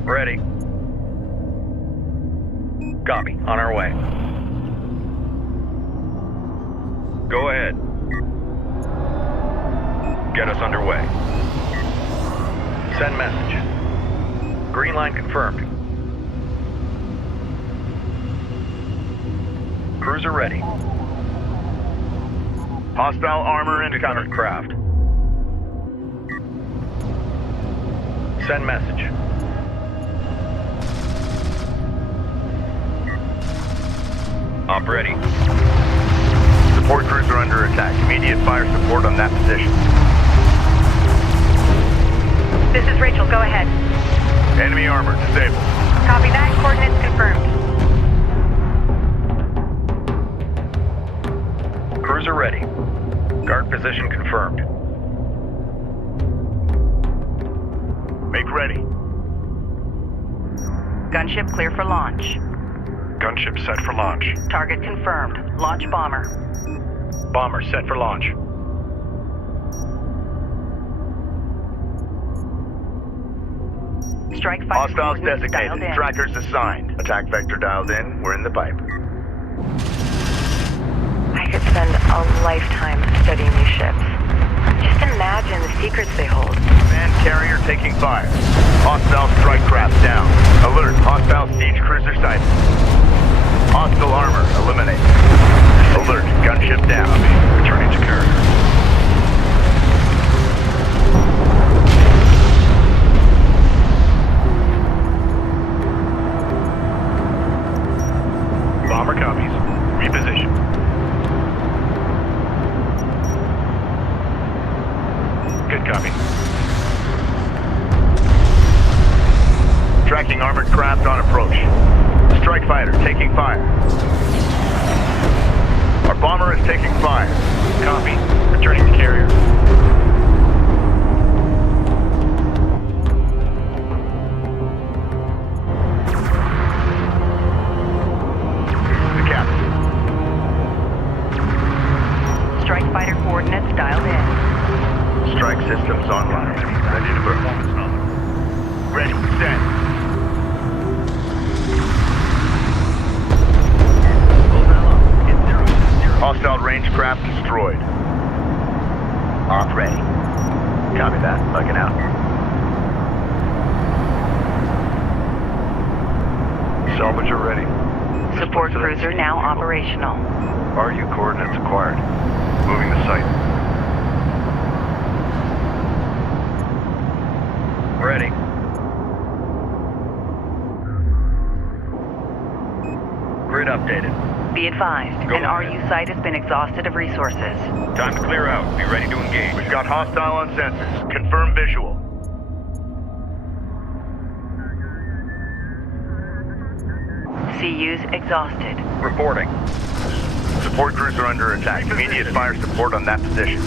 Ready. Copy. On our way. Go ahead. Get us underway. Send message. Green line confirmed. Cruiser ready. Hostile armor incoming. Craft. Send message. Op ready. Support cruiser under attack. Immediate fire support on that position. This is Rachel, go ahead. Enemy armor disabled. Copy that, coordinates confirmed. Cruiser ready. Guard position confirmed. Make ready. Gunship clear for launch. Gunship set for launch. Target confirmed. Launch bomber. Bomber set for launch. Strike fighter Hostiles coordinates dialed designated. in. Trackers assigned. Attack vector dialed in. We're in the pipe. I could spend a lifetime studying these ships. Just imagine the secrets they hold. Command carrier taking fire. Hostile strike craft down. Alert. Hostile siege cruiser sighted. Hostile armor eliminated. Alert. Gunship down. Returning to carrier. Bomber copies. Reposition. Good copy. Tracking armored craft on approach. Strike fighter taking fire. Our bomber is taking fire. Copy. Returning to carrier. The captain. Strike fighter coordinates dialed in. Strike systems online. Ready to burn. Ready. Send. Hostile range craft destroyed. Off ready. Copy that. Bugging out. Salvager ready. Support cruiser now operational. RU coordinates acquired. Moving to site. Ready. Grid updated. Be advised, Go an ahead. RU site has been exhausted of resources. Time to clear out. Be ready to engage. We've got hostile on sensors. Confirm visual. CU's exhausted. Reporting. Support cruiser under attack. Immediate fire support on that position.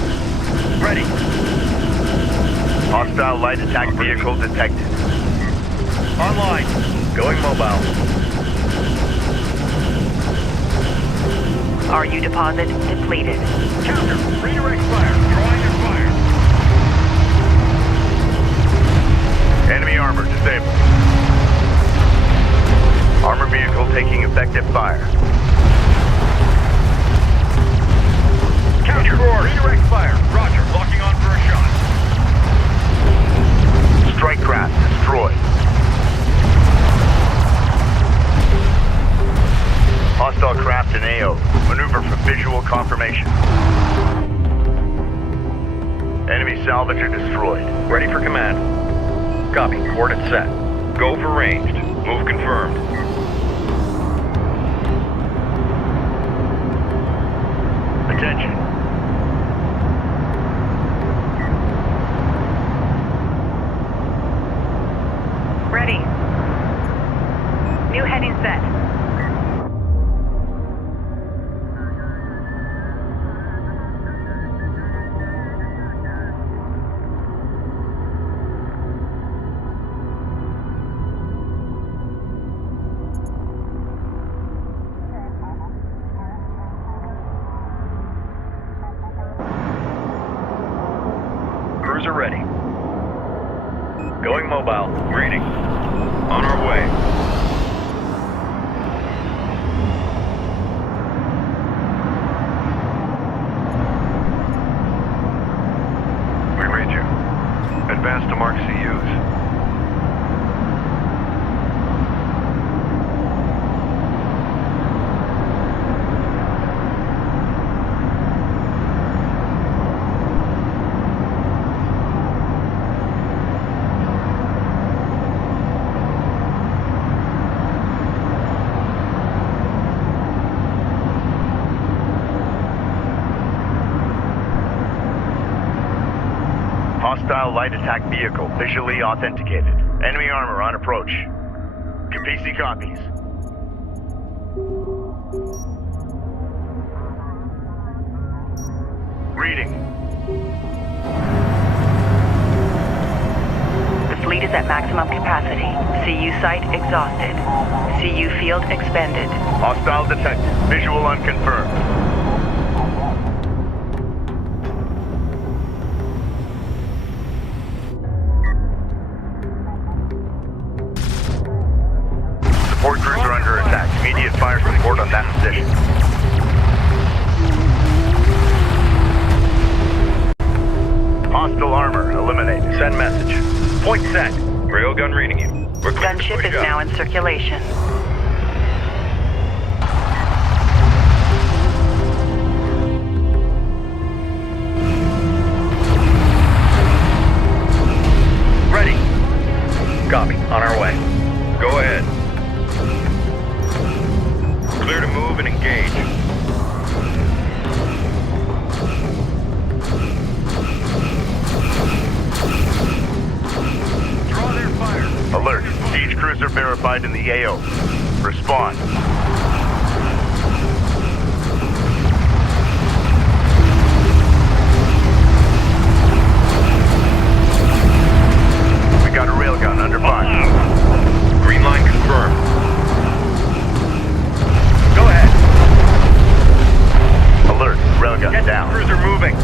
Ready. Hostile light attack vehicle detected. Online. Going mobile. RU deposit depleted. Counter. Redirect fire. Drawing your fire. Enemy armor disabled. Armor vehicle taking effective fire. Counter. Redirect fire. Roger. Locking on for a shot. Strike craft destroyed. Hostile craft in AO. Maneuver for visual confirmation. Enemy salvager destroyed. Ready for command. Copy. Coordinates set. Go for ranged. Move confirmed. Attention. Ready. New heading set. Cruiser ready. Going mobile. Reading. On our way. We read you. Advance to mark CUs. Hostile light attack vehicle visually authenticated. Enemy armor on approach. Capisi copies. Reading. The fleet is at maximum capacity. CU site exhausted. CU field expended. Hostile detected. Visual unconfirmed. Support cruiser under attack. Immediate fire support on that position. Hostile armor eliminated. Send message. Point set. Railgun reading you. We're clear to Gunship push is out. now in circulation. Ready. Copy. On our way. Go ahead. Clear to move and engage. Draw their fire. Alert. Siege cruiser verified in the AO. Respond. We got a railgun under fire. Green line confirmed. Go ahead. Alert. Railgun Get down. cruiser moving.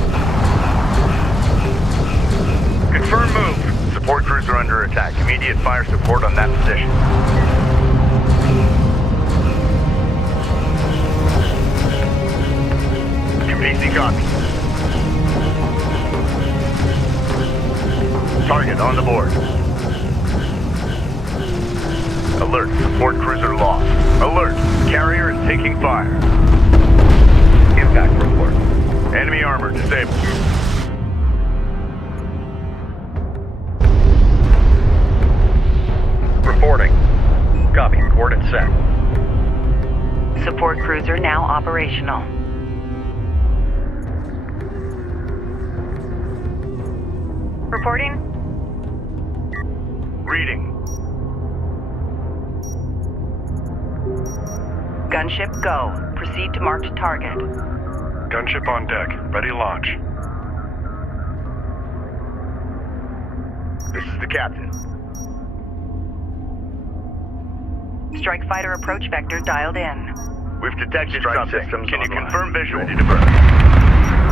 Confirm move. Support cruiser under attack. Immediate fire support on that position. Capisi copy. Target on the board. Alert. Support cruiser lost. Alert. Carrier is taking fire. Impact report. Enemy armor disabled. Reporting. Copy. Coordinates set. Support cruiser now operational. Reporting. Reading. Gunship go. Proceed to marked target. Gunship on deck. Ready to launch. This is the captain. Strike fighter approach vector dialed in. We've detected Strike something. systems Can you online. confirm visual? Ready to burn.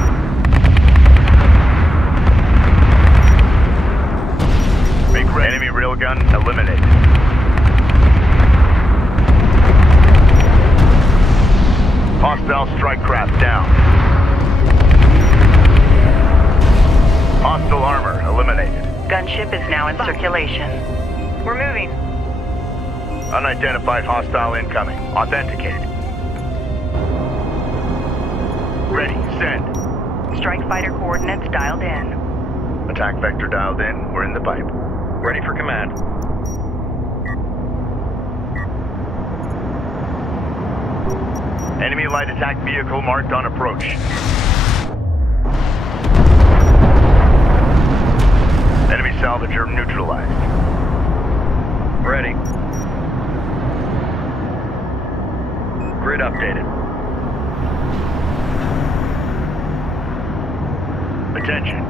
Make ready. Enemy railgun eliminated. Hostile strike craft down. Hostile armor eliminated. Gunship is now in circulation. We're moving. Unidentified hostile incoming. Authenticated. Ready. Send. Strike fighter coordinates dialed in. Attack vector dialed in. We're in the pipe. Ready for command. Enemy light attack vehicle marked on approach. Enemy salvager neutralized. Ready. Grid updated. Attention.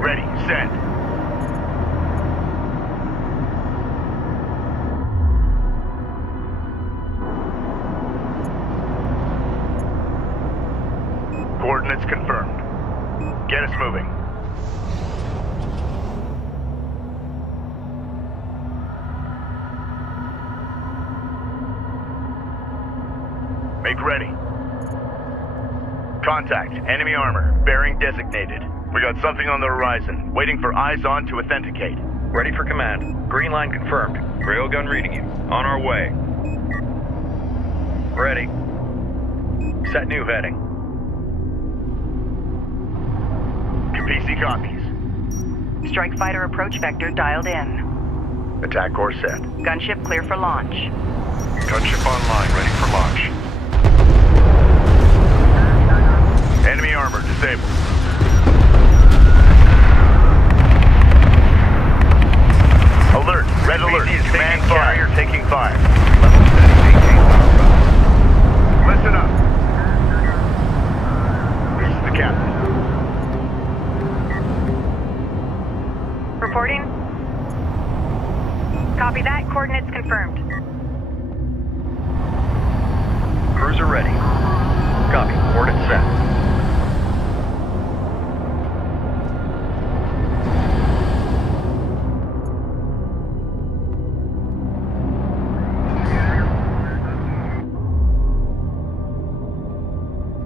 Ready, send. Coordinates confirmed. Get us moving. Make ready. Contact. Enemy armor. Bearing designated. We got something on the horizon. Waiting for eyes on to authenticate. Ready for command. Green line confirmed. Railgun reading you. On our way. Ready. Set new heading. PC copies. Strike fighter approach vector dialed in. Attack course set. Gunship clear for launch. Gunship online, ready for launch. Enemy armor disabled. Alert. Red alert. Command carrier taking fire. Level set. Maintain power up. Listen up. This is the captain. Reporting. Copy that. Coordinates confirmed. Cruiser ready. Copy. Coordinates set.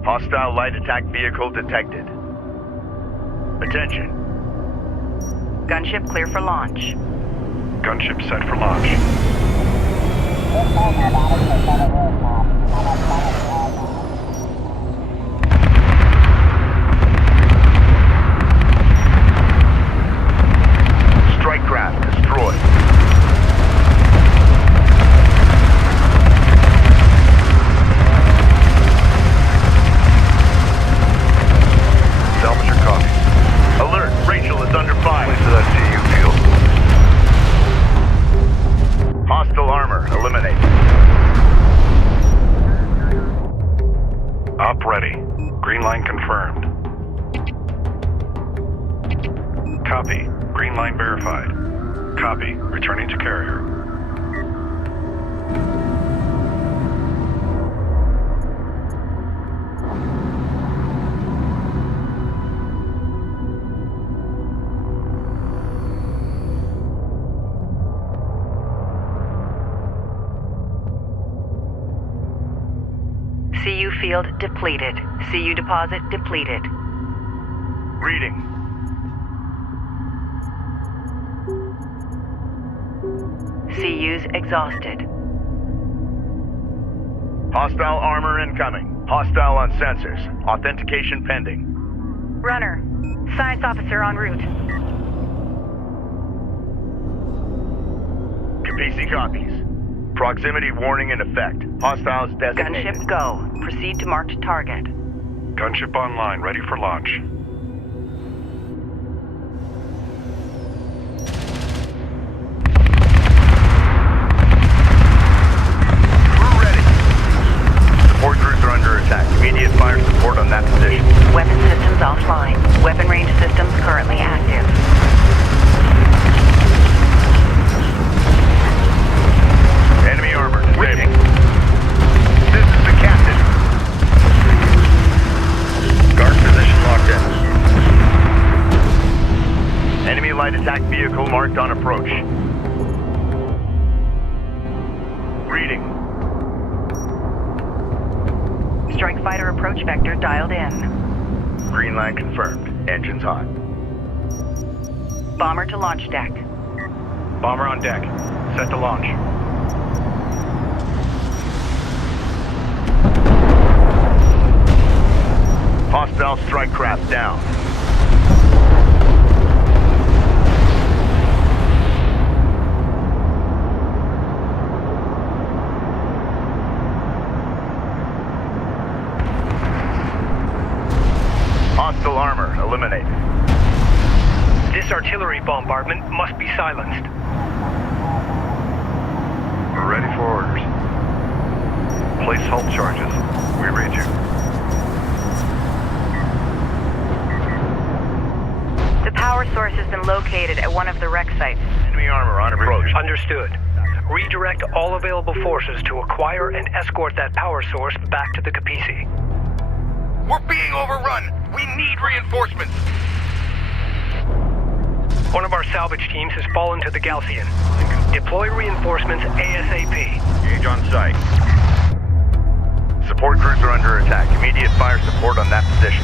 Hostile light attack vehicle detected. Attention. Gunship clear for launch. Gunship set for launch. Strike craft destroyed. Salvager copy. Alert, Rachel is under fire. Place to that CU field. Hostile armor eliminated. Op ready. Green line confirmed. Copy. Green line verified. Copy. Returning to carrier. CU field depleted. CU deposit depleted. Reading. CU's exhausted. Hostile armor incoming. Hostile on sensors. Authentication pending. Runner. Science officer en route. Capisi copies. Proximity warning in effect. Hostiles designated. Gunship go. Proceed to marked target. Gunship online, ready for launch. We're ready. Support crews are under attack. Immediate fire support on that position. Weapon systems offline. Weapon range systems currently active. Enemy armor disabled. This is the captain. Guard position locked in. Enemy light attack vehicle marked on approach. Reading. Strike fighter approach vector dialed in. Green line confirmed. Engines hot. Bomber to launch deck. Bomber on deck. Set to launch. Hostile strike craft down. bombardment must be silenced. We're ready for orders. Place hull charges. We read you. The power source has been located at one of the wreck sites. Enemy armor on approach. Understood. Redirect all available forces to acquire and escort that power source back to the Capisi. We're being overrun. We need reinforcements. One of our salvage teams has fallen to the Galcian. Deploy reinforcements ASAP. Engage on site. Support cruiser under attack. Immediate fire support on that position.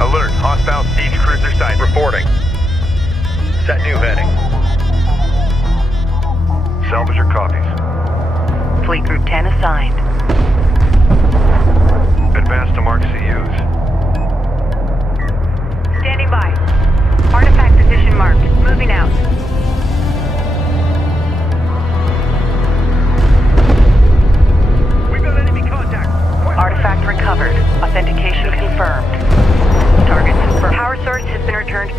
Alert. Hostile siege cruiser sighted. Reporting. Set new heading. Salvager copies. Fleet Group 10 assigned. Advance to mark CUs. Standing by. Artifact position marked. Moving out. We've got enemy contact. Artifact recovered. Authentication confirmed. Target confirmed. Power source has been returned.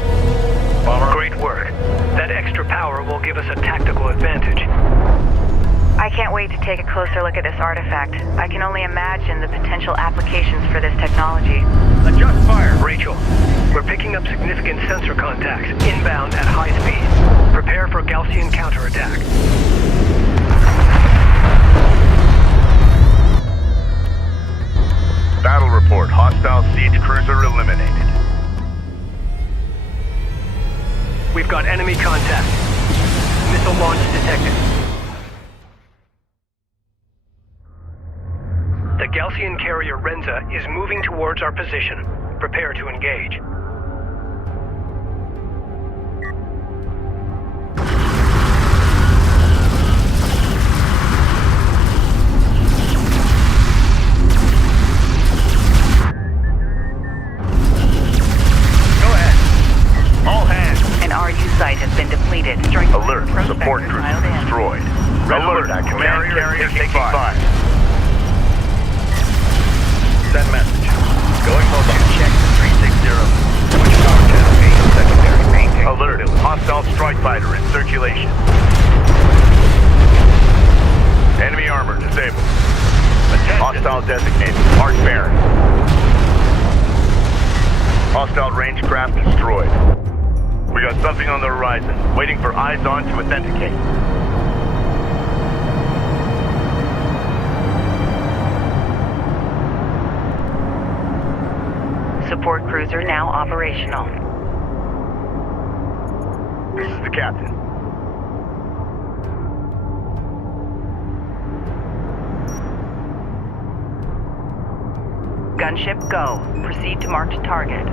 Bomber. Great work. That extra power will give us a tactical advantage. I can't wait to take a closer look at this artifact. I can only imagine the potential applications for this technology. Adjust fire. Rachel, we're picking up significant sensor contacts inbound at high speed. Prepare for Galcian counterattack. Battle report. Hostile siege cruiser eliminated. We've got enemy contact. Missile launch detected. The Galcian carrier Renza is moving towards our position. Prepare to engage. All hands. An RU site has been depleted. Alert. Support cruiser destroyed. Alert. Command carrier taking fire. Send message. Going mobile. Check 360. Switch power channel 8. Secondary maintain. Alert. Hostile strike fighter in circulation. Enemy armor disabled. Attention. Hostile designated. Mark Baron. Hostile range craft destroyed. We got something on the horizon. Waiting for eyes on to authenticate. Support cruiser now operational. This is the captain. Gunship go. Proceed to marked target.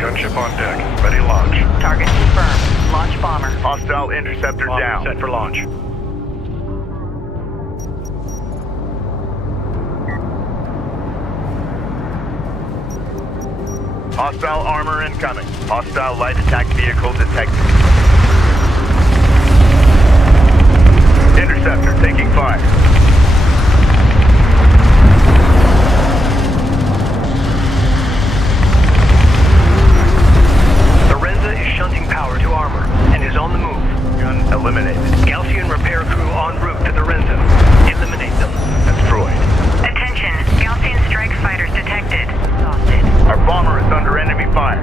Gunship on deck. Ready to launch. Target confirmed. Launch bomber. Hostile interceptor Bomber down. set for launch. Hostile armor incoming. Hostile light attack vehicle detected. Interceptor taking fire. The Renza is shunting power to armor and is on the move. Gun eliminated. Galcian repair crew en route to the Renza. Eliminate them. Destroyed. Attention. Galcian strike fighters detected. Exhausted. Our bomber is under enemy fire.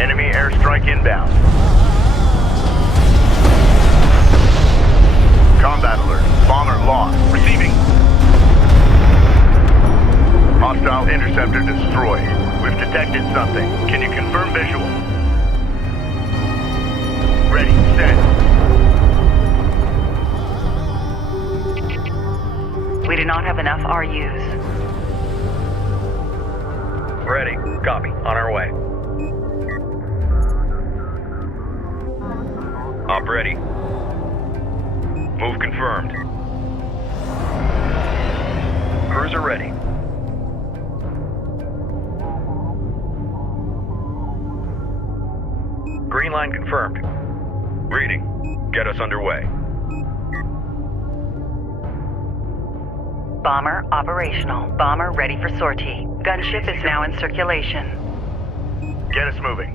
Enemy airstrike inbound. Combat alert. Bomber lost. Receiving. Hostile interceptor destroyed. We've detected something. Can you confirm visual? Ready. Set. We do not have enough RUs. Ready. Copy. On our way. Op ready. Move confirmed. Cruiser ready. Green line confirmed. Reading. Get us underway. Bomber operational. Bomber ready for sortie. Gunship is now in circulation. Get us moving.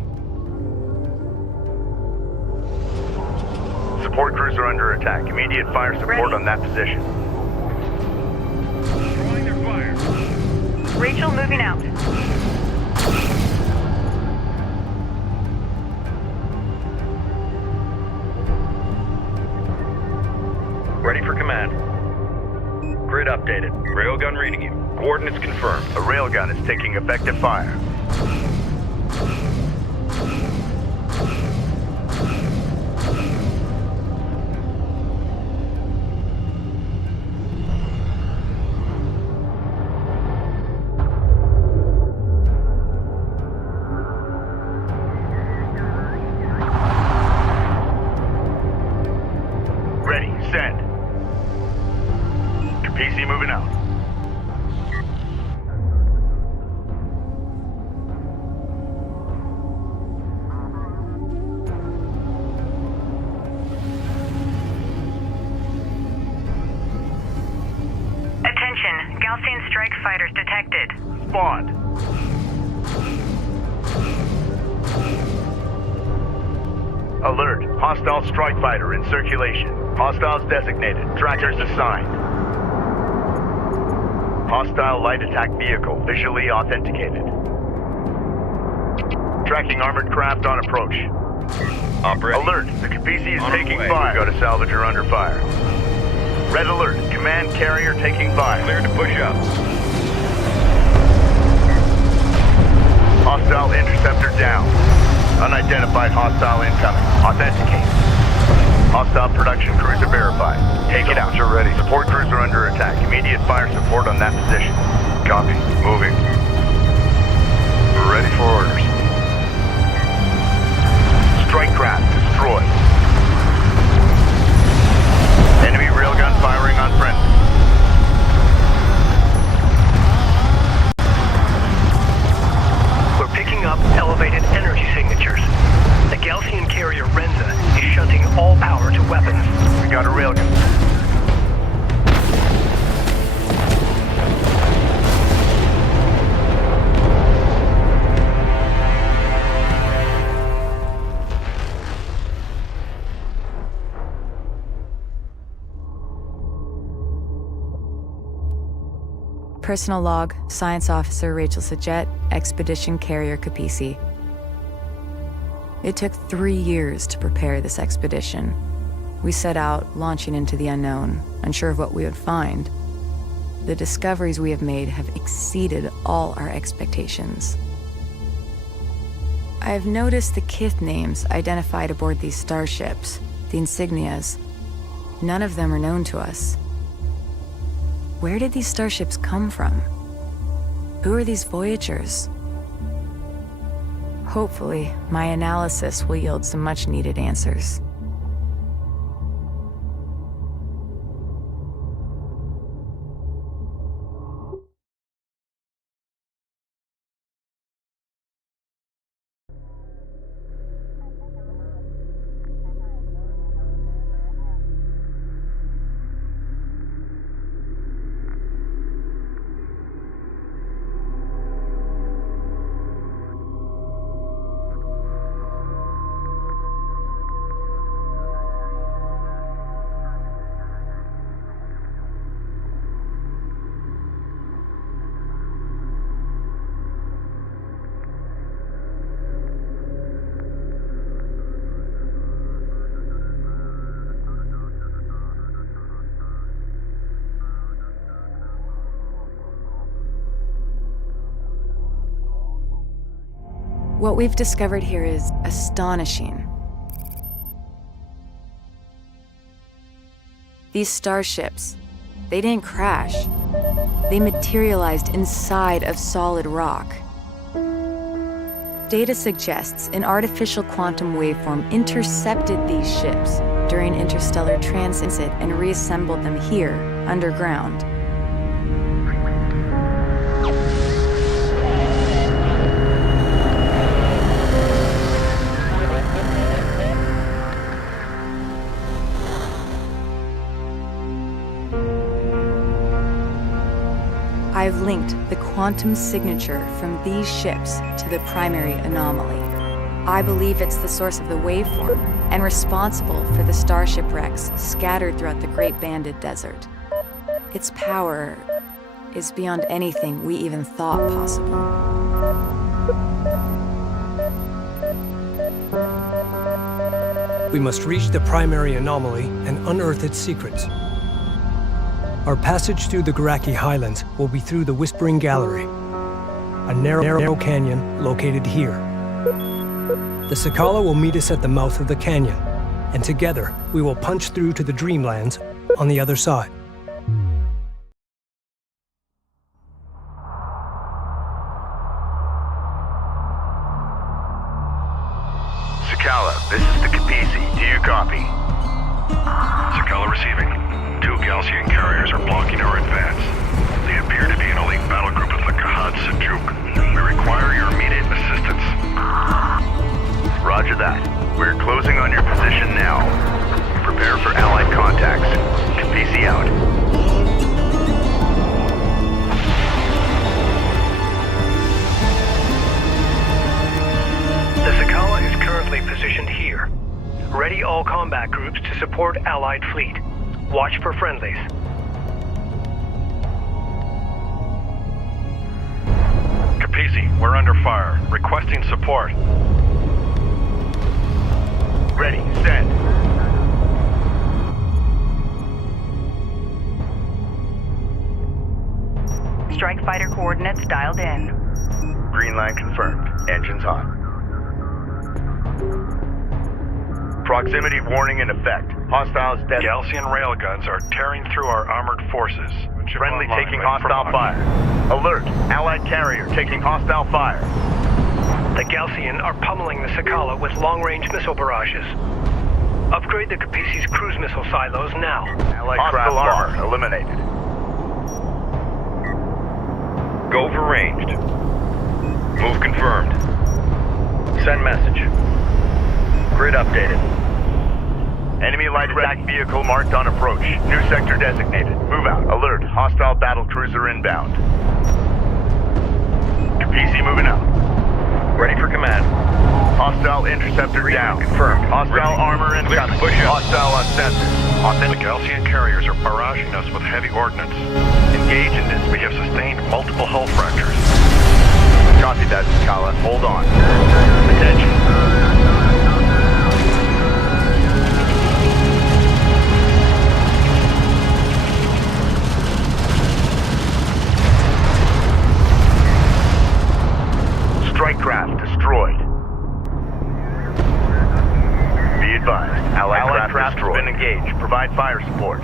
Support cruiser under attack. Immediate fire support on that position. Drawing their fire. Rachel moving out. Ready for command. Grid updated. Railgun reading you. Coordinates confirmed. A railgun is taking effective fire. Ready, send. PC moving out. Attention, Gaussian strike fighters detected. Spawned. Alert, hostile strike fighter in circulation. Hostiles designated, trackers assigned. Hostile light attack vehicle visually authenticated. Tracking armored craft on approach. Alert, the Kapisi is taking fire. Go to salvager under fire. Red alert, command carrier taking fire. Cleared to push up. Hostile interceptor down. Unidentified hostile incoming. Authenticate. Hostile production cruiser verified. Take it out. You're ready. Support cruiser under attack. Immediate fire support on that position. Copy. Moving. We're ready for orders. Strike craft destroyed. Enemy railgun firing on friendly. We're picking up elevated energy signatures. The Gaussian carrier Renza is shunting all power to weapons. We got a railgun. Personal log, Science Officer Rachel Sajet, Expedition Carrier Kapisi. It took 3 years to prepare this expedition. We set out, launching into the unknown, unsure of what we would find. The discoveries we have made have exceeded all our expectations. I have noticed the Kith names identified aboard these starships, the insignias. None of them are known to us. Where did these starships come from? Who are these Voyagers? Hopefully, my analysis will yield some much-needed answers. What we've discovered here is astonishing. These starships, they didn't crash. They materialized inside of solid rock. Data suggests an artificial quantum waveform intercepted these ships during interstellar transit and reassembled them here, underground. I've linked the quantum signature from these ships to the primary anomaly. I believe it's the source of the waveform and responsible for the starship wrecks scattered throughout the Great Banded Desert. Its power is beyond anything we even thought possible. We must reach the primary anomaly and unearth its secrets. Our passage through the Kharak Highlands will be through the Whispering Gallery, a narrow canyon located here. The Sakala will meet us at the mouth of the canyon, and together we will punch through to the Dreamlands on the other side. Sakala, this is the Kapisi. Do you copy? Sakala receiving. 2 Galcian carriers are blocking our advance. They appear to be an elite battle group of the Kharak. We require your immediate assistance. Roger that. We're closing on your position now. Prepare for Allied contacts. Kapisi out. The Sakala is currently positioned here. Ready all combat groups to support Allied fleet. Watch for friendlies. Kapisi, we're under fire. Requesting support. Ready, send. Strike fighter coordinates dialed in. Green line confirmed. Engines on. Proximity warning in effect. Hostiles dead. Galcian railguns are tearing through our armored forces. Friendly taking hostile fire. Alert! Allied carrier taking hostile fire. The Galcian are pummeling the Sakala with long-range missile barrages. Upgrade the Kapisi's cruise missile silos now. Allied craft armor eliminated. Go for ranged. Move confirmed. Send message. Grid updated. Enemy light attack vehicle marked on approach. New sector designated. Move out. Alert. Hostile battle cruiser inbound. Kapisi moving out. Ready for command. Hostile interceptor down. Confirmed. Hostile armor incoming. Push up. Hostile on sensors. The Galcian carriers are barraging us with heavy ordnance. Engage in this. We have sustained multiple hull fractures. Copy that, Sakala. Hold on. Attention. Strike craft destroyed. Be advised, Allied craft has been engaged. Provide fire support.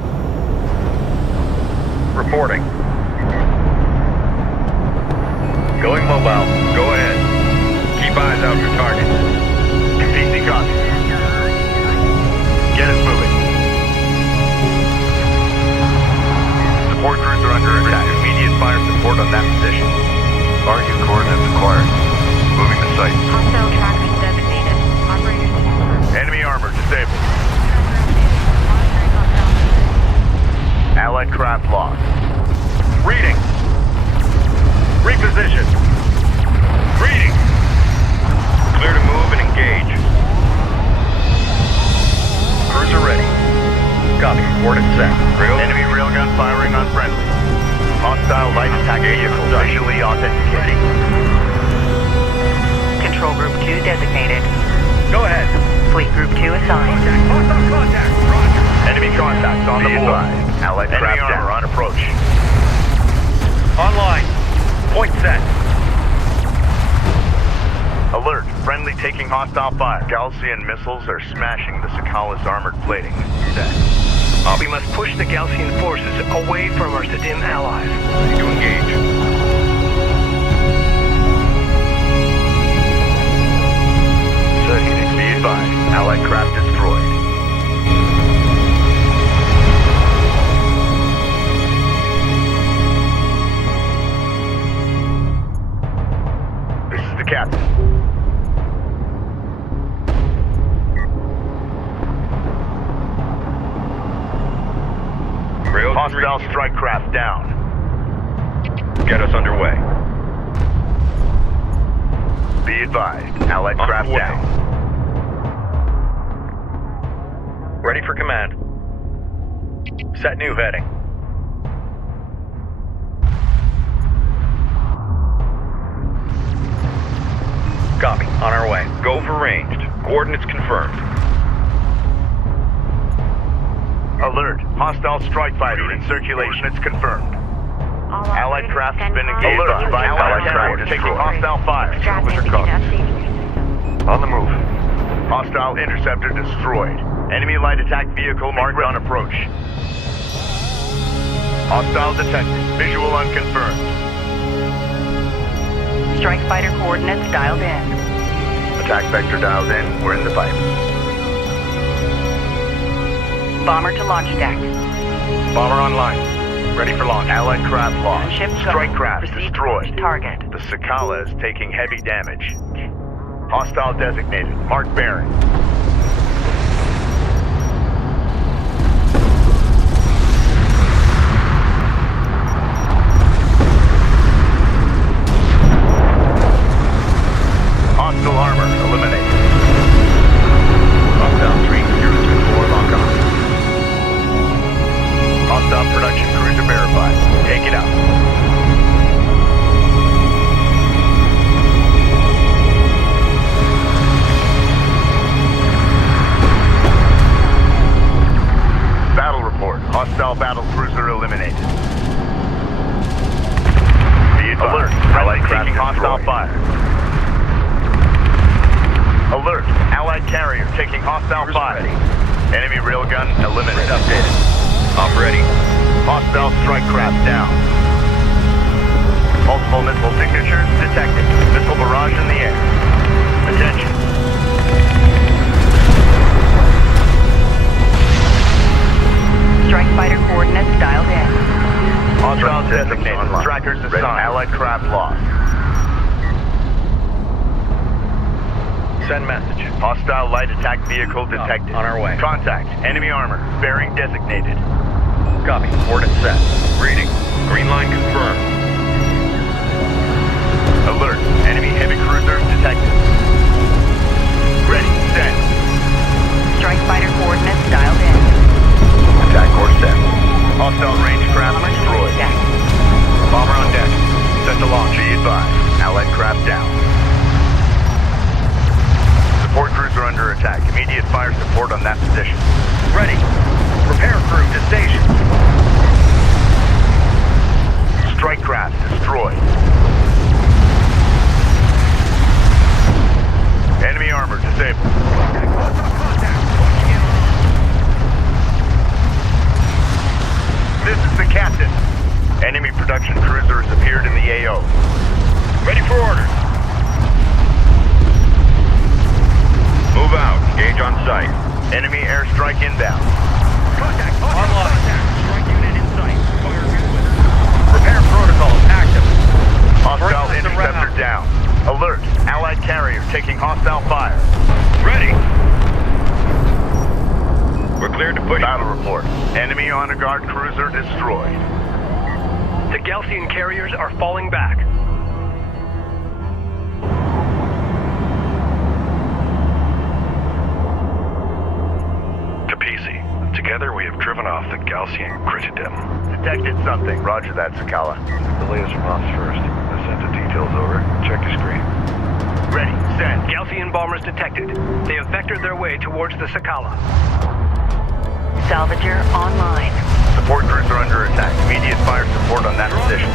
Reporting. Going mobile. Go ahead. Keep eyes out for targets. Kapisi copy. Get us moving. Support crews are under attack. Immediate fire support on that position. RU coordinates acquired. Moving to site. Hostile trackers designated. Operators confirmed. Enemy armor disabled. Allied craft lost. Reading. Reposition. Reading. Clear to move and engage. Cruiser ready. Copy. Coordinates set. Enemy railgun firing on friendly. Hostile light attack vehicle visually authenticating. Control Group 2 designated. Go ahead. Fleet Group 2 assigned. Hostile contact. Roger. Enemy contacts on the board. Allied craft armor on approach. Online. Point set. Alert. Friendly taking hostile fire. Galcian missiles are smashing the Sakala's armored plating. Set. We must push the Galcian forces away from our Sadim allies. To engage. Be advised. Allied craft destroyed. This is the captain. Hostile strike craft down. Get us underway. Be advised, Allied craft down. Ready for command. Set new heading. Copy. On our way. Go for ranged. Coordinates confirmed. Alert. Hostile strike fighter in circulation. It's confirmed. Allied craft has been engaged. Alert. By Allied craft taking hostile fire. On the move. Hostile interceptor destroyed. Enemy light attack vehicle marked on approach. Hostile detected. Visual unconfirmed. Strike fighter coordinates dialed in. Attack vector dialed in. We're in the pipe. Bomber to launch deck. Bomber online. Ready for launch. Allied craft lost. Ship Strike craft Proceed destroyed. to target. The Sakala is taking heavy damage. Hostile designated. Mark bearing. Hostile armor eliminated. Lockdown 3024 lock on. Hostile production cruiser verified. Take it out. Battle report. Hostile battle cruiser eliminated. Be advised. Alert. Allied taking hostile fire. Alert. Allied carrier taking hostile fire. Enemy railgun eliminated. Updated. Op ready. Hostile strike craft down. Multiple missile signatures detected. Missile barrage in the air. Attention. Strike fighter coordinates dialed in. Hostile designated. Trackers assigned. Allied craft lost. Send message. Hostile light attack vehicle detected. On our way. Contact. Enemy armor. Bearing designated. Copy. Coordinates set. Reading. Green line confirmed. Alert. Enemy heavy cruiser detected. Ready. Send. Strike fighter coordinates dialed in. Attack course set. Hostile range craft destroyed. Deck. Bomber on deck. Set to launch. Be advised. Allied craft down. Support cruiser under attack. Immediate fire support on that position. Ready. Repair crew to station. Strike craft destroyed. Enemy armor disabled. This is the captain. Enemy production cruiser has appeared in the AO. Ready for orders. Move out. Engage on site. Enemy airstrike inbound. Contact. Online. Strike unit in sight. Repair protocols active. Hostile interceptor down. Alert. Allied carrier taking hostile fire. Ready. We're cleared to push. Battle report. Enemy honor guard cruiser destroyed. The Galcian carriers are falling back. Together we have driven off the Galcian Critidem. Detected something. Roger that, Sakala. The latest from ops first. I sent the details over. Check your screen. Ready. Send. Galcian bombers detected. They have vectored their way towards the Sakala. Salvager online. Support cruiser under attack. Immediate fire support on that position.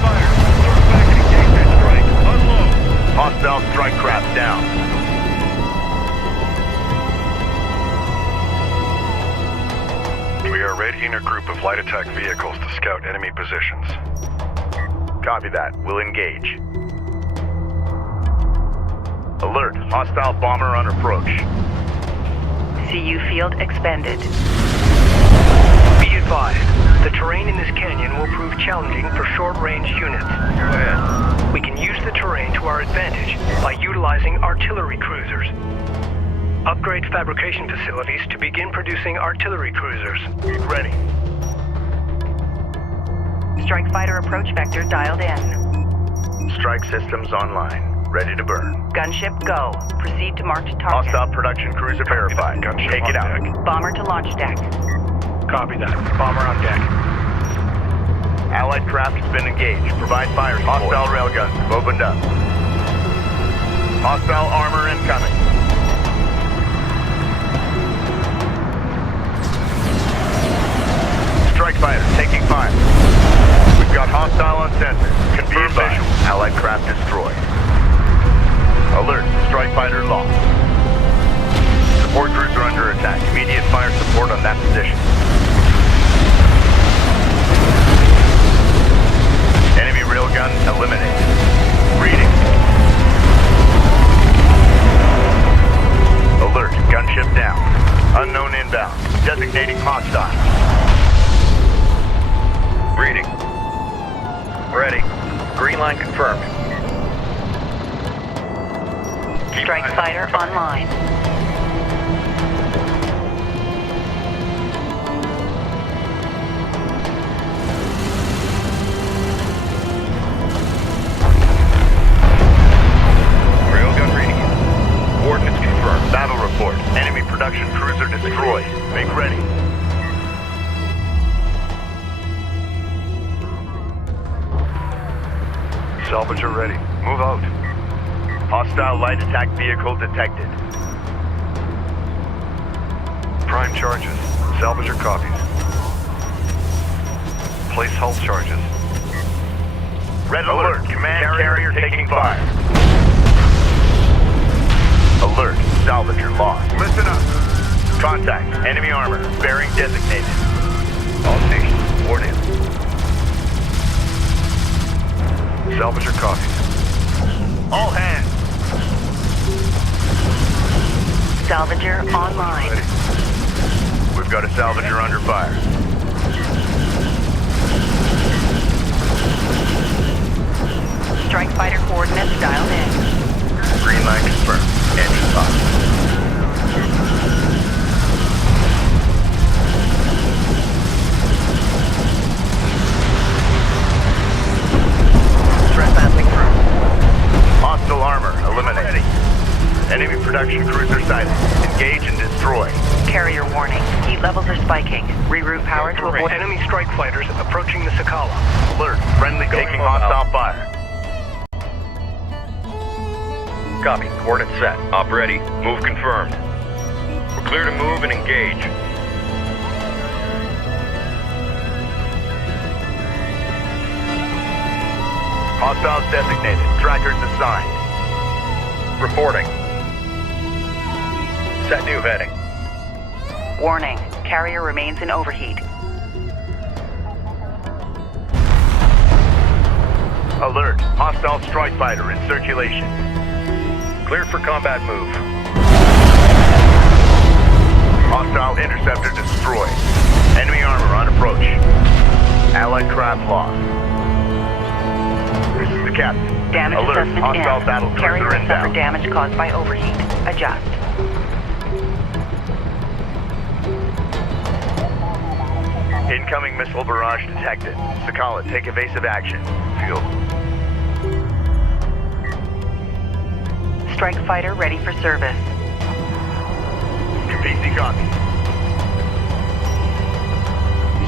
Hostile strike craft down. We are readying a group of light attack vehicles to scout enemy positions. Copy that. We'll engage. Alert. Hostile bomber on approach. CU field expended. Be advised, the terrain in this canyon will prove challenging for short-range units. Go ahead. We can use the terrain to our advantage by utilizing artillery cruisers. Upgrade fabrication facilities to begin producing artillery cruisers. Ready. Strike fighter approach vector dialed in. Strike systems online. Ready to burn. Gunship, go. Proceed to marked target. Hostile production cruiser verified. Gunship Take it on out. deck. Bomber to launch deck. Copy that. Bomber on deck. Allied craft has been engaged. Provide fire support. Hostile railguns have opened up. Hostile armor incoming. Strike fighter taking fire. We've got hostile on sensor. Confirmed visual. Allied craft destroyed. Alert. Strike fighter lost. Support cruiser under attack. Immediate fire support on that position. Enemy railgun eliminated. Reading. Alert. Gunship down. Unknown inbound. Designating hostile. Reading. Ready. Green line confirmed. Strike fighter online. Railgun reading. Coordinates confirmed. Battle report. Enemy production cruiser destroyed. Make ready. Salvager ready. Move out. Hostile light attack vehicle detected. Prime charges. Salvager copies. Place hull charges. Red alert. Command carrier taking fire. Alert. Salvager lost. Listen up. Contact. Enemy armor. Bearing designated. All stations. Board in. Salvager copies. All hands. Salvager online. Ready. We've got a salvager under fire. Strike fighter coordinates dialed in. Green line confirmed. Engine pop. Trespassing through. Hostile armor eliminated. Enemy production cruiser sighted. Engage and destroy. Carrier warning. Heat levels are spiking. Reroute power to avoid Enemy strike fighters approaching the Sakala. Alert. Friendly taking hostile fire. Copy. Coordinates set. Op ready. Move confirmed. We're clear to move and engage. Hostiles designated. Trackers assigned. Reporting. Set new heading. warning. Carrier remains in overheat. Alert. Hostile strike fighter in circulation. Cleared for combat move. Hostile interceptor destroyed. Enemy armor on approach. Allied craft lost. This is the captain. Damage Alert. assessment Hostile in. battle Carrier cruiser has suffered inbound. damage caused by overheat. Adjust. Incoming missile barrage detected. Sakala, take evasive action. Field. Strike fighter ready for service. PC copy.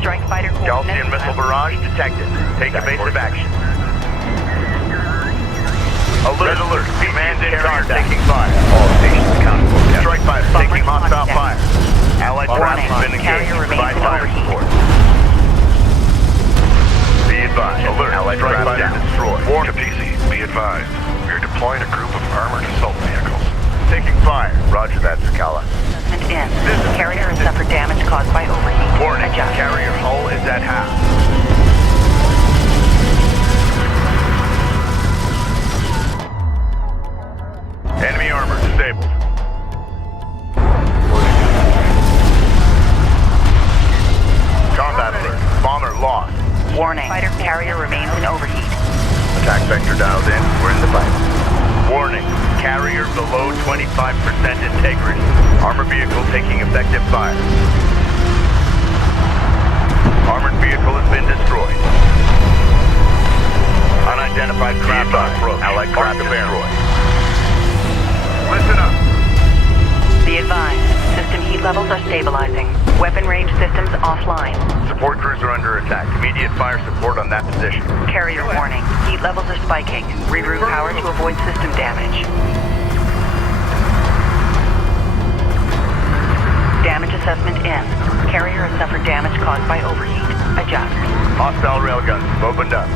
Strike fighter Gaussian missile barrage detected. Take evasive action. Alert, alert. Command in contact. Taking fire. All stations accounted for. Strike fighter taking hostile fire. Allied craft has been engaged. Provide fire support. Be advised. Alert. Allied strike fighter destroyed. Capisi, be advised. We are deploying a group of armored assault vehicles. Taking fire. Roger that, Sakala. Assessment in. Carrier has suffered damage caused by overheat. Warning. Adjust. Carrier hull is at half. Enemy armor disabled. Combat alert. Bomber lost. Warning. Fighter carrier remains in overheat. Attack vector dialed in. We're in the fight. Warning. Carrier below 25% integrity. Armor vehicle taking effective fire. Armored vehicle has been destroyed. Unidentified craft on approach. Allied craft destroyed. Listen up. Be advised, system heat levels are stabilizing. Weapon range systems offline. Support crews are under attack. Immediate fire support on that position. Carrier warning. Heat levels are spiking. Reroute power to avoid system damage. Damage assessment in. Carrier has suffered damage caused by overheat. Adjust. Hostile railguns have opened up.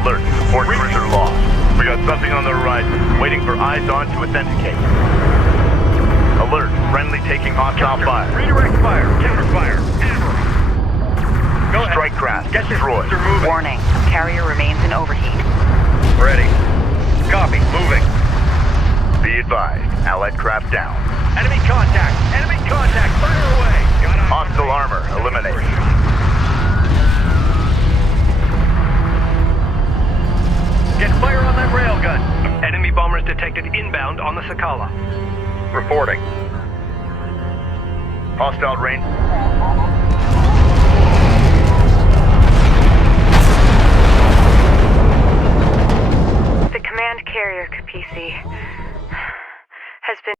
Alert. Support crews are lost. We got something on the horizon. Waiting for eyes on to authenticate. Alert. Friendly taking hostile fire. Redirect fire. Counterfire. Go ahead. Strike craft. Destroyed. Warning. Carrier remains in overheat. Ready. Copy. Moving. Be advised. Allied craft down. Enemy contact. Enemy contact. Fire away. Hostile armor eliminated. Get fire on that railgun. Enemy bombers detected inbound on the Sakala. Reporting. Hostile range. The command carrier, Kapisi, has been...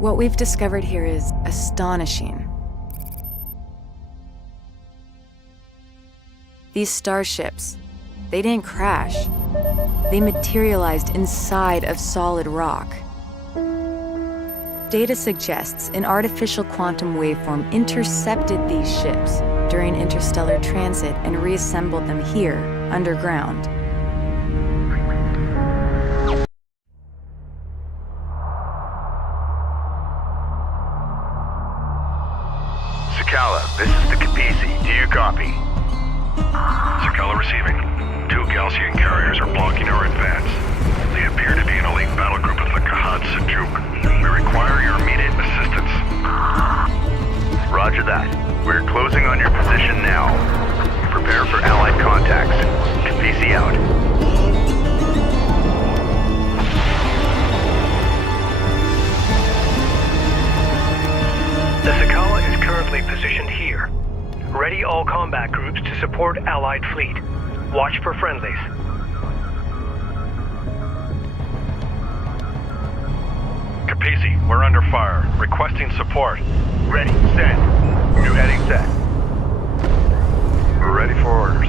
What we've discovered here is astonishing. These starships, they didn't crash. They materialized inside of solid rock. Data suggests an artificial quantum waveform intercepted these ships during interstellar transit and reassembled them here, underground. Sakala, this is the Kapisi. Do you copy? Sakala receiving. 2 Galcian carriers are blocking our advance. They appear to be an elite battle group of the Kharak. We require your immediate assistance. Roger that. We're closing on your position now. Prepare for Allied contacts. Kapisi out. The Sakala is currently positioned here. Ready all combat groups to support Allied fleet. Watch for friendlies. Kapisi, we're under fire. Requesting support. Ready, send. New heading set. We're ready for orders.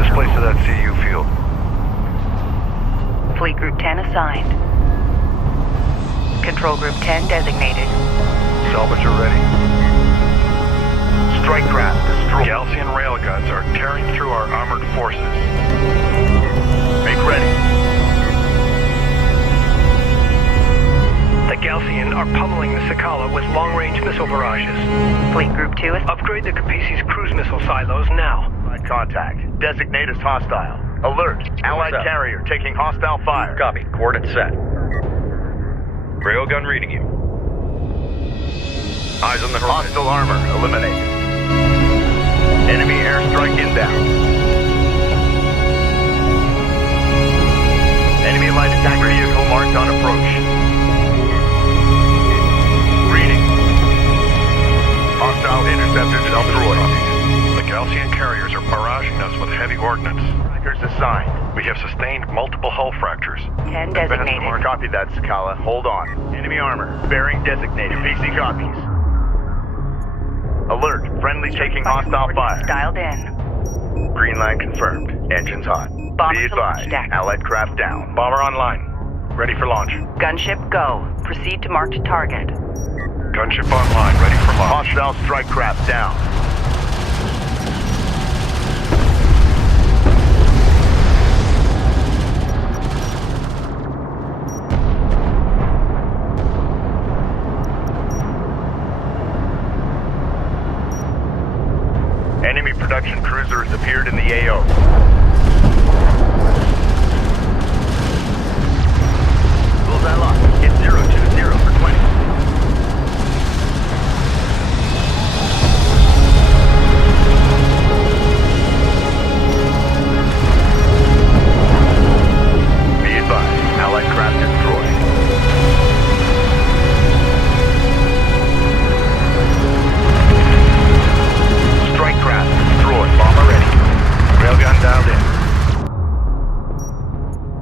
Displace to that CU field. Fleet Group 10 assigned. Control Group 10 designated. Salvage are ready. Strike craft destroyed. Galcian railguns are tearing through our armored forces. Make ready. The Galcian are pummeling the Sakala with long-range missile barrages. Fleet Group 2 is... Upgrade the Kapisi's cruise missile silos now. Allied contact. Designate as hostile. Alert. Allied carrier taking hostile fire. Copy. Coordinates set. Railgun reading you. Eyes on the horizon. Hostile armor eliminated. Enemy airstrike inbound. Enemy light attack vehicle marked on approach. Reading. Hostile interceptor destroyed. The Galcian carriers are barraging us with heavy ordnance. Strikers assigned. We have sustained multiple hull fractures. 10 designated. Copy that, Sakala. Hold on. Enemy armor. Bearing designated. PC copies. Alert. Friendly taking hostile fire. Dialed in. Green line confirmed. Engines hot. Bomber Be advised. Allied craft down. Bomber online. Ready for launch. Gunship go. Proceed to marked target. Gunship online. Ready for launch. Hostile strike craft down. Enemy production cruiser has appeared in the AO. Bullseye lock. Hit 020 for 20. Be advised, Allied craft destroyed. Strike craft destroyed. Bomber ready. Railgun dialed in.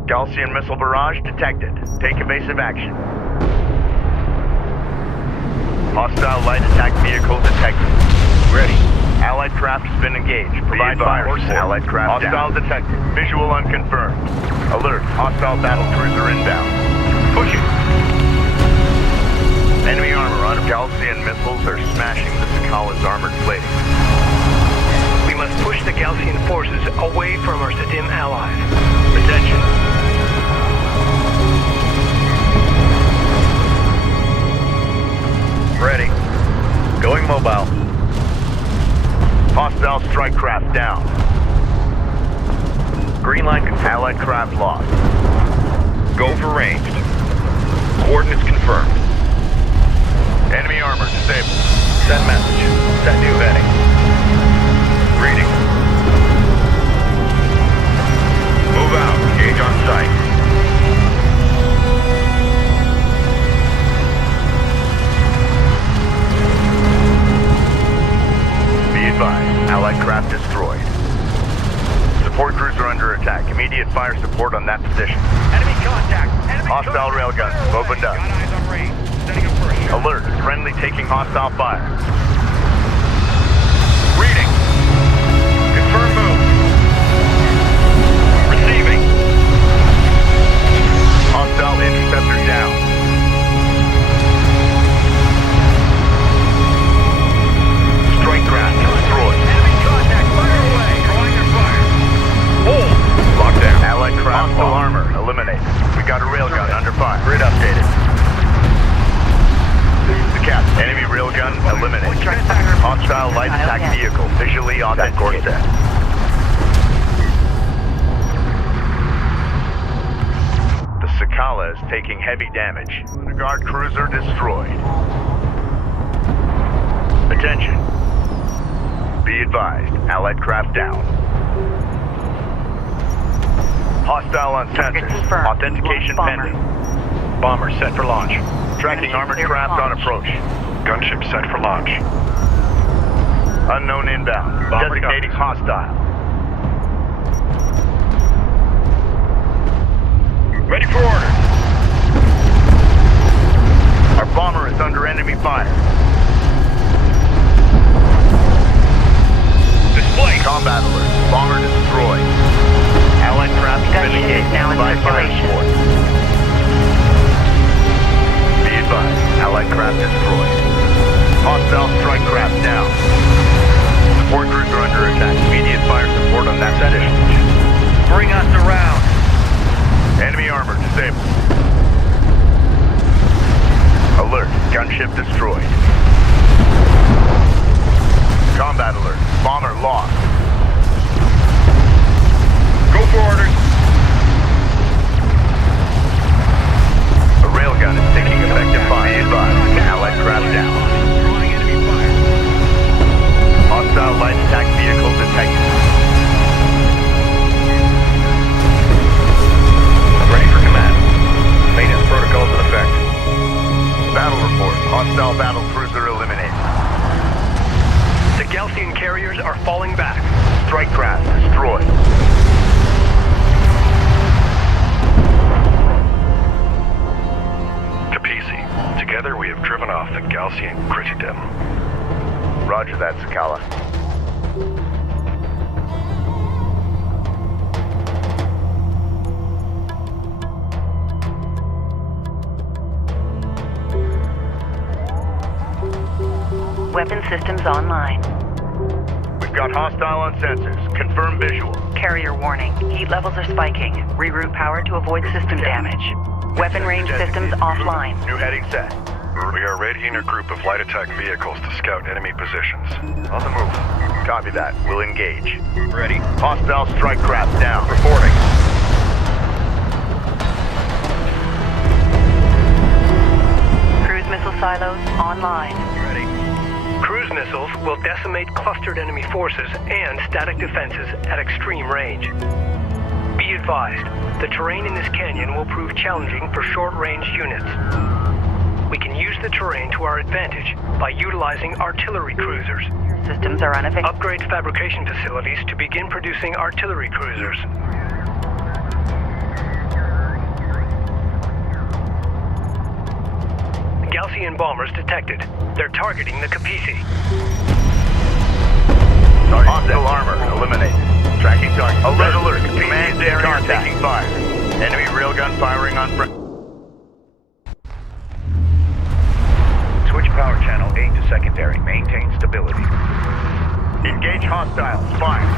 Gaussian missile barrage detected. Take evasive action. Hostile light attack vehicle detected. Ready. Allied craft has been engaged. Provide fire support. Allied craft hostile down. Detected. Visual unconfirmed. Alert. Hostile battle cruiser inbound. Pushing. Enemy armor on Gaussian missiles are smashing the Sakala's armored plating. We must push the Gaussian forces away from our Sadim allies. Attention. Ready. Going mobile. Hostile strike craft down. Green line confirmed. Allied craft lost. Go for ranged. Coordinates confirmed. Enemy armor disabled. Send message. Set new heading. Reading. Move out. Engage on site. Be advised, Allied craft destroyed. Support cruiser under attack. Immediate fire support on that position. Enemy contact. Enemy Hostile railguns opened up. Got eyes on range. Setting up for a shot. Alert, friendly taking hostile fire. Reading. Confirm move. Receiving. Hostile interceptor down. Strike craft destroyed. Enemy contact. Fire away. Drawing their fire. Hold. Lock down. Allied craft hostile armor eliminated. We got a railgun under fire. Grid updated. This is the captain. Enemy railgun eliminated. Hostile light attack vehicle visually authenticated. The Sakala is taking heavy damage. Guard cruiser destroyed. Attention. Be advised, Allied craft down. Hostile on sensors. Authentication pending. Bomber set for launch. Tracking armored craft on approach. Gunship set for launch. Unknown inbound. Bomber Designating hostile. Ready for orders. Our bomber is under enemy fire. Display. Combat alert. Bomber destroyed. Allied craft has been engaged. Gunship is now in Provide fire circulation. support. Be advised, Allied craft destroyed. Hostile strike craft down. Support cruiser under attack. Immediate fire support on that position. Bring us around. Enemy armor disabled. Alert. Gunship destroyed. Combat alert. Bomber lost. Go for orders. A railgun is taking effective fire. Be advised. Allied craft down. Drawing enemy fire. Hostile light attack vehicle detected. Ready for command. Maintenance protocols in effect. Battle report. Hostile battle systems online. We've got hostile on sensors. Confirm visual. Carrier warning. Heat levels are spiking. Reroute power to avoid system damage. Weapon range systems offline. New heading set. We are readying a group of light attack vehicles to scout enemy positions. On the move. Copy that. We'll engage. Ready. Hostile strike craft down. Reporting. Cruise missile silos online. Ready. Cruise missiles will decimate clustered enemy forces and static defenses at extreme range. Be advised, the terrain in this canyon will prove challenging for short-range units. We can use the terrain to our advantage by utilizing artillery cruisers. Systems are unavailable. Upgrade fabrication facilities to begin producing artillery cruisers. Gaussian bombers detected. They're targeting the Kapisi. Hostile armor eliminated. Tracking target. Alert. Command carrier taking fire. Enemy railgun firing on front. Switch power channel 8 to secondary. Maintain stability. Engage hostiles. Fire.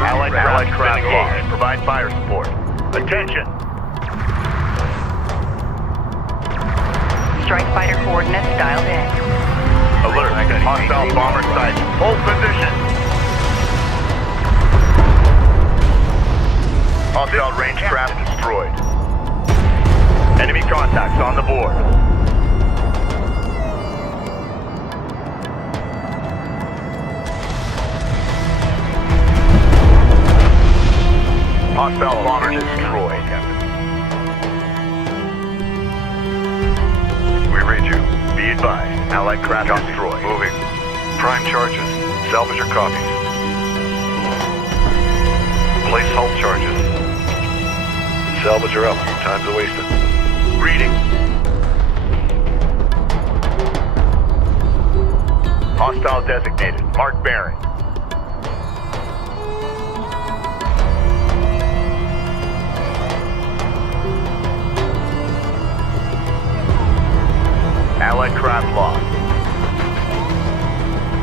Allied craft engaged. Provide fire support. Attention. Strike fighter coordinates dialed in. Alert. Hostile bomber sighted. Hold position. Hostile range craft destroyed. Enemy contacts on the board. Hostile bomber destroyed. We read you. Be advised. Allied craft destroyed. Moving. Prime charges. Salvage your copies. Place hull charges. Salvage her up. Time's a wasted. Reading. Hostile designated. Mark bearing. Allied craft lost.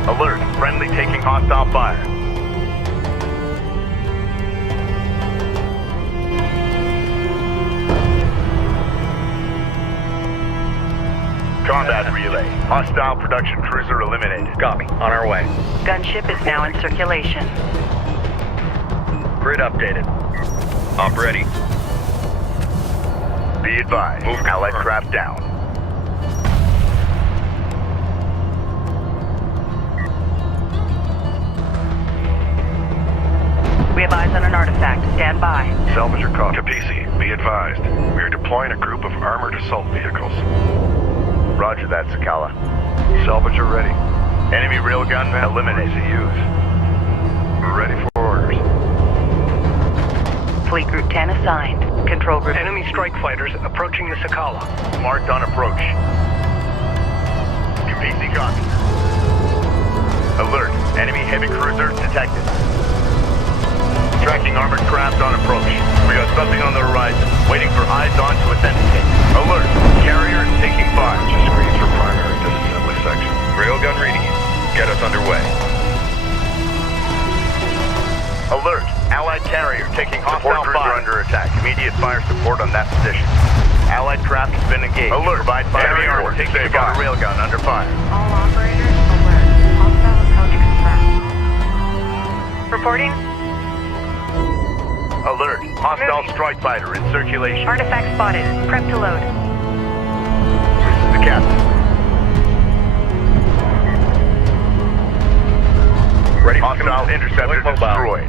Alert. Friendly taking hostile fire. Combat relay. Hostile production cruiser eliminated. Copy. On our way. Gunship is now in circulation. Grid updated. Op ready. Be advised. Move Allied confirmed. craft down. We have eyes on an artifact. Stand by. Salvage your copy. Kapisi, be advised. We are deploying a group of armored assault vehicles. Roger that, Sakala. Salvage are ready. Enemy railgun eliminated. Use. We're ready for orders. Fleet Group 10 assigned. Control Group. Enemy strike fighters approaching the Sakala. Marked on approach. Kapisi copy. Alert. Enemy heavy cruiser detected. Tracking armored craft on approach. We got something on the horizon. Waiting for eyes on to authenticate. Alert. Carrier is taking fire. Just screens for primary disassembly section. Railgun reading you. Get us underway. Alert. Allied carrier taking hostile fire. Under attack. Immediate fire support on that position. Allied craft has been engaged. Alert. Provide fire support. Taking a railgun under fire. All operators alert. Hostile approach confirmed. Reporting. Alert. Hostile strike fighter in circulation. Artifact spotted. Prep to load. This is the captain. Ready. Hostile interceptor destroyed.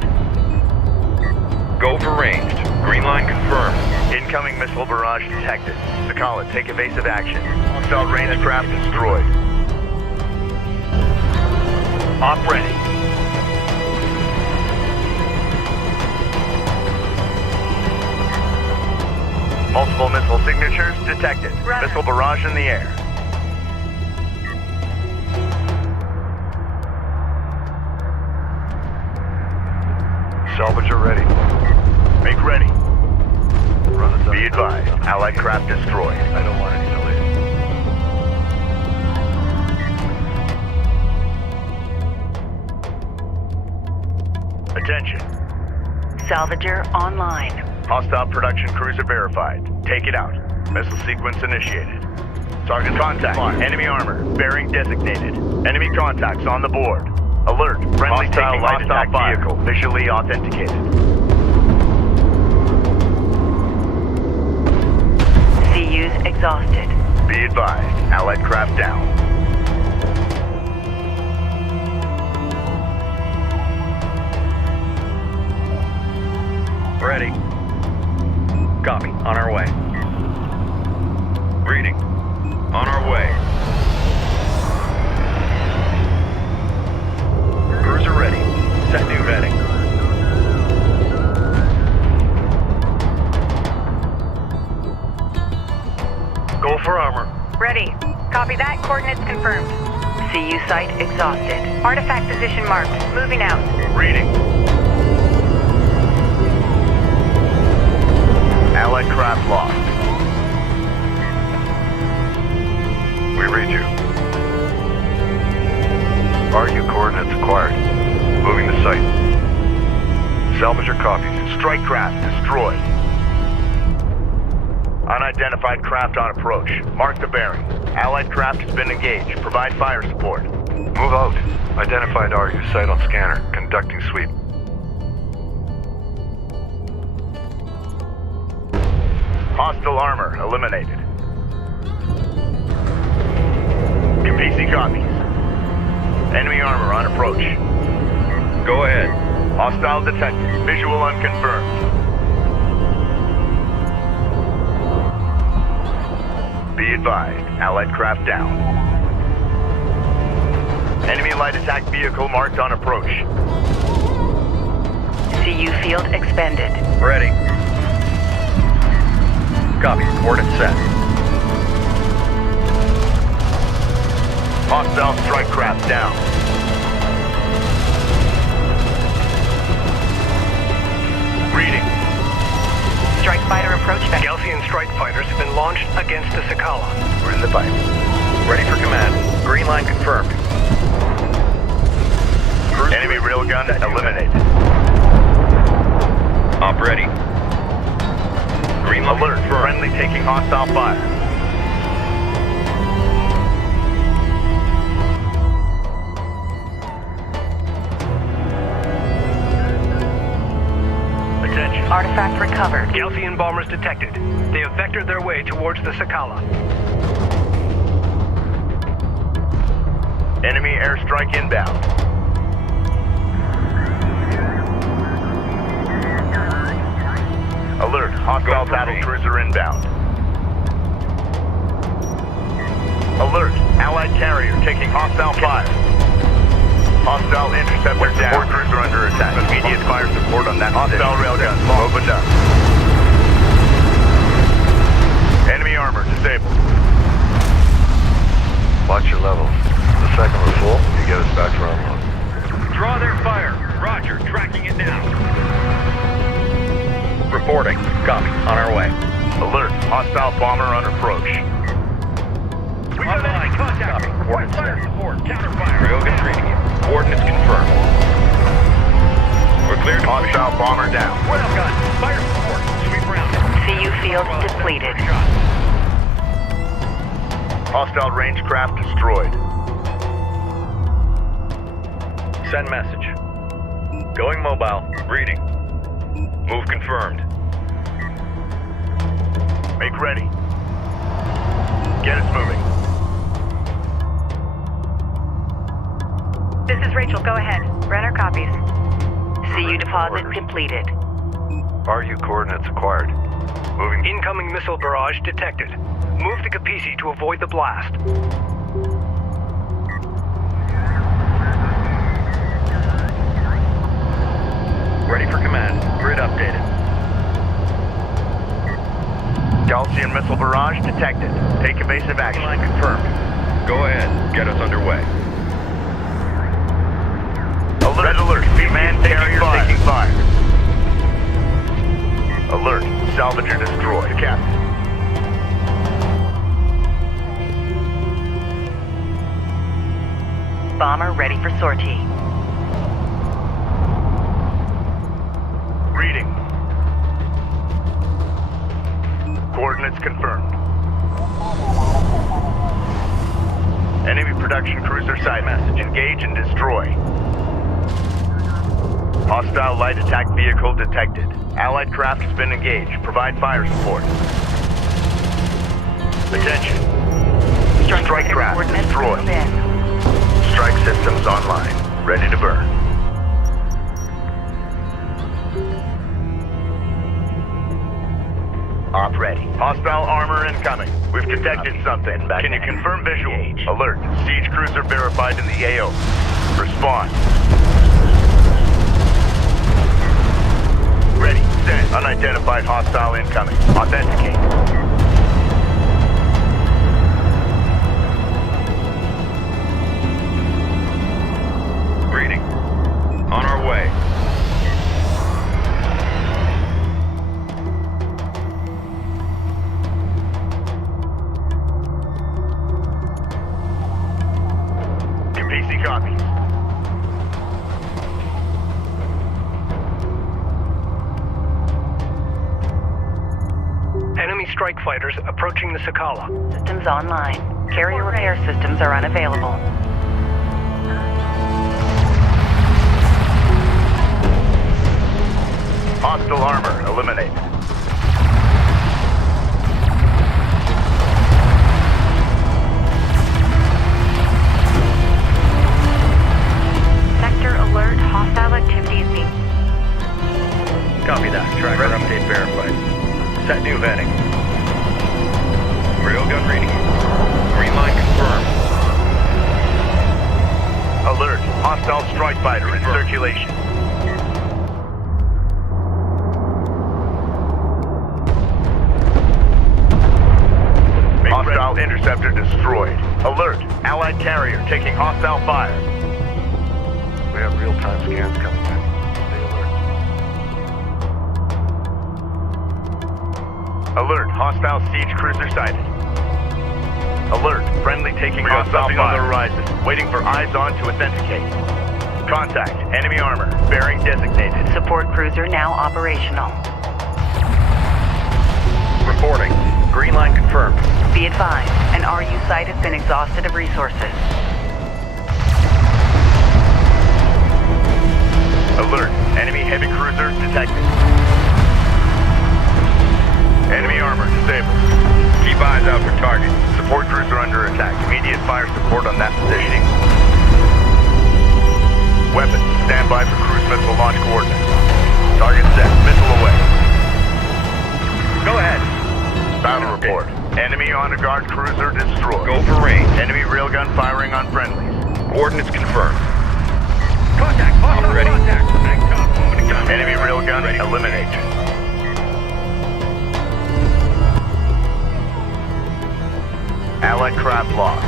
Go for ranged. Green line confirmed. Incoming missile barrage detected. Sakala, take evasive action. Hostile range craft destroyed. Op ready. Multiple missile signatures detected. Roger. Missile barrage in the air. Salvage are ready. Make ready. Be advised, Allied craft destroyed. I don't want any delays. Attention. Salvager online. Hostile production cruiser verified. Take it out. Missile sequence initiated. Target contact. Enemy armor. Bearing designated. Enemy contacts on the board. Alert. Friendly taking light attack vehicle. Visually authenticated. CU's exhausted. Be advised. Allied craft down. Ready. Copy. On our way. Reading. On our way. Cruiser ready. Set new heading. Go for armor. Ready. Copy that. Coordinates confirmed. CU site exhausted. Artifact position marked. Moving out. Reading. Allied craft lost. We read you. RU coordinates acquired. Moving to site. Salvage your copies. Strike craft destroyed. Unidentified craft on approach. Mark the bearing. Allied craft has been engaged. Provide fire support. Move out. Identified RU site on scanner. Conducting sweep. Hostile armor eliminated. Capisi copies. Enemy armor on approach. Go ahead. Hostile detected. Visual unconfirmed. Be advised. Allied craft down. Enemy light attack vehicle marked on approach. CU field expended. Ready. Copy. Coordinates set. Hostile strike craft down. Reading. Strike fighter approach vector. Galcian strike fighters have been launched against the Sakala. We're in the fight. Ready for command. Green line confirmed. Enemy railgun eliminated. Op ready. Green line Alert. confirmed. Friendly taking hostile fire. Attention. Artifact recovered. Galcian bombers detected. They have vectored their way towards the Sakala. Enemy airstrike inbound. Alert. Hostile battle cruiser inbound. Alert. Allied carrier taking hostile fire. Hostile interceptor down. Support cruiser under attack. Immediate fire support on that hostile railgun. Opened up. Enemy armor disabled. Watch your levels. The second we're full, you get us back for unload. Draw their fire. Roger. Tracking it now. Reporting. Copy. On our way. Alert. Hostile bomber on approach. We got enemy contact. Copy. Coordinates fire support. Counterfire. Railgun reading you. Coordinates confirmed. We're clear to push. Hostile bomber down. Railgun. Fire support. Sweep round. CU field depleted. Hostile range craft destroyed. Send message. Going mobile. Reading. Move confirmed. Make ready. Get us moving. This is Rachel. Go ahead. Brenner copies. CU deposit depleted. RU coordinates acquired. Moving. Incoming missile barrage detected. Move to Capisi to avoid the blast. Ready for command. Grid updated. Galcian missile barrage detected. Take evasive action. Line confirmed. Go ahead. Get us underway. Alert. Red alert. Command carrier taking fire. Alert. salvage or destroy. Captain. Bomber ready for sortie. Reading. Coordinates confirmed. Enemy production cruiser side message. Engage and destroy. Hostile light attack vehicle detected. Allied craft has been engaged. Provide fire support. Attention. Strike craft destroyed. Strike systems online. Ready to burn. Op ready. Hostile armor incoming. We've detected something. Can you confirm visual? Alert. Siege cruiser verified in the AO. Respond. Ready. Send. Unidentified hostile incoming. Authenticate. Reading. On our way. PC copies. Enemy strike fighters approaching the Sakala. Systems online. Carrier repair systems are unavailable. Hostile armor eliminated. Sector alert, hostile activity is being... Copy that. Tracker update verified. Set new vetting. Railgun reading. Green line confirmed. Alert, hostile strike fighter in circulation. Hostile interceptor destroyed. Alert, allied carrier taking hostile fire. We have real-time scans coming in. Stay alert. Alert, hostile siege cruiser sighted. Alert, friendly taking hostile fire. On the horizon. Waiting for eyes on to authenticate. Contact, enemy armor, bearing designated. Support cruiser now operational. Reporting. Green line confirmed. Be advised, an RU site has been exhausted of resources. Alert, enemy heavy cruiser detected. Enemy armor disabled. Keep eyes out for target. Support cruiser under attack. Immediate fire support on that positioning. Weapons, stand by for cruise missile launch coordinates. Target set, missile away. Go ahead. Battle report. Enemy honor guard cruiser destroyed. Go for range. Enemy railgun firing on friendlies. Coordinates confirmed. Contact! Hostile ready. Contact! Enemy railgun eliminated. Allied craft lost.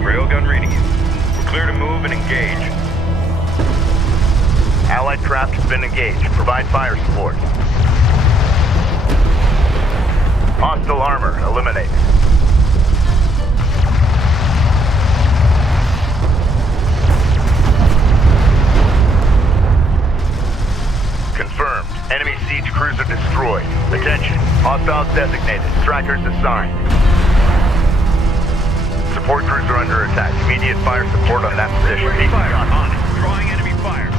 Railgun reading you. We're clear to move and engage. Allied craft has been engaged. Provide fire support. Hostile armor eliminated. Confirmed. Enemy siege cruiser destroyed. Attention. Hostiles designated. Trackers assigned. Support cruiser under attack. Immediate fire support on that position. Fire on it. Drawing enemy fire.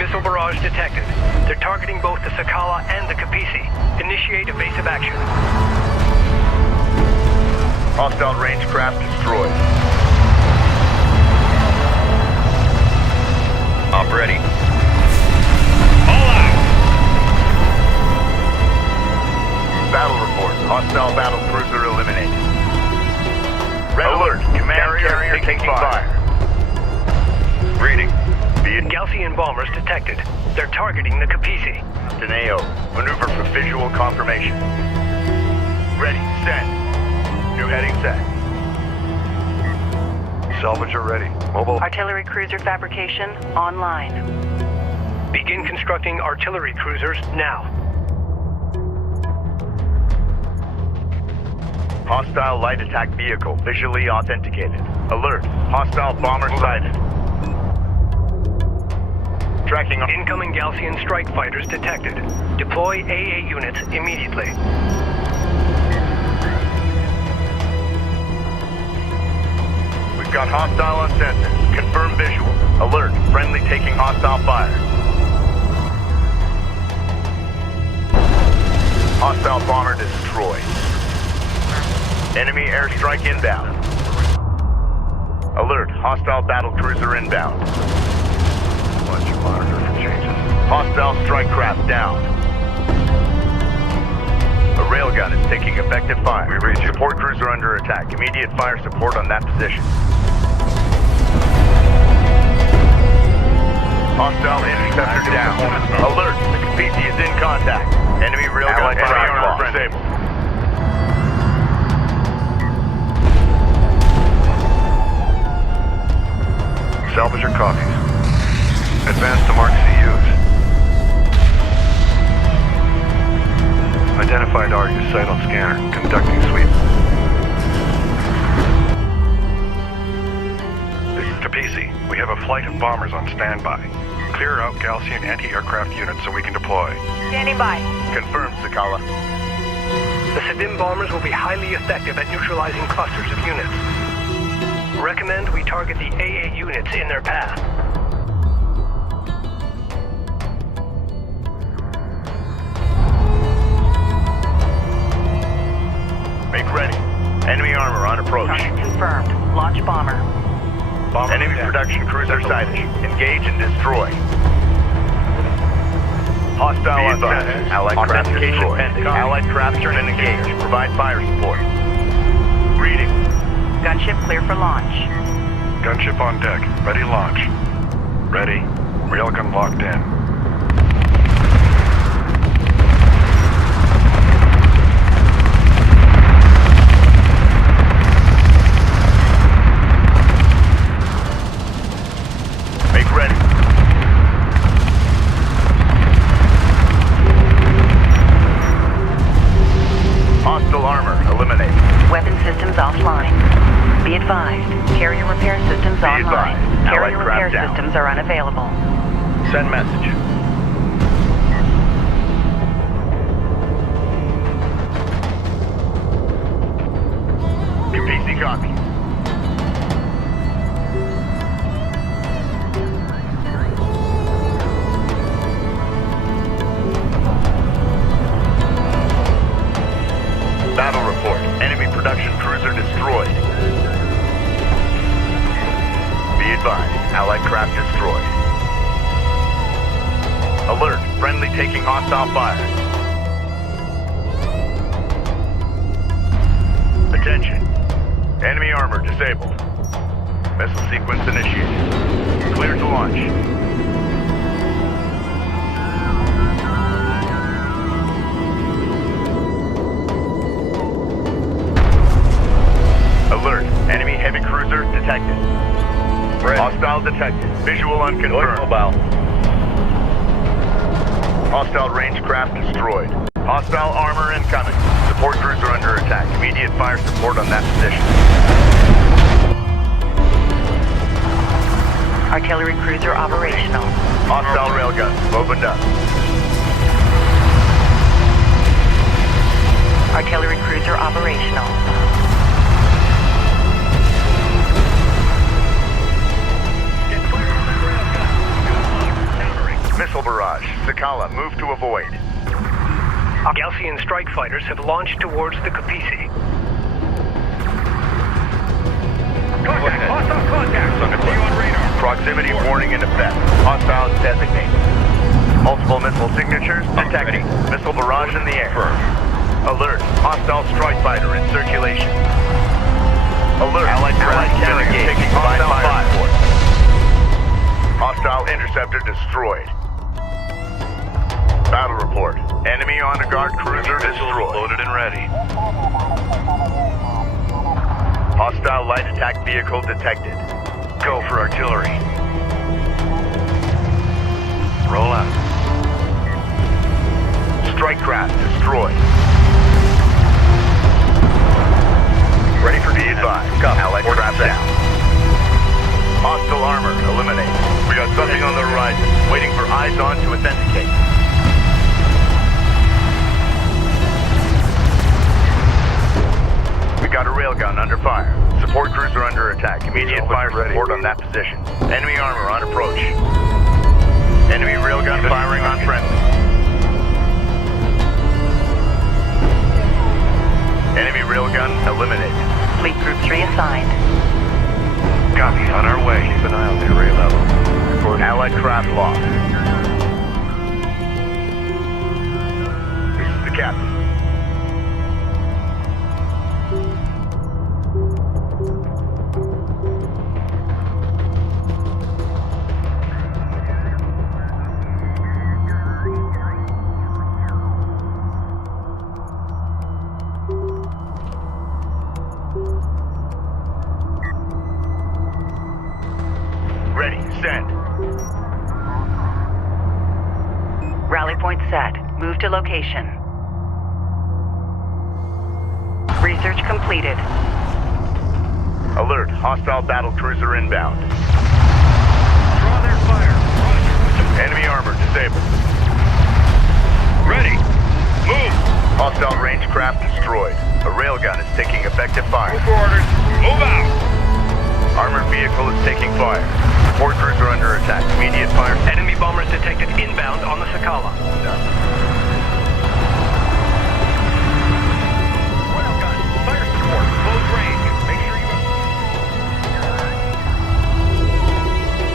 Missile barrage detected. They're targeting both the Sakala and the Kapisi. Initiate evasive action. Hostile range craft destroyed. Op ready. All out! Battle report. Hostile battle cruiser eliminated. Red alert. Command carrier taking fire. Reading. Be Galcian bombers detected. They're targeting the Capisi. Deneo, maneuver for visual confirmation. Ready, send. New heading set. Salvager ready. Mobile. Artillery cruiser fabrication online. Begin constructing artillery cruisers now. Hostile light attack vehicle visually authenticated. Alert, hostile bomber sighted. Tracking incoming Galcian strike fighters detected. Deploy AA units immediately. We've got hostile on sensors. Confirm visual. Alert, friendly taking hostile fire. Hostile bomber destroyed. Enemy airstrike inbound. Alert, hostile battle cruiser inbound. Watch your monitor for changes. Hostile strike craft down. A railgun is taking effective fire. We reach support cruiser under attack. Immediate fire support on that position. Hostile interceptor down. Alert, the Capisi is in contact. Enemy railgun fire disabled. Salvager copies. Advance to mark CUs. Identified RU site on scanner. Conducting sweep. This is Capisi. We have a flight of bombers on standby. Clear out Galcian anti-aircraft units so we can deploy. Standing by. Confirmed, Sakala. The Sedim bombers will be highly effective at neutralizing clusters of units. Recommend we target the AA units in their path. Make ready. Enemy armor on approach. Target confirmed. Launch bomber. Enemy production cruiser sighted. Engage and destroy. Hostile on sensors. Allied craft destroyed. Allied craft have been engaged. Provide fire support. Reading. Gunship clear for launch. Gunship on deck. Ready launch. Ready. Railgun locked in. Make ready. Hostile armor eliminated. Weapon systems offline. Be advised, carrier repair systems online. Carrier repair systems are unavailable. Send message. Capisi copy. Battle report. Enemy production cruiser destroyed. Be advised, Allied craft destroyed. Alert, friendly taking hostile fire. Attention. Enemy armor disabled. Missile sequence initiated. Clear to launch. Alert, enemy heavy cruiser detected. Hostile detected. Visual unconfirmed. Mobile. Hostile range craft destroyed. Hostile armor incoming. Support cruiser under attack. Immediate fire support on that position. Artillery cruiser operational. Hostile railguns opened up. Artillery cruiser operational. Missile barrage. Sakala, move to avoid. Galcian strike fighters have launched towards the Capisi. Contact! Hostile contact! See you on radar. Proximity warning in effect. Hostiles designated. Multiple missile signatures detected. Missile barrage in the air. Alert. Hostile strike fighter in circulation. Alert. Allied craft carrier taking hostile fire. Hostile interceptor destroyed. Battle report. Enemy on a guard cruiser destroyed. Loaded and ready. Hostile light attack vehicle detected. Go for artillery. Roll out. Strike craft destroyed. Ready for D5. Allied craft down. Hostile armor eliminated. We got something on the horizon. Waiting for eyes on to authenticate. We got a railgun under fire. Support cruiser under attack. Immediate fire support on that position. Enemy armor on approach. Enemy railgun firing on friendly. Enemy railgun eliminated. Fleet Group 3 assigned. Copy, on our way. Keep an eye on the array level. Report allied craft lost. This is the captain. Ready, send. Rally point set. Move to location. Research completed. Alert, hostile battle cruiser inbound. Draw their fire. Enemy armor disabled. Ready. Move. Hostile range craft destroyed. A railgun is taking effective fire. Move for orders. Move out. Armored vehicle is taking fire. Support cruiser under attack. Immediate fire. Enemy bombers detected inbound on the Sakala. Railgun. Fire support. Close range. Make sure you...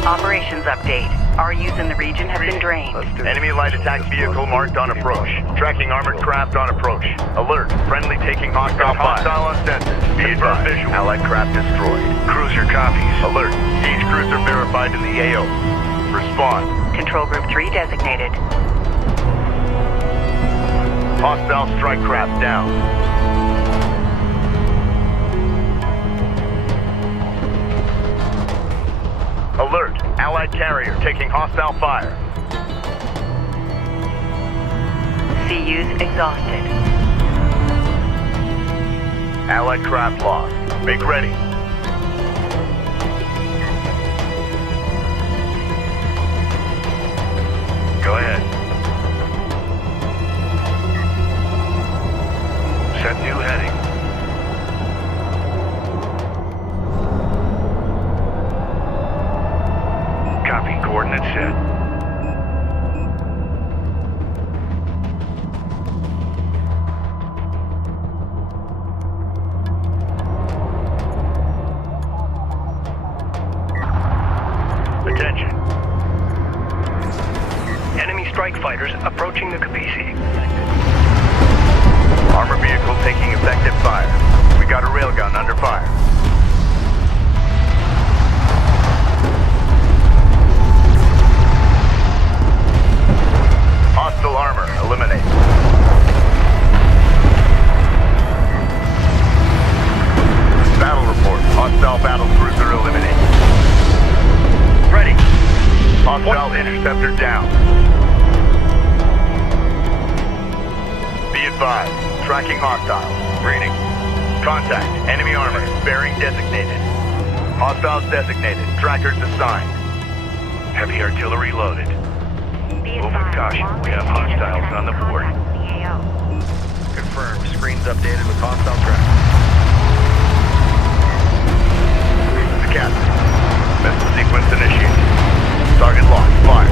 Operations update. RUs in the region have been drained. Enemy light attack vehicle marked on approach. Tracking armored craft on approach. Alert. Friendly taking hostile fire. Hostile on sensor. Confirmed visual. Allied craft destroyed. Cruiser copies. Alert. Siege cruiser verified in the AO. Respond. Control Group 3 designated. Hostile strike craft down. Alert. Allied carrier taking hostile fire. CUs exhausted. Allied craft lost. Make ready. Go ahead. Set new heading. Copy. Coordinates set. Attention. Enemy strike fighters approaching the Kapisi. Armor vehicle taking effective fire. We got a railgun under fire. Hostile armor eliminated. Battle report. Hostile battle cruiser eliminated. Ready. Hostile interceptor down. Be advised. Tracking hostiles. Reading. Contact. Enemy armor. Bearing designated. Hostiles designated. Trackers assigned. Heavy artillery loaded. Move with caution. We have hostiles on the board. Confirmed. Screens updated with hostile traffic. This is the captain. Missile sequence initiated. Target locked. Fire.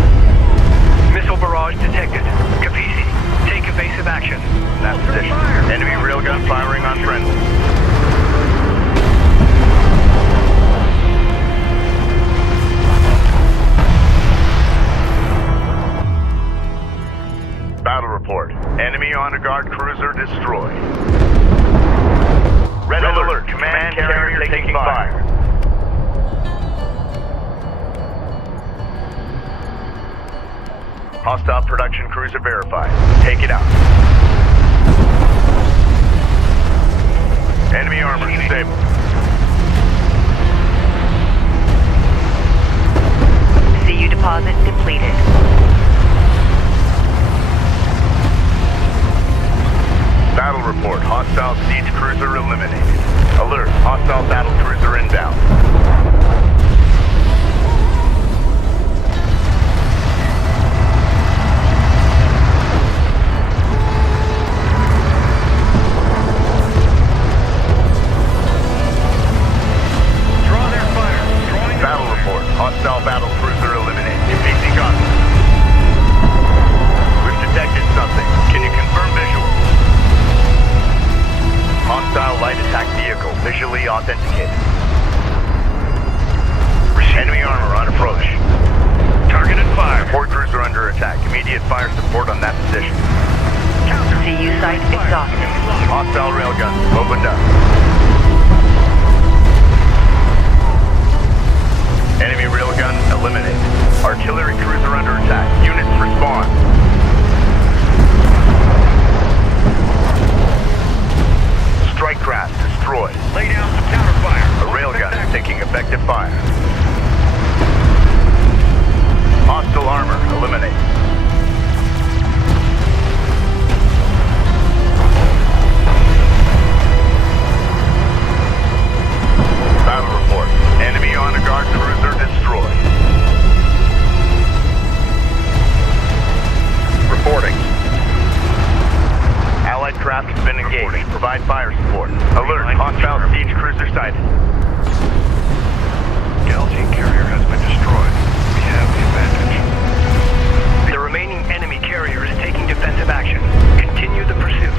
Missile barrage detected. Kapisi, take evasive action. In that position. Enemy railgun firing on friendly. Battle report. Enemy on a guard cruiser destroyed. Hostile production cruiser verified. Take it out. Enemy armor disabled. CU deposit depleted. Battle report. Hostile siege cruiser eliminated. Alert. Hostile battle cruiser inbound. Hostile battle cruiser eliminated. PC gun. We've detected something. Can you confirm visual? Hostile light attack vehicle visually authenticated. Enemy armor on approach. Targeted fire. Support cruiser under attack. Immediate fire support on that position. CU site exhausted. Hostile railgun opened up. Enemy railgun eliminated. Artillery cruiser under attack. Units respond. Strike craft destroyed. Lay down some counterfire. A railgun is taking effective fire. Hostile armor eliminated. Battle report. Enemy on a guard cruiser destroyed. Reporting. Allied craft has been engaged. Provide fire support. Alert. Hostile siege cruiser sighted. Galaxian carrier has been destroyed. We have the advantage. The remaining enemy carrier is taking defensive action. Continue the pursuit.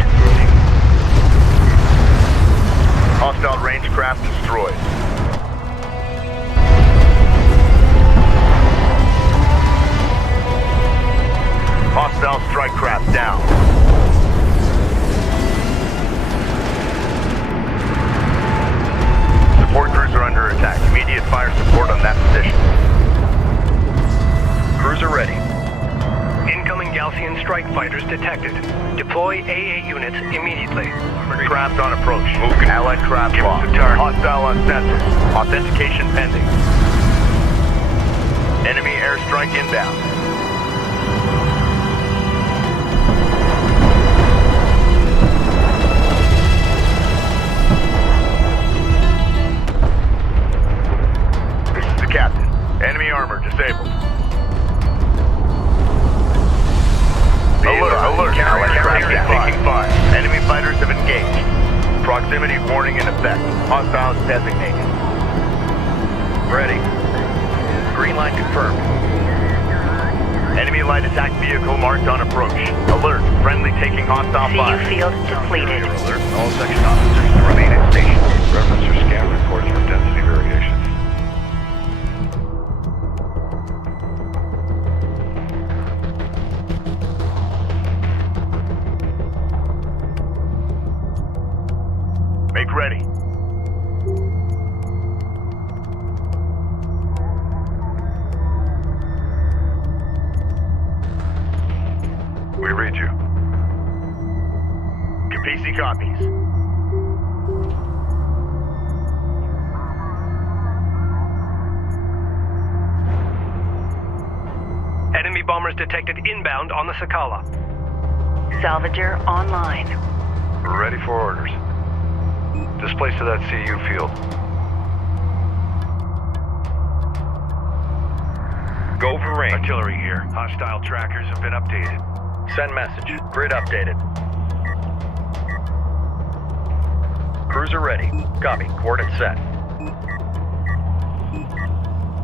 Hostile range craft destroyed. Hostile strike craft down. Support cruiser under attack. Immediate fire support on that position. Cruiser ready. Incoming Galaxian strike fighters detected. Deploy AA units immediately. Craft on approach. Allied craft lost. Hostile on sensor. Authentication pending. Enemy airstrike inbound. This is the captain. Enemy armor disabled. Alert. Allied craft is taking fire. Enemy fighters have engaged. Proximity warning in effect. Hostiles designated. Ready. Green line confirmed. Enemy light attack vehicle marked on approach. Alert. Friendly taking hostile fire. CU field depleted. Alert. All section officers to remain at station. Reference your scan reports for density variations. Make ready. We read you. Capisi copies. Enemy bombers detected inbound on the Sakala. Salvager online. We're ready for orders. Displace to that CU field. Go for range. Artillery here. Hostile trackers have been updated. Send message. Grid updated. Cruiser ready. Copy. Coordinates set.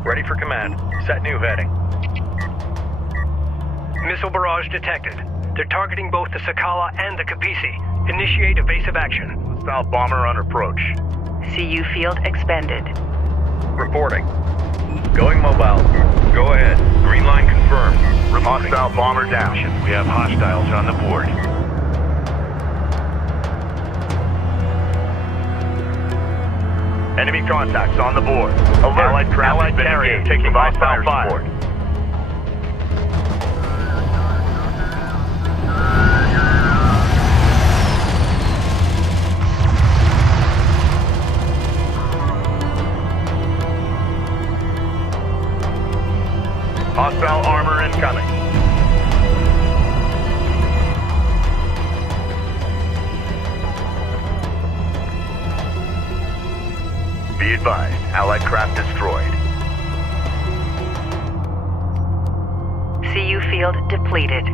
Ready for command. Set new heading. Missile barrage detected. They're targeting both the Sakala and the Capisi. Initiate evasive action. Hostile bomber on approach. CU field expended. Reporting. Going mobile. Go ahead. Green line confirmed. Hostile bomber down. We have hostiles on the board. Enemy contacts on the board. Allied craft has been engaged. Taking hostile fire support. Fire incoming. Be advised, Allied craft destroyed. CU field depleted.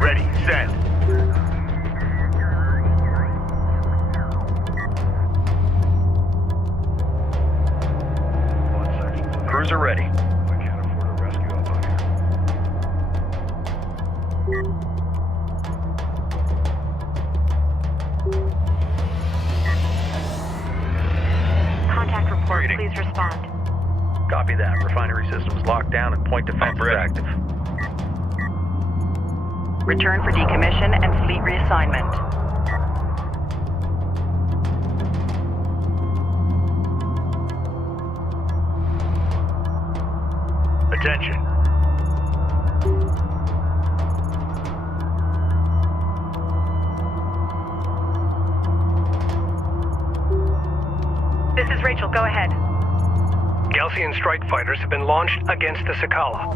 Ready, send. Cruiser ready. I can't afford a rescue up on here. Contact report. Reading. Please respond. Copy that. Refinery systems locked down and point defense is active. Return for decommission and fleet reassignment. Attention. This is Rachel. Go ahead. Galcian strike fighters have been launched against the Sakala.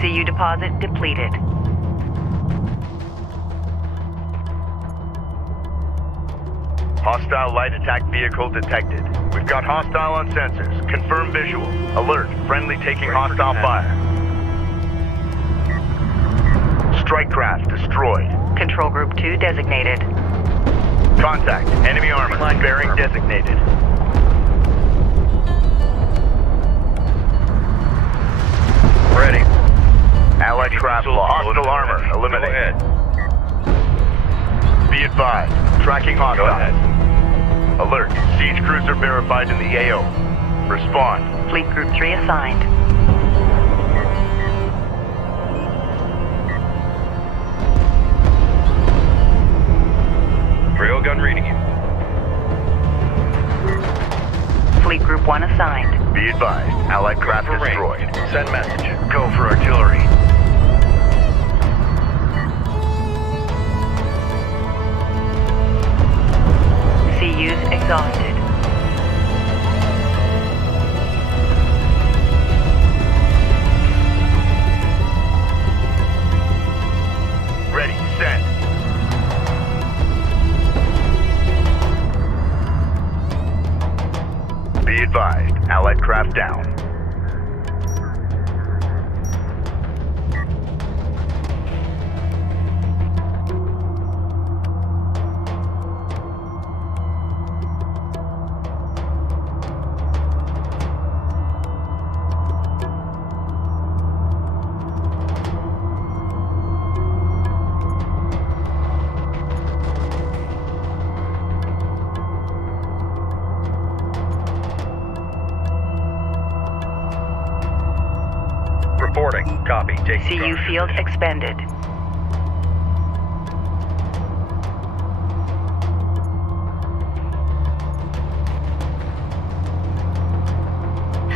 CU deposit depleted. Hostile light attack vehicle detected. We've got hostile on sensors. Confirm visual. Alert. Friendly taking hostile fire. Strike craft destroyed. Control Group 2 designated. Contact. Enemy armor. Bearing designated. Ready. Allied craft lost. Hostile armor. Go Eliminate. ahead. Be advised. Tracking hostile. Go ahead. Alert. Siege cruiser verified in the AO. Respond. Fleet Group 3 assigned. Railgun reading you. Fleet Group 1 assigned. Be advised. Allied craft For range. destroyed. Send message. Go for artillery. CU's exhausted. Ready. Send. Be advised. Allied craft down. Reporting. Copy. Taking CU charge. field expended.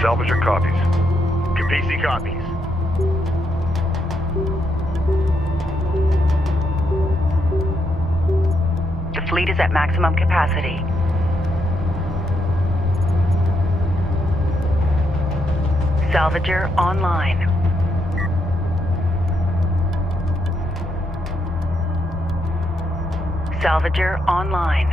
Salvager copies. Capisi copies. The fleet is at maximum capacity. Salvager online. Salvager online.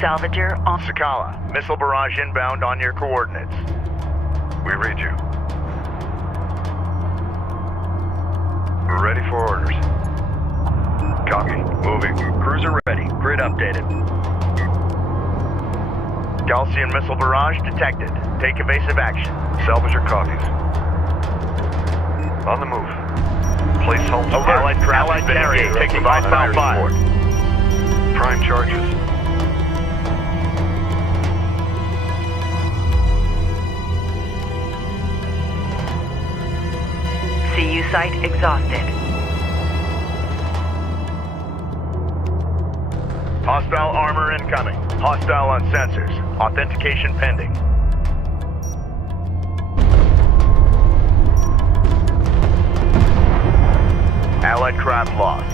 Salvager on. Sakala, missile barrage inbound on your coordinates. We read you. We're ready for orders. Copy. Moving. Cruiser ready. Grid updated. Galcian missile barrage detected. Take evasive action. Salvager copies. On the move. Place home. Allied craft has been engaged. Taking hostile fire. Prime charges. CU site exhausted. Hostile armor incoming. Hostile on sensors. Authentication pending. Allied craft lost.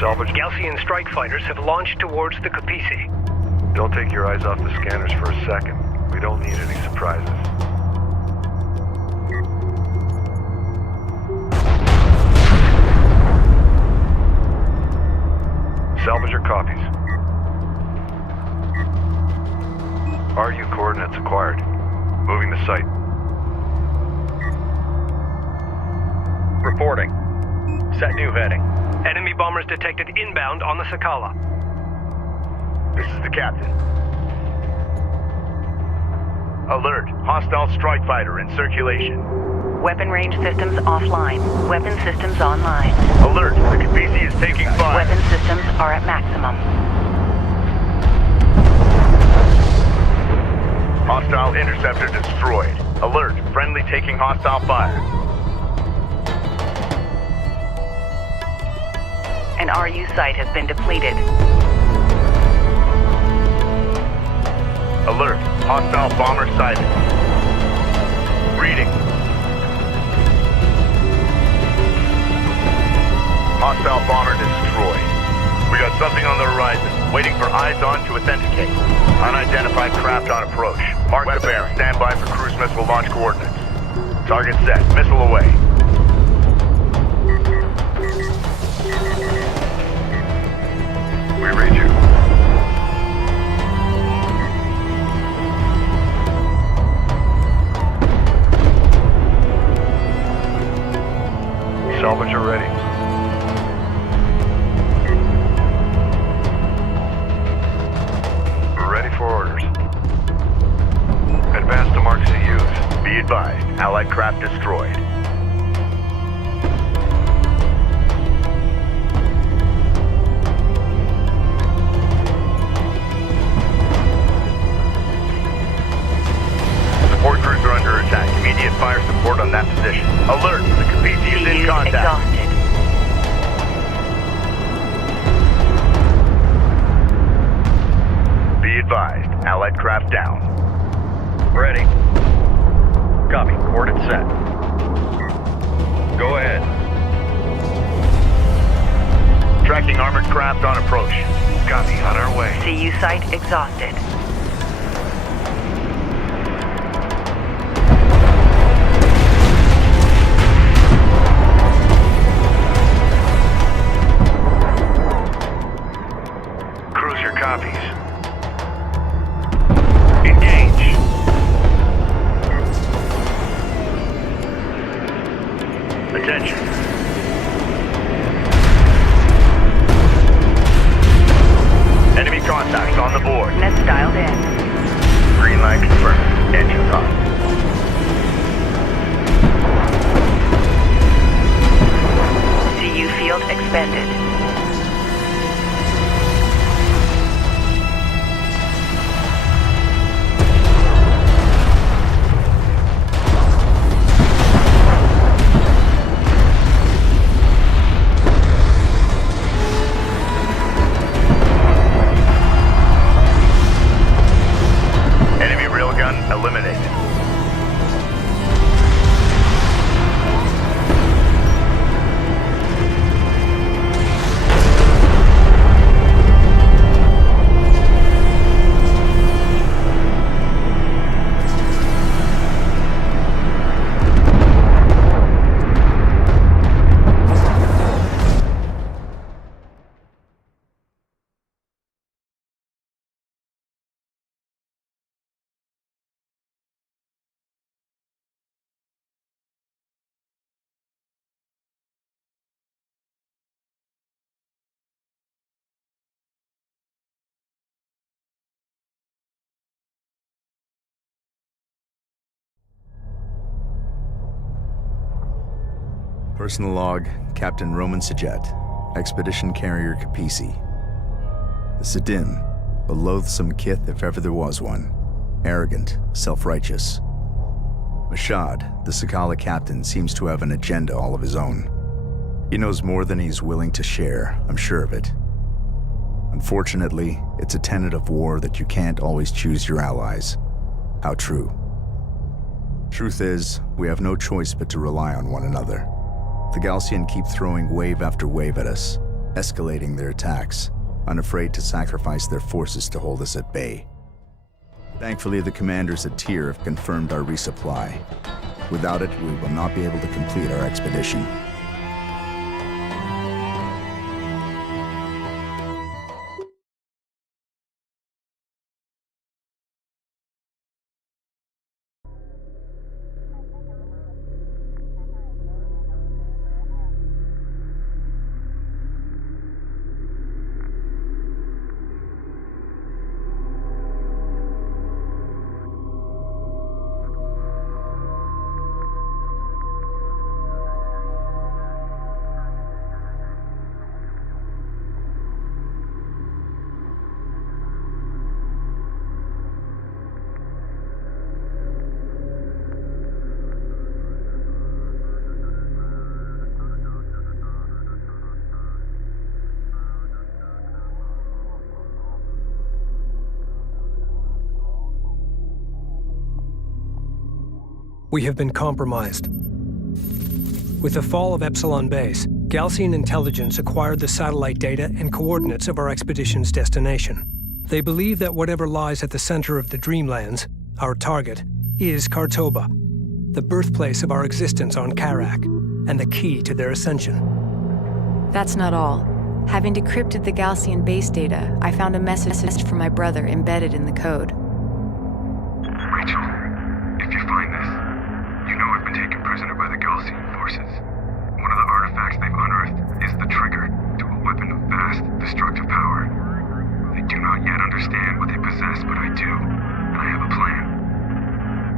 Salvage. Galcian strike fighters have launched towards the Kapisi. Don't take your eyes off the scanners for a second. We don't need any surprises. Salvager copies. RU coordinates acquired. Moving to site. Reporting. Set new heading. Enemy bombers detected inbound on the Sakala. This is the captain. Alert. Hostile strike fighter in circulation. Weapon range systems offline. Weapon systems online. Alert. The Kapisi is taking fire. Weapon systems are at maximum. Hostile interceptor destroyed. Alert. Friendly taking hostile fire. An RU site has been depleted. Alert. Hostile bomber sighted. Reading. Hostile bomber destroyed. We got something on the horizon. Waiting for eyes on to authenticate. Unidentified craft on approach. Mark the bearing. Stand by for cruise missile launch coordinates. Target set. Missile away. We read you. Salvager ready. We're ready for orders. Advance to mark CUs. Be advised. Allied craft destroyed. Support crews are under attack. Immediate fire support on that position. Alert! The Kapisi is in contact. Exhausted. Be advised. Allied craft down. Ready. Copy. Coordinates set. Go ahead. Tracking armored craft on approach. Copy. On our way. CU site exhausted. Cruiser copies. Engage. Attention. Enemy contacts on the board. Nets dialed in. Green light confirmed. Engines on. CU field expended. Enemy railgun eliminated. Personal log, Captain Roman Sajet, Expedition Carrier Kapisi. The Siddim, a loathsome kith if ever there was one. Arrogant, self-righteous. Mashad, the Sakala captain, seems to have an agenda all of his own. He knows more than he's willing to share, I'm sure of it. Unfortunately, it's a tenet of war that you can't always choose your allies. How true. Truth is, we have no choice but to rely on one another. The Galcian keep throwing wave after wave at us, escalating their attacks, unafraid to sacrifice their forces to hold us at bay. Thankfully, the commanders at Tyr have confirmed our resupply. Without it, we will not be able to complete our expedition. We have been compromised. With the fall of Epsilon Base, Galcian intelligence acquired the satellite data and coordinates of our expedition's destination. They believe that whatever lies at the center of the Dreamlands, our target, is Kartoba, the birthplace of our existence on Kharak, and the key to their ascension. That's not all. Having decrypted the Galcian base data, I found a message from my brother embedded in the code. Rachel, if you find this, you know I've been taken prisoner by the Galcian forces. One of the artifacts they've unearthed is the trigger to a weapon of vast, destructive power. They do not yet understand what they possess, but I do, and I have a plan.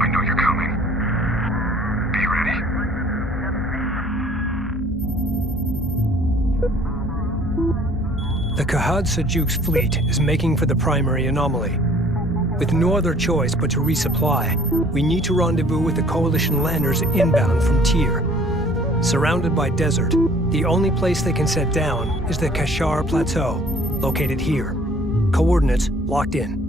I know you're coming. Be ready. The Kahad Sajuk's fleet is making for the primary anomaly. With no other choice but to resupply, we need to rendezvous with the Coalition landers inbound from Tyr. Surrounded by desert, the only place they can set down is the Kashar Plateau, located here. Coordinates locked in.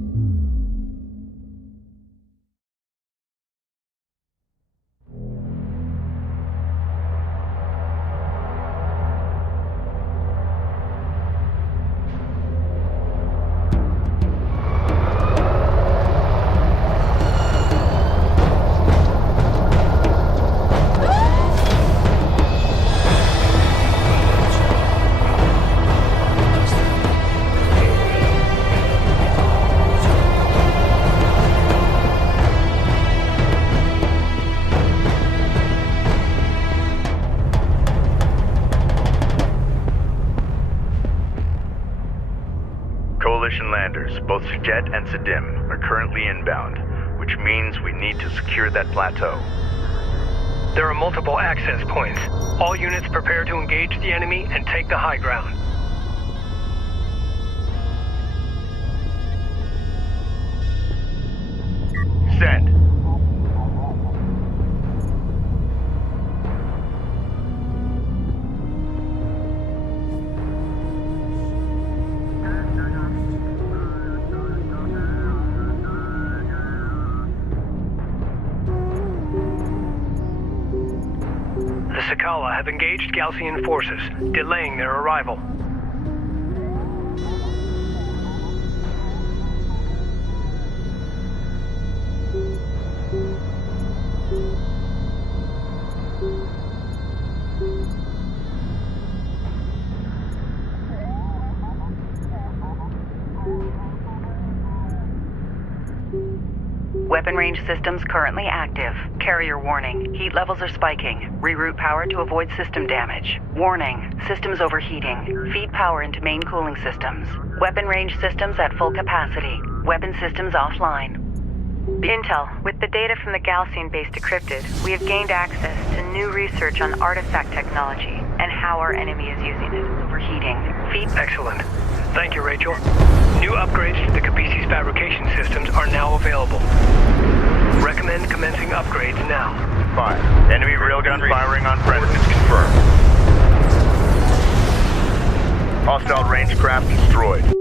Landers, both Sajet and Sadim, are currently inbound, which means we need to secure that plateau. There are multiple access points. All units prepare to engage the enemy and take the high ground. Send. Sakala have engaged Galcian forces, delaying their arrival. Weapon range systems currently active. Carrier warning. Heat levels are spiking. Reroute power to avoid system damage. Warning. Systems overheating. Feed power into main cooling systems. Weapon range systems at full capacity. Weapon systems offline. Intel, with the data from the Galcian base decrypted, we have gained access to new research on artifact technology and how our enemy is using it. Overheating. Feed... Excellent. Thank you, Rachel. New upgrades to the Capisi's fabrication systems are now available. Recommend commencing upgrades now. Fire. Enemy railgun firing on friendlies confirmed. Hostile range craft destroyed.